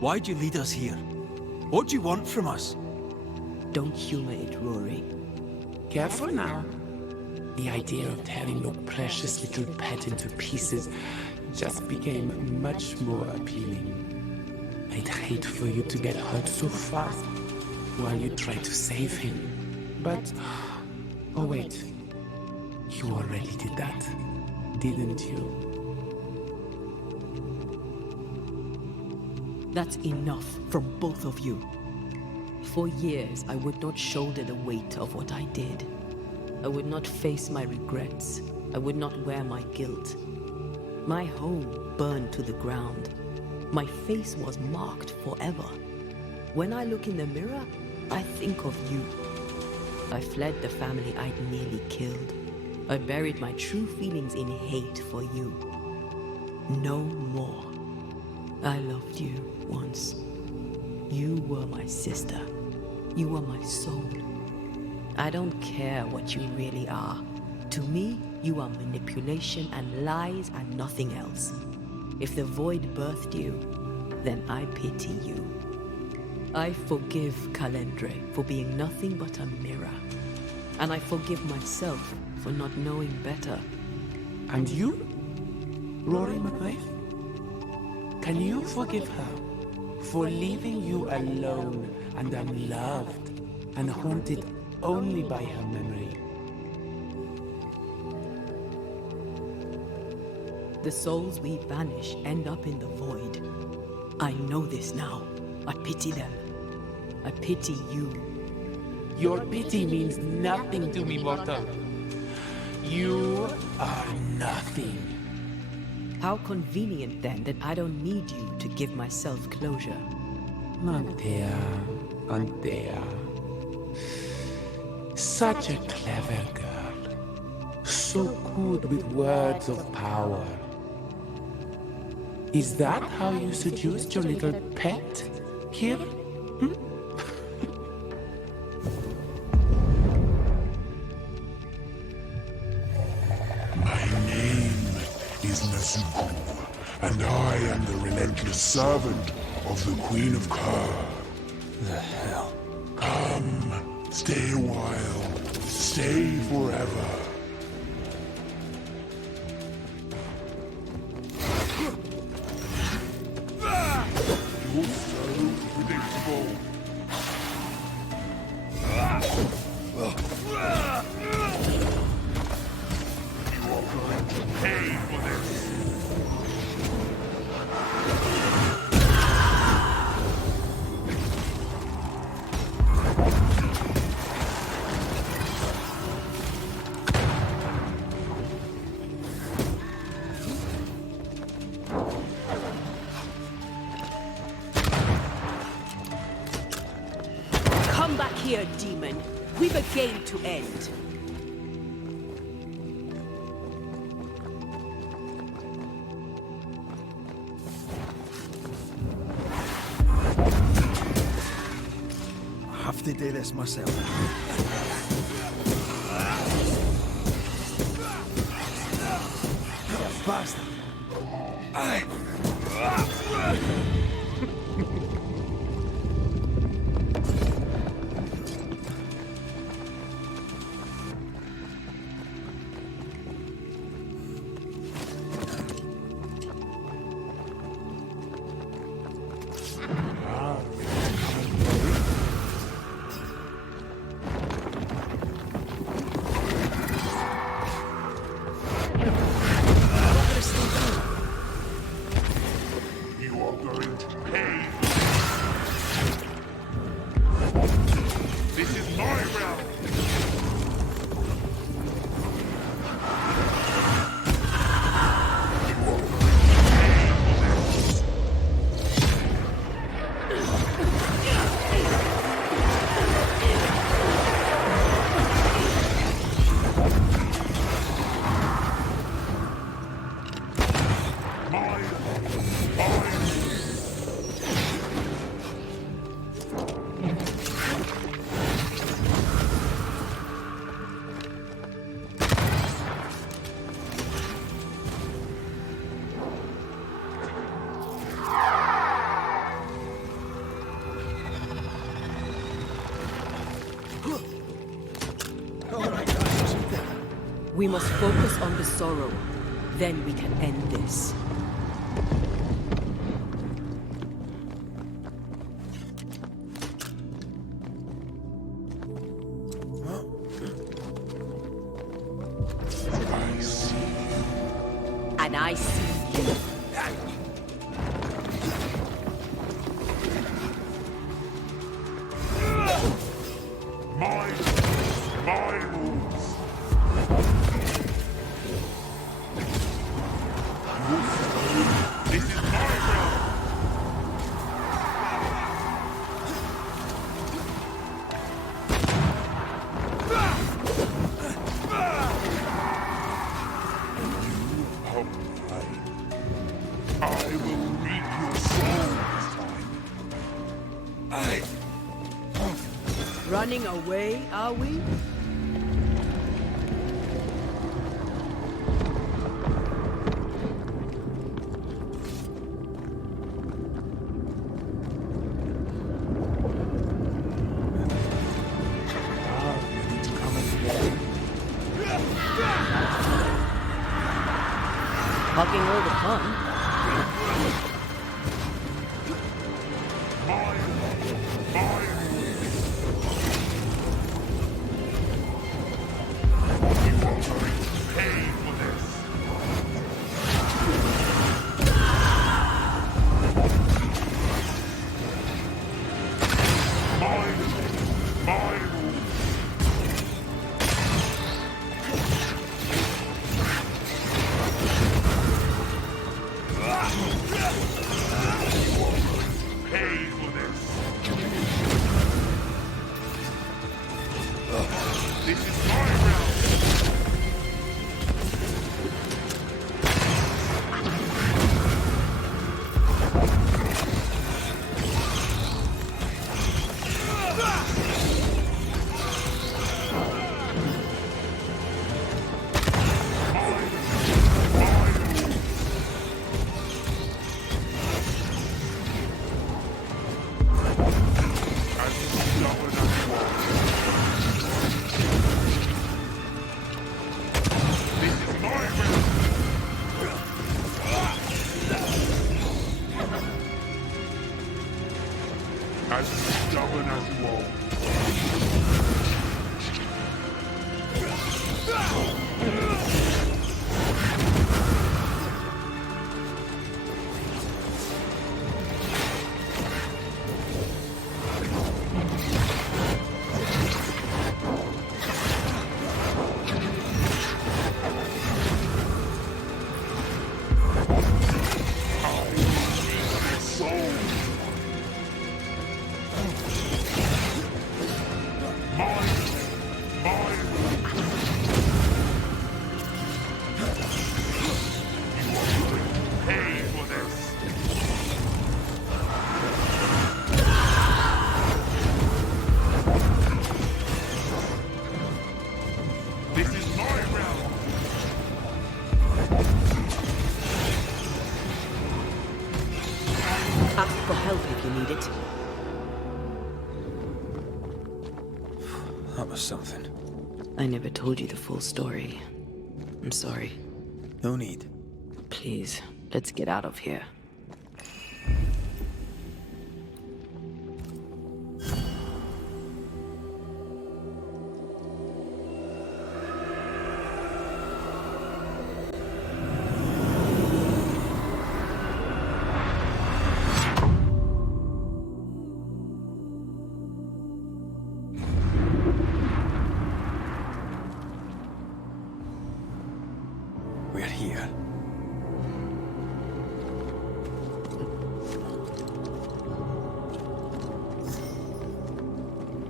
Why'd you lead us here? What do you want from us? Don't humor it, Rory. Careful now. The idea of tearing your precious little pet into pieces just became much more appealing. I'd hate for you to get hurt so fast while you try to save him. But... oh wait. You already did that, didn't you? That's enough from both of you. For years, I would not shoulder the weight of what I did. I would not face my regrets. I would not wear my guilt. My home burned to the ground. My face was marked forever. When I look in the mirror, I think of you. I fled the family I'd nearly killed. I buried my true feelings in hate for you. No more. I loved you once. You were my sister. You were my soul. I don't care what you really are. To me, you are manipulation and lies and nothing else. If the void birthed you, then I pity you. I forgive Calendre for being nothing but a mirror. And I forgive myself for not knowing better. And you? Rory McGrath? Can you forgive her for leaving you alone and unloved and haunted only by her memory? The souls we banish end up in the void. I know this now. I pity them. I pity you. Your pity means nothing to me, mortal. You are nothing. How convenient then that I don't need you to give myself closure. Antea, Antea. Such a clever girl. So good with words of power. Is that how you seduced your little pet here? My name is Nasuku, and I am the relentless servant of the Queen of Kerr. The hell? Come, stay a while, stay forever. You're so predictable. You are going to pay for this. Come back here, demon. We've a game to end. I have to do this myself. You bastard! Aye. You are going to pay. This is my realm. We must focus on the sorrow. Then we can end this. I see. And I see you. My rules. This is my realm. I will reap your soul this time. Running away, are we? Hugging all the fun. As stubborn as you are. Ask for help if you need it. That was something. I never told you the full story. I'm sorry. No need. Please, let's get out of here. We're here.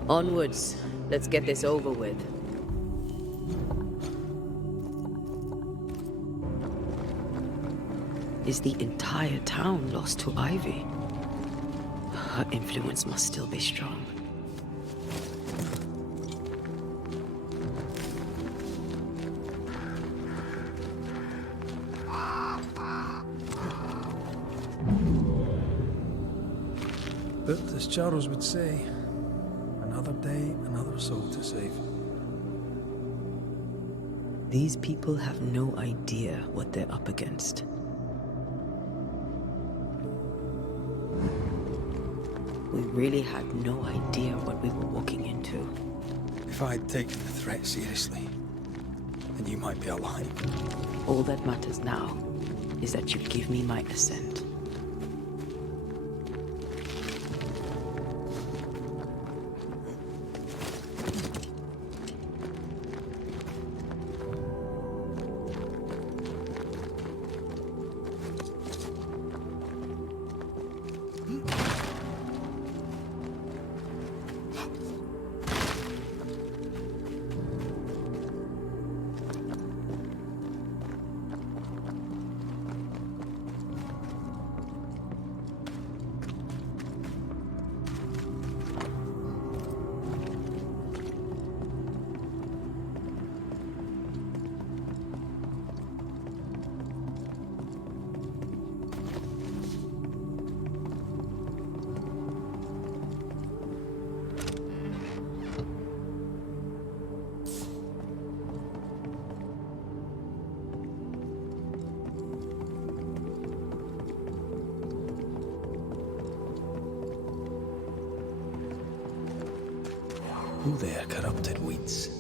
Onwards. Let's get this over with. Is the entire town lost to Ivy? Her influence must still be strong. But as Charles would say, another day, another soul to save. These people have no idea what they're up against. We really had no idea what we were walking into. If I'd taken the threat seriously, then you might be alive. All that matters now is that you give me my assent. Who there, corrupted weeds?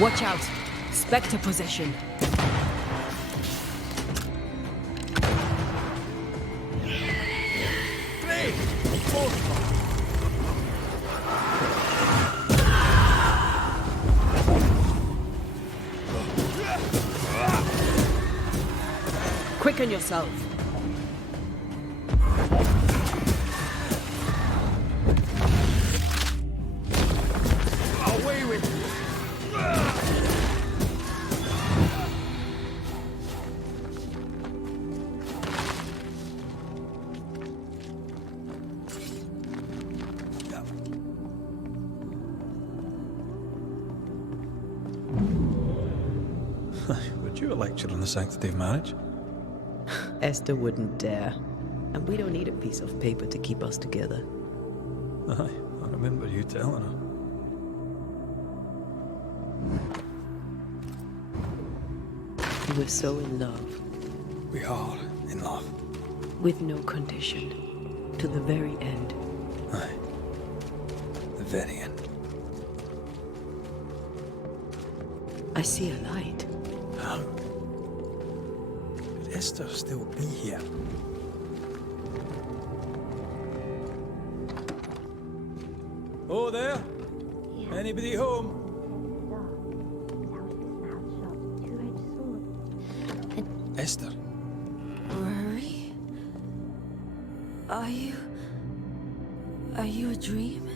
Watch out! Spectre possession. Quicken yourself. Away with you! Would you a lecture on the sanctity of marriage? Esther wouldn't dare. And we don't need a piece of paper to keep us together. Aye, I remember you telling her. We're so in love. We are in love. With no condition. To the very end. Aye. The very end. I see a light. How? Could Esther still be here? Oh, there? Anybody home? Esther? Rory? Are you a dream?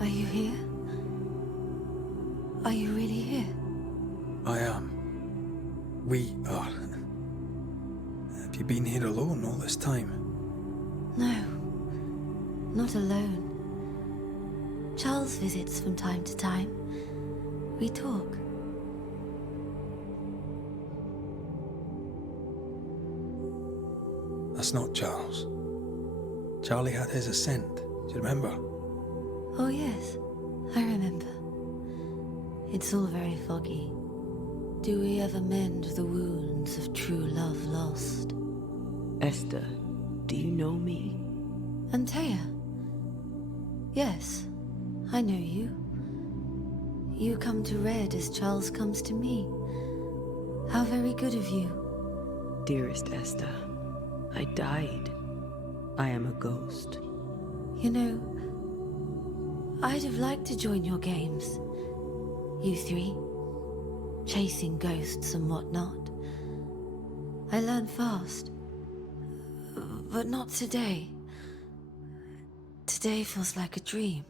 Are you here? Are you really here? I am. We are. Have you been here alone all this time? No, not alone. Charles visits from time to time. We talk. That's not Charles. Charlie had his ascent. Do you remember? Oh yes, I remember. It's all very foggy. Do we ever mend the wounds of true love lost? Esther, do you know me? Antea? Yes, I know you. You come to Red as Charles comes to me. How very good of you. Dearest Esther, I died. I am a ghost. You know, I'd have liked to join your games. You three. Chasing ghosts and whatnot. I learn fast. But not today. Today feels like a dream.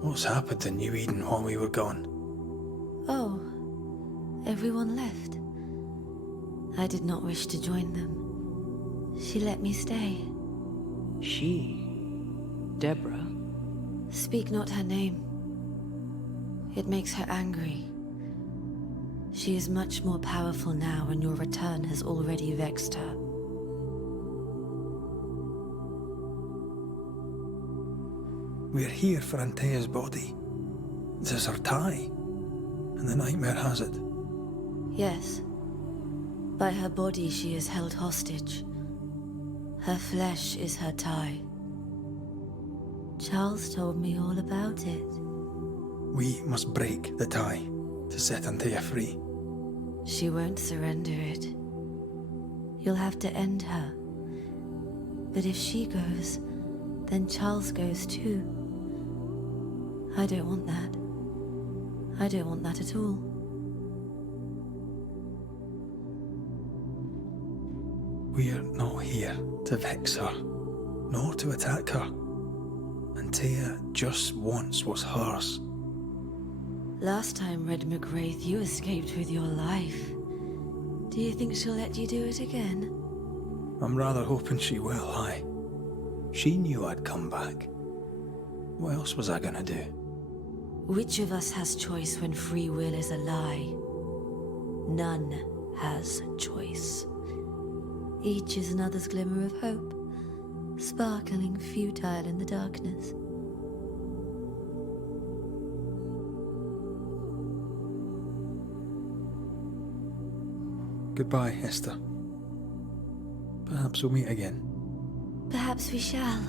What's happened to New Eden while we were gone? Oh, everyone left. I did not wish to join them. She let me stay. She? Deborah? Speak not her name. It makes her angry. She is much more powerful now, and your return has already vexed her. We're here for Antea's body. This is her tie. And the nightmare has it. Yes. By her body she is held hostage. Her flesh is her tie. Charles told me all about it. We must break the tie to set Antea free. She won't surrender it. You'll have to end her. But if she goes, then Charles goes too. I don't want that. I don't want that at all. We're not here to vex her, nor to attack her. Antea just wants what's hers. Last time, Red McWraith, you escaped with your life. Do you think she'll let you do it again? I'm rather hoping she will, aye. She knew I'd come back. What else was I gonna do? Which of us has choice when free will is a lie? None has choice. Each is another's glimmer of hope, sparkling futile in the darkness. Goodbye, Esther. Perhaps we'll meet again. Perhaps we shall.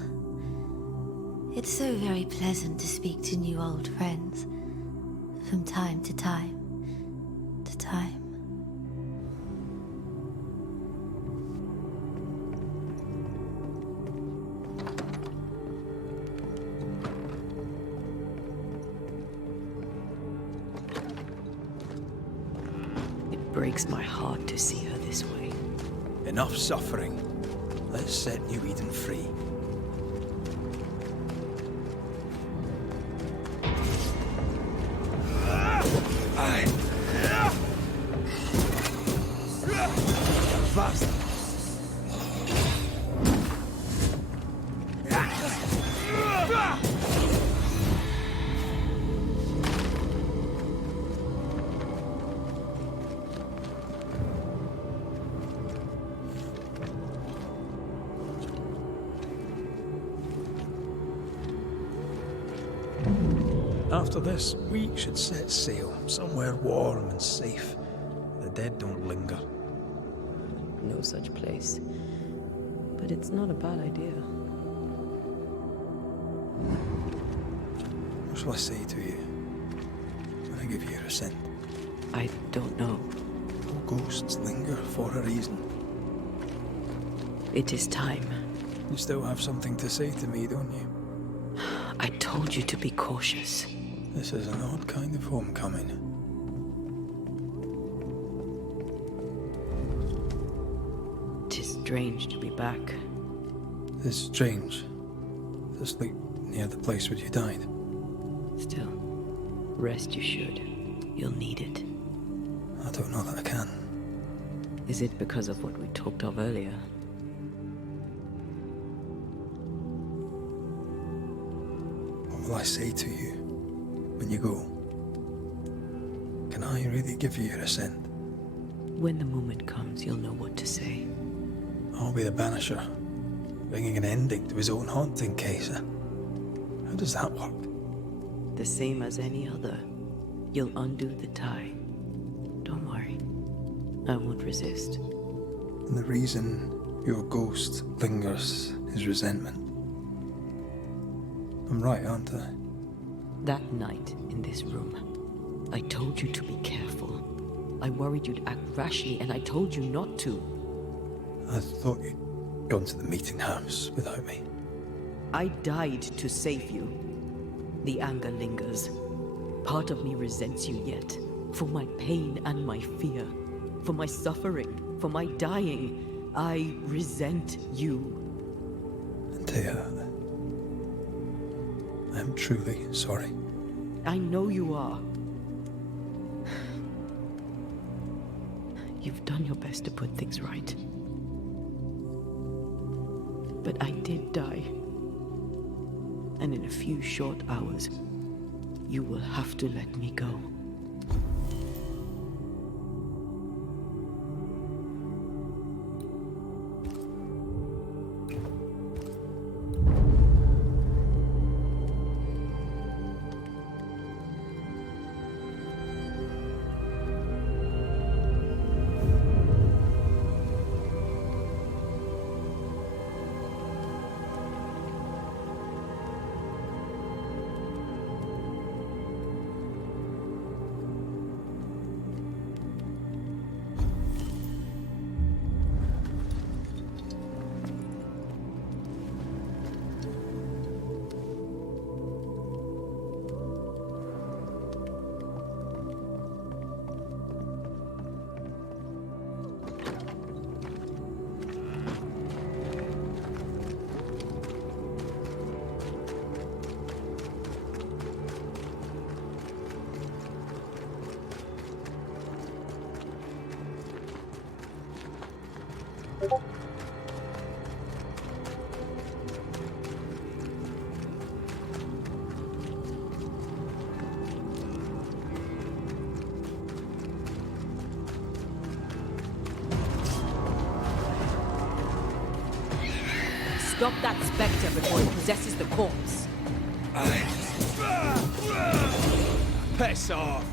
It's so very pleasant to speak to new old friends. From time to time. To time. It breaks my heart to see her this way. Enough suffering. Let's set New Eden free. Fast. After this, we should set sail somewhere warm and safe. The dead don't linger. No such place. But it's not a bad idea. What shall I say to you when I give you your assent? I don't know. All ghosts linger for a reason. It is time. You still have something to say to me, don't you? I told you to be cautious. This is an odd kind of homecoming. Tis strange to be back. It's strange to sleep near the place where you died. Still, rest you should. You'll need it. I don't know that I can. Is it because of what we talked of earlier? What will I say to you when you go? Can I really give you your assent? When the moment comes, you'll know what to say. I'll be the Banisher, bringing an ending to his own haunting case. How does that work? The same as any other. You'll undo the tie. Don't worry. I won't resist. And the reason your ghost lingers is resentment. I'm right, aren't I? That night in this room, I told you to be careful. I worried you'd act rashly, and I told you not to. I thought you'd gone to the meeting house without me. I died to save you. The anger lingers. Part of me resents you yet. For my pain and my fear. For my suffering. For my dying. I resent you. Antea, I'm truly sorry. I know you are. You've done your best to put things right. But I did die. And in a few short hours, you will have to let me go. Stop that spectre before it possesses the corpse. Piss off!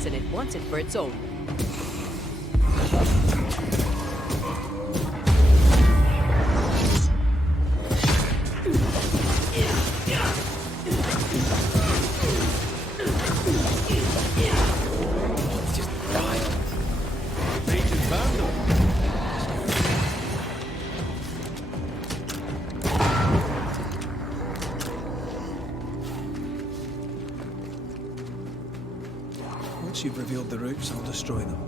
likes and it wants it for its own. Once you've revealed the roots, I'll destroy them.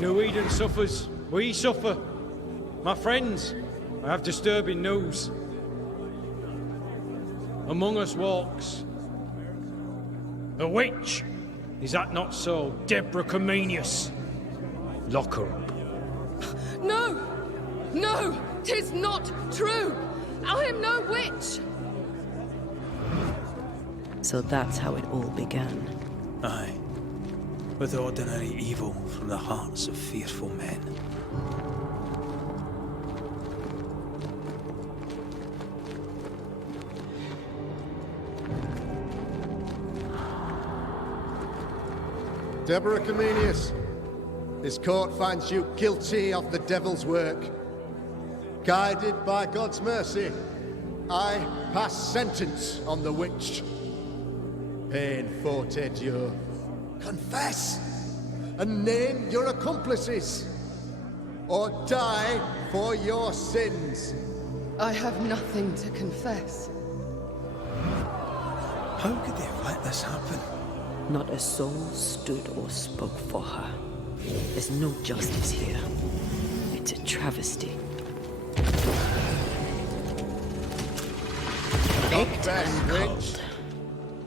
New Eden suffers. We suffer. My friends, I have disturbing news. Among us walks a witch. Is that not so, Deborah Comenius? Lock her up. No! No! 'Tis not true! I am no witch! So that's how it all began. Aye. With ordinary evil from the hearts of fearful men. Deborah Comenius, this court finds you guilty of the devil's work. Guided by God's mercy, I pass sentence on the witch. Pain forte Dieu. Confess and name your accomplices, or die for your sins. I have nothing to confess. How could they have let this happen? Not a soul stood or spoke for her. There's no justice here. It's a travesty. Confess, witch.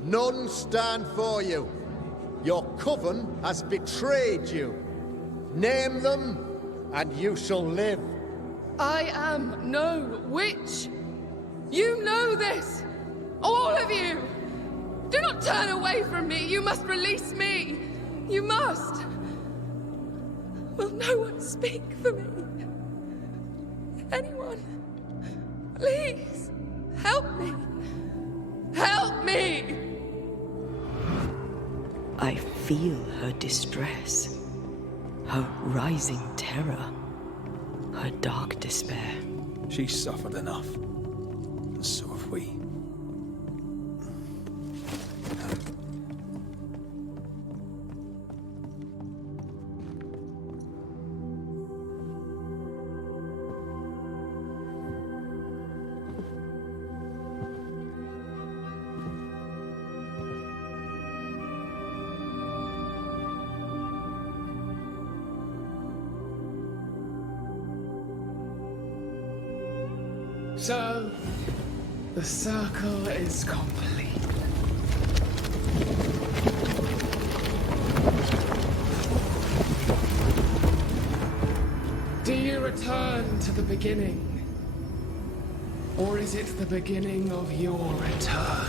None stand for you. Your coven has betrayed you. Name them, and you shall live. I am no witch. You know this. All of you. Do not turn away from me. You must release me. You must. Will no one speak for me? Anyone? Please, help me. Help me! I feel her distress, her rising terror, her dark despair. She's suffered enough, and so have we. So, the circle is complete. Do you return to the beginning? Or is it the beginning of your return?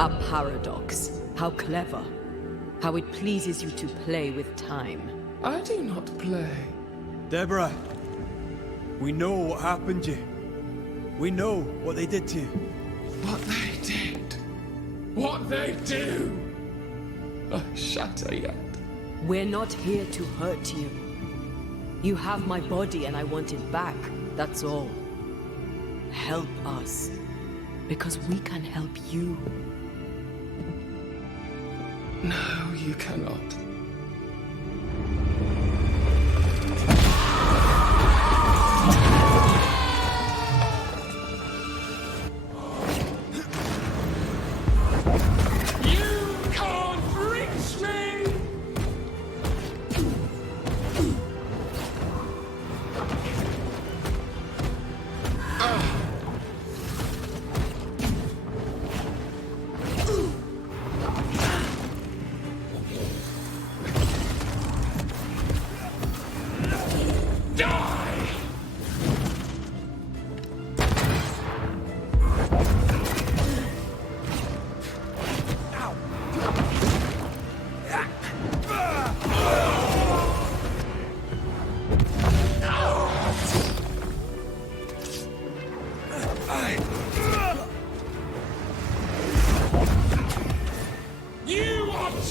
A paradox. How clever. How it pleases you to play with time. I do not play. Deborah, we know what happened to you. We know what they did to you. What they did. What they do. I shatter yet. We're not here to hurt you. You have my body and I want it back. That's all. Help us. Because we can help you. No, you cannot. You can't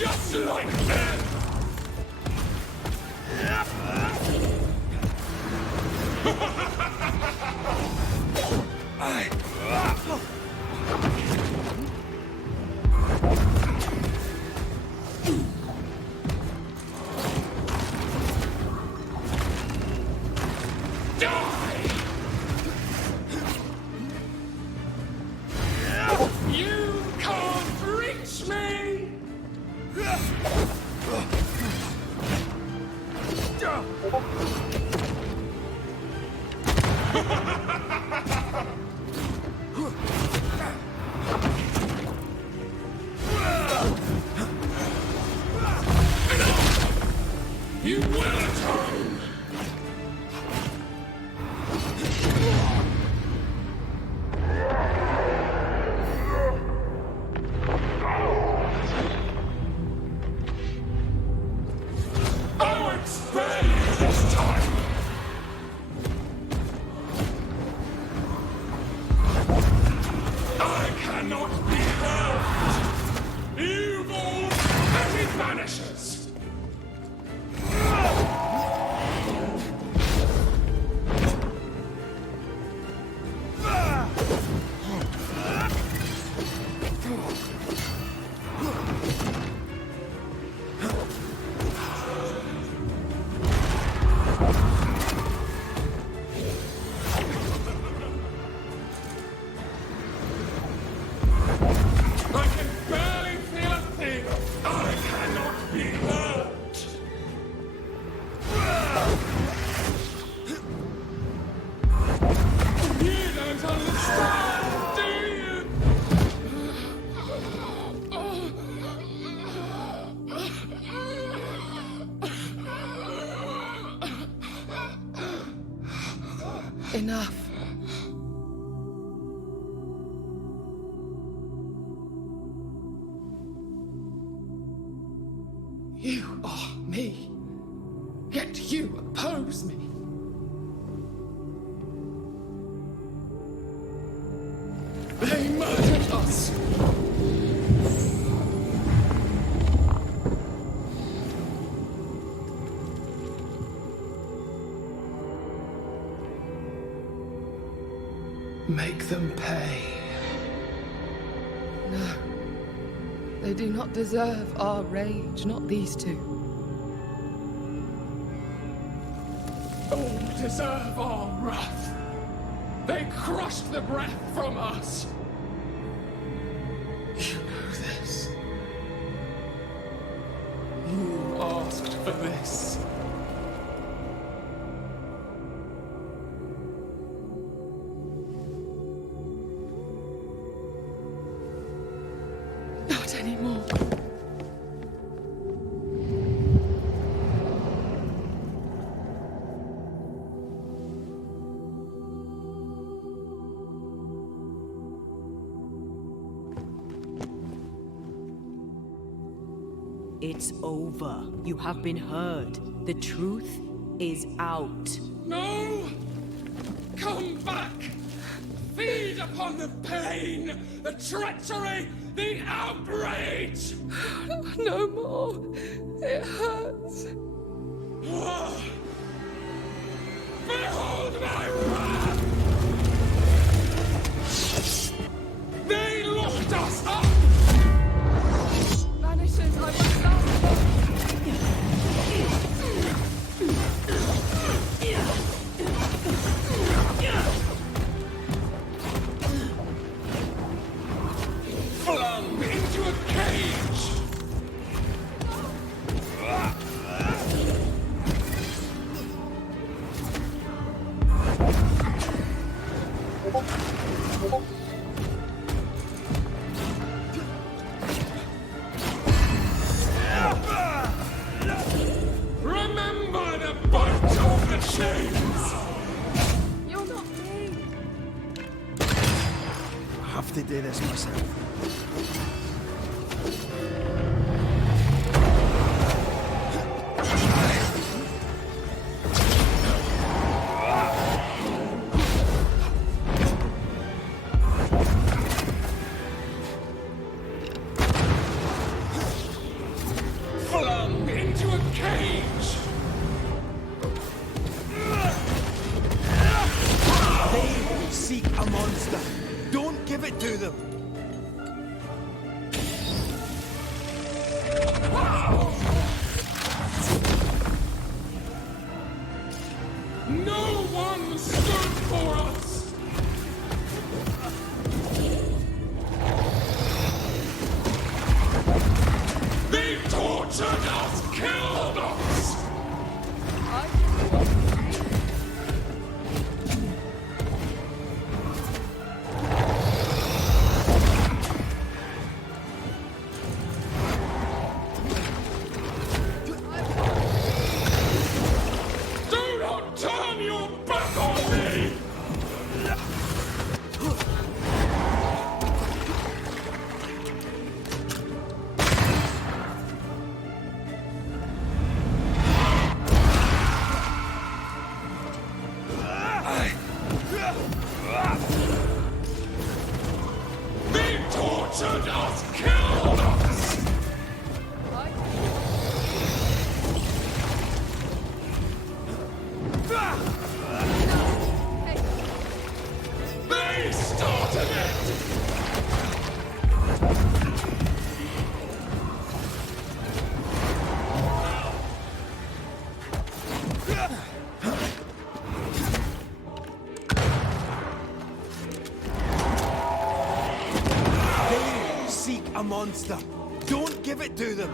Just like them! You can't reach me! You will atone! I will spare you this time! I cannot be held! You've all petty banishers! I can barely feel a thing! I cannot be hurt! You don't understand, do you? Enough. You are me, yet you oppose me. They murdered us. Make them pay. No. They do not deserve our rage, not these two. All deserve our wrath. They crushed the breath from us. You know this. You asked for this. Not anymore. It's over. You have been heard. The truth is out. No! Come back! Feed upon the pain, the treachery, the outrage! No more. It hurts. Behold my wrath! They locked us up! Banishers, I will stop. Flung into a cage! Remember the bite of the chains! You're not me! I have to do this myself. seek a monster. Don't give it to them. No one stood for us! They tortured us, killed us! Do not turn your back on me! They tortured us, killed us! They started it! They seek a monster. Don't give it to them.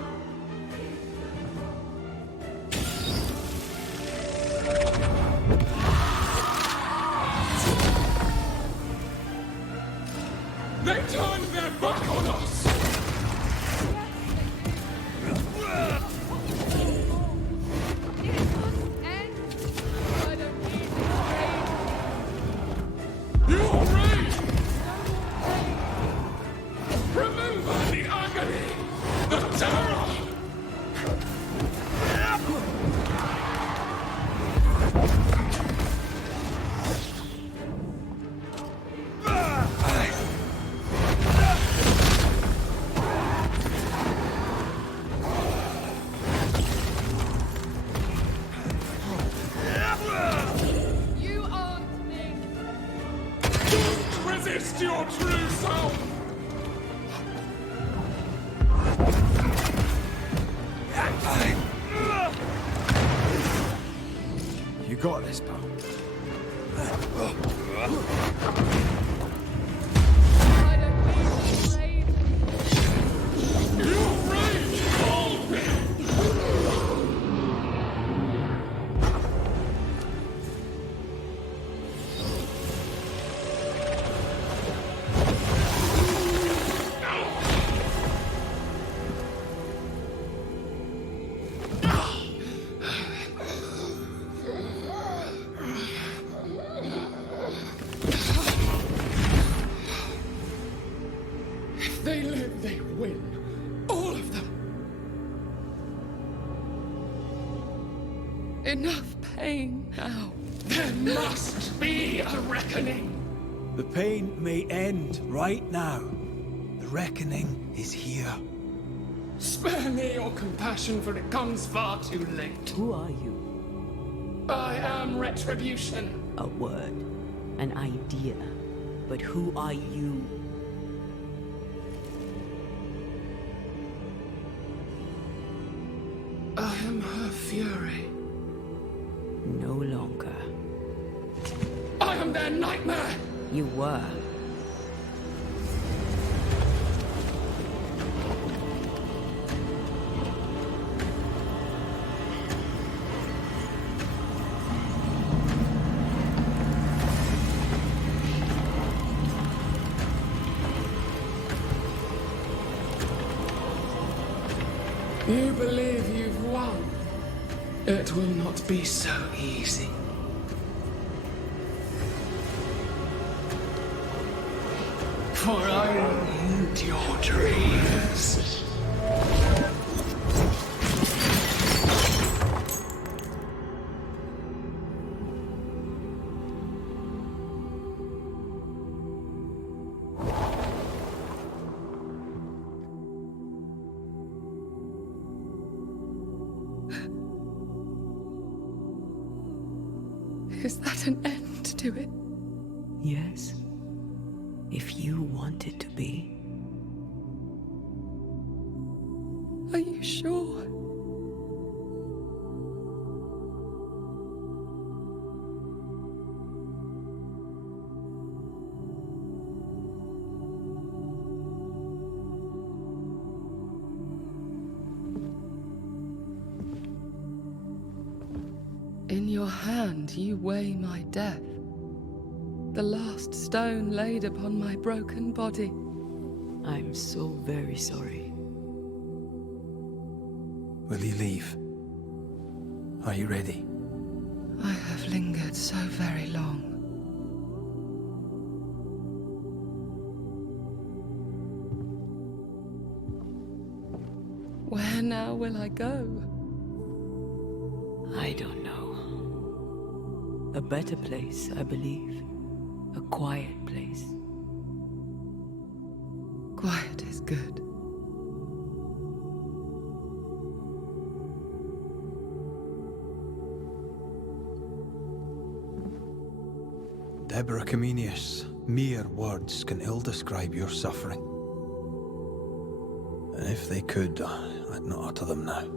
They turned their back on us! Your rage! Remember the agony! The terror! You aren't me. Don't resist your true self! You got this, pal. Your rage called me! If they live, they win. All of them. Enough pain now. There must be a reckoning. The pain may end right now. The reckoning is here. Spare me your compassion, for it comes far too late. Who are you? I am retribution. A word, an idea. But who are you? I am her fury. No longer. I am their nightmare. You were. You believe you've won. It will not be so easy. For I will end your dreams. Is that an end to it? Yes? If you want it to be. Are you sure? In your hand you weigh my death, the last stone laid upon my broken body. I'm so very sorry. Will you leave? Are you ready? I have lingered so very long. Where now will I go? I don't know. A better place, I believe. A quiet place. Quiet is good. Deborah Comenius, mere words can ill describe your suffering. And if they could, I'd not utter them now.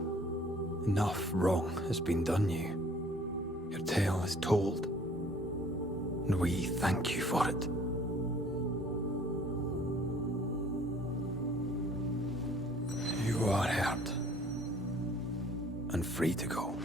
Enough wrong has been done you. Your tale is told, and we thank you for it. You are heard, and free to go.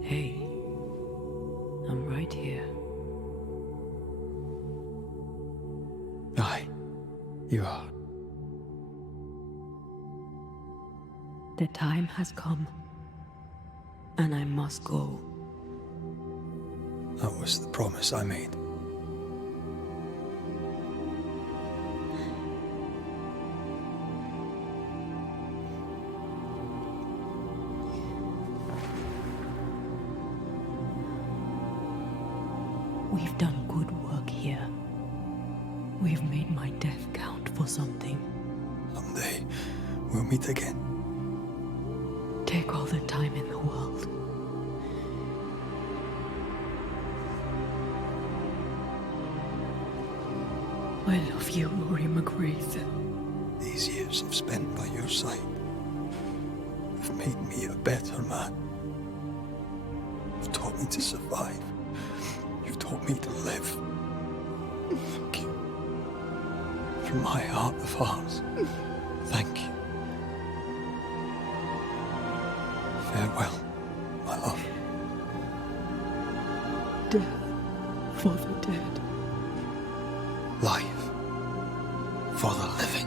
Hey, I'm right here. Aye, you are. The time has come, and I must go. That was the promise I made. We've done good work here. We've made my death count for something. Someday, we'll meet again. Take all the time in the world. I love you, Rory McGrath. These years I've spent by your side have made me a better man. You've taught me to survive. You've taught me to live. Thank you. From my heart of hearts, thank you. Farewell, my love. Death for the dead. Life for the living.